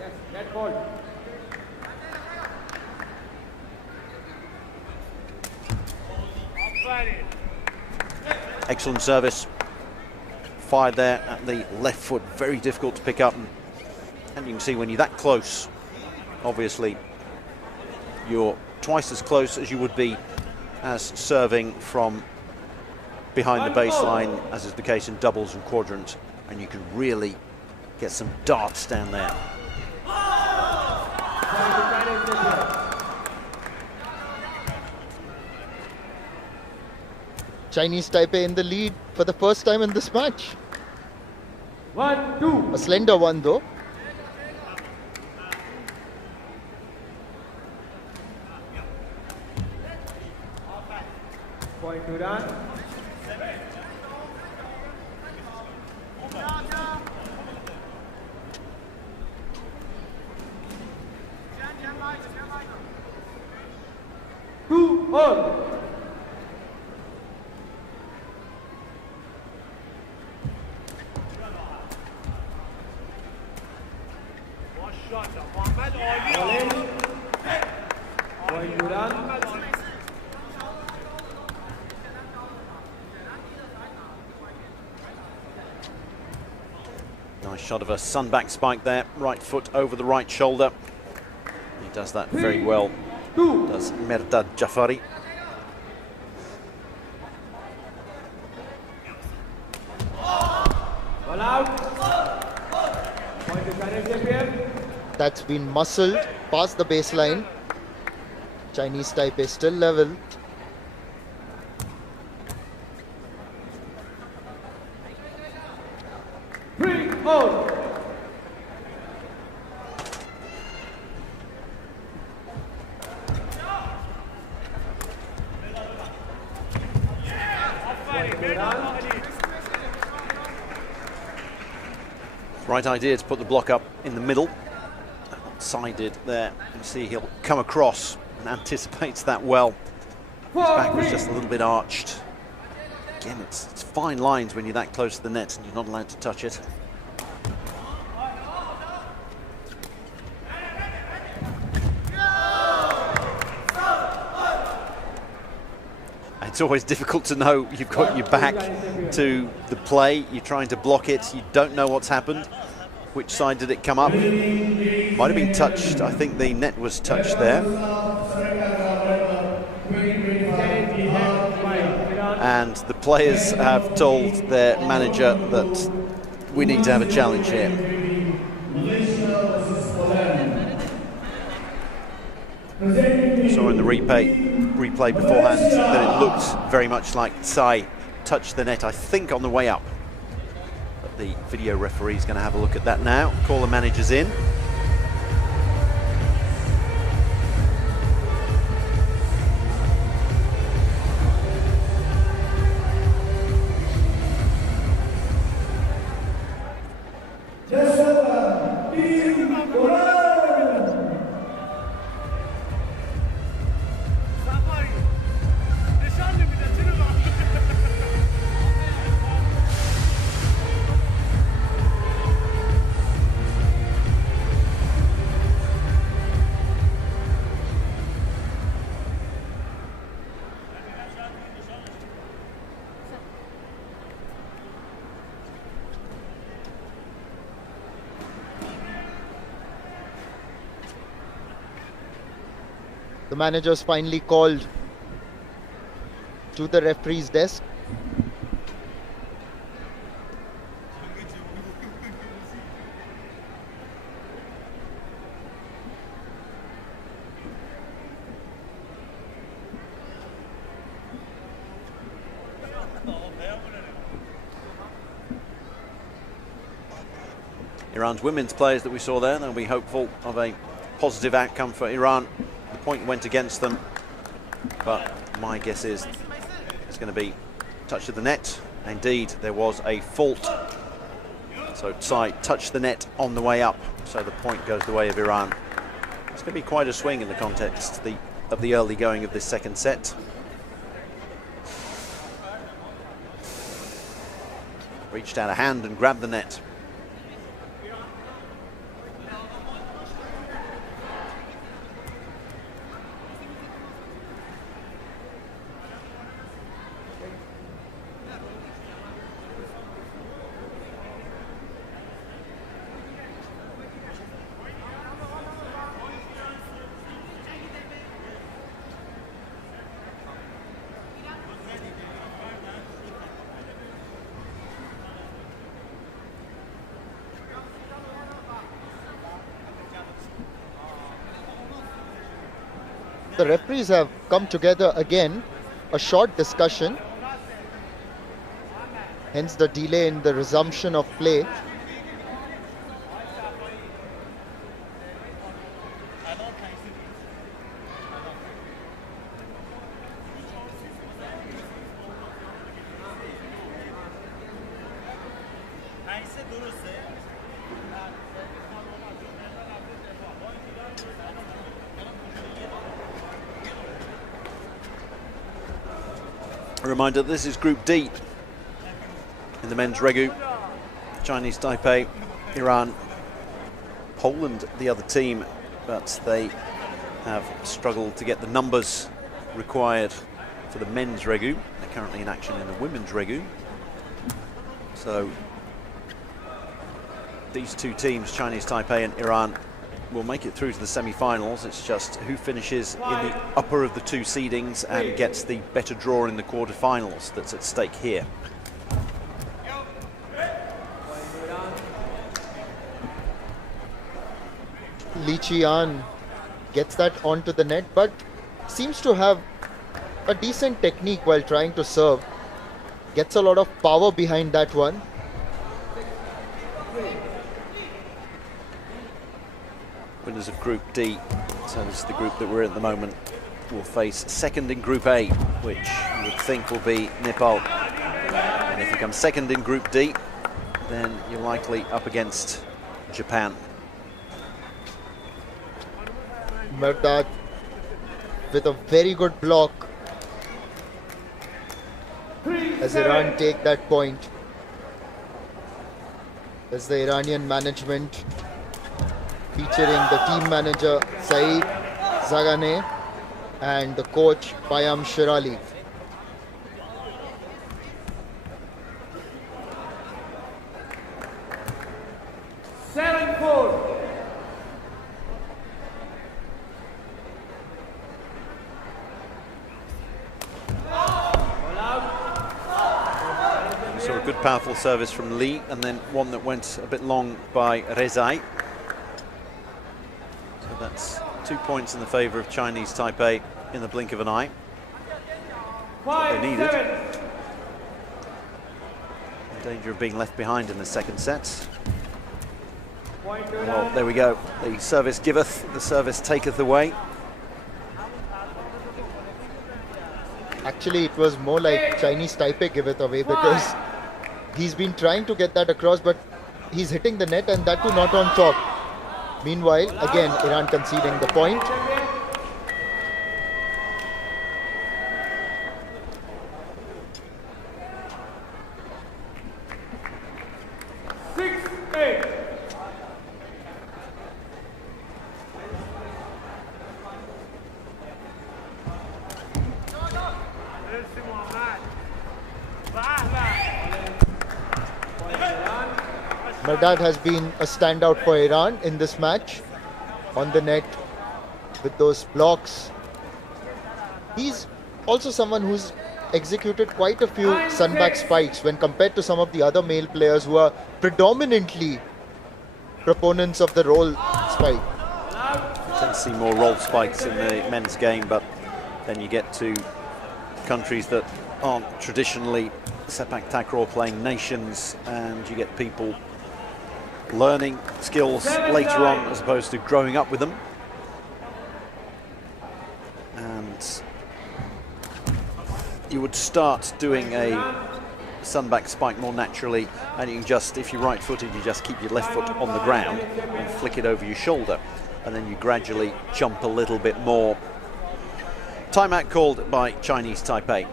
Yes, back hold. Excellent service. Fired there at the left foot, very difficult to pick up. And you can see when you're that close, obviously, you're twice as close as you would be as serving from behind the baseline, as is the case in doubles and quadrant, and you can really get some darts down there. Chinese Taipei in the lead for the first time in this match. 1-2. A slender one though. Point to run. Two all. Point to Iran. Nice shot of a sunback spike there. Right foot over the right shoulder. He does that very well. Does Merdad Jafari. Ball out. Point to Chinese champion. That's been muscled past the baseline. Chinese Taipei still level. Hold. Right idea to put the block up in the middle. Sided there. You see he'll come across and anticipates that well. His back was just a little bit arched. Again, it's fine lines when you're that close to the net and you're not allowed to touch it. It's always difficult to know. You've got your back to the play, you're trying to block it, you don't know what's happened. Which side did it come up? Might have been touched. I think the net was touched there. And the players have told their manager that we need to have a challenge here. Saw in the replay beforehand that it looked very much like Tsai touched the net, I think, on the way up. But the video referee is going to have a look at that now. Call the managers in. The manager's finally called to the referee's desk. Iran's women's players that we saw there, they'll be hopeful of a positive outcome for Iran. The point went against them, but my guess is it's going to be touch of the net. Indeed, there was a fault. So Tsai touched the net on the way up, so the point goes the way of Iran. It's going to be quite a swing in the context of the early going of this second set. Reached out a hand and grabbed the net. The referees have come together again, a short discussion, hence the delay in the resumption of play. A reminder, this is Group D in the men's regu. Chinese Taipei, Iran, Poland the other team, but they have struggled to get the numbers required for the men's regu. They're currently in action in the women's regu. So these two teams, Chinese Taipei and Iran, will make it through to the semi-finals. It's just who finishes in the upper of the two seedings and gets the better draw in the quarterfinals that's at stake here. Li Qian gets that onto the net, but seems to have a decent technique while trying to serve. Gets a lot of power behind that one. Winners of Group D, so this is the group that we're in at the moment, will face second in Group A, which you would think will be Nepal. And if you come second in Group D, then you're likely up against Japan. Mehrdad with a very good block as Iran take that point. As the Iranian management, featuring the team manager Saeed Zaganeh and the coach Payam Shirali. So a good powerful service from Lee, and then one that went a bit long by Rezai. So that's 2 points in the favour of Chinese Taipei in the blink of an eye. What they needed. In danger of being left behind in the second set. Well, there we go. The service giveth, the service taketh away. Actually, it was more like Chinese Taipei give it away, because he's been trying to get that across, but he's hitting the net, and that too not on top. Meanwhile, again, Iran conceding the point. Mehrdad has been a standout for Iran in this match, on the net with those blocks. He's also someone who's executed quite a few sunback spikes when compared to some of the other male players who are predominantly proponents of the roll spike. You tend to see more roll spikes in the men's game, but then you get to countries that aren't traditionally Sepaktakraw playing nations, and you get people learning skills later on as opposed to growing up with them. And you would start doing a sunback spike more naturally, and you can just, if you're right-footed, you just keep your left foot on the ground and flick it over your shoulder, and then you gradually jump a little bit more. Timeout called by Chinese Taipei.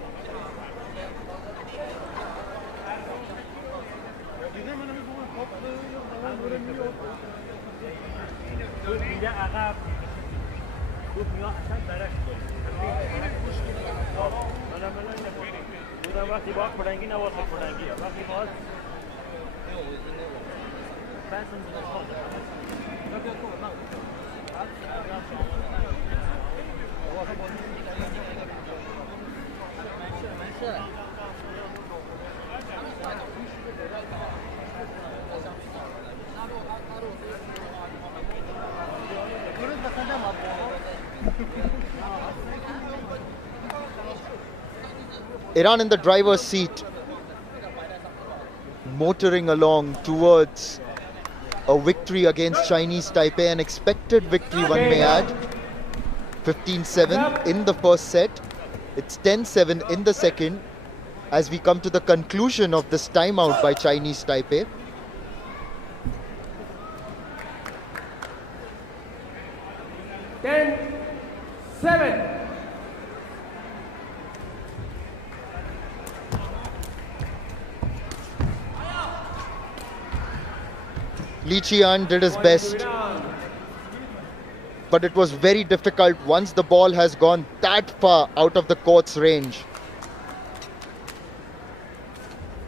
Iran in the driver's seat, motoring along towards a victory against Chinese Taipei, an expected victory, one may add. 15-7 in the first set. It's 10-7 in the second, as we come to the conclusion of this timeout by Chinese Taipei. Li Qian did his best but it was very difficult once the ball has gone that far out of the court's range.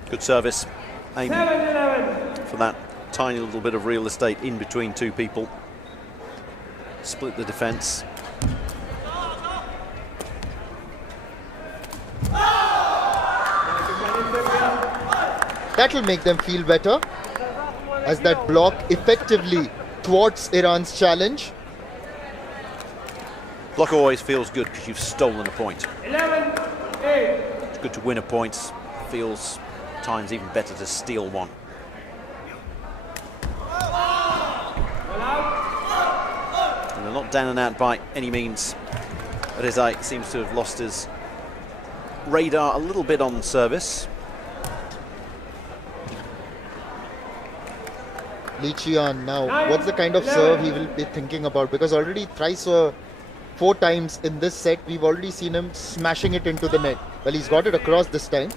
Good service. Aiming 7-11. for that tiny little bit of real estate in between two people. Split the defence. That will make them feel better, as that block effectively thwarts Iran's challenge. Block always feels good because you've stolen a point. 11-8. It's good to win a point. Feels at times even better to steal one. And they're not down and out by any means. Rezai seems to have lost his radar a little bit on service. Li Qian now, what's the kind of serve he will be thinking about? Because already thrice or 4 times in this set, we've already seen him smashing it into the net. Well, he's got it across this time.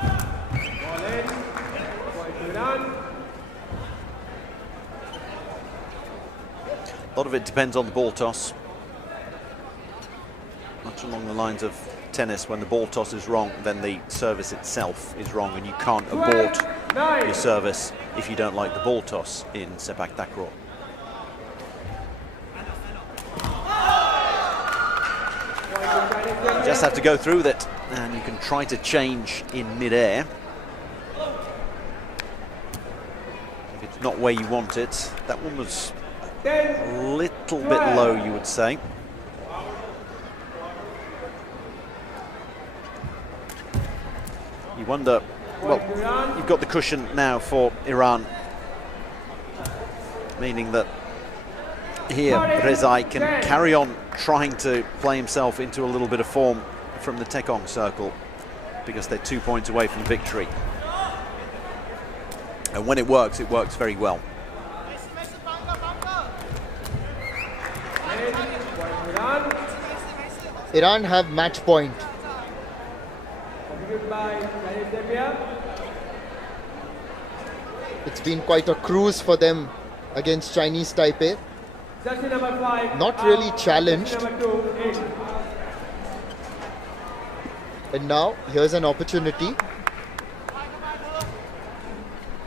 Ball in. Point to Iran. A lot of it depends on the ball toss. Much along the lines of tennis, when the ball toss is wrong, then the service itself is wrong, and you can't abort your service if you don't like the ball toss in Sepaktakraw. You just have to go through with it, and you can try to change in mid-air. If it's not where you want it, that one was a little bit low, you would say. You wonder, well, you've got the cushion now for Iran, meaning that here Rezai can carry on trying to play himself into a little bit of form from the Tekong circle, because they're 2 points away from victory. And when it works very well. Iran have match point. It's been quite a cruise for them against Chinese Taipei. Not really challenged. And now here's an opportunity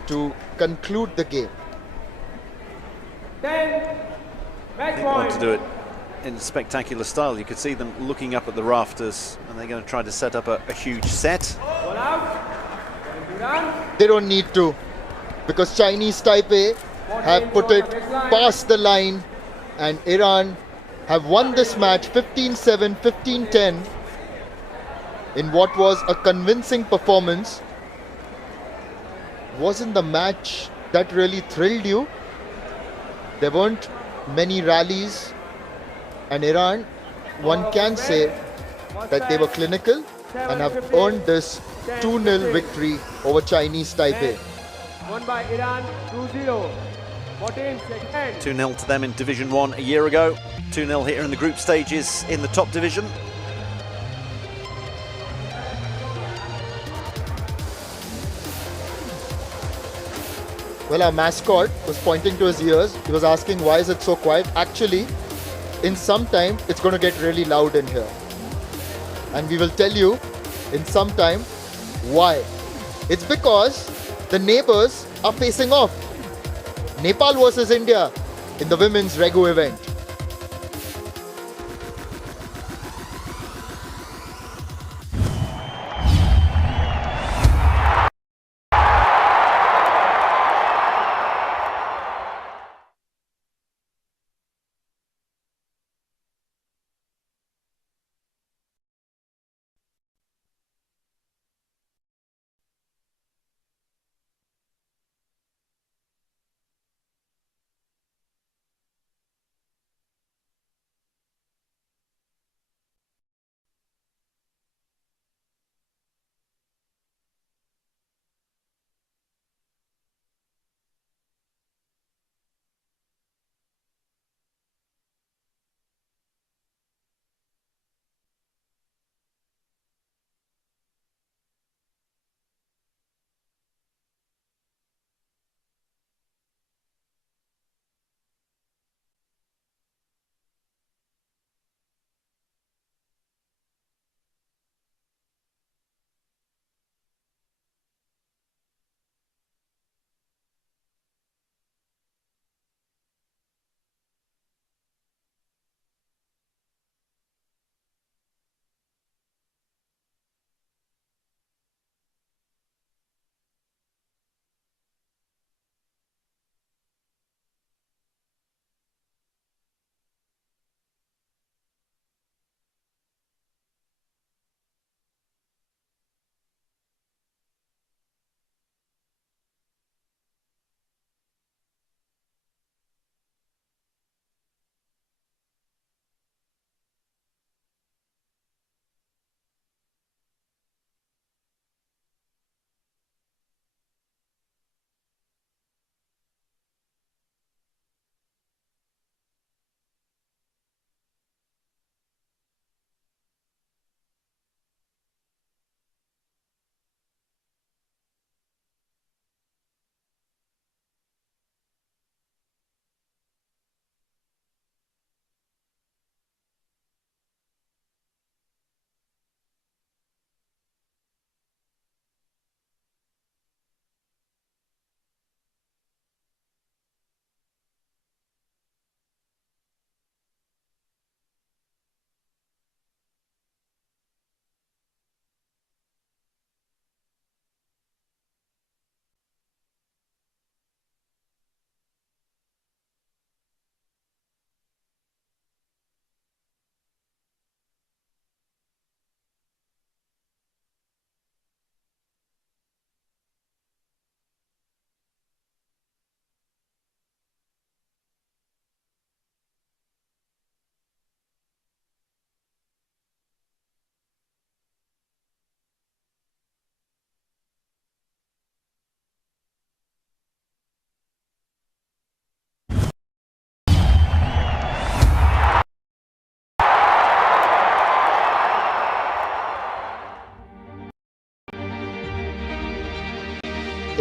to conclude the game. They want to do it in spectacular style. You could see them looking up at the rafters, and they're going to try to set up a huge set. They don't need to, because Chinese Taipei have put it past the line, and Iran have won this match 15-7, 15-10 in what was a convincing performance. Wasn't the match that really thrilled you? There weren't many rallies, and Iran, one can say that they were clinical and have earned this 2-0 victory over Chinese Taipei. Won by Iran 2-0. 2-0 to them in Division 1 a year ago. 2-0 here in the group stages in the top division. Well, our mascot was pointing to his ears. He was asking, why is it so quiet? Actually, in some time, it's going to get really loud in here. And we will tell you in some time why. It's because the neighbors are facing off. Nepal versus India in the women's Regu event.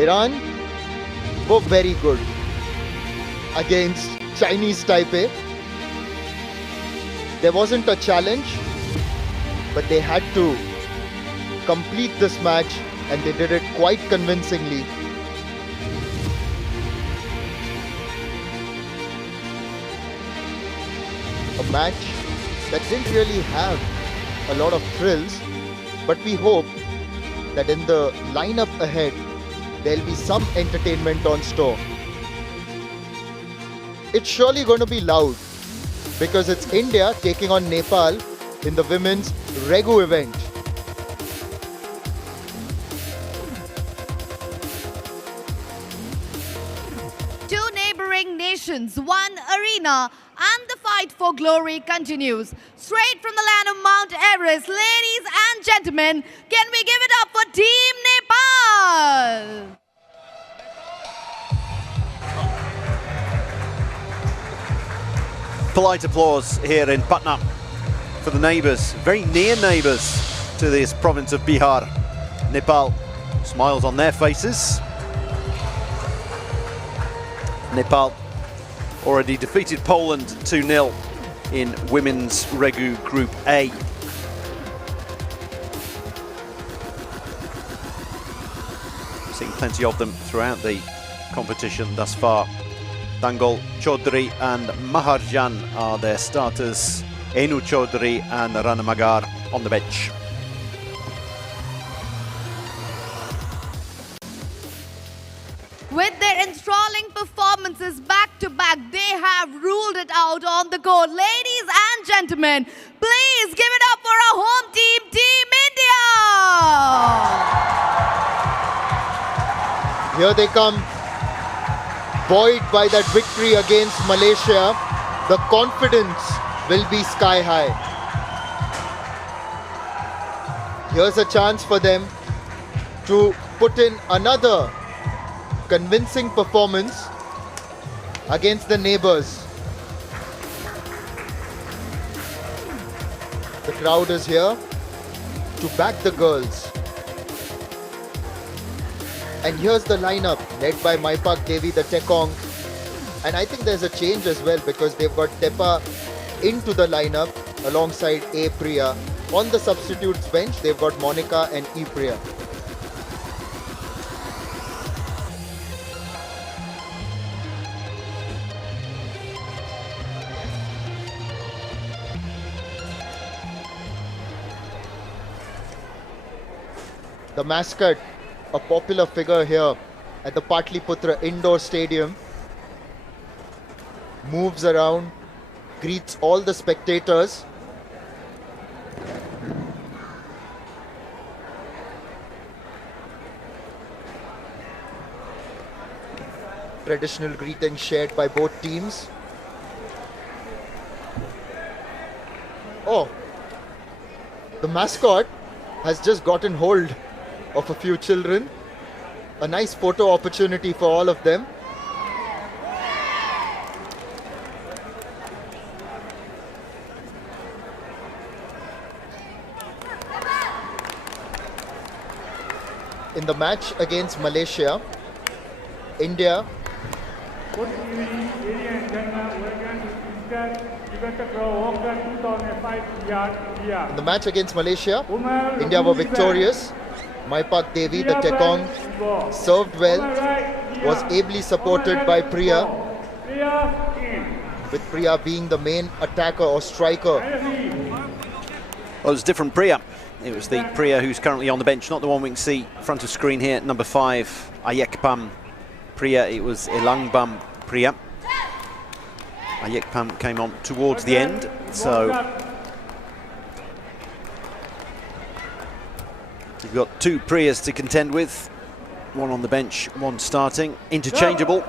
Iran were very good against Chinese Taipei. There wasn't a challenge, but they had to complete this match, and they did it quite convincingly. A match that didn't really have a lot of thrills, but we hope that in the lineup ahead, there'll be some entertainment on store. It's surely going to be loud because it's India taking on Nepal in the women's Regu event. Two neighboring nations, one arena, and the fight for glory continues. Straight from the land of Mount Everest, ladies and gentlemen, can we give it up for Team Nepal? Polite applause here in Patna for the neighbours, very near neighbours to this province of Bihar. Nepal, smiles on their faces. Nepal already defeated Poland 2-0 in Women's Regu Group A. Seeing plenty of them throughout the competition thus far. Dangol, Chaudhary and Maharjan are their starters. Enu Chaudhary and Rana Magar on the bench. With their enthralling performances back-to-back, they have ruled it out on the court. Ladies and gentlemen, please give it up for our home team, Team India! Here they come. Buoyed by that victory against Malaysia, the confidence will be sky high. Here's a chance for them to put in another convincing performance against the neighbors. The crowd is here to back the girls. And here's the lineup led by Maipak Devi, the Tekong. And I think there's a change as well because they've got Tepa into the lineup alongside A Priya. On the substitutes bench, they've got Monica and E Priya. The mascot, a popular figure here at the Patliputra Indoor Stadium, moves around, greets all the spectators. Traditional greetings shared by both teams. Oh, the mascot has just gotten hold of a few children. A nice photo opportunity for all of them. In the match against Malaysia, India Good evening, ladies and gentlemen. Welcome to ISTAF Sepaktakraw World Cup 2005 Bihar. in the match against Malaysia, India were victorious. Maipak Devi, the Tekong, served well, was ably supported by Priya, with Priya being the main attacker or striker. Well, it was a different Priya. It was the Priya who's currently on the bench, not the one we can see front of screen here, number 5, Ayekpam Priya. It was Elangbam Priya. Ayekpam came on towards the end, so you've got two Priyas to contend with, one on the bench, one starting, interchangeable.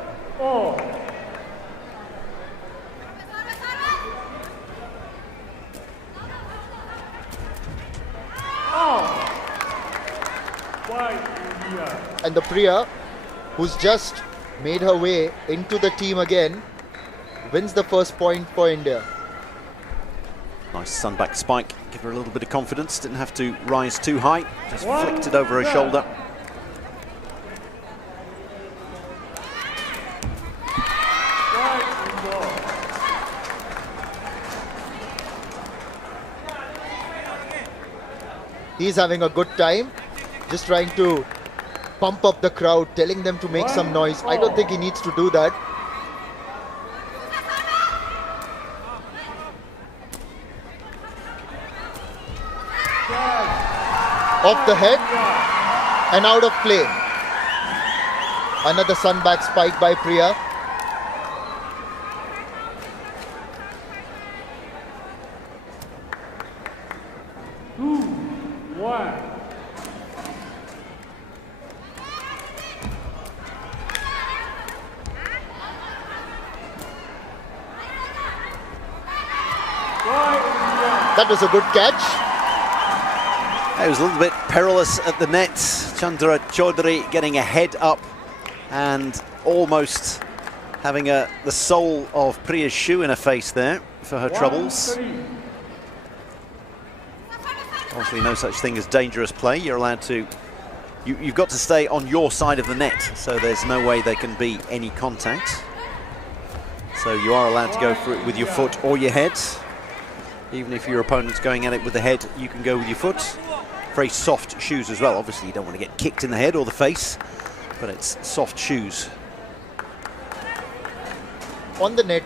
And the Priya, who's just made her way into the team again, wins the first point for India. Nice sunback spike, give her a little bit of confidence, didn't have to rise too high, just flicked it over her shoulder. He's having a good time, just trying to pump up the crowd, telling them to make some noise. I don't think he needs to do that. Off the head and out of play. Another sunback spike by Priya. That was a good catch. It was a little bit perilous at the net. Chandra Chaudhary getting a head up and almost having the sole of Priya's shoe in her face there for her troubles. Obviously no such thing as dangerous play. You're allowed to, you've got to stay on your side of the net, so there's no way there can be any contact. So you are allowed to go for it with your foot or your head. Even if your opponent's going at it with the head, you can go with your foot. Very soft shoes as well. Obviously you don't want to get kicked in the head or the face, but it's soft shoes. On the net,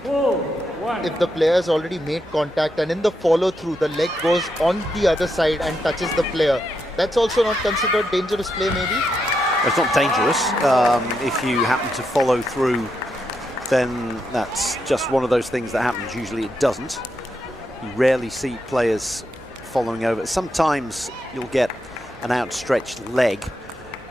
if the player's already made contact and in the follow through the leg goes on the other side and touches the player, that's also not considered dangerous play maybe? It's not dangerous. If you happen to follow through, then that's just one of those things that happens. Usually it doesn't. You rarely see players following over. Sometimes you'll get an outstretched leg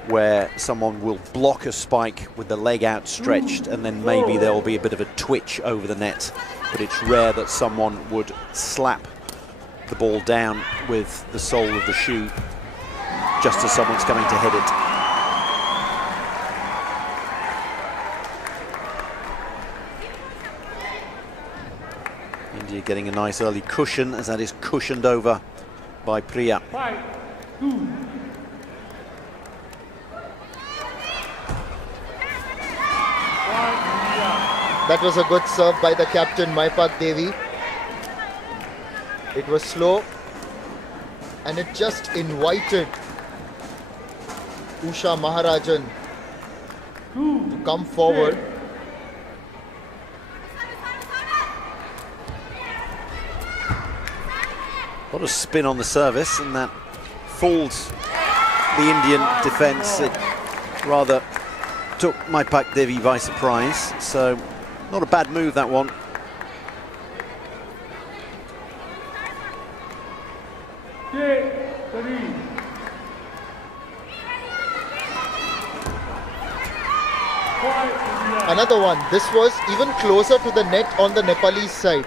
where someone will block a spike with the leg outstretched, and then maybe there will be a bit of a twitch over the net. But it's rare that someone would slap the ball down with the sole of the shoe just as someone's coming to hit it. India getting a nice early cushion, as that is cushioned over by Priya. That was a good serve by the captain, Maipak Devi. It was slow and it just invited Usha Maharajan to come forward. A lot of spin on the service, and that fooled the Indian defence. It rather took Maipak Devi by surprise, so not a bad move, that one. Another one. This was even closer to the net on the Nepalese side.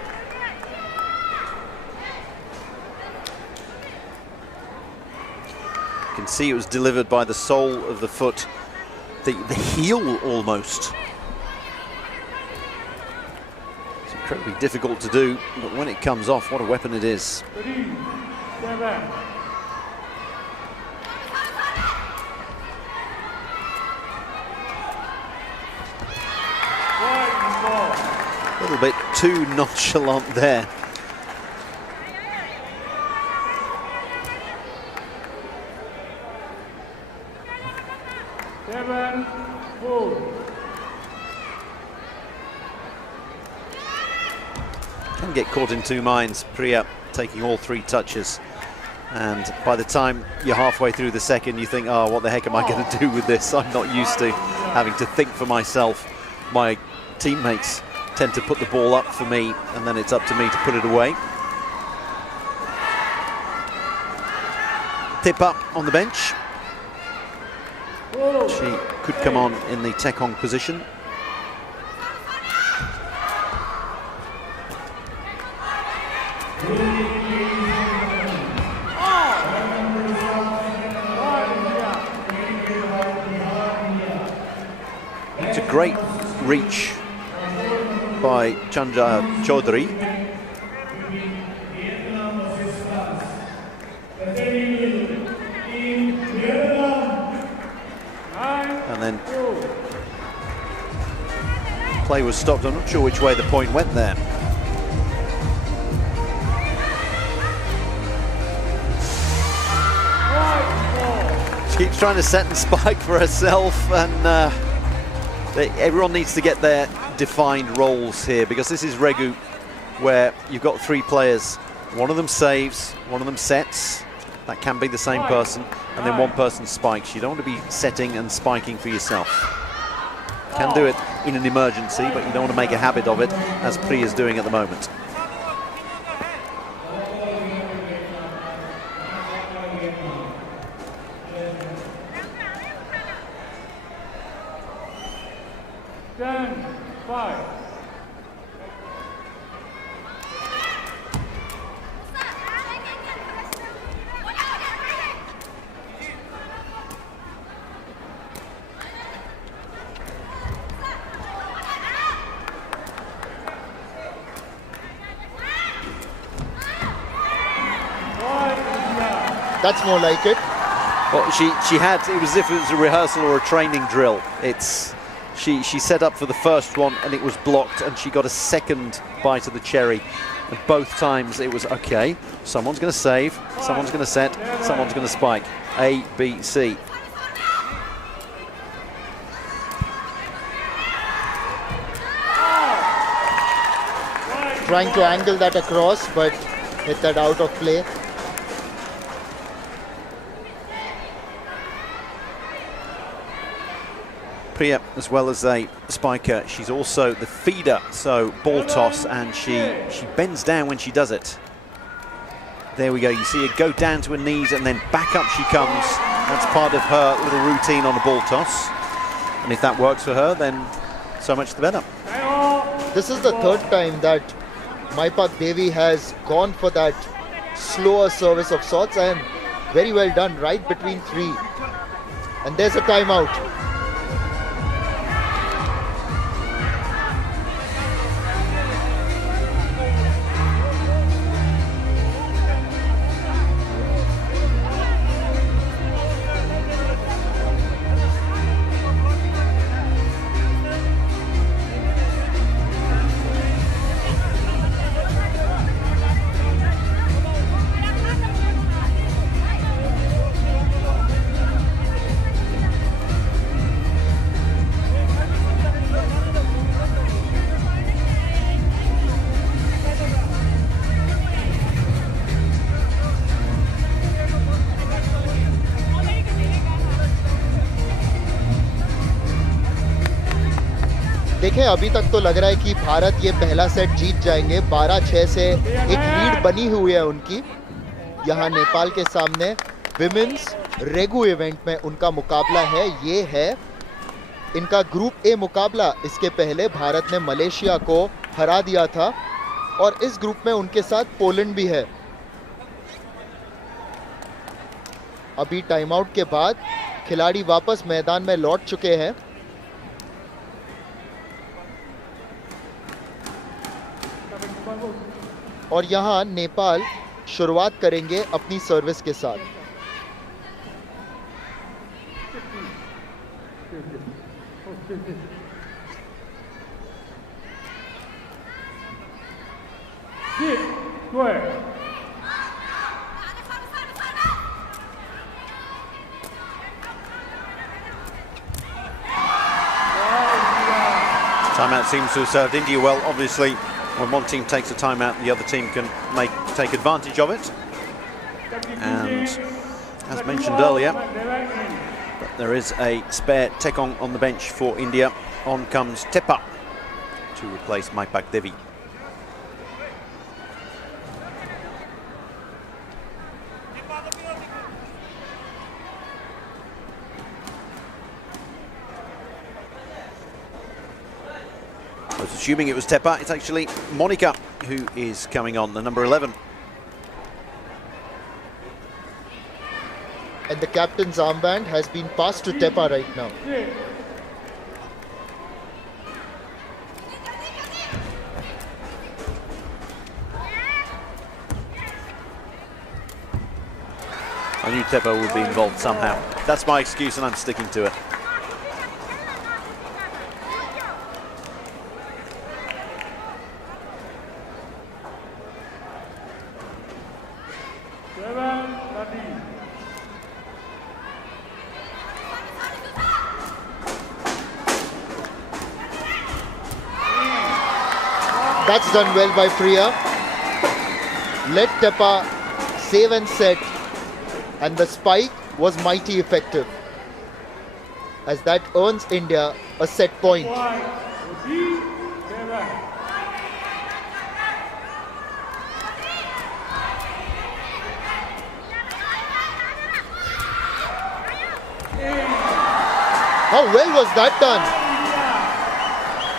You can see it was delivered by the sole of the foot, the heel almost. It's incredibly difficult to do, but when it comes off, what a weapon it is. A little bit too nonchalant there. Can get caught in two minds. Priya taking all three touches, and by the time you're halfway through the second, you think, oh, what the heck am I going to do with this? I'm not used to having to think for myself. My teammates tend to put the ball up for me, and then it's up to me to put it away. Tip up on the bench. She could come on in the Tekong position. It's a great reach by Chandra Chaudhary. And then play was stopped. I'm not sure which way the point went there. keeps trying to set and spike for herself, and everyone needs to get their defined roles here, because this is Regu, where you've got 3 players. One of them saves, one of them sets. That can be the same person, and then one person spikes. You don't want to be setting and spiking for yourself. You can do it in an emergency, but you don't want to make a habit of it, as Priya is doing at the moment. That's more like it. Well, she had, it was as if it was a rehearsal or a training drill. She set up for the first one and it was blocked, and she got a second bite of the cherry. And both times it was, okay, someone's going to save, someone's going to set, someone's going to spike. A, B, C. Trying to angle that across, but hit that out of play. Priya, as well as a spiker, she's also the feeder, so ball toss, and she bends down when she does it. There we go, you see her go down to her knees and then back up she comes. That's part of her little routine on a ball toss. And if that works for her, then so much the better. This is the 3rd time that Maipak Devi has gone for that slower service of sorts, and very well done, right between 3. And there's a timeout. देखें, अभी तक तो लग रहा है कि भारत ये पहला सेट जीत जाएंगे। 12-6 से एक लीड बनी हुई है उनकी। यहाँ नेपाल के सामने विमेंस रेगू इवेंट में उनका मुकाबला है। ये है इनका ग्रुप ए मुकाबला। इसके पहले भारत ने मलेशिया को हरा दिया था और इस ग्रुप में उनके साथ पोलैंड भी है। अभी टाइम आउट के बाद खिलाड़ी वापस मैदान में लौट चुके हैं। और यहाँ नेपाल शुरुआत करेंगे अपनी सर्विस के साथ। Timeout seems to have served India well. Obviously, when one team takes a timeout, the other team can take advantage of it. And as mentioned earlier, there is a spare Tekong on the bench for India. On comes Tepa to replace Maipak Devi. I was assuming it was Tepa. It's actually Monica who is coming on, the number 11. And the captain's armband has been passed to Tepa right now. I knew Tepa would be involved somehow. That's my excuse and I'm sticking to it. That's done well by Priya. Let Tepa save and set, and the spike was mighty effective, as that earns India a set point. How well was that done?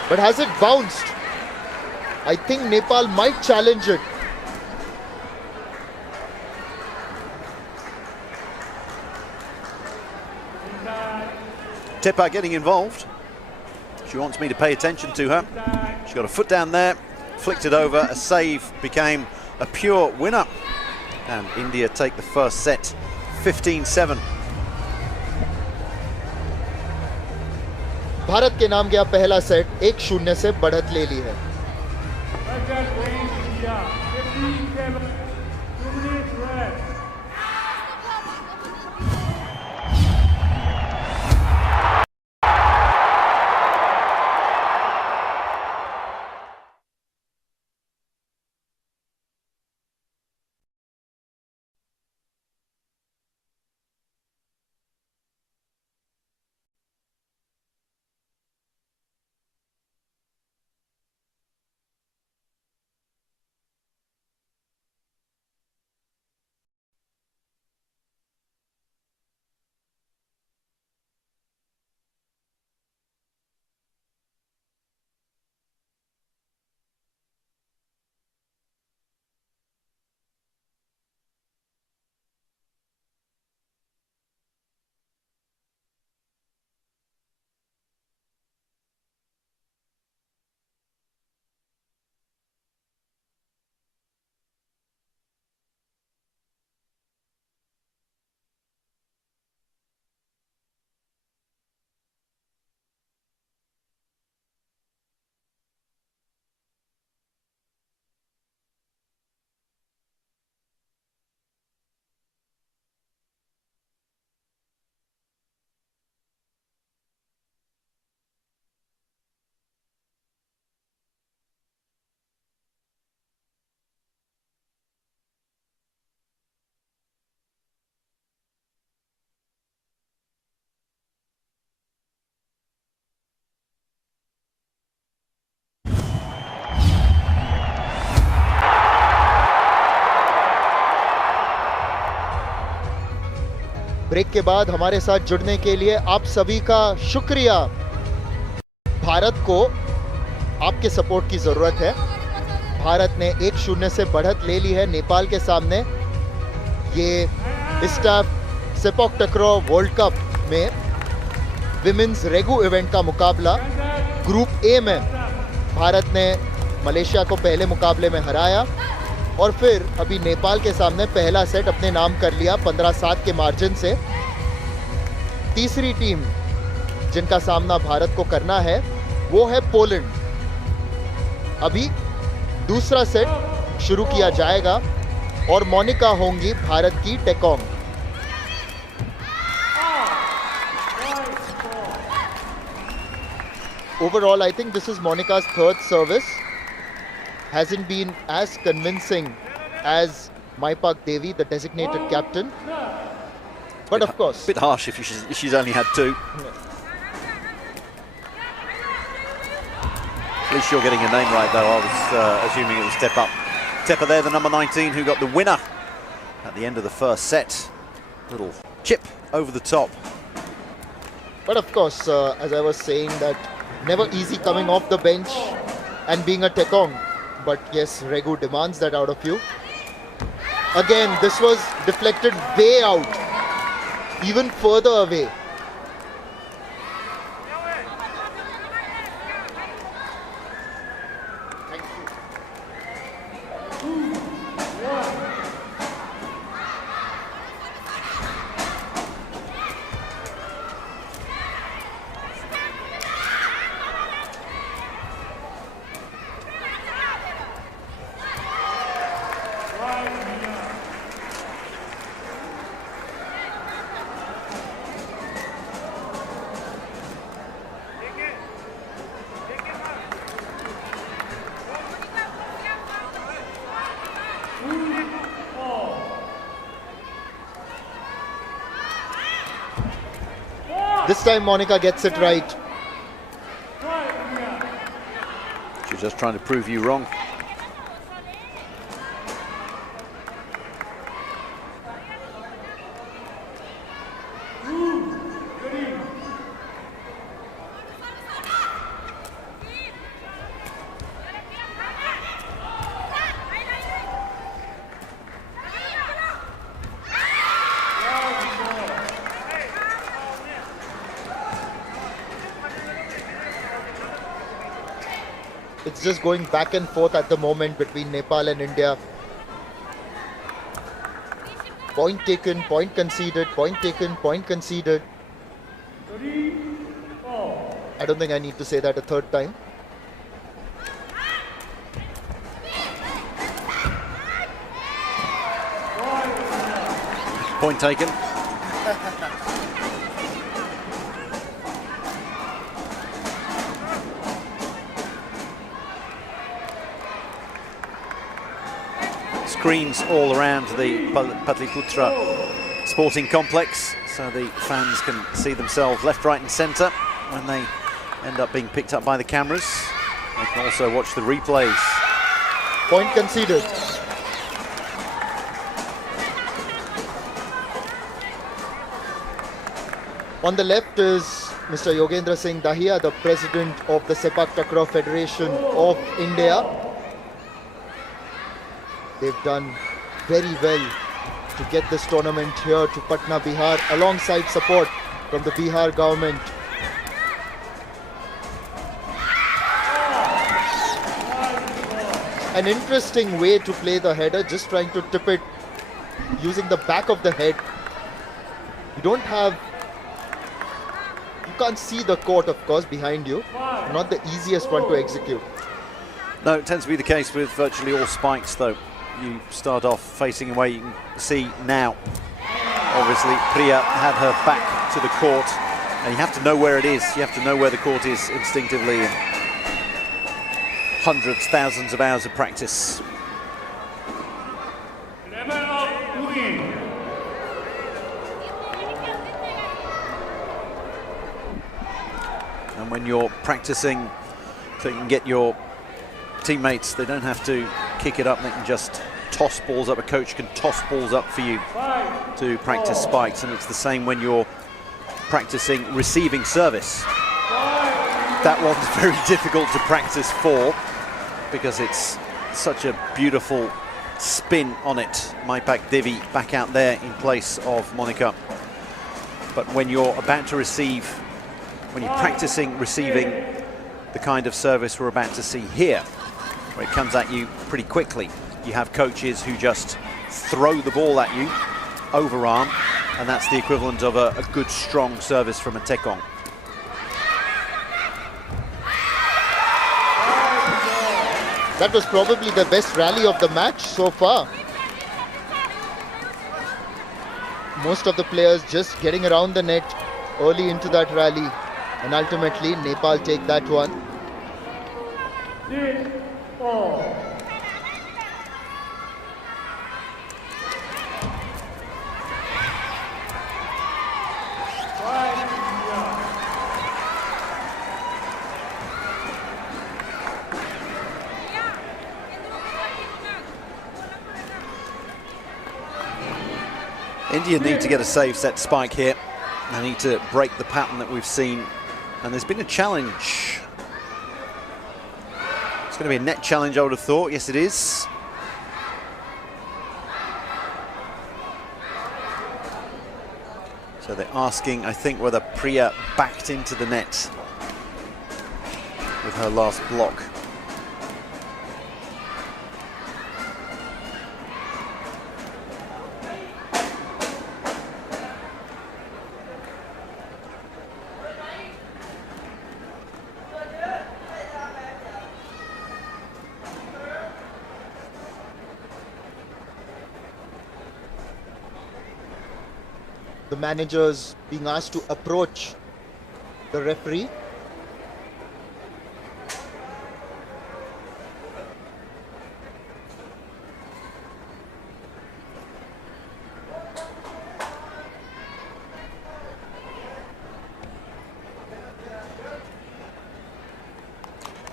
But has it bounced? I think Nepal might challenge it. Tepa getting involved. She wants me to pay attention to her. She's got a foot down there, flicked it over. A save became a pure winner. And India take the first set 15-7. Bharat के नाम गया पहला set 1-0 से बढ़त ले ली है. Break के बाद हमारे साथ जुड़ने के लिए आप सभी का शुक्रिया. भारत को आपके सपोर्ट की जरूरत है. भारत ने 1-0 से बढ़त ले ली है नेपाल के सामने. ये ISTAF सेपकटक्रॉ वर्ल्ड कप में विमेंस रेगू इवेंट का मुकाबला ग्रुप ए में भारत ने मलेशिया को पहले मुकाबले में हराया और फिर अभी नेपाल के सामने पहला सेट अपने नाम कर लिया 15-7 के मार्जिन से. तीसरी टीम जिनका सामना भारत को करना है वो है पोलैंड. अभी दूसरा सेट शुरू किया जाएगा और मोनिका होंगी भारत की टेकोंग. Overall, I think this is Monika's third service. Hasn't been as convincing as Maipak Devi, the designated captain. But of course, bit harsh if she's only had two. At least you're getting a name right, though. I was assuming it was Tepa there, the number 19, who got the winner at the end of the first set. Little chip over the top. But of course, as I was saying, that never easy coming off the bench and being a Tekong. But yes, Regu demands that out of you. Again, this was deflected way out, even further away. This time Monica gets it right. She's just trying to prove you wrong. It's just going back and forth at the moment between Nepal and India. Point taken, point conceded, point taken, point conceded. I don't think I need to say that a third time. Point taken. Screens all around the Patliputra sporting complex, so the fans can see themselves left, right and centre when they end up being picked up by the cameras. They can also watch the replays. Point conceded. On the left is Mr. Yogendra Singh Dahiya, the president of the Sepaktakraw Federation of India. They've done very well to get this tournament here to Patna, Bihar, alongside support from the Bihar government. An interesting way to play the header, just trying to tip it using the back of the head. You can't see the court, of course, behind you. Not the easiest one to execute. No, it tends to be the case with virtually all spikes, though. You start off facing away. You can see now, obviously, Priya had her back to the court, and you have to know where it is. You have to know where the court is instinctively. And hundreds, thousands of hours of practice. And when you're practicing, so you can get your teammates, they don't have to kick it up, they can just toss balls up. A coach can toss balls up for you to practice spikes, and it's the same when you're practicing receiving service. That one's very difficult to practice for because it's such a beautiful spin on it. Maipak Devi back out there in place of Monica. But when you're about to receive, when you're practicing receiving the kind of service we're about to see here, where it comes at you pretty quickly, you have coaches who just throw the ball at you, overarm, and that's the equivalent of a good strong service from a tekong. That was probably the best rally of the match so far. Most of the players just getting around the net early into that rally, and ultimately Nepal take that one. India need to get a safe set spike here. They need to break the pattern that we've seen, and there's been a challenge. It's going to be a net challenge, I would have thought. Yes, it is. So they're asking, I think, whether Priya backed into the net with her last block. The managers being asked to approach the referee.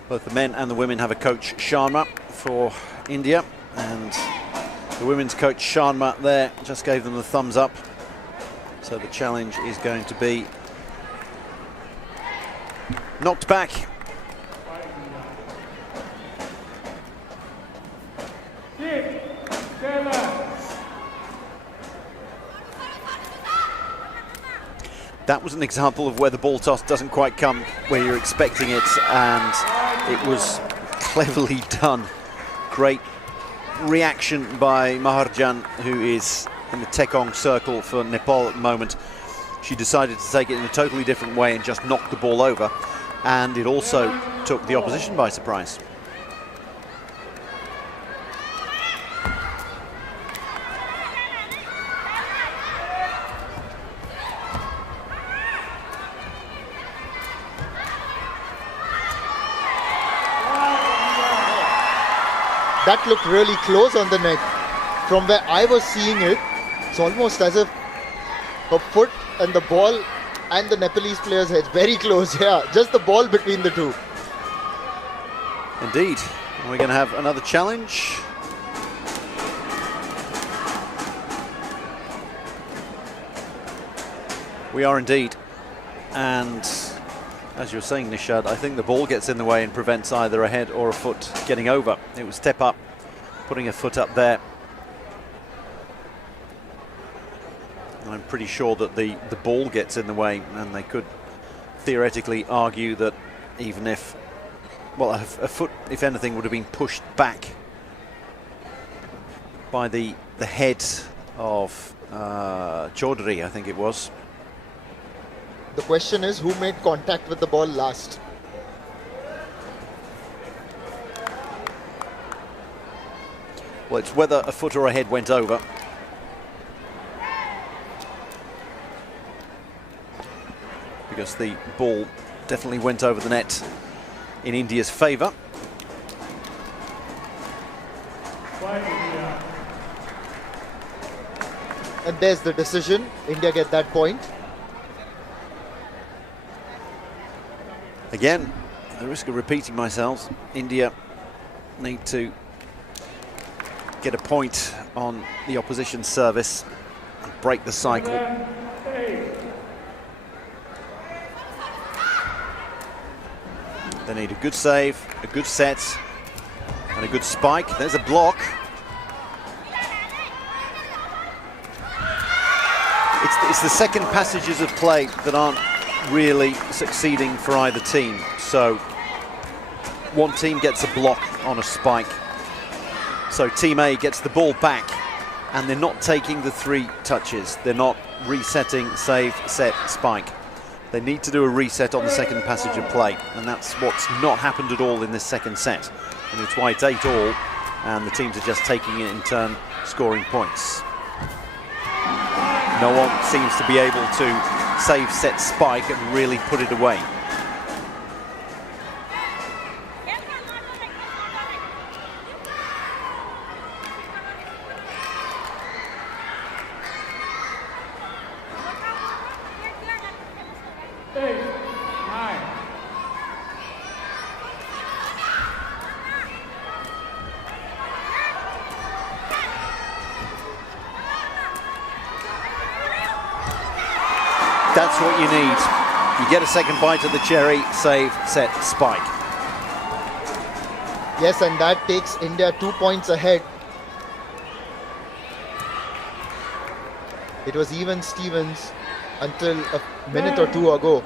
Both the men and the women have a coach, Sharma, for India, and the women's coach, Sharma, there just gave them the thumbs up. So the challenge is going to be knocked back. That was an example of where the ball toss doesn't quite come where you're expecting it, and it was cleverly done. Great reaction by Maharjan, who is in the Tekong circle for Nepal at the moment. She decided to take it in a totally different way and just knock the ball over, and it also took the opposition by surprise. That looked really close on the net. From where I was seeing it, it's almost as if her foot and the ball and the Nepalese player's heads very close. Yeah, just the ball between the two. Indeed. We're going to have another challenge. We are indeed. And as you were saying, Nishad, I think the ball gets in the way and prevents either a head or a foot getting over. It was step up, putting a foot up there. And I'm pretty sure that the ball gets in the way, and they could theoretically argue that even if, well, a foot, if anything, would have been pushed back by the head of Chaudhary, I think it was. The question is, who made contact with the ball last? Well, it's whether a foot or a head went over. Because the ball definitely went over the net in India's favour. And there's the decision. India get that point. Again, at the risk of repeating myself, India need to get a point on the opposition service and break the cycle. They need a good save, a good set, and a good spike. There's a block. It's the second passages of play that aren't really succeeding for either team. So one team gets a block on a spike. So Team A gets the ball back, and they're not taking the 3 touches. They're not resetting, save, set, spike. They need to do a reset on the second passage of play, and that's what's not happened at all in this second set. And it's why it's 8-all, and the teams are just taking it in turn, scoring points. No one seems to be able to save, set, spike and really put it away. That's what you need. You get a second bite of the cherry, save, set, spike. Yes, and that takes India 2 points ahead. It was even Stevens until a minute or two ago.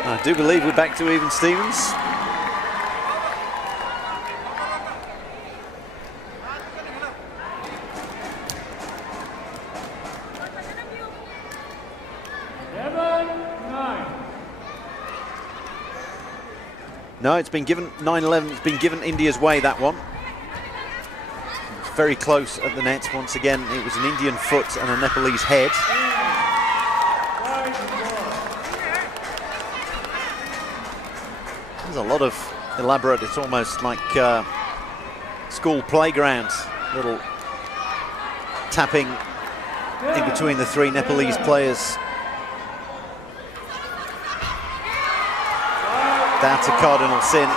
I do believe we're back to even Stevens. No, it's been given 9-11. It's been given India's way, that one. It's very close at the net. Once again, it was an Indian foot and a Nepalese head. There's a lot of elaborate, it's almost like school playground, little tapping in between the three Nepalese players. That's a cardinal sin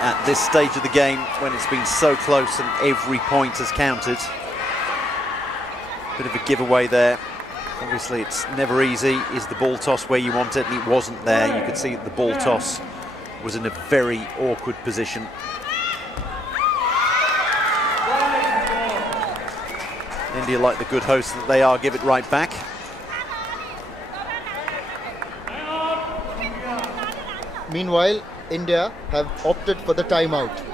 at this stage of the game when it's been so close and every point has counted. Bit of a giveaway there. Obviously it's never easy. Is the ball toss where you want it? And it wasn't there. You could see that the ball toss was in a very awkward position. India, like the good hosts that they are, give it right back. Meanwhile, India have opted for the timeout.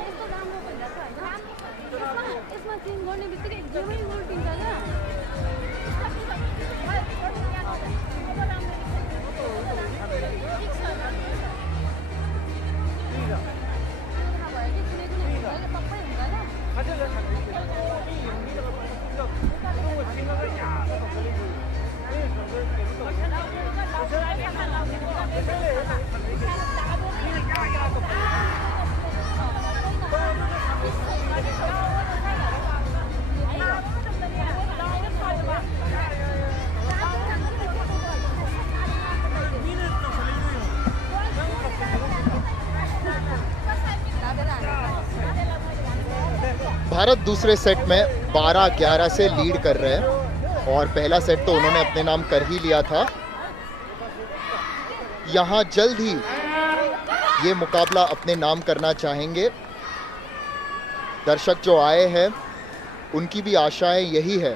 Bharat दूसरे set में 12-11 से lead कर रहे हैं और पहला set तो उन्होंने अपने नाम कर ही लिया था। यहां जल्द ही ये मुकाबला अपने नाम करना चाहेंगे। दर्शक जो आए हैं उनकी भी आशाएं यही है।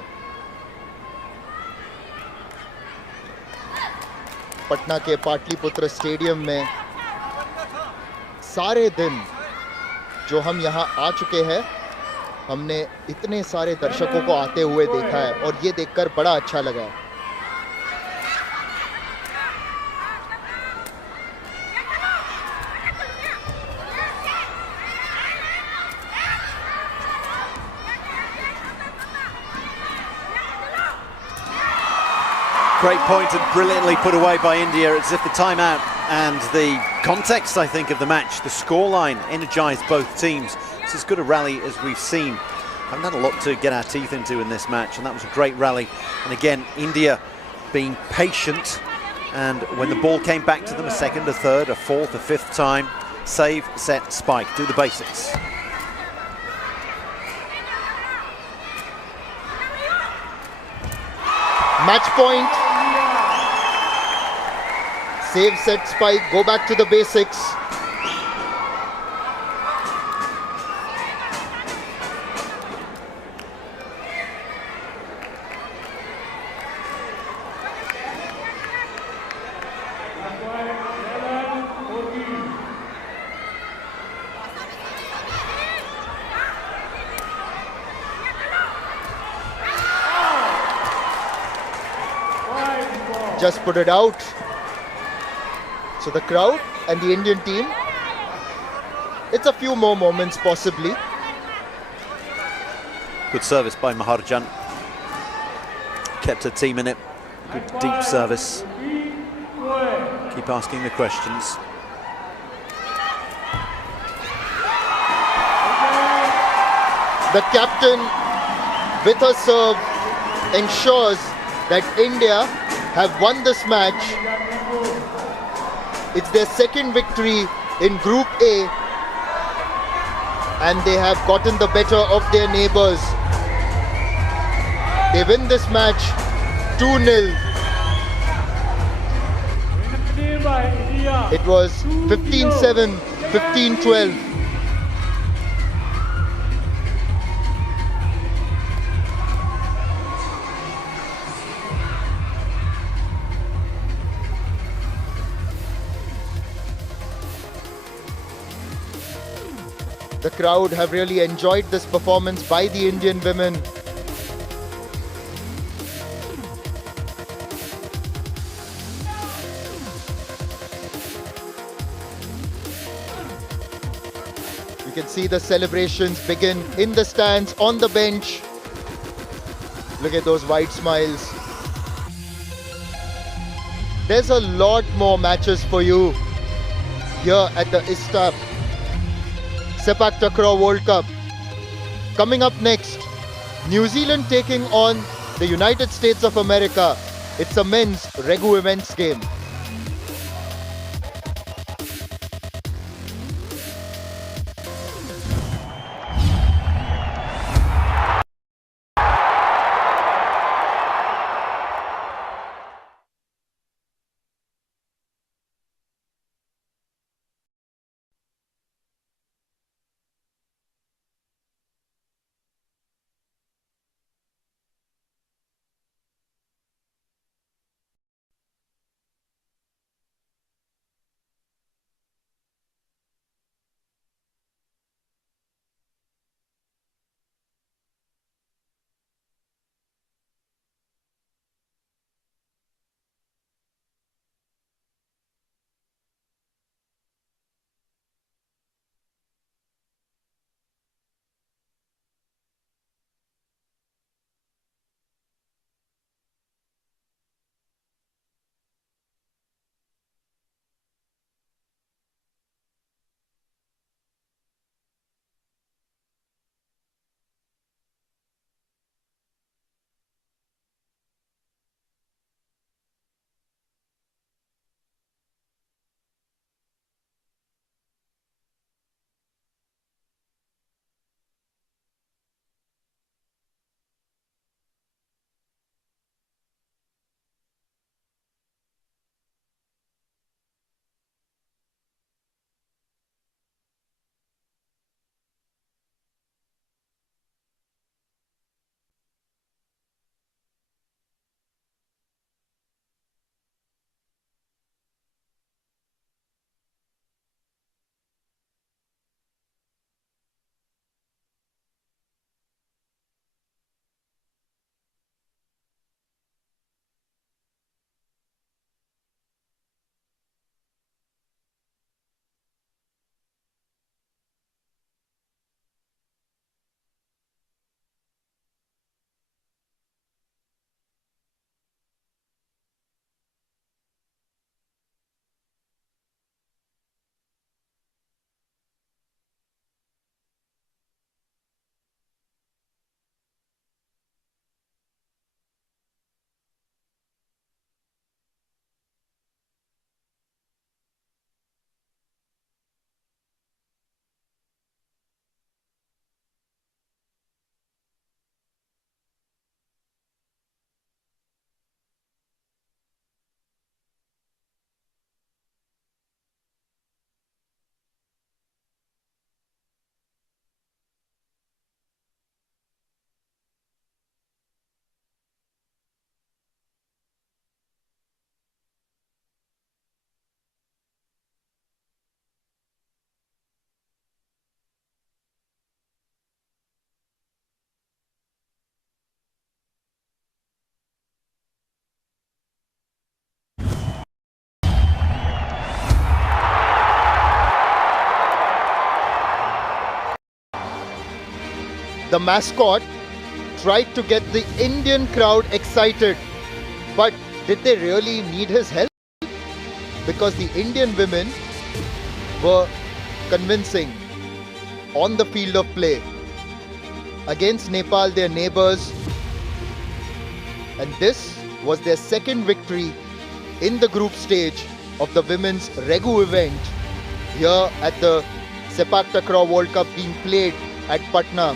पटना के पाटलिपुत्र स्टेडियम में सारे दिन जो हम यहां आ चुके हैं, हमने इतने सारे दर्शकों को आते हुए देखा है और ये देखकर बड़ा अच्छा लगा है। Great point and brilliantly put away by India. It's as if the timeout and the context, I think, of the match, the scoreline, energised both teams. It's as good a rally as we've seen. Haven't had a lot to get our teeth into in this match, and that was a great rally. And again, India being patient, and when the ball came back to them a second, a third, a fourth, a fifth time, save, set, spike, do the basics. Match point. Save, set, spike, go back to the basics. Just put it out. So the crowd and the Indian team, it's a few more moments possibly. Good service by Maharjan. Kept her team in it. Good deep service. Keep asking the questions. The captain with her serve ensures that India have won this match. It's their second victory in Group A and they have gotten the better of their neighbours. They win this match 2-0. It was 15-7, 15-12. The crowd have really enjoyed this performance by the Indian women. can see the celebrations begin in the stands, on the bench. Look at those wide smiles. There's a lot more matches for you here at the ISTAF Sepaktakraw World Cup. Coming up next, New Zealand taking on the United States of America. It's a men's Regu events game. The mascot tried to get the Indian crowd excited. But did they really need his help? Because the Indian women were convincing on the field of play against Nepal, their neighbors. And this was their second victory in the group stage of the women's Regu event here at the Sepaktakraw World Cup being played at Patna.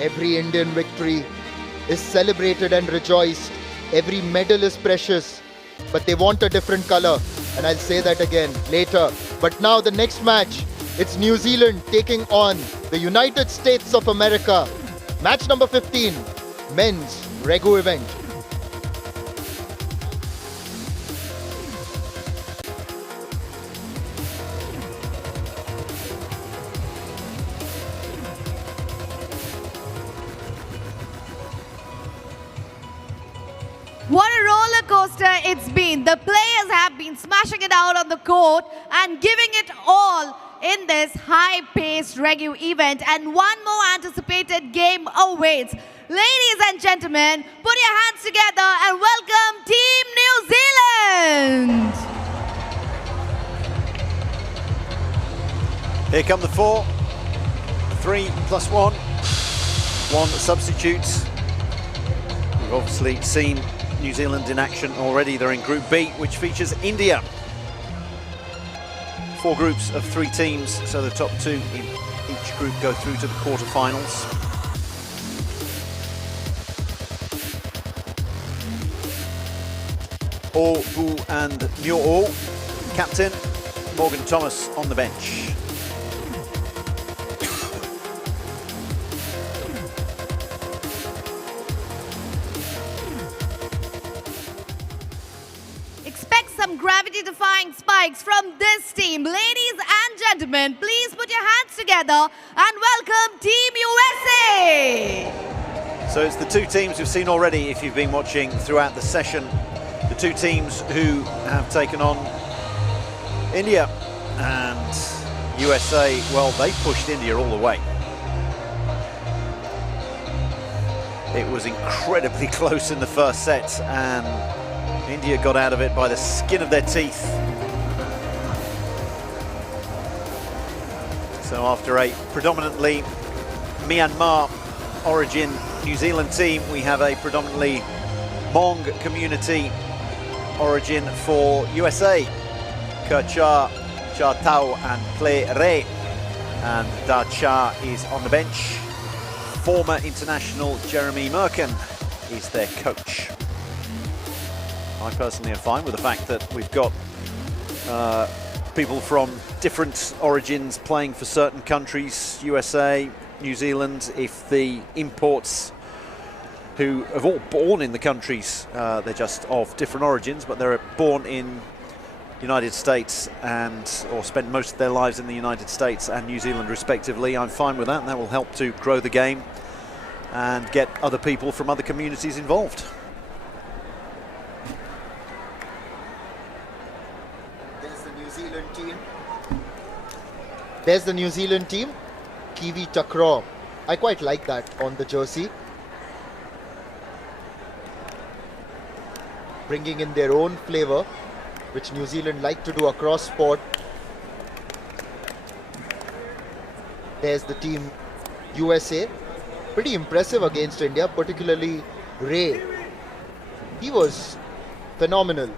Every Indian victory is celebrated and rejoiced. Every medal is precious, but they want a different color. And I'll say that again later. But now the next match, it's New Zealand taking on the United States of America. Match number 15, men's Regu event. What a roller coaster it's been. The players have been smashing it out on the court and giving it all in this high-paced regu event. And one more anticipated game awaits. Ladies and gentlemen, put your hands together and welcome Team New Zealand. Here come the 4. 3 plus 1. 1 substitute. We've obviously seen New Zealand in action already. They're in Group B, which features India. 4 groups of 3 teams, so the top 2 in each group go through to the quarterfinals. O, Bu and Myo-O, captain. Morgan Thomas on the bench. Expect some gravity-defying spikes from this team. Ladies and gentlemen, please put your hands together and welcome Team USA. So it's the 2 teams we've seen already, if you've been watching throughout the session. The 2 teams who have taken on India and USA. Well, they pushed India all the way. It was incredibly close in the first set, and India got out of it by the skin of their teeth. So after a predominantly Myanmar origin New Zealand team, we have a predominantly Hmong community origin for USA. Kercha, Cha Tau and Ple Re. And Da Cha is on the bench. Former international Jeremy Merkin is their coach. I personally am fine with the fact that we've got people from different origins playing for certain countries, USA, New Zealand. If the imports who are all born in the countries, they're just of different origins, but they're born in the United States or spent most of their lives in the United States and New Zealand respectively, I'm fine with that, and that will help to grow the game and get other people from other communities involved. There's the New Zealand team, Kiwi Takraw. I quite like that on the jersey. Bringing in their own flavor, which New Zealand like to do across sport. There's the team USA. Pretty impressive against India, particularly Ray. He was phenomenal.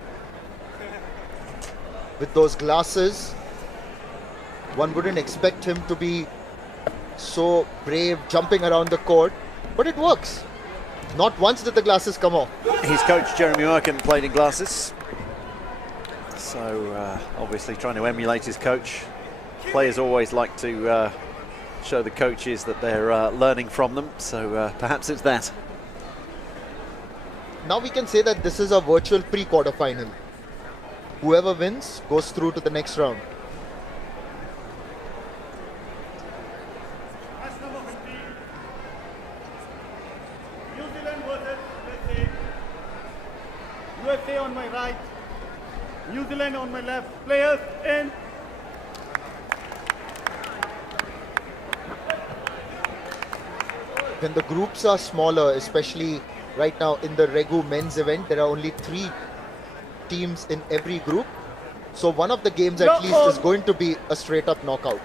With those glasses, one wouldn't expect him to be so brave jumping around the court, but it works. Not once did the glasses come off. His coach, Jeremy Merkin, played in glasses. So obviously trying to emulate his coach. Players always like to show the coaches that they're learning from them. So perhaps it's that. Now we can say that this is a virtual pre-quarter final. Whoever wins goes through to the next round. USA on my right, New Zealand on my left. Players in. When the groups are smaller, especially right now in the Regu men's event, there are only 3 teams in every group. So one of the games at least is going to be a straight up knockout.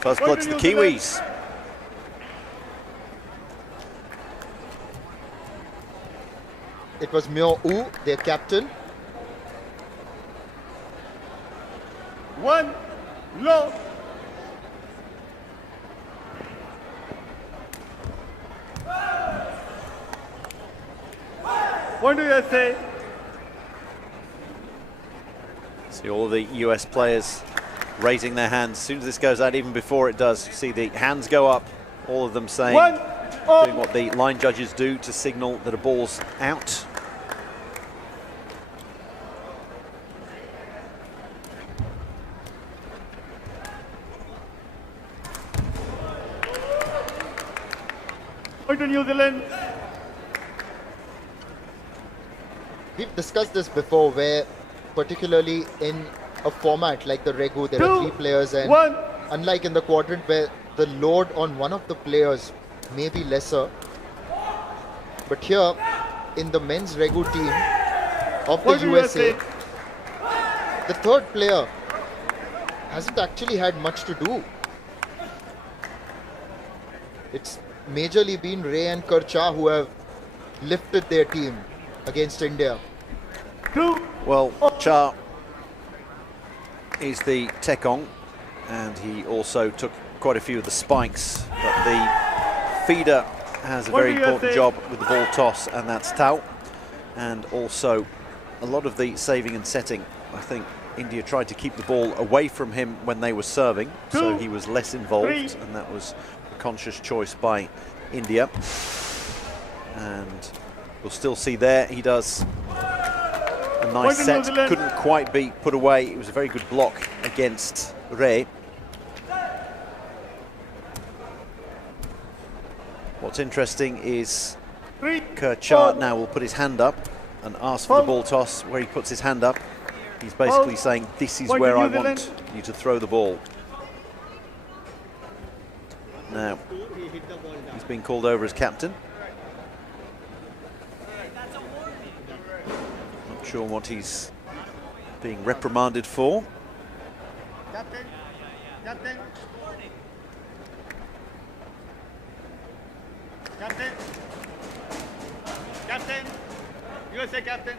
First blood to the Kiwis. It was Myo-O, their captain. One low. What do you say? See all of the US players raising their hands as soon as this goes out, even before it does. You see the hands go up, all of them saying, doing what the line judges do to signal that a ball's out. Point to New Zealand. We've discussed this before, where particularly in a format like the Regu, there are 3 players, and unlike in the quadrant where the load on one of the players may be lesser, but here in the men's Regu team of the USA, the third player hasn't actually had much to do. It's majorly been Ray and Karcha who have lifted their team against India. Well, Cha is the Tekong, and he also took quite a few of the spikes, but the feeder has a very important job with the ball toss, and that's Tao, and also a lot of the saving and setting. I think India tried to keep the ball away from him when they were serving, so he was less involved, and that was a conscious choice by India. And we'll still see there, he does a nice set, couldn't quite be put away. It was a very good block against Ray. What's interesting is Karcha now will put his hand up and ask for the ball toss. Where he puts his hand up, he's basically saying, this is where I want you to throw the ball. Now, he's been called over as captain. Not sure what he's being reprimanded for. Captain. Captain. Captain. Captain. USA captain.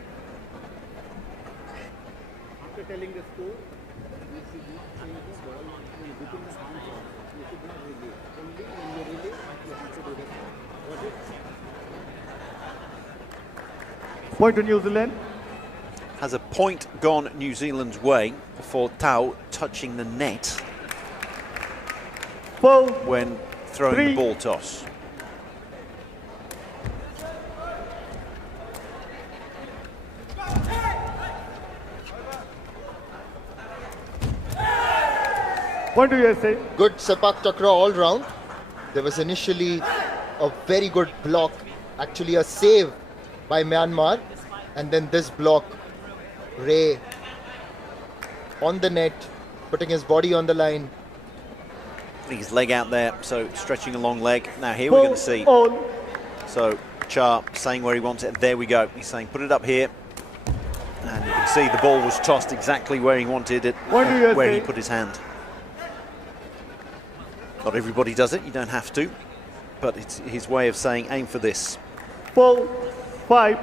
After telling the score, you should not change the ball within the hands of. You should not relay. Only when you relay, you have to do the score. Got it? Point to New Zealand. Has a point gone New Zealand's way for Tao touching the net when throwing the ball toss? Point to USA. Good Sepaktakraw all round. There was initially a very good block, actually a save by Myanmar, and then this block, Ray on the net, putting his body on the line. His leg out there, so stretching a long leg. Now here we're going to see. So Cha saying where he wants it. There we go. He's saying put it up here. And you can see the ball was tossed exactly where he wanted it, where he put his hand. Not everybody does it, you don't have to, but it's his way of saying aim for this. 4, 5.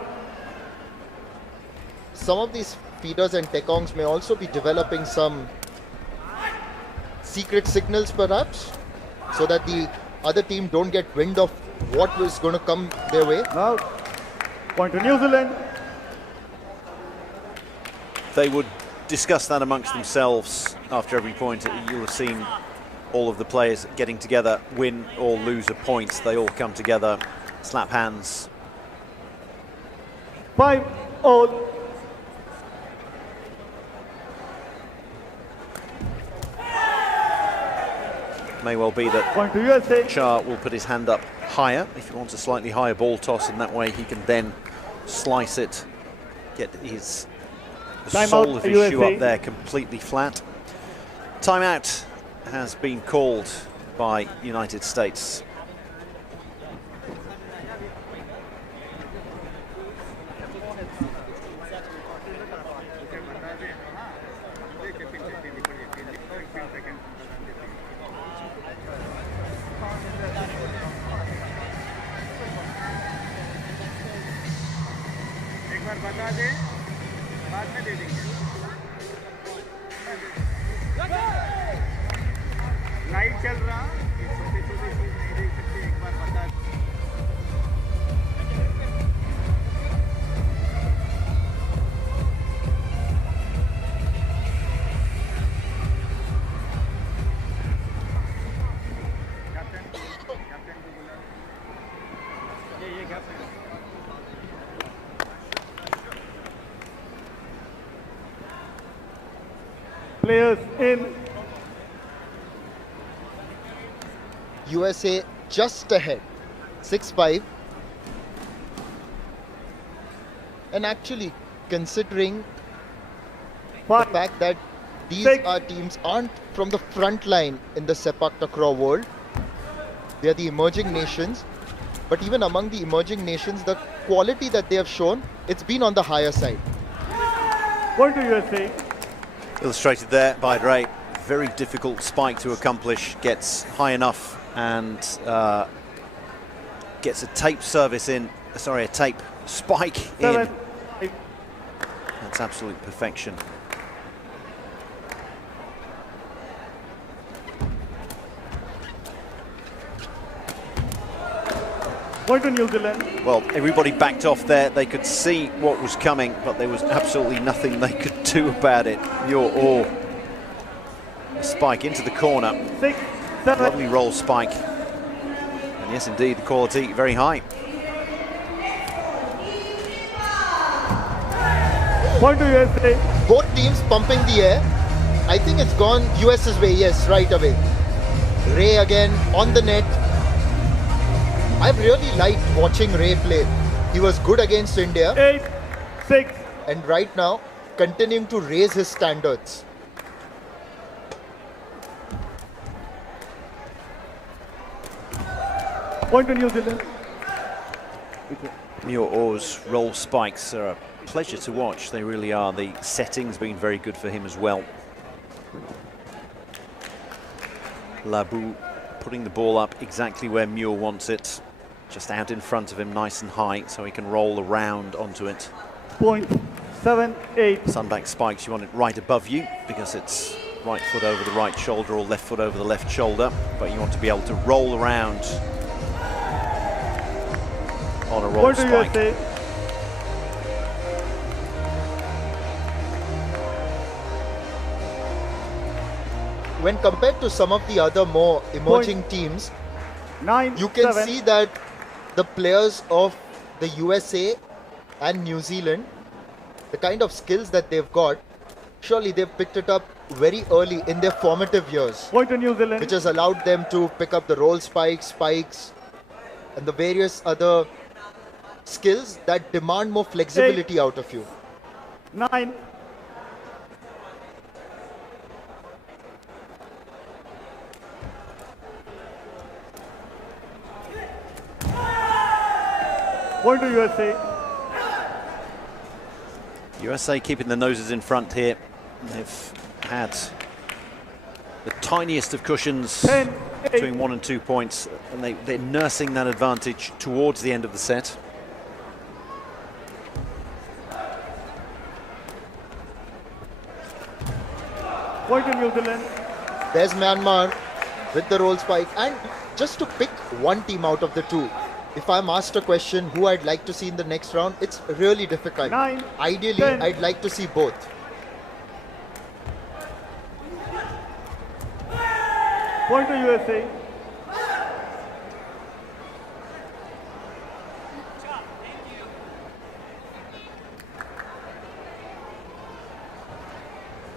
Some of these feeders and Tekongs may also be developing some secret signals perhaps, so that the other team don't get wind of what was going to come their way. Now, point to New Zealand. They would discuss that amongst themselves after every point. You'll have seen all of the players getting together, win or lose a point. They all come together, slap hands. 5 all. May well be that Point to USA. Cha will put his hand up higher if he wants a slightly higher ball toss, and that way he can then slice it, get his the sole of his shoe up there completely flat. Timeout has been called by United States. Light चल रहा, ये छोटे छोटे चीज नहीं देख सकते, एक बार बता दे। कैप्टन को बुला, ये captain. Players in. USA just ahead, 6-5. And actually, considering the fact that these teams aren't from the front line in the Sepaktakraw world, they are the emerging nations. But even among the emerging nations, the quality that they have shown, it's been on the higher side. Point to USA. Illustrated there by Ray. Very difficult spike to accomplish. Gets high enough and gets a tape service in. Sorry, a tape spike 7, in. 8. That's absolute perfection. Point to New Zealand. Well, everybody backed off there. They could see what was coming, but there was absolutely nothing they could do about it. A spike into the corner. 6, 7. Lovely roll spike. And yes, indeed, the quality very high. Point to USA. Both teams pumping the air. I think it's gone US's way, yes, right away. Ray again on the net. I've really liked watching Ray play. He was good against India. 8, 6. And right now, continuing to raise his standards. Point to New Zealand. Muir's roll spikes are a pleasure to watch. They really are. The setting's been very good for him as well. Labu putting the ball up exactly where Muir wants it. Just out in front of him, nice and high, so he can roll around onto it. Point 7, 8. Sunback spikes, you want it right above you because it's right foot over the right shoulder or left foot over the left shoulder, but you want to be able to roll around on a roll Point to spike. USA. When compared to some of the other more emerging teams, 9, you can 7. see that the players of the USA and New Zealand, the kind of skills that they've got, surely they've picked it up very early in their formative years, Point to New Zealand. which has allowed them to pick up the roll spikes, and the various other skills that demand more flexibility out of you. 9. Point to USA. USA keeping the noses in front here. They've had the tiniest of cushions 10, 8. between 1 and 2 points, and they're nursing that advantage towards the end of the set. Point to New Zealand. There's Myanmar with the roll spike. And just to pick one team out of the two, if I'm asked a question who I'd like to see in the next round, it's really difficult. 9, Ideally, 10. I'd like to see both. Point to USA.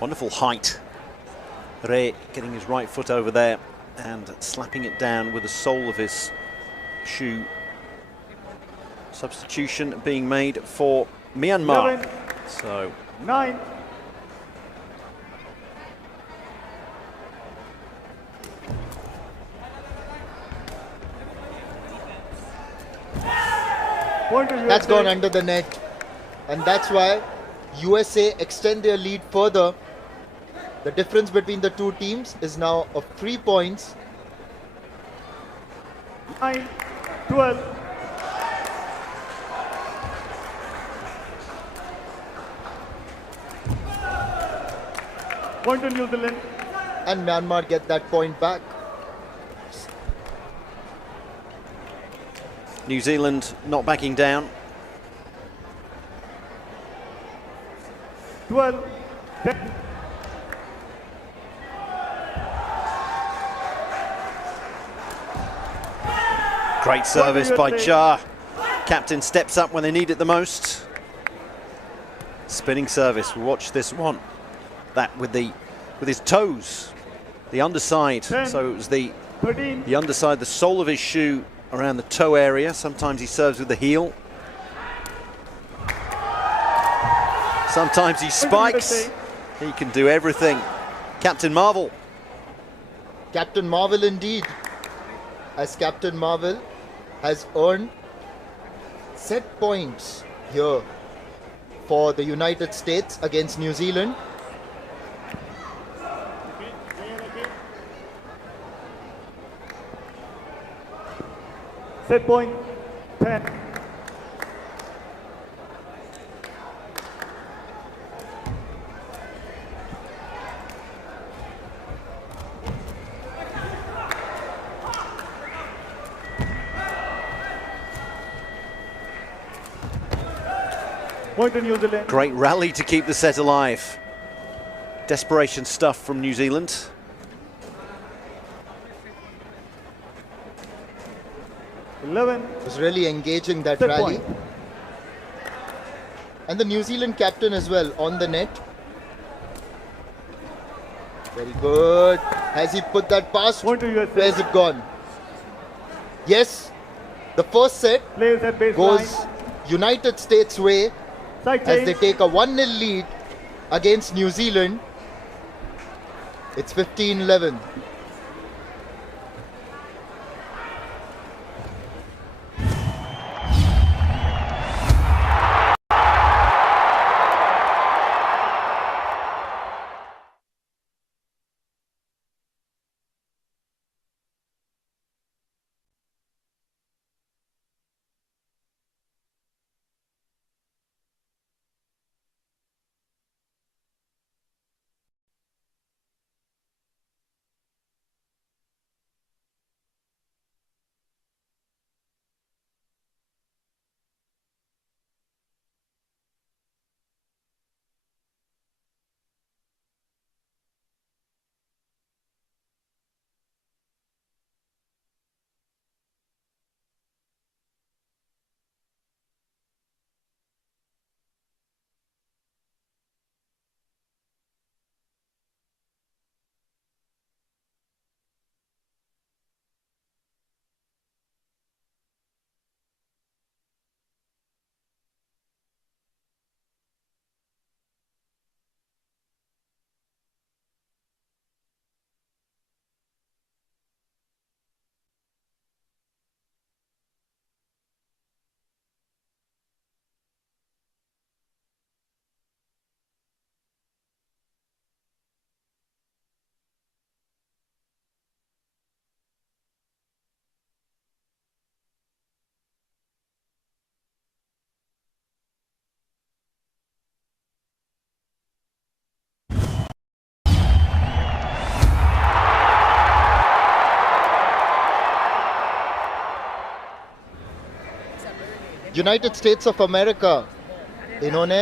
Wonderful height. Ray getting his right foot over there and slapping it down with the sole of his shoe. Substitution being made for Myanmar. 11. So 9. Point to USA. That's gone under the net. And that's why USA extend their lead further. The difference between the two teams is now of 3 points. 9, 12. Point to New Zealand. And Myanmar get that point back. New Zealand not backing down. 12, 10. Great service by Cha. Captain steps up when they need it the most. Spinning service. We'll watch this one. That with his toes, the underside. 10, So it was the 13. underside, the sole of his shoe around the toe area. Sometimes he serves with the heel. Sometimes he spikes. He can do everything. Captain Marvel. Captain Marvel indeed. As Captain Marvel has earned set points here for the United States against New Zealand. Set point 10. Point to New Zealand. Great rally to keep the set alive. Desperation stuff from New Zealand. Was really engaging that Set rally. point. And the New Zealand captain as well on the net. Very good. Has he put that past? Point to USA. Where's it gone? Yes. The first set Players at baseline. goes United States way Side as they change. take a 1-0 lead against New Zealand. It's 15-11. United states of America इन्होंने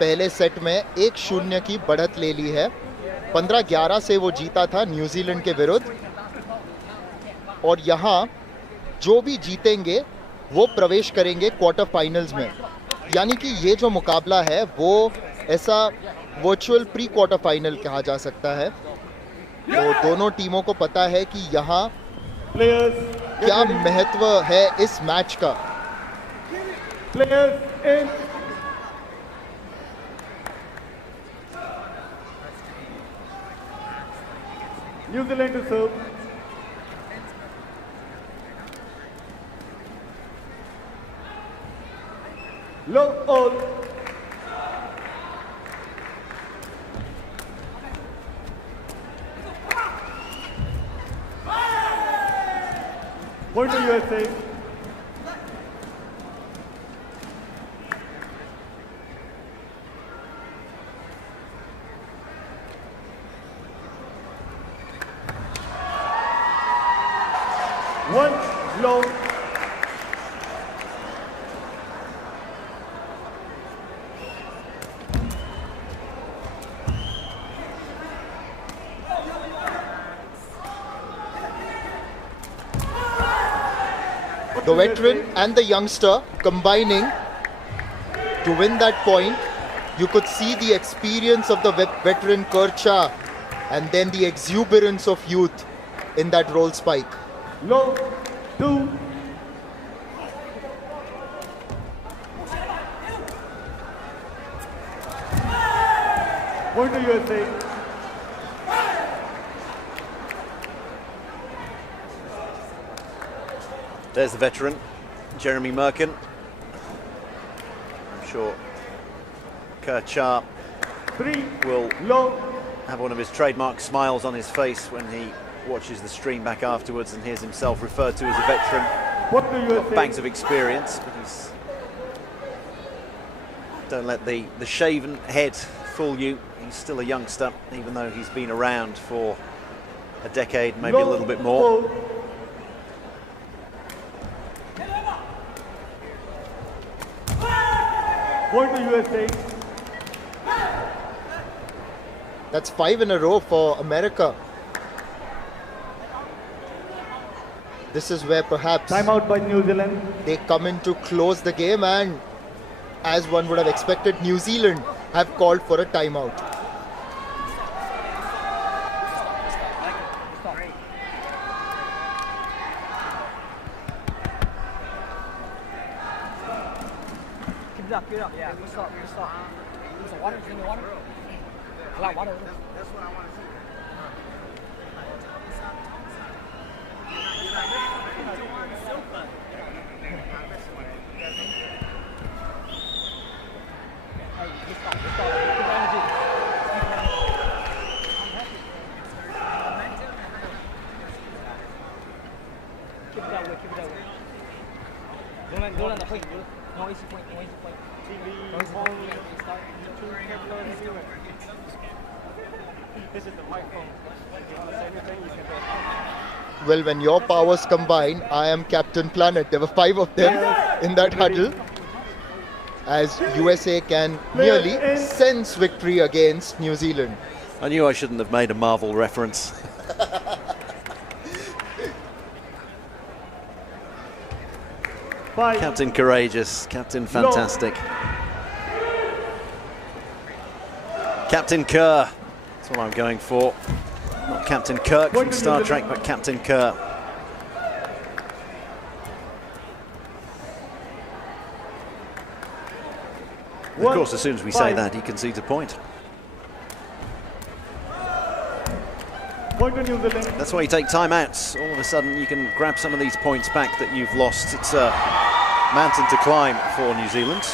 पहले set में 1-0 की बढ़त ले ली है। 15-11 से वो जीता था न्यूजीलैंड के विरुद्ध, और यहाँ जो भी जीतेंगे वो प्रवेश करेंगे क्वार्टर फाइनल्स में। यानी कि ये जो मुकाबला है वो ऐसा वर्चुअल प्री क्वार्टर फाइनल कहा जा सकता है। तो दोनों टीमों को पता है कि यहाँ क्या महत्व है इस मैच का। Players in. New Zealand to serve. Low all. Point to USA. One low. The veteran and the youngster combining to win that point. You could see the experience of the veteran Kercha and then the exuberance of youth in that roll spike. Low 2 Point to USA. There's the veteran, Jeremy Merkin. I'm sure Kerr will have one of his trademark smiles on his face when he watches the stream back afterwards and hears himself referred to as a veteran. Got bags of experience, but don't let the shaven head fool you. He's still a youngster, even though he's been around for a decade, maybe a little bit more. Point to USA. That's 5 in a row for America. This is where perhaps Timeout by New Zealand. they come in to close the game, and as one would have expected, New Zealand have called for a timeout. Keep it up, keep it up. Yeah, good start, good start. There's water, drink the water. A lot of water. That's what I want to see. Good start, good start. Good energy. Keep it that way, keep it that way. Don't let the point. No easy point, no easy point. This is the microphone. You want to say anything, you can say. Well, when your powers combine, I am Captain Planet. There were 5 of them in that huddle, as USA can nearly sense victory against New Zealand. I knew I shouldn't have made a Marvel reference. Captain Courageous, Captain Fantastic. Captain Kerr, that's what I'm going for. Not Captain Kirk from Star Trek, but Captain Kerr. Of course, as soon as we say that, he concedes a point. Point to New Zealand. That's why you take timeouts. All of a sudden, you can grab some of these points back that you've lost. It's a mountain to climb for New Zealand.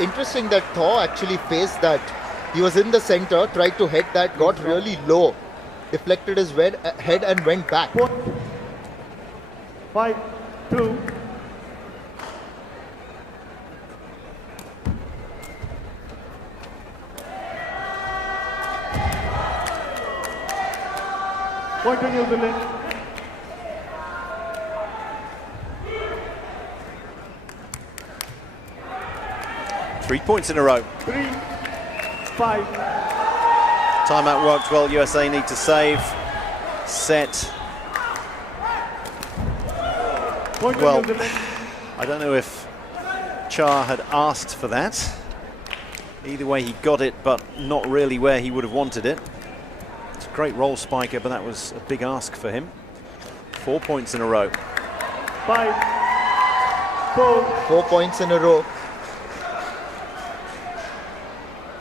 Interesting that Thor actually faced that. He was in the center, tried to head that, got really low, deflected his head and went back. 5-2. Point to New Zealand. Three points in a row. 3-5. Timeout worked well. USA need to save. Set. Point to Well, New Zealand. I don't know if Char had asked for that. Either way, he got it, but not really where he would have wanted it. It's a great roll spiker, but that was a big ask for him. 4 points in a row. 5-4. 4 points in a row.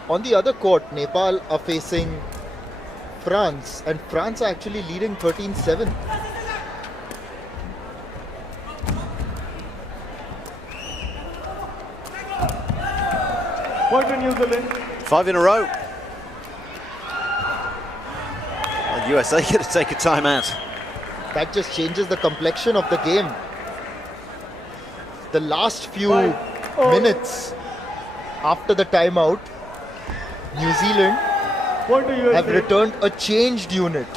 On the other court, Nepal are facing France, and France are actually leading 13-7. Point to New Zealand. 5 in a row. Well, USA going to take a timeout. That just changes the complexion of the game. The last few minutes after the timeout, New Zealand Point to USA. have returned a changed unit.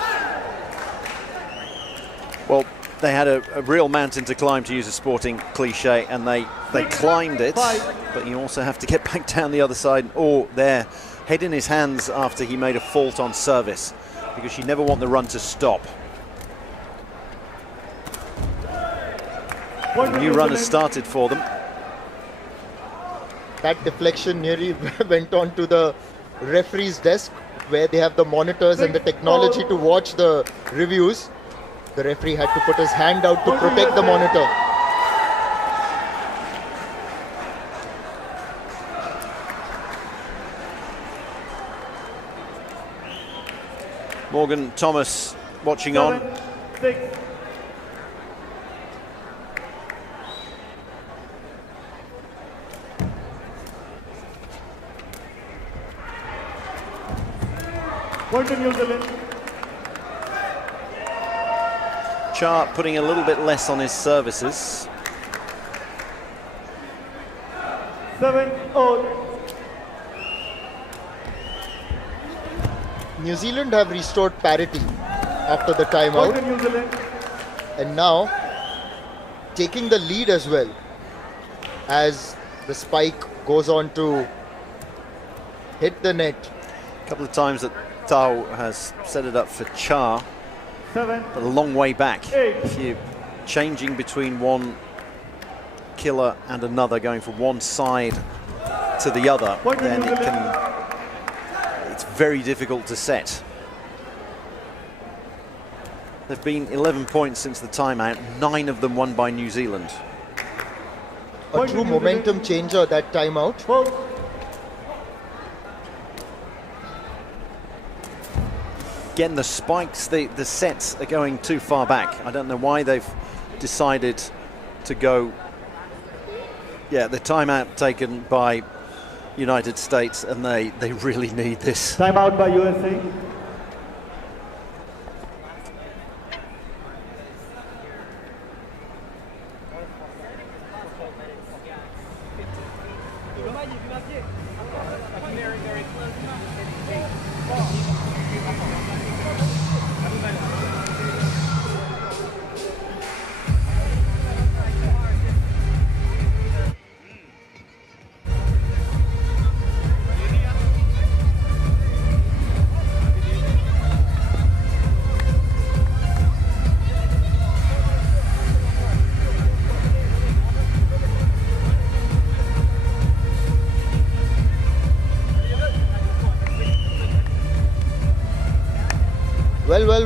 Well, they had a real mountain to climb, to use a sporting cliche, and they climbed it, but you also have to get back down the other side. Oh, there, head in his hands after he made a fault on service, because you never want the run to stop. A new run has started for them. That deflection nearly went on to the referee's desk, where they have the monitors and the technology to watch the reviews. The referee had to put his hand out to protect the monitor. Morgan Thomas watching on. 7-6. Point to New Zealand. Char putting a little bit less on his services. 7-0. New Zealand have restored parity after the Point timeout, to New Zealand. and now taking the lead as well, as the spike goes on to hit the net. A couple of times that Tao has set it up for Char, 7. but a long way back. Eight. If you're changing between one killer and another, going from one side to the other, Point to then New Zealand. it's very difficult to set. There've been 11 points since the timeout, 9 of them won by New Zealand. A true momentum changer, that timeout. 12. Again, the spikes, the sets are going too far back. I don't know why they've decided to go. Yeah, the timeout taken by United States, and they really need this. Timeout by USA.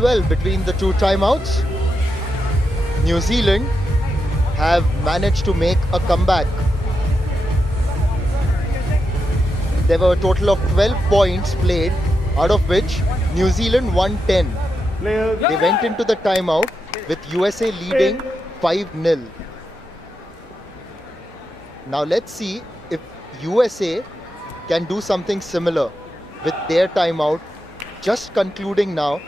Well, between the two timeouts, New Zealand have managed to make a comeback. There were a total of 12 points played, out of which New Zealand won 10. Players. They went into the timeout with USA leading 5-0. Now let's see if USA can do something similar with their timeout just concluding now,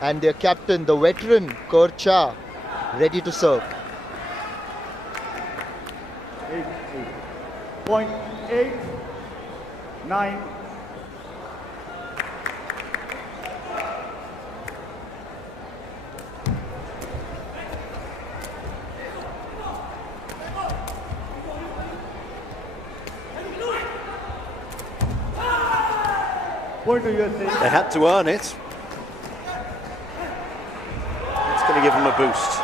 and their captain, the veteran Cha, ready to serve. 8. 9. Point to USA. They had to earn it. It's going to give them a boost.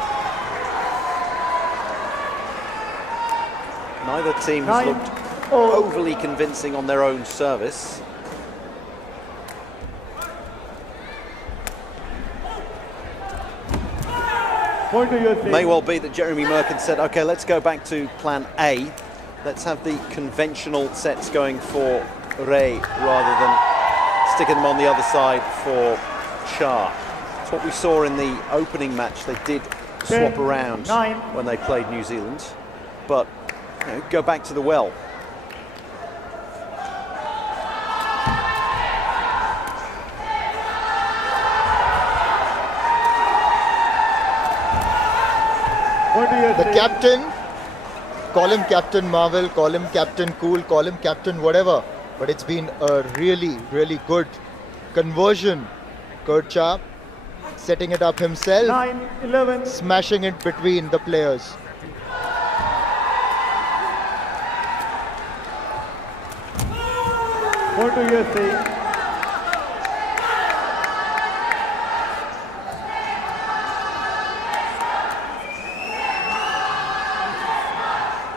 Neither team has 9. looked overly convincing on their own service. Point to USA. May well be that Jeremy Merkin said, okay, let's go back to plan A. Let's have the conventional sets going for Ray rather than sticking them on the other side for Char. It's what we saw in the opening match. They did swap 10, around 9. when they played New Zealand, but go back to the well. Point to USA. The captain, call him Captain Marvel, call him Captain Cool, call him Captain whatever, but it's been a really, really good conversion. Cha setting it up himself, 9. 11. smashing it between the players. Point to USA.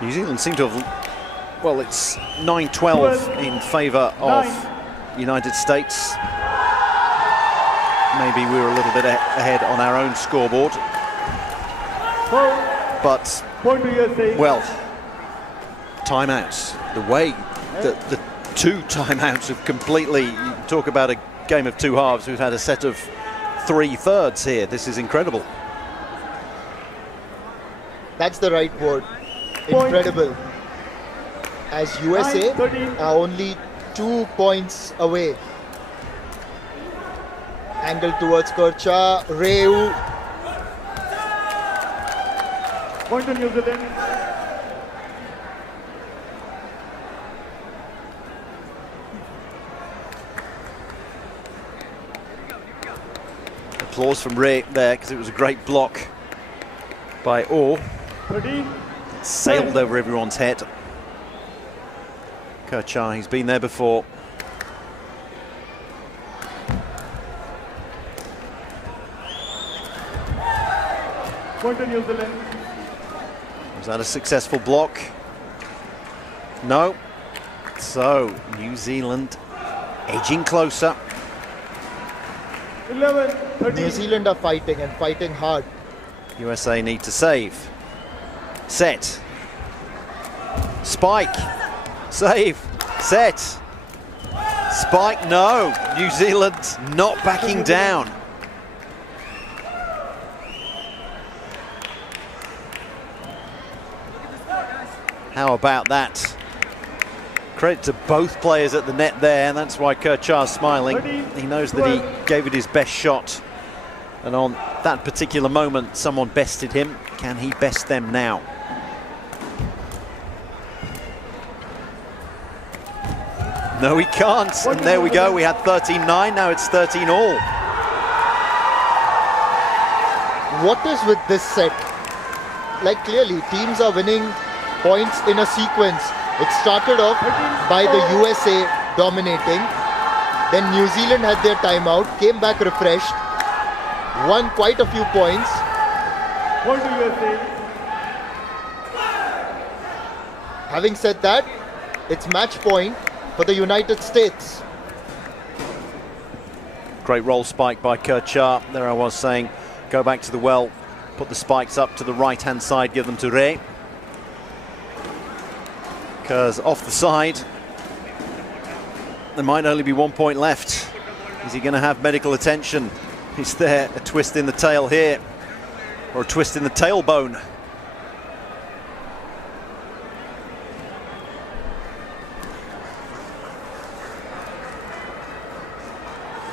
New Zealand seem to have, well, it's 9-12 in favour of United States. Maybe we were a little bit ahead on our own scoreboard. But, Point to USA. well, timeouts. The way that the two timeouts have completely, you talk about a game of two halves. We've had a set of 3 thirds here. This is incredible. That's the right word. Incredible. As USA are only 2 points away. Angle towards Kercha. Reu. Point to New Zealand. Applause from Ray there because it was a great block by Orr. 13. Sailed over everyone's head. Kercha, he's been there before. Point to New Zealand. Was that a successful block? No. So, New Zealand edging closer. 11. 13. New Zealand are fighting and fighting hard. USA need to save. Set. Spike. Save. Set. Spike, no. New Zealand not backing down. How about that? Credit to both players at the net there, and that's why Kercha's smiling. He knows that he gave it his best shot. And on that particular moment, someone bested him. Can he best them now? No, he can't. And there we go. We had 13-9. Now it's 13-all. What is with this set? Like, clearly, teams are winning points in a sequence. It started off by the USA dominating. Then New Zealand had their timeout, came back refreshed, won quite a few points. Point to USA. Having said that, it's match point for the United States. Great roll spike by Kercha. There I was saying, go back to the well, put the spikes up to the right-hand side, give them to Ray. Because off the side, there might only be 1 point left. Is he going to have medical attention? Is there a twist in the tail here? Or a twist in the tailbone?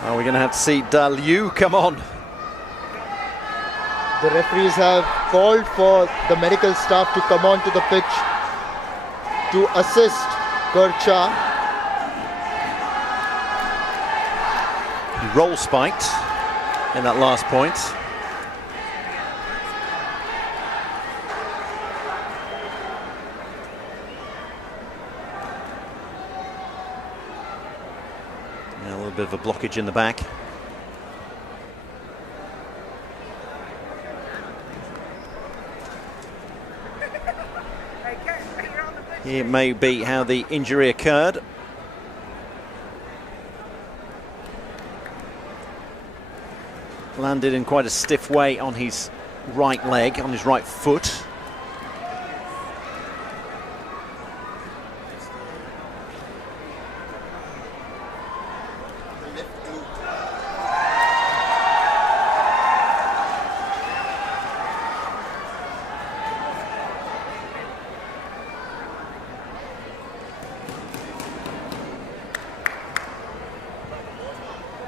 Are we going to have to see Da Liu come on? The referees have called for the medical staff to come on to the pitch to assist Kercha. He roll spiked in that last point. Yeah, a little bit of a blockage in the back. It may be how the injury occurred. Landed in quite a stiff way on his right leg, on his right foot.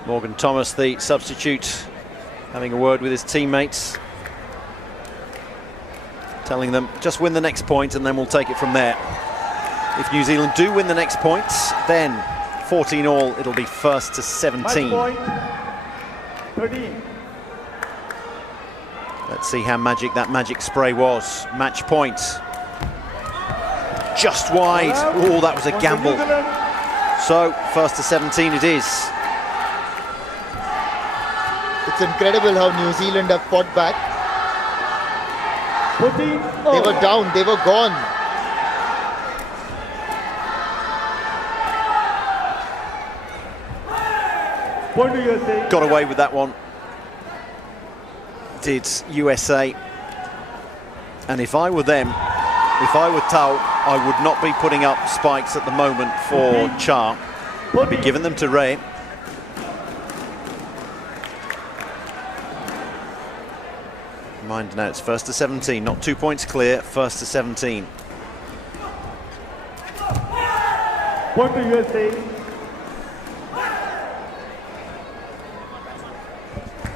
Morgan Thomas, the substitute, having a word with his teammates, telling them just win the next point and then we'll take it from there. If New Zealand do win the next points, then 14-all, it'll be first to 17. Match point. 13. Let's see how magic that magic spray was. Match point. Just wide. Oh, that was a gamble. So, first to 17 it is. It's incredible how New Zealand have fought back. 14. They were down, they were gone. Point to USA. Got away with that one. Did USA. And if I were them, if I were Tao, I would not be putting up spikes at the moment for Cha. I'd be giving them to Ray. behind now. It's first to 17, not 2 points clear, first to 17. Point to USA.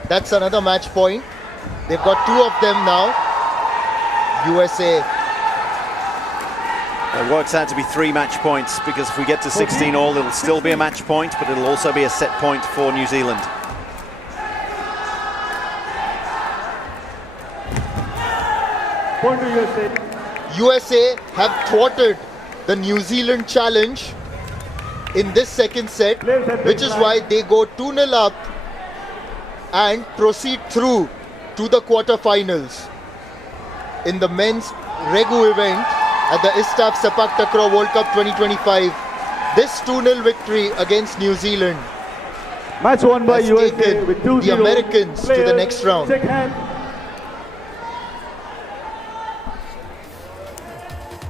That's another match point. They've got 2 of them now. USA. It works out to be 3 match points, because if we get to 16 all, it'll still be a match point, but it'll also be a set point for New Zealand. Point to USA. USA have thwarted the New Zealand challenge in this second set, which is why they go 2-0 up and proceed through to the quarterfinals in the men's Regu event at the ISTAF Sepaktakraw World Cup 2025. This 2-0 victory against New Zealand Match won by has USA taken with 2-0. the Americans to the Players, next round. shake hand.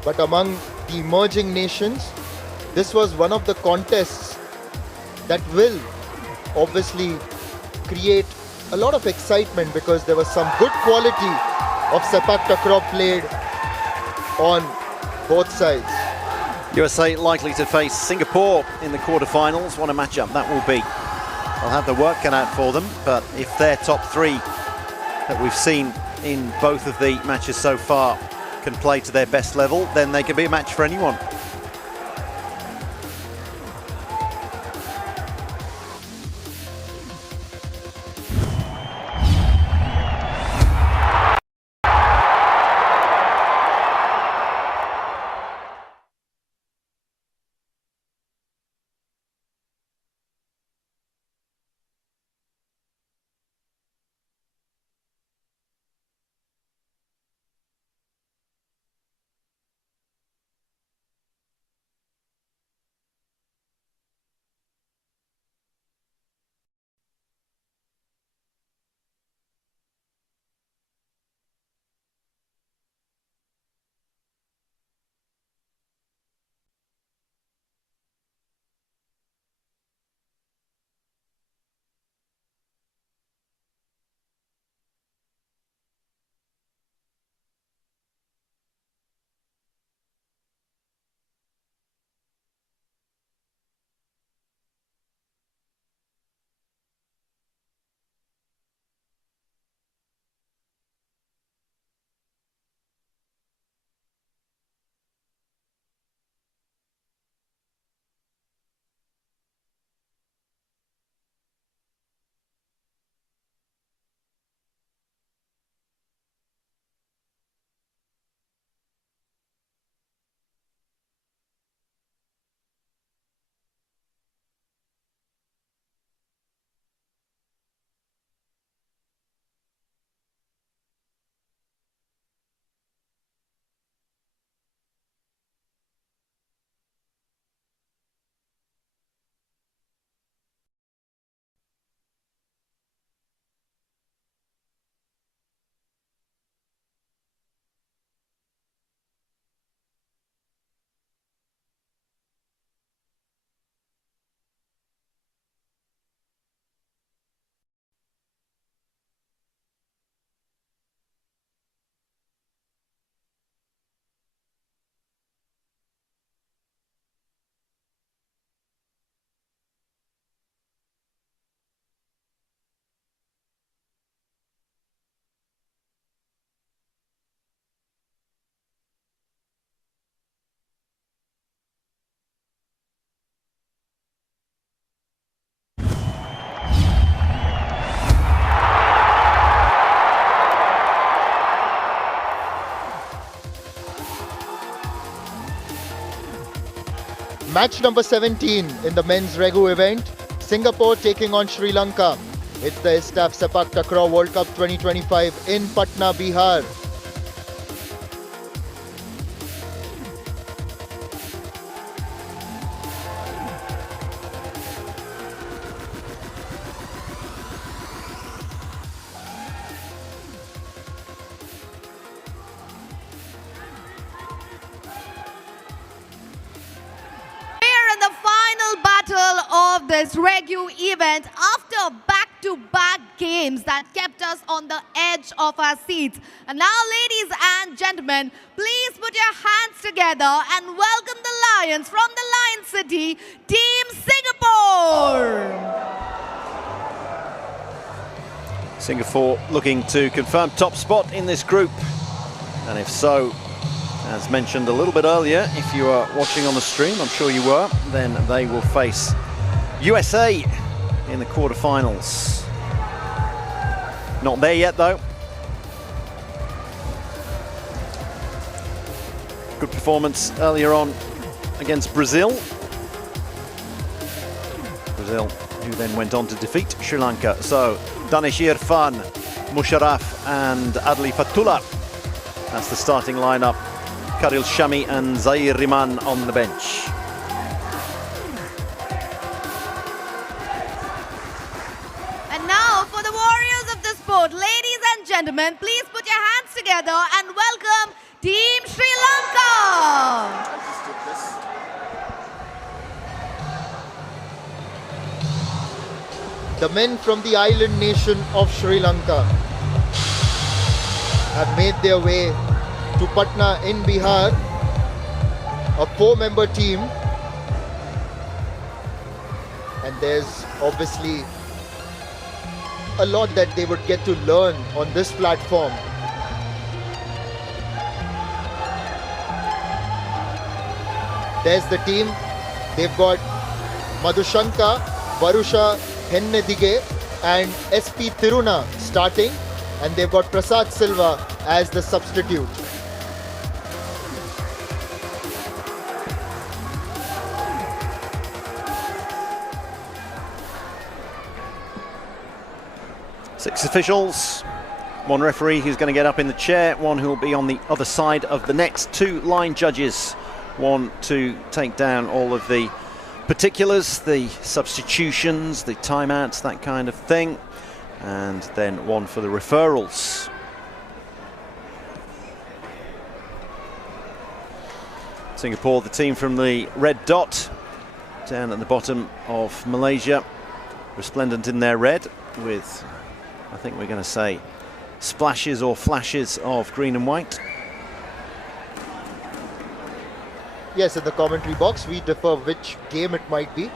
But among the emerging nations, this was one of the contests that will obviously create a lot of excitement, because there was some good quality of Sepaktakraw played on both sides. USA likely to face Singapore in the quarterfinals. What a matchup that will be. They'll have the work cut out for them, but if their top 3 that we've seen in both of the matches so far can play to their best level, then they can be a match for anyone. Match number 17 in the men's Regu event, Singapore taking on Sri Lanka. It's the ISTAF Sepaktakraw World Cup 2025 in Patna, Bihar. We're in the final battle of this Regu event after back back-to-back games that kept us on the edge of our seats. And now, ladies and gentlemen, please put your hands together and welcome the Lions from the Lion City, Team Singapore. Singapore looking to confirm top spot in this group. And if so, as mentioned a little bit earlier, if you are watching on the stream, I'm sure you were, then they will face USA in the quarterfinals. Not there yet, though. Good performance earlier on against Brazil. Brazil, who then went on to defeat Sri Lanka. So, Danish Irfan, Musharraf and Adli Fatullah. That's the starting lineup. Karil Shami and Zaire Riman on the bench. And now for the warriors of the sport, ladies and gentlemen, please put your hands together and welcome Team Sri Lanka. The men from the island nation of Sri Lanka have made their way to Patna in Bihar, a 4-member team, and there's obviously a lot that they would get to learn on this platform. There's the team. They've got Madhushanka, Varusha Hennedige and SP Tiruna starting, and they've got Prasad Silva as the substitute. Six officials, one referee who's going to get up in the chair, one who will be on the other side of the next, two line judges, one to take down all of the particulars, the substitutions, the timeouts, that kind of thing, and then one for the referrals. Singapore, the team from the red dot, down at the bottom of Malaysia, resplendent in their red with, I think we're going to say, splashes or flashes of green and white. Yes, in the commentary box, we differ which game it might be.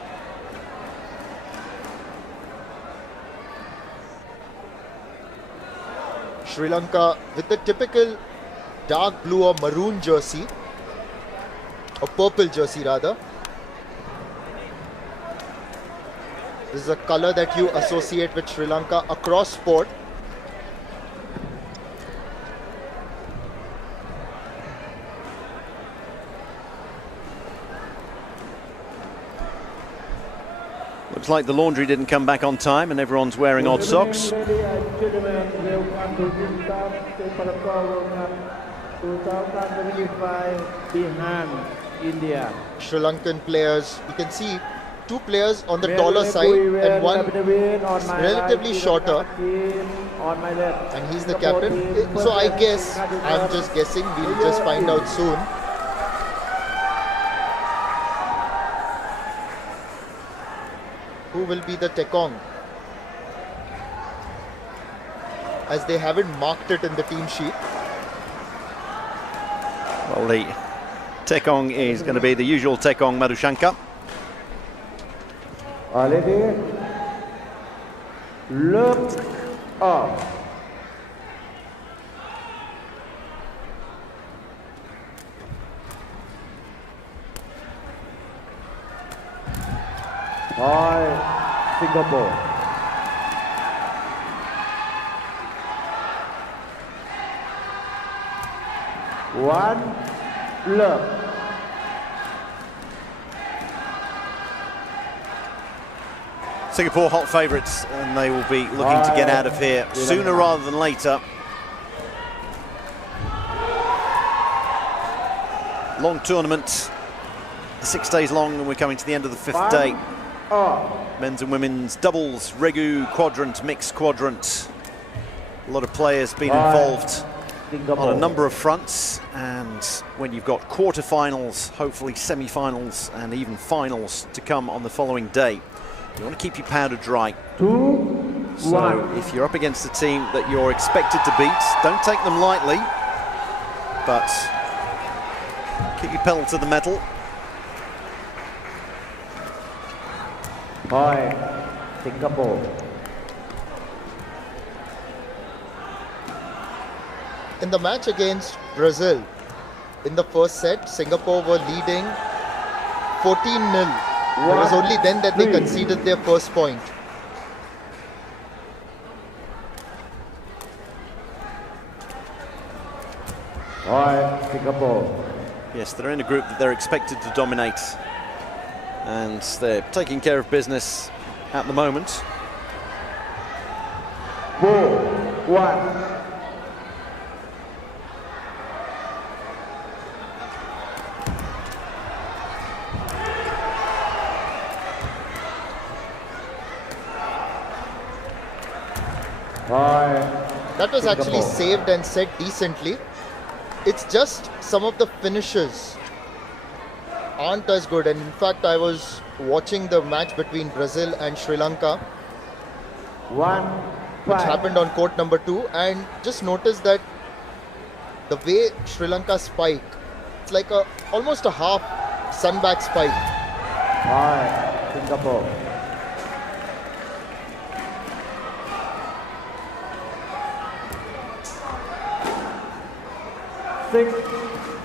Sri Lanka with the typical dark blue or maroon jersey, or purple jersey rather. This is a color that you associate with Sri Lanka across sport. Looks like the laundry didn't come back on time and everyone's wearing odd socks. Ladies and gentlemen, welcome to ISTAF Sepaktakraw World Cup 2025 Bihar, India. Sri Lankan players, you can see two players on the taller side and one relatively shorter, and he's the captain. So I guess, I'm just guessing, we'll just find out soon. Who will be the Tekong, as they haven't marked it in the team sheet. Well, the Tekong is going to be the usual Tekong Madhushanka. Ready? Look up. Hi, Singapore. One, look. Singapore hot favourites, and they will be looking to get out of here sooner rather than later. Long tournament, 6 days long, and we're coming to the end of the fifth day. Men's and women's doubles, regu quadrant, mixed quadrant. A lot of players been involved on a number of fronts, and when you've got quarterfinals, hopefully semi-finals and even finals to come on the following day, you want to keep your powder dry. 2, So if you're up against a team that you're expected to beat, don't take them lightly, but keep your pedal to the metal. Point, Singapore. In the match against Brazil, in the first set, Singapore were leading 14-0. It was only then that they conceded their first point. Point, Singapore. Yes, they're in a group that they're expected to dominate, and they're taking care of business at the moment. 4-1. That was actually saved and set decently. It's just some of the finishes aren't as good. And in fact, I was watching the match between Brazil and Sri Lanka, which happened on court number 2, and just noticed that the way Sri Lanka spike, it's like almost a half sunback spike. Singapore.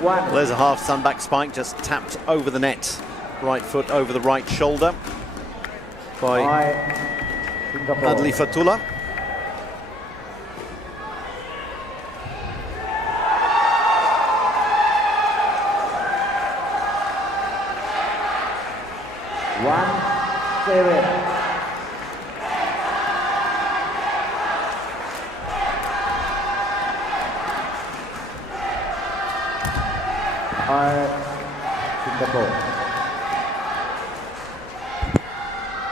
Well, there's a half sunback spike, just tapped over the net. Right foot over the right shoulder by Adli Fatullah.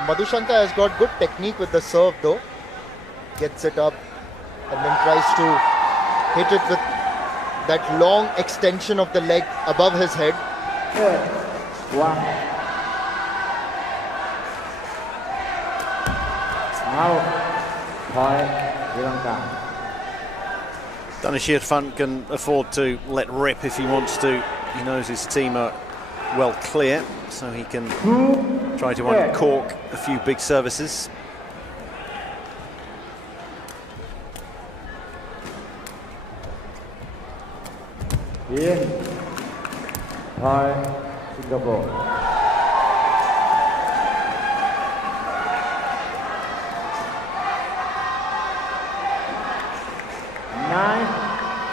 Madhushanka has got good technique with the serve though. Gets it up and then tries to hit it with that long extension of the leg above his head. Danish Irfan can afford to let rip if he wants to. He knows his team are well clear, so he can try to uncork a few big services. Singapore.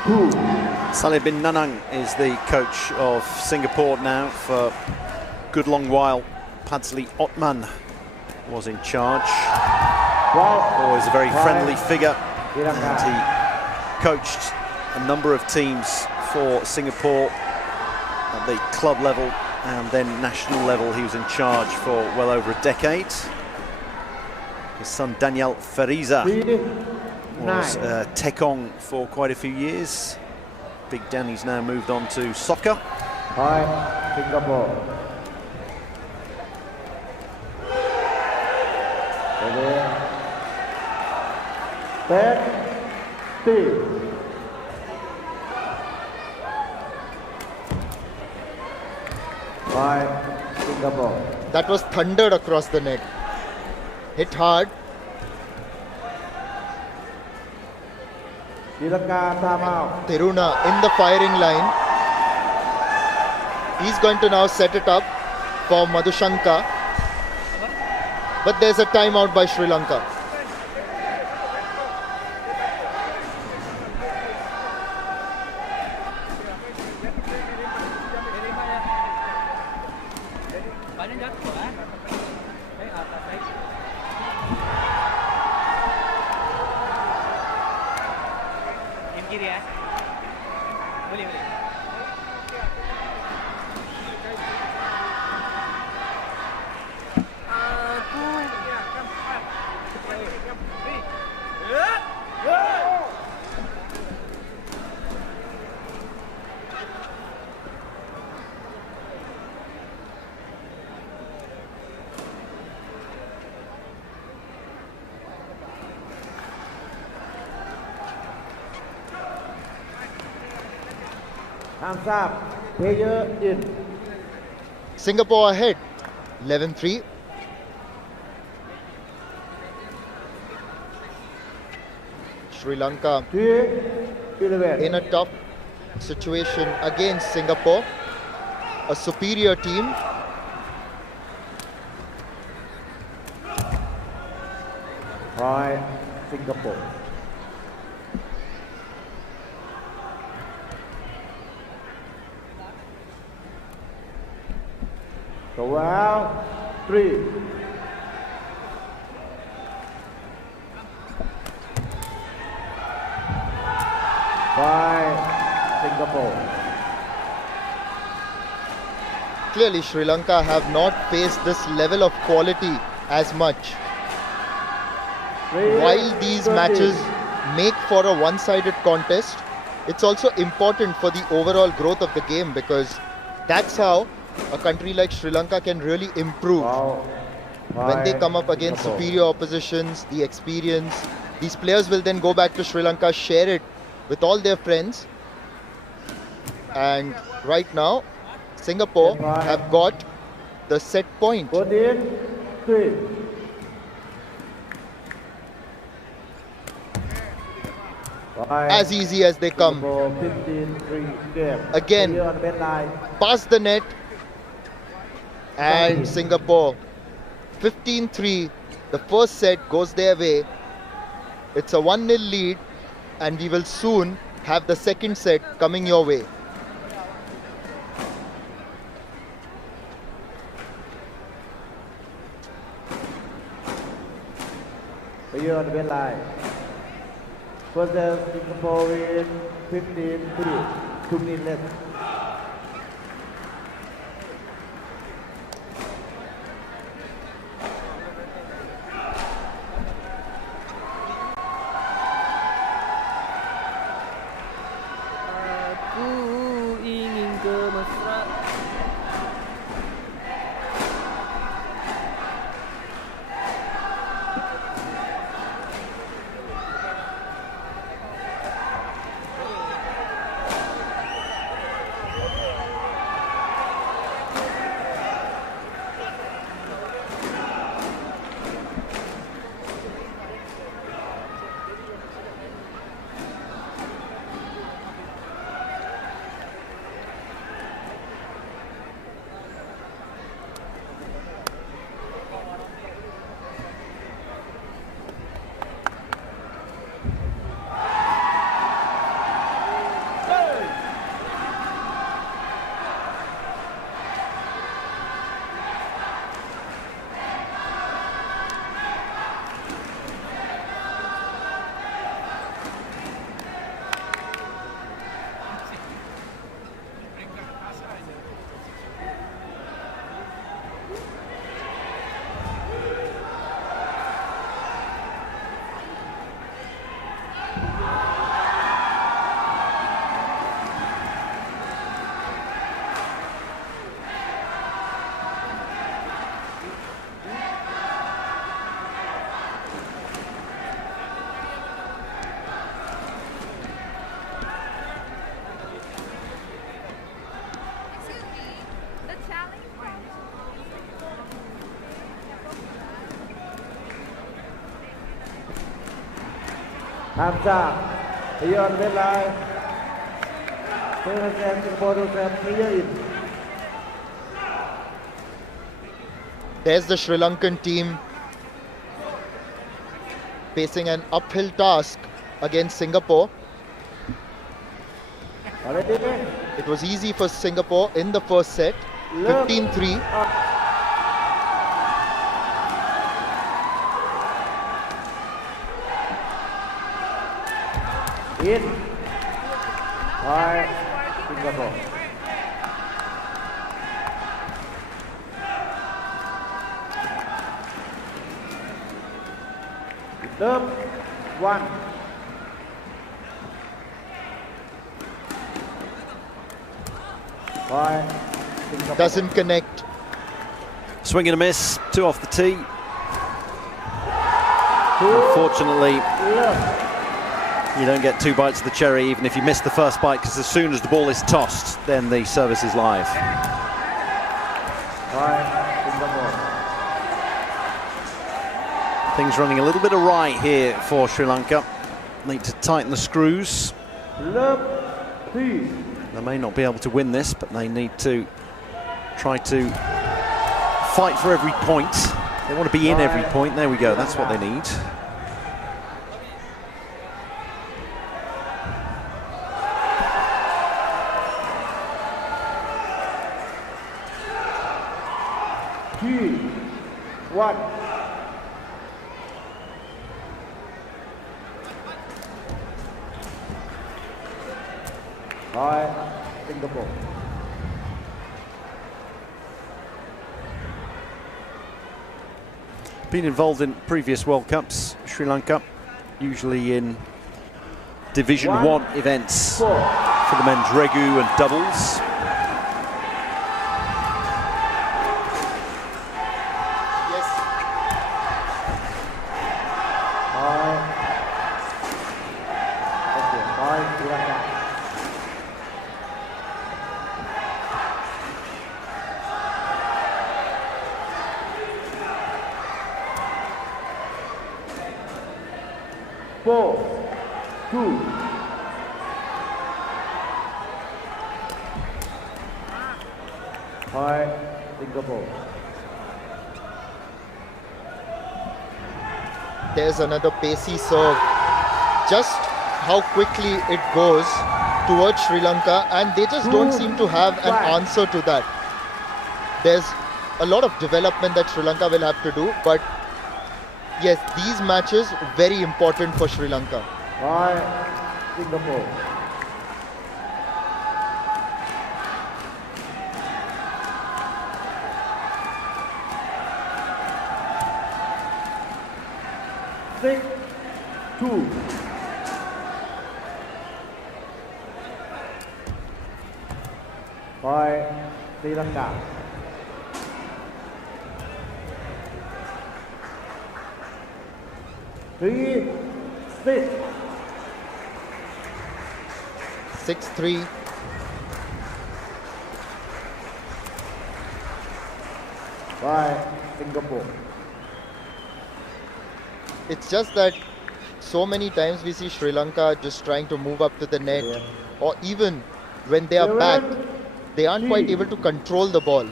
9-2. Saleh bin Nanang is the coach of Singapore now for a good long while. Padsley Othman was in charge. Always a very friendly figure, and he coached a number of teams for Singapore at the club level and then national level. He was in charge for well over a decade. His son Daniel Fariza was Tekong for quite a few years. Big Danny's now moved on to soccer. Singapore. Singapore. That was thundered across the net. Hit hard. Tiruna in the firing line. He's going to now set it up for Madhushanka. But there's a timeout by Sri Lanka. Hands up. Player in. Singapore ahead, 11-3. Sri Lanka 3-11. in a tough situation against Singapore, a superior team. Point Singapore. Go out. 3. Point Singapore. Clearly, Sri Lanka have not faced this level of quality as much. While these matches make for a one-sided contest, it's also important for the overall growth of the game, because that's how a country like Sri Lanka can really improve. When they come up against superior oppositions, the experience, these players will then go back to Sri Lanka, share it with all their friends. And right now, Singapore have got the set point. 14-3. As easy as they come. 15-3 game. Again, Here on the line. past the net, and Singapore 15-3. The first set goes their way. It's a 1-0 lead, and we will soon have the second set coming your way. Here on the line. First set, Singapore win 15-3. 2 minutes left. Aku ingin ke mesra. Hands up. Here on the line. First set, Singapore to set. Clear in. There's the Sri Lankan team facing an uphill task against Singapore. Already. It was easy for Singapore in the first set, 15-3. In. By Singapore. Serve 1. By Singapore. Doesn't connect. Swing and a miss, 2 off the tee. Unfortunately, You don't get 2 bites of the cherry even if you miss the first bite, because as soon as the ball is tossed, then the service is live. Things running a little bit awry here for Sri Lanka. Need to tighten the screws. They may not be able to win this, but they need to try to fight for every point. They want to be in every point. There we go. That's what they need. Singapore. Been involved in previous World Cups, Sri Lanka, usually in Division 1 events for the men's regu and doubles. There's another pacey serve. Just how quickly it goes towards Sri Lanka, and they just don't seem to have an answer to that. There's a lot of development that Sri Lanka will have to do, but yes, these matches very important for Sri Lanka. Singapore. Sri Lanka. Three, 6-3. Singapore. It's just that so many times we see Sri Lanka just trying to move up to the net, or even when they are back, they aren't quite able to control the ball.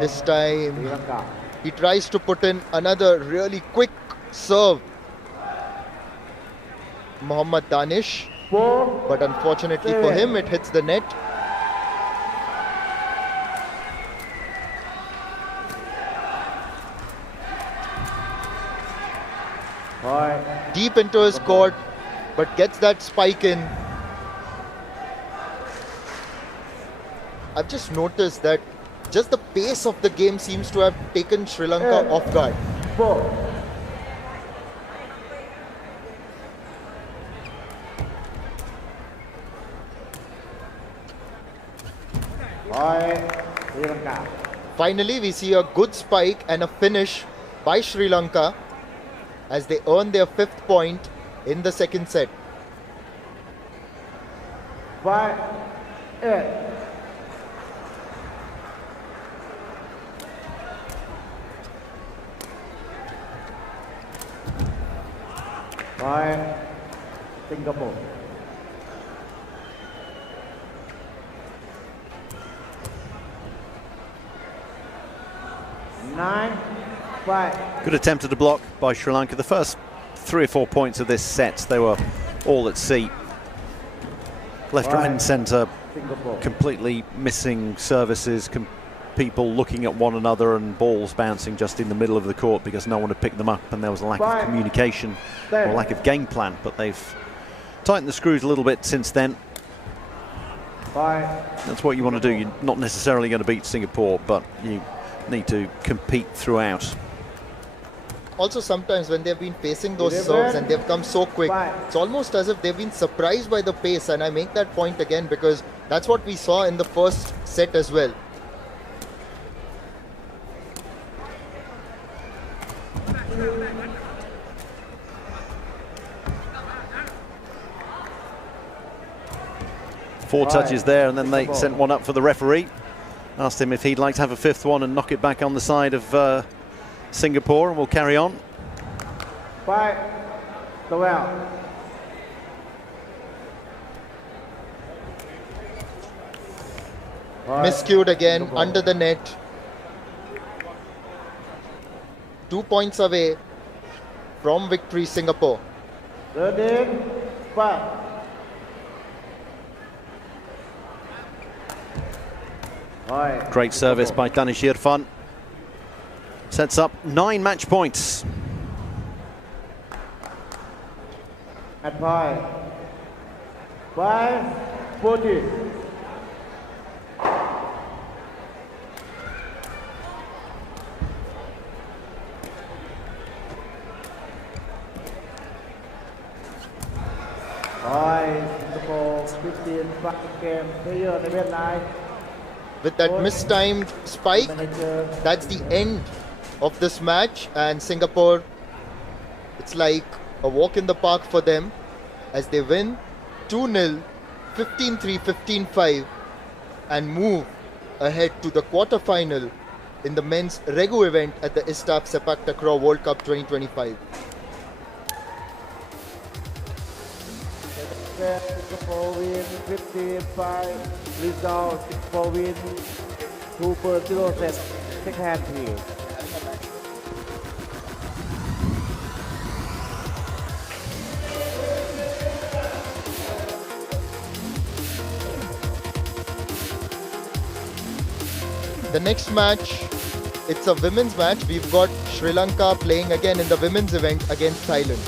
This time, he tries to put in another really quick serve. Mohammad Danish, but unfortunately for him, it hits the net. Deep into his court, but gets that spike in. I've just noticed that just the pace of the game seems to have taken Sri Lanka off guard. Sri Lanka. Finally, we see a good spike and a finish by Sri Lanka as they earn their 5th point in the second set. 5-8. Singapore. 9-5. Good attempt at a block by Sri Lanka. The first 3 or 4 points of this set, they were all at sea. Left, right and centre, completely missing services, people looking at one another and balls bouncing just in the middle of the court because no one had picked them up, and there was a lack of communication or lack of game plan, but they've tightened the screws a little bit since then. That's what you want to do. You're not necessarily going to beat Singapore, but you need to compete throughout. Also, sometimes when they've been facing those serves and they've come so quick, it's almost as if they've been surprised by the pace, and I make that point again because that's what we saw in the first set as well. 4 touches there, and then they sent one up for the referee. Asked him if he'd like to have a 5th one and knock it back on the side of Singapore, and we'll carry on. 5, 12. Miscued again, under the net. 2 points away from victory, Singapore. Ready, 5. Great service by Danish Irfan. Sets up 9 match points. At 5. 5, 40. Singapore 15 game playerในเวียดนาม With that mistimed spike, that's the end of this match, and Singapore, it's like a walk in the park for them as they win 2-0, 15-3, 15-5, and move ahead to the quarter-final in the men's Regu event at the ISTAF Sepaktakraw World Cup 2025. Singapore win 55 result. Singapore win 2-0 set. Second hand please. The next match, it's a women's match. We've got Sri Lanka playing again in the women's event against Thailand.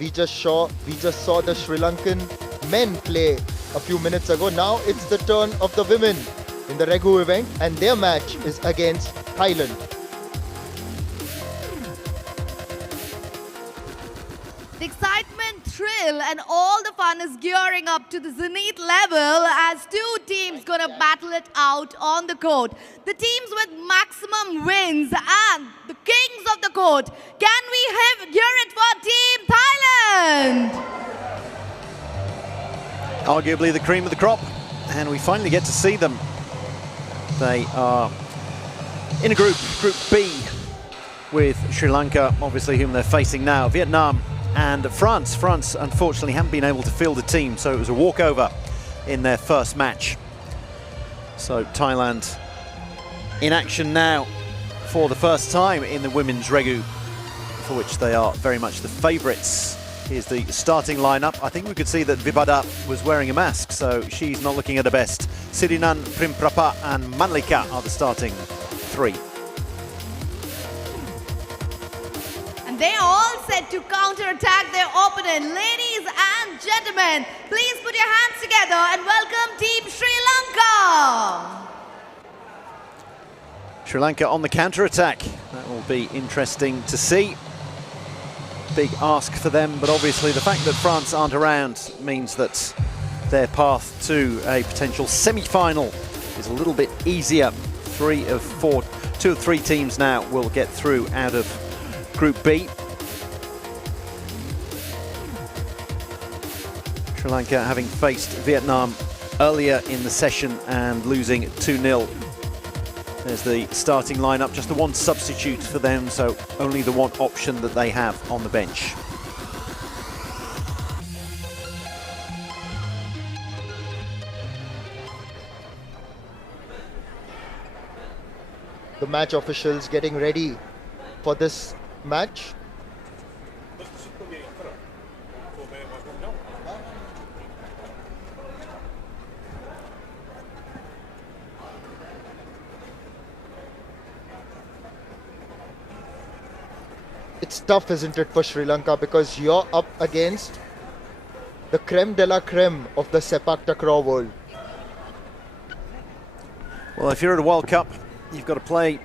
We just saw the Sri Lankan men play a few minutes ago. Now it's the turn of the women in the Regu event, and their match is against Thailand. The excitement, thrill, and all the fun is gearing up to the zenith level as two teams gonna battle it out on the court. The teams with maximum wins and the kings of the court. Can we hear it for Team Thailand? Arguably the cream of the crop, and we finally get to see them. They are in a group B, with Sri Lanka, obviously, whom they're facing now, Vietnam, and France. France, unfortunately, haven't been able to field a team, so it was a walkover in their first match. So Thailand in action now for the first time in the women's Regu, for which they are very much the favourites. Here's the starting lineup. I think we could see that Vipada was wearing a mask, so she's not looking at her best. Sirinan, Primprapa and Manlika are the starting three. They are all set to counter-attack their opponent. Ladies and gentlemen, please put your hands together and welcome Team Sri Lanka. Sri Lanka on the counter-attack. That will be interesting to see. Big ask for them, but obviously the fact that France aren't around means that their path to a potential semi-final is a little bit easier. 2 of 3 teams now will get through out of Group B. Sri Lanka having faced Vietnam earlier in the session and losing 2-0. There's the starting lineup, just the one substitute for them, so only the one option that they have on the bench. The match officials getting ready for this match. It's tough, isn't it, for Sri Lanka, because you're up against the creme de la creme of the Sepaktakraw world. Well, if you're at a World Cup, you've got to play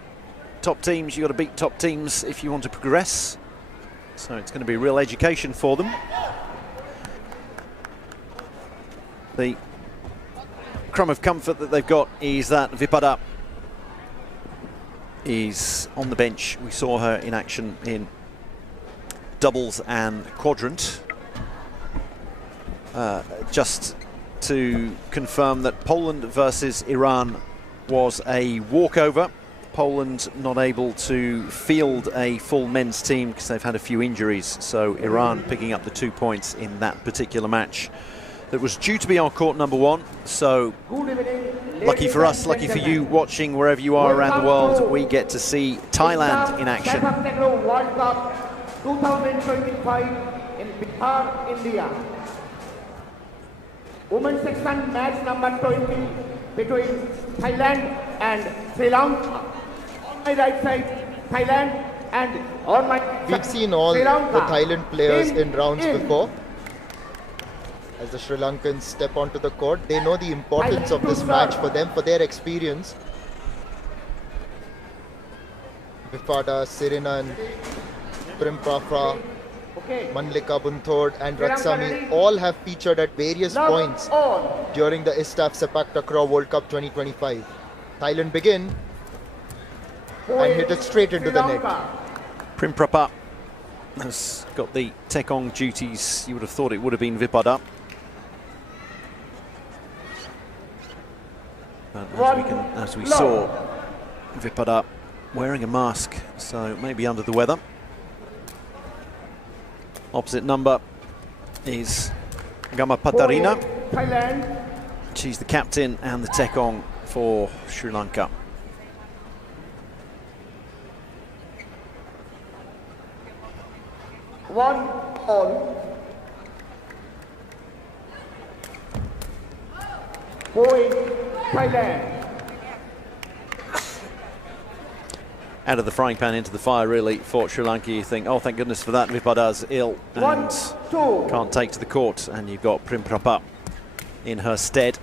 top teams, you've got to beat top teams if you want to progress. So it's going to be a real education for them. The crumb of comfort that they've got is that Vipada is on the bench. We saw her in action in doubles and quadrant. Just to confirm that Poland versus Iran was a walkover. Poland not able to field a full men's team because they've had a few injuries, so Iran picking up the 2 points in that particular match that was due to be our court number 1. So lucky for us, lucky for you watching wherever you are around the world, we get to see Thailand in action. Sepaktakraw World Cup 2025 in Bihar, India. Women's section match number 20 between Thailand and Sri Lanka. On my right side, Thailand, and on my We've seen all the Thailand players in rounds before. As the Sri Lankans step onto the court, they know the importance of this match for them, for their experience. Vipada, Sirinan, Primprafra, Manlika Bunthod and Ratsami all have featured at various points during the ISTAF Sepaktakraw World Cup 2025. Thailand begin and hit it straight into the net. Primprapa has got the Tekong duties. You would have thought it would have been Vipada. But as we saw, Vipada wearing a mask, so maybe under the weather. Opposite number is Gama Patarina. She's the captain and the Tekong for Sri Lanka. One all. Point Thailand. out of the frying pan into the fire, really, for Sri Lanka. You think, oh, thank goodness for that. Vipada's ill and can't take to the court. And you've got Primprapa in her stead.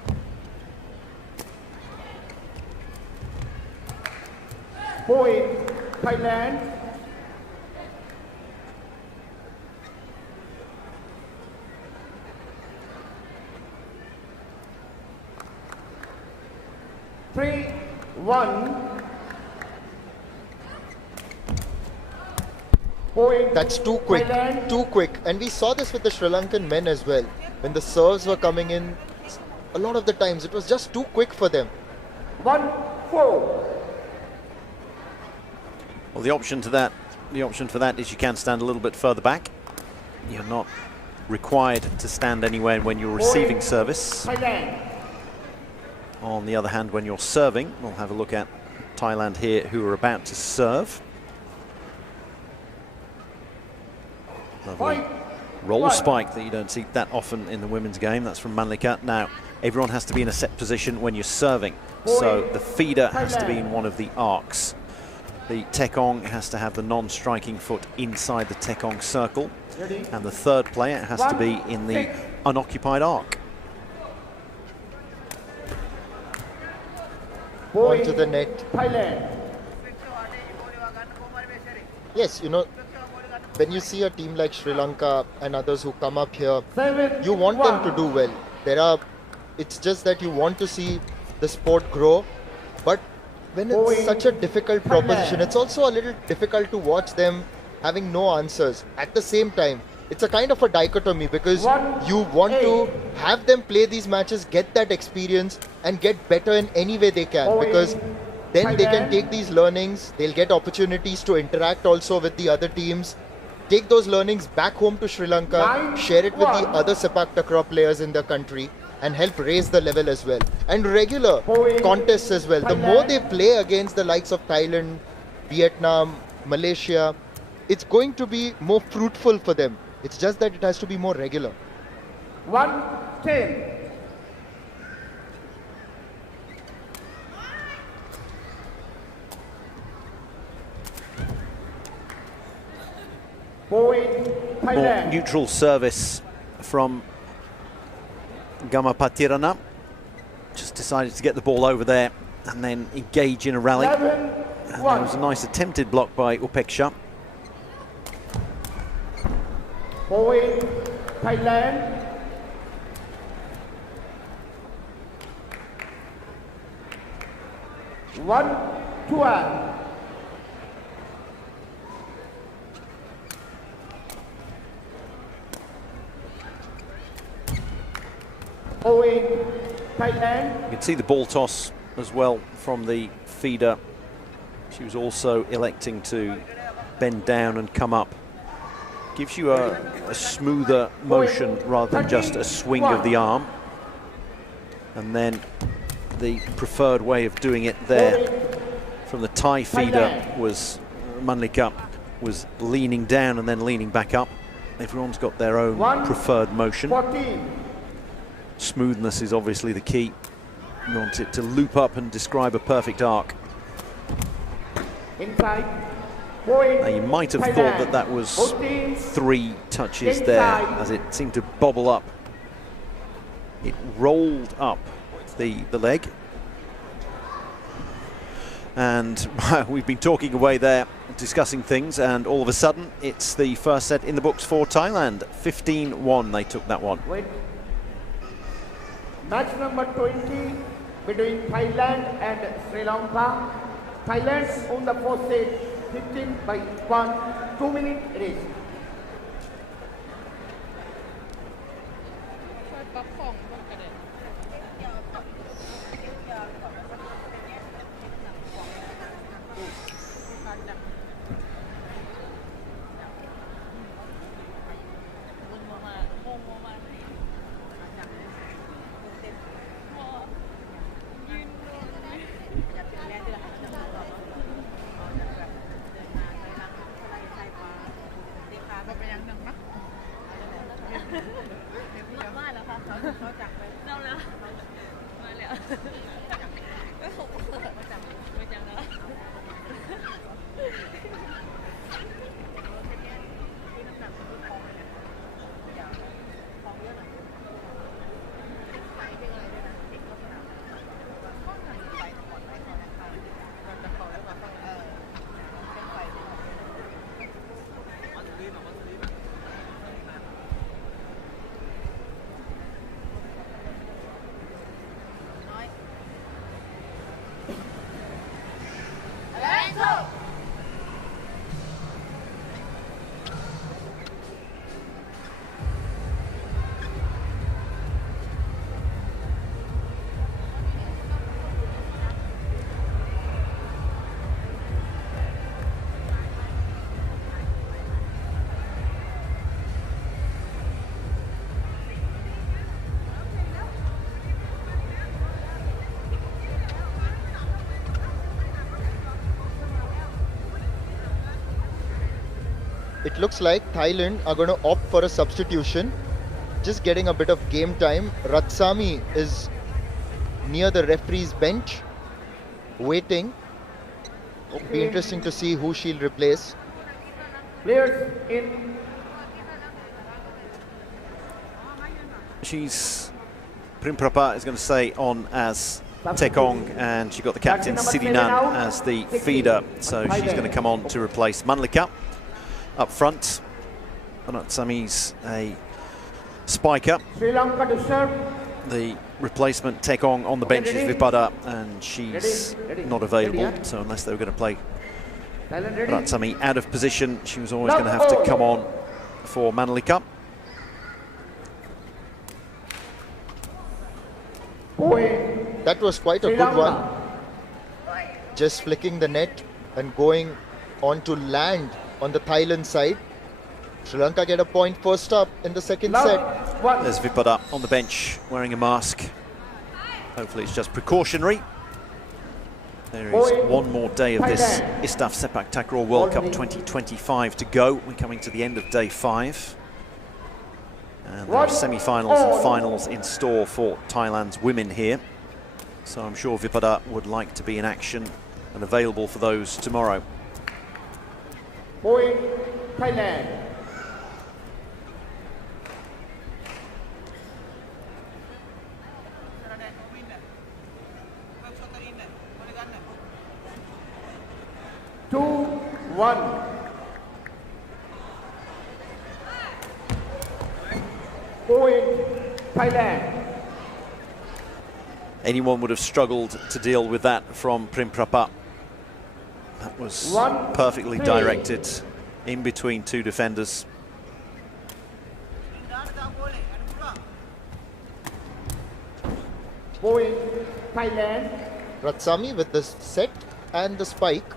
Point, Thailand. Three, one. Point. That's too quick, Thailand. too quick. And we saw this with the Sri Lankan men as well. When the serves were coming in, a lot of the times it was just too quick for them. 1-4. Well, the option for that is you can stand a little bit further back. You're not required to stand anywhere when you're receiving service. Thailand. On the other hand, when you're serving, we'll have a look at Thailand here, who are about to serve. Lovely roll spike that you don't see that often in the women's game. That's from Manlika. Now, everyone has to be in a set position when you're serving. So the feeder has to be in one of the arcs. The tekong has to have the non-striking foot inside the tekong circle. And the third player has to be in the unoccupied arc. Onto the net. Thailand. Yes, you know, when you see a team like Sri Lanka and others who come up here, you want them to do well. It's just that you want to see the sport grow, but when it's such a difficult proposition, it's also a little difficult to watch them having no answers. At the same time, it's a kind of a dichotomy because you want to have them play these matches, get that experience and get better in any way they can, because then they can take these learnings, they'll get opportunities to interact also with the other teams, take those learnings back home to Sri Lanka, share it with the other Sepaktakraw players in the country and help raise the level as well. And regular contests as well. The more they play against the likes of Thailand, Vietnam, Malaysia, it's going to be more fruitful for them. It's just that it has to be more regular. 1-10. Point, More Thailand. neutral service from Gamapatirana. Just decided to get the ball over there and then engage in a rally. And there was a nice attempted block by Upeksha. Point, Thailand. One, 2-1. Point, Thailand. You can see the ball toss as well from the feeder. She was also electing to bend down and come up. Gives you a smoother motion rather than just a swing of the arm. And then the preferred way of doing it there from the Thai feeder was Manlika was leaning down and then leaning back up. Everyone's got their own preferred motion. 14. Smoothness is obviously the key. You want it to loop up and describe a perfect arc. Inside. Point, Now you might have thought that that was 3 touches there, as it seemed to bobble up. It rolled up the leg. And we've been talking away there, discussing things, and all of a sudden it's the first set in the books for Thailand. 15-1 they took that one. Wait. Match number 20 between Thailand and Sri Lanka. Thailand on the first set 15-1, 2 minute race. it looks like Thailand are going to opt for a substitution. Just getting a bit of game time. Ratsami is near the referee's bench, waiting. It'll be interesting to see who she'll replace. Players in. Primprapa is going to stay on as Tekong, and she got the captain Sirinan as the feeder, so she's going to come on to replace Manlika up front. Ratsami's a spiker. Sri Lanka to serve. The replacement Tekong on the bench is Vipada, and she's not available, so unless they were going to play Ratsami out of position, she was always going to have to come on for Manlika. That was quite a good one. Just flicking the net and going on to land on the Thailand side. Sri Lanka get a point first up in the second set. There's Vipada on the bench wearing a mask. Hopefully it's just precautionary. There is one more day of this ISTAF Sepaktakraw World Cup 2025 to go. We're coming to the end of day 5. And there are semi-finals and finals in store for Thailand's women here. So I'm sure Vipada would like to be in action and available for those tomorrow. Point Thailand. Two, one. Point Thailand. Anyone would have struggled to deal with that from Primprapa. That was perfectly directed in between two defenders. Point Thailand. Ratsami with the set and the spike.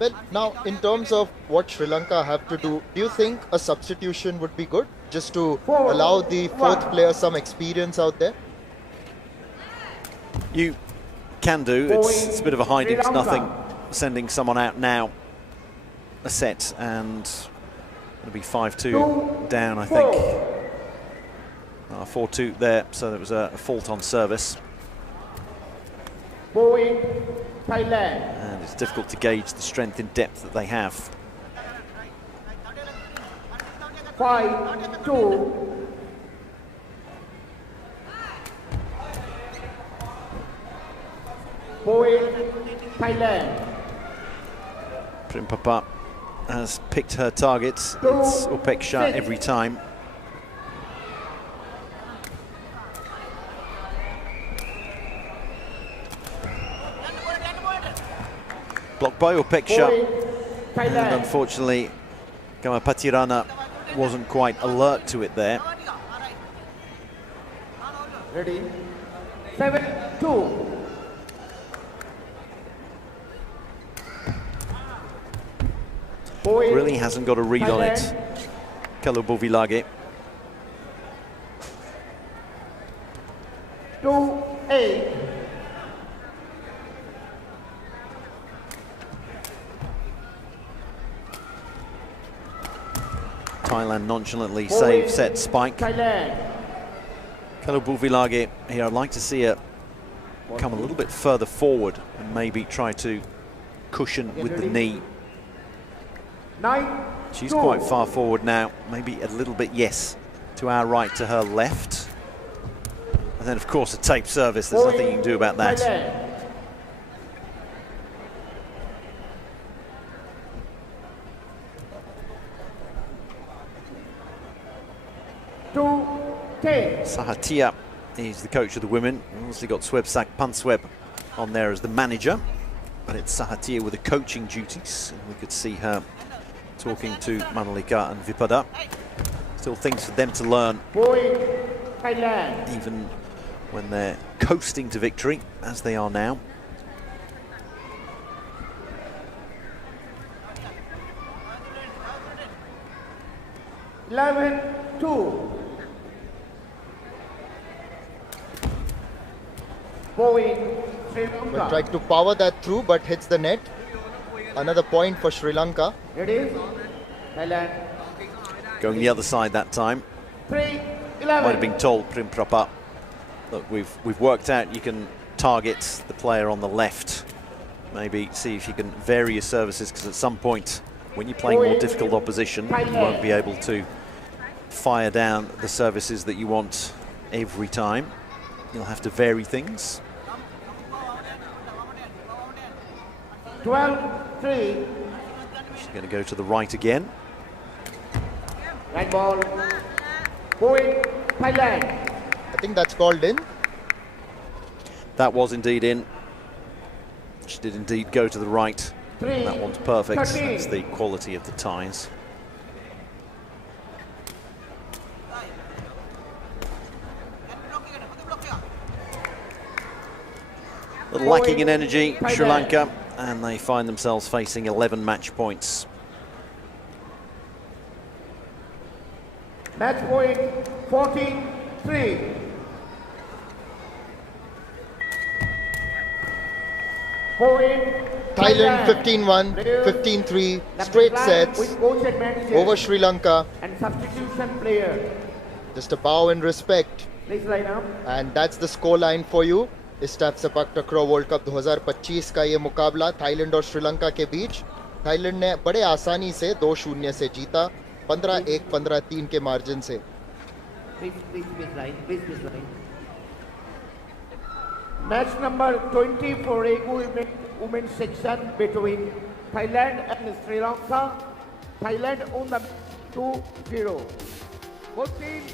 Well, now in terms of what Sri Lanka have to do you think a substitution would be good? Just to allow the fourth player some experience out there? You can do. It's a bit of a hiding to nothing. Sending someone out now. A set, and it'll be 5-2 down, I think. 4-2 there, so there was a fault on service. Point Thailand. And it's difficult to gauge the strength in depth that they have. 5-2. Point Thailand. Primprapa has picked her targets. It's Upeksha every time. Blocked by Upeksha. And unfortunately, Gamapatirana wasn't quite alert to it there. Ready? 7-2. Really hasn't got a read on it. Kalubovilage. 2-8. Thailand nonchalantly save set spike. Kalubovilage here, I'd like to see her come a little bit further forward and maybe try to cushion with the knee. She's quite far forward now, maybe a little bit, yes, to our right, to her left. And then, of course, a tape service, there's nothing you can do about that. Sahatia is the coach of the women. We've obviously got Swebsak Pansweb on there as the manager, but it's Sahatia with the coaching duties, and we could see her talking to Manlika and Vipada. Still things for them to learn, even when they're coasting to victory, as they are now. (11-2). Sri Lanka. Tried to power that through, but hits the net. Another point for Sri Lanka. Ready? Thailand. Going the other side that time. 3-11. Might have been told Prim Prapa, look, we've worked out you can target the player on the left. Maybe see if you can vary your services, because at some point when you're playing more difficult opposition, you won't be able to fire down the services that you want every time. You'll have to vary things. 12-3. She's going to go to the right again. Right ball. Point Thailand. I think that's called in. That was indeed in. She did indeed go to the right. And that one's perfect. 13. That's the quality of the ties. Lacking in energy, Sri Lanka, and they find themselves facing 11 match points. Match point 14-3. Point Thailand 15-1, 15-3, straight sets with coach and manager over Sri Lanka. and substitution player. Just a bow and respect. Please line up. And that's the score line for you. ISTAF Sepaktakraw World Cup 2025 का ये मुकाबला Thailand और श्रीलंका के बीच। Thailand ने बड़े आसानी से 2-0 से जीता, 15-1, 15-3 के मार्जिन से। Please line. Match number 20 for a women's section between Thailand and Sri Lanka. Thailand on the 2-0. Both teams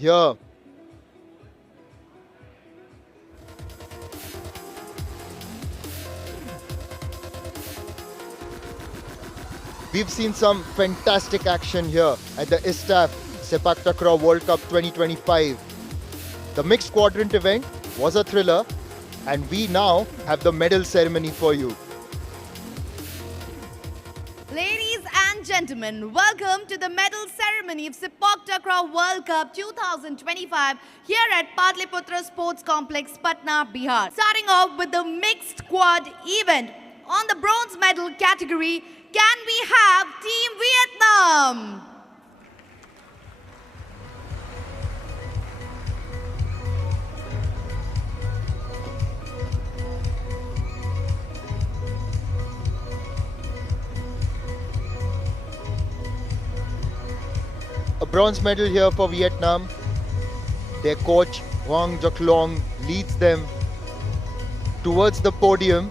here. We've seen some fantastic action here at the ISTAF Sepaktakraw World Cup 2025. The mixed quadrant event was a thriller, and we now have the medal ceremony for you. Ladies and gentlemen, welcome to the medal ceremony of Sepaktakraw World Cup 2025 here at Patliputra Sports Complex, Patna, Bihar. Starting off with the mixed quad event. On the bronze medal category, can we have Team Vietnam? A bronze medal here for Vietnam. Their coach Hoang Duc Long leads them towards the podium.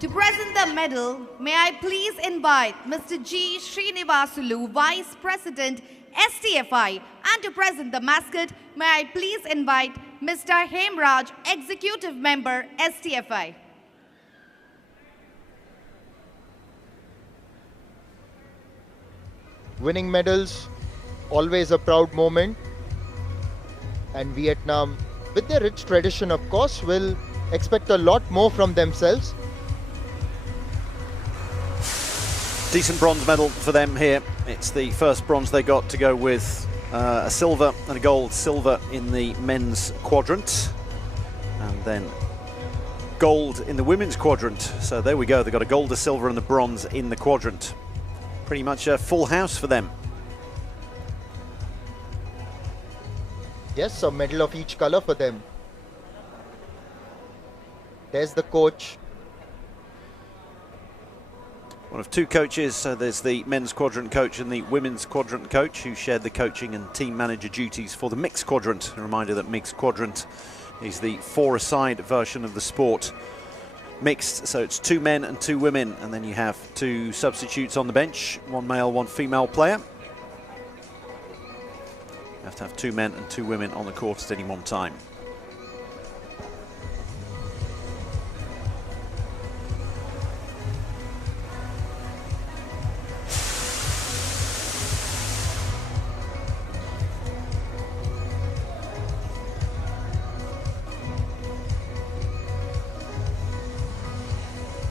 To present the medal, may I please invite Mr. G. Srinivasulu, Vice President, STFI, and to present the mascot, may I please invite Mr. Hemraj, Executive Member, STFI. Winning medals, always a proud moment. And Vietnam, with their rich tradition, of course, will expect a lot more from themselves. Decent bronze medal for them here. It's the first bronze they got to go with a silver and a gold. Silver in the men's quadrant, and then gold in the women's quadrant. So there we go. They got a gold, a silver and the bronze in the quadrant. Pretty much a full house for them. Yes, a medal of each color for them. There's the coach. One of two coaches, so there's the men's quadrant coach and the women's quadrant coach who shared the coaching and team manager duties for the mixed quadrant. A reminder that mixed quadrant is the four-a-side version of the sport. Mixed, so it's 2 men and 2 women, and then you have 2 substitutes on the bench, 1 male, 1 female player. You have to have 2 men and 2 women on the court at any one time.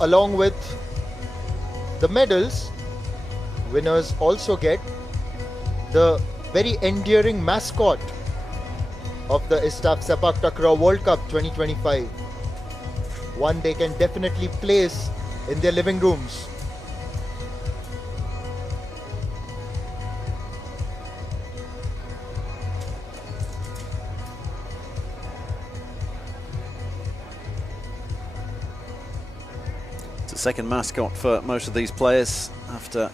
Along with the medals, winners also get the very endearing mascot of the ISTAF Sepaktakraw World Cup 2025. One they can definitely place in their living rooms. Second mascot for most of these players after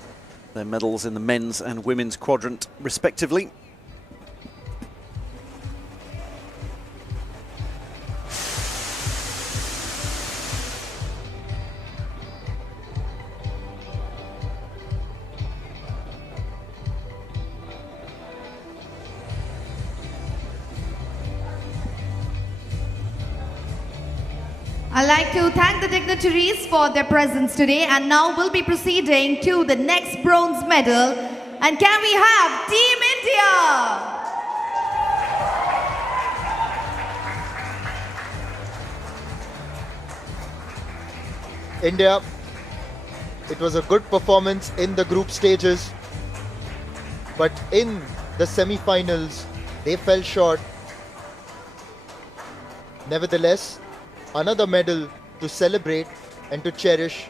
their medals in the men's and women's quadrant respectively. I'd like to thank the dignitaries for their presence today, and now we'll be proceeding to the next bronze medal. And can we have Team India? India, it was a good performance in the group stages, but in the semi-finals, they fell short. Nevertheless, another medal to celebrate and to cherish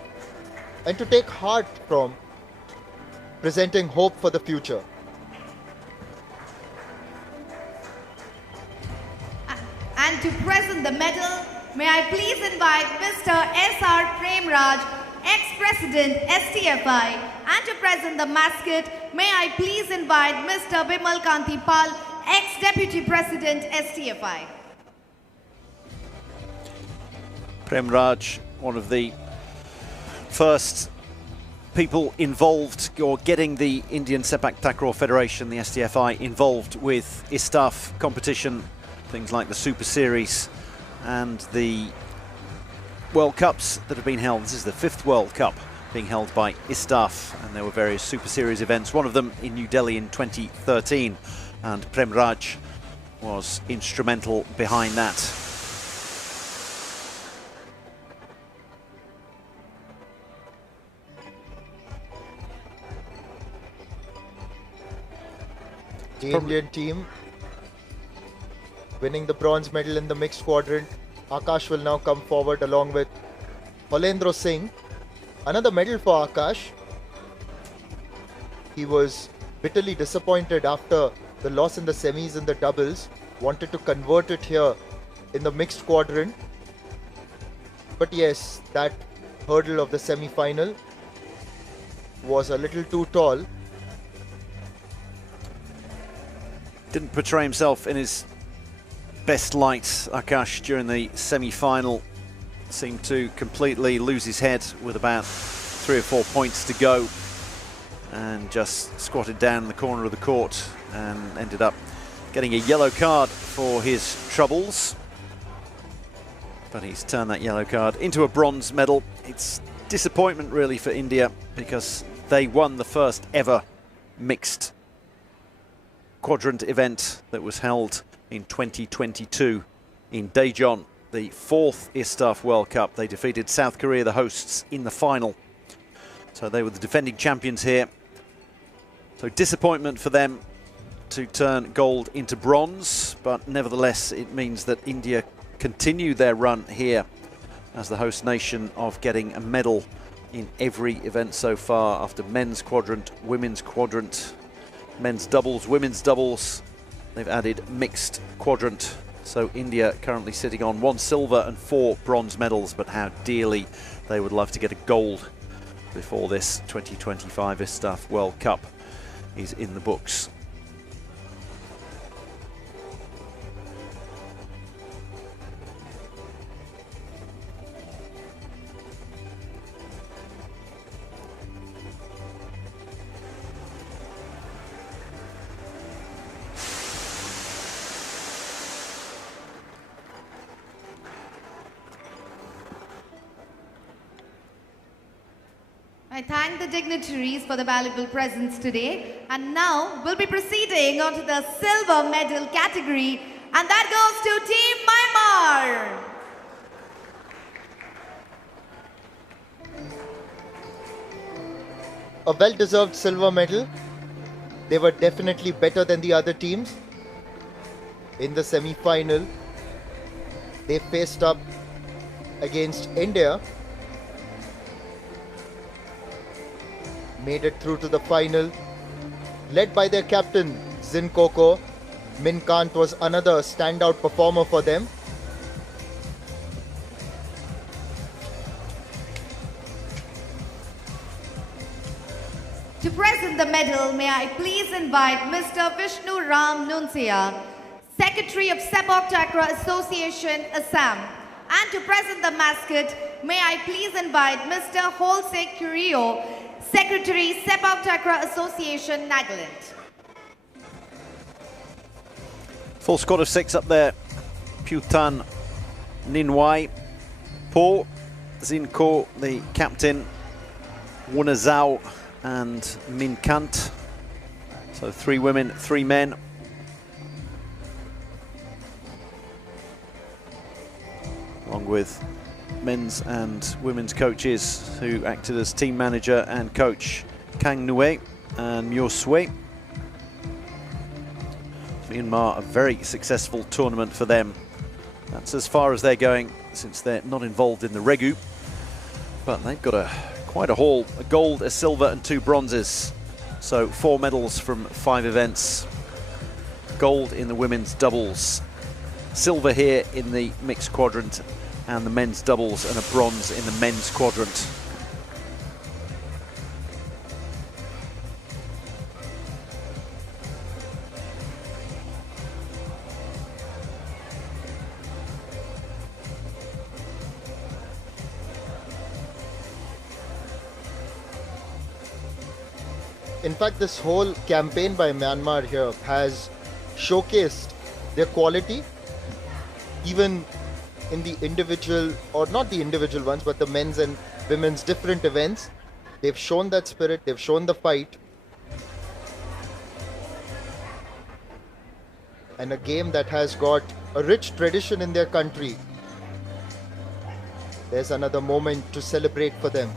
and to take heart from, presenting hope for the future. And to present the medal, may I please invite Mr. S.R. Premraj, ex-president STFI, and to present the mascot, may I please invite Mr. Bimal Kanti Pal, ex-Deputy President, STFI. Prem Raj, one of the first people involved, or getting the Indian Sepaktakraw Federation, the STFI, involved with ISTAF competition, things like the Super Series and the World Cups that have been held. This is the 5th World Cup being held by ISTAF, and there were various Super Series events, one of them in New Delhi in 2013, and Prem Raj was instrumental behind that. The Indian team winning the bronze medal in the mixed quadrant. Akash will now come forward along with Holendra Singh. Another medal for Akash. He was bitterly disappointed after the loss in the semis in the doubles. Wanted to convert it here in the mixed quadrant. But yes, that hurdle of the semi-final was a little too tall. Didn't portray himself in his best light, Akash, during the semi-final. Seemed to completely lose his head with about 3 or 4 points to go, and just squatted down in the corner of the court and ended up getting a yellow card for his troubles. But he's turned that yellow card into a bronze medal. It's disappointment really for India, because they won the first ever mixed quadrant event that was held in 2022 in Daejeon, the 4th ISTAF World Cup. They defeated South Korea, the hosts, in the final. So they were the defending champions here. So disappointment for them to turn gold into bronze, but nevertheless it means that India continue their run here as the host nation of getting a medal in every event so far, after men's quadrant, women's quadrant, men's doubles, women's doubles. They've added mixed quadrant. So India currently sitting on 1 silver and 4 bronze medals, but how dearly they would love to get a gold before this 2025 ISTAF World Cup is in the books. I thank the dignitaries for the valuable presence today, and now we'll be proceeding on to the silver medal category, and that goes to Team Myanmar. A well-deserved silver medal. They were definitely better than the other teams. In the semi-final, they faced up against India, made it through to the final, led by their captain Zin Koko. Min Kant was another standout performer for them. To present the medal, may I please invite Mr. Vishnu Ram Nunsia, Secretary of Sepaktakraw Association, Assam. And to present the mascot, may I please invite Mr. Holsek Curio, Secretary, Sepaktakraw Association, Nagaland. Full squad of 6 up there. Putan Ninwai, Po, Zinko, the captain, Wunazao and Min Kant. So 3 women, 3 men. Along with men's and women's coaches who acted as team manager and coach, Kang Nue and Myo Sui. Myanmar, a very successful tournament for them. That's as far as they're going, since they're not involved in the Regu. But they've got quite a haul, a gold, a silver and 2 bronzes. So 4 medals from 5 events. Gold in the women's doubles, silver here in the mixed quadrant and the men's doubles, and a bronze in the men's quadrant. In fact, this whole campaign by Myanmar here has showcased their quality, even in the individual, or not the individual ones, but the men's and women's different events. They've shown that spirit, they've shown the fight. And a game that has got a rich tradition in their country. There's another moment to celebrate for them.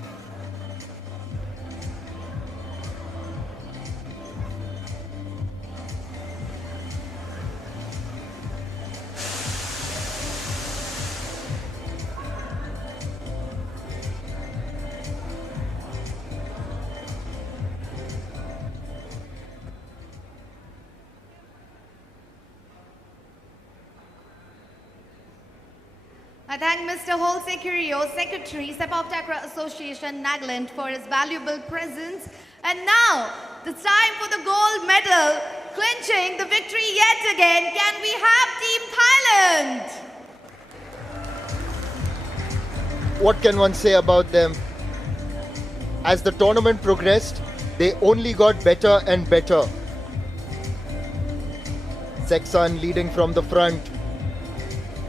I thank Mr. Holse Curio, Secretary, Sepaktakraw Association, Nagaland, for his valuable presence. And now, it's time for the gold medal, clinching the victory yet again. Can we have Team Thailand? What can one say about them? As the tournament progressed, they only got better and better. Seksan leading from the front.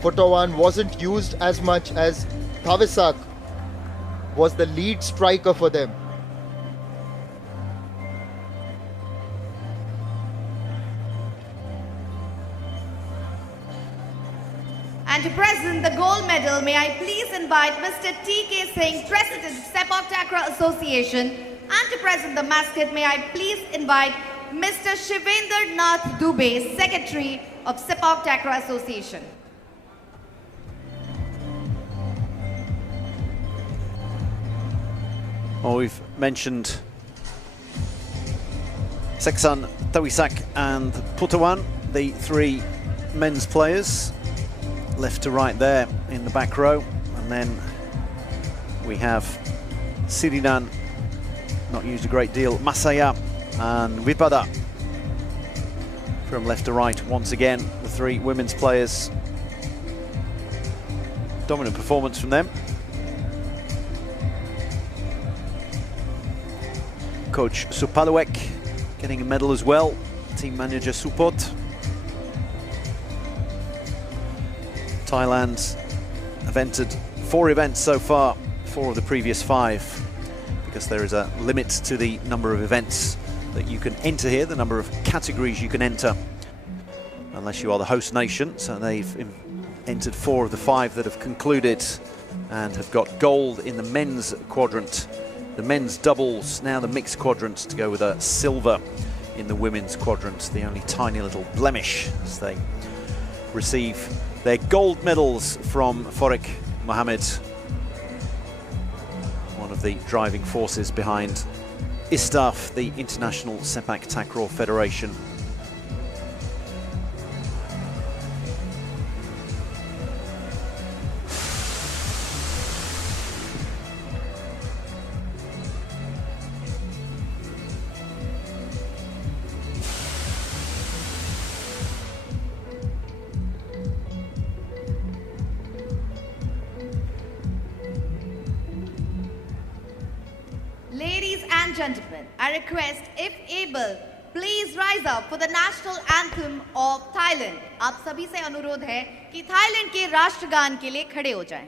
Photowan wasn't used as much as Thavisak was the lead striker for them. And to present the gold medal, may I please invite Mr. T.K. Singh, President, Sepaktakraw Association. And to present the mascot, may I please invite Mr. Shivendra Nath Dubey, Secretary of Sepaktakraw Association. Well, we've mentioned Seksan, Thavisak and Phutawan, the three men's players, left to right there in the back row. And then we have Sirinan, not used a great deal, Masaya and Vipada. From left to right, once again, the three women's players. Dominant performance from them. Coach Supalawek getting a medal as well. Team manager Supot. Thailand have entered 4 events so far, 4 of the previous 5, because there is a limit to the number of events that you can enter here, the number of categories you can enter, unless you are the host nation. So they've entered 4 of the 5 that have concluded and have got gold in the men's quadrant. The men's doubles, now the mixed quadrant, to go with a silver in the women's quadrant. The only tiny little blemish as they receive their gold medals from Forik Mohammed, one of the driving forces behind ISTAF, the International Sepaktakraw Federation. Ladies and gentlemen, I request, if able, please rise up for the national anthem of Thailand. आप सभी से अनुरोध है कि Thailand के राष्ट्रगान के लिए खड़े हो जाएं.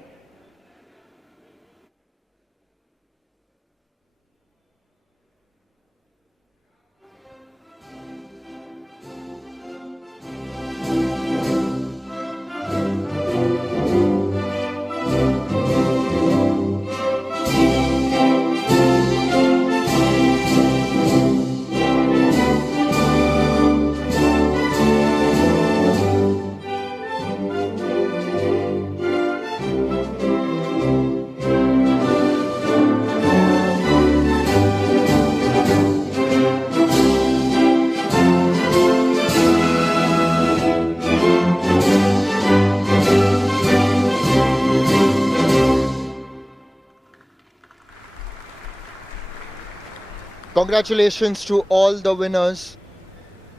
Congratulations to all the winners.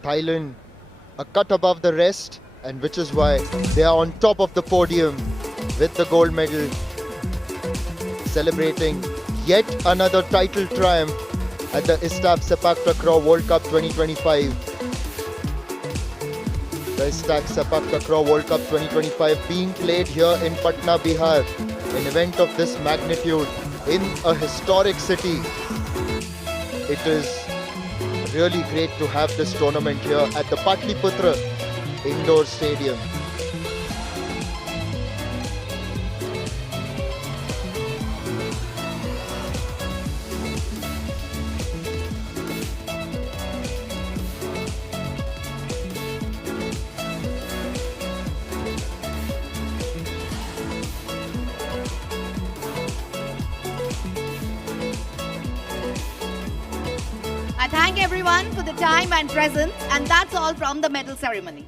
Thailand a cut above the rest, and which is why they are on top of the podium with the gold medal, celebrating yet another title triumph at the ISTAF Sepaktakraw World Cup 2025. The ISTAF Sepaktakraw World Cup 2025 being played here in Patna, Bihar. An event of this magnitude in a historic city. It is really great to have this tournament here at the Patliputra Indoor Stadium. I thank everyone for the time and presence, and that's all from the medal ceremony.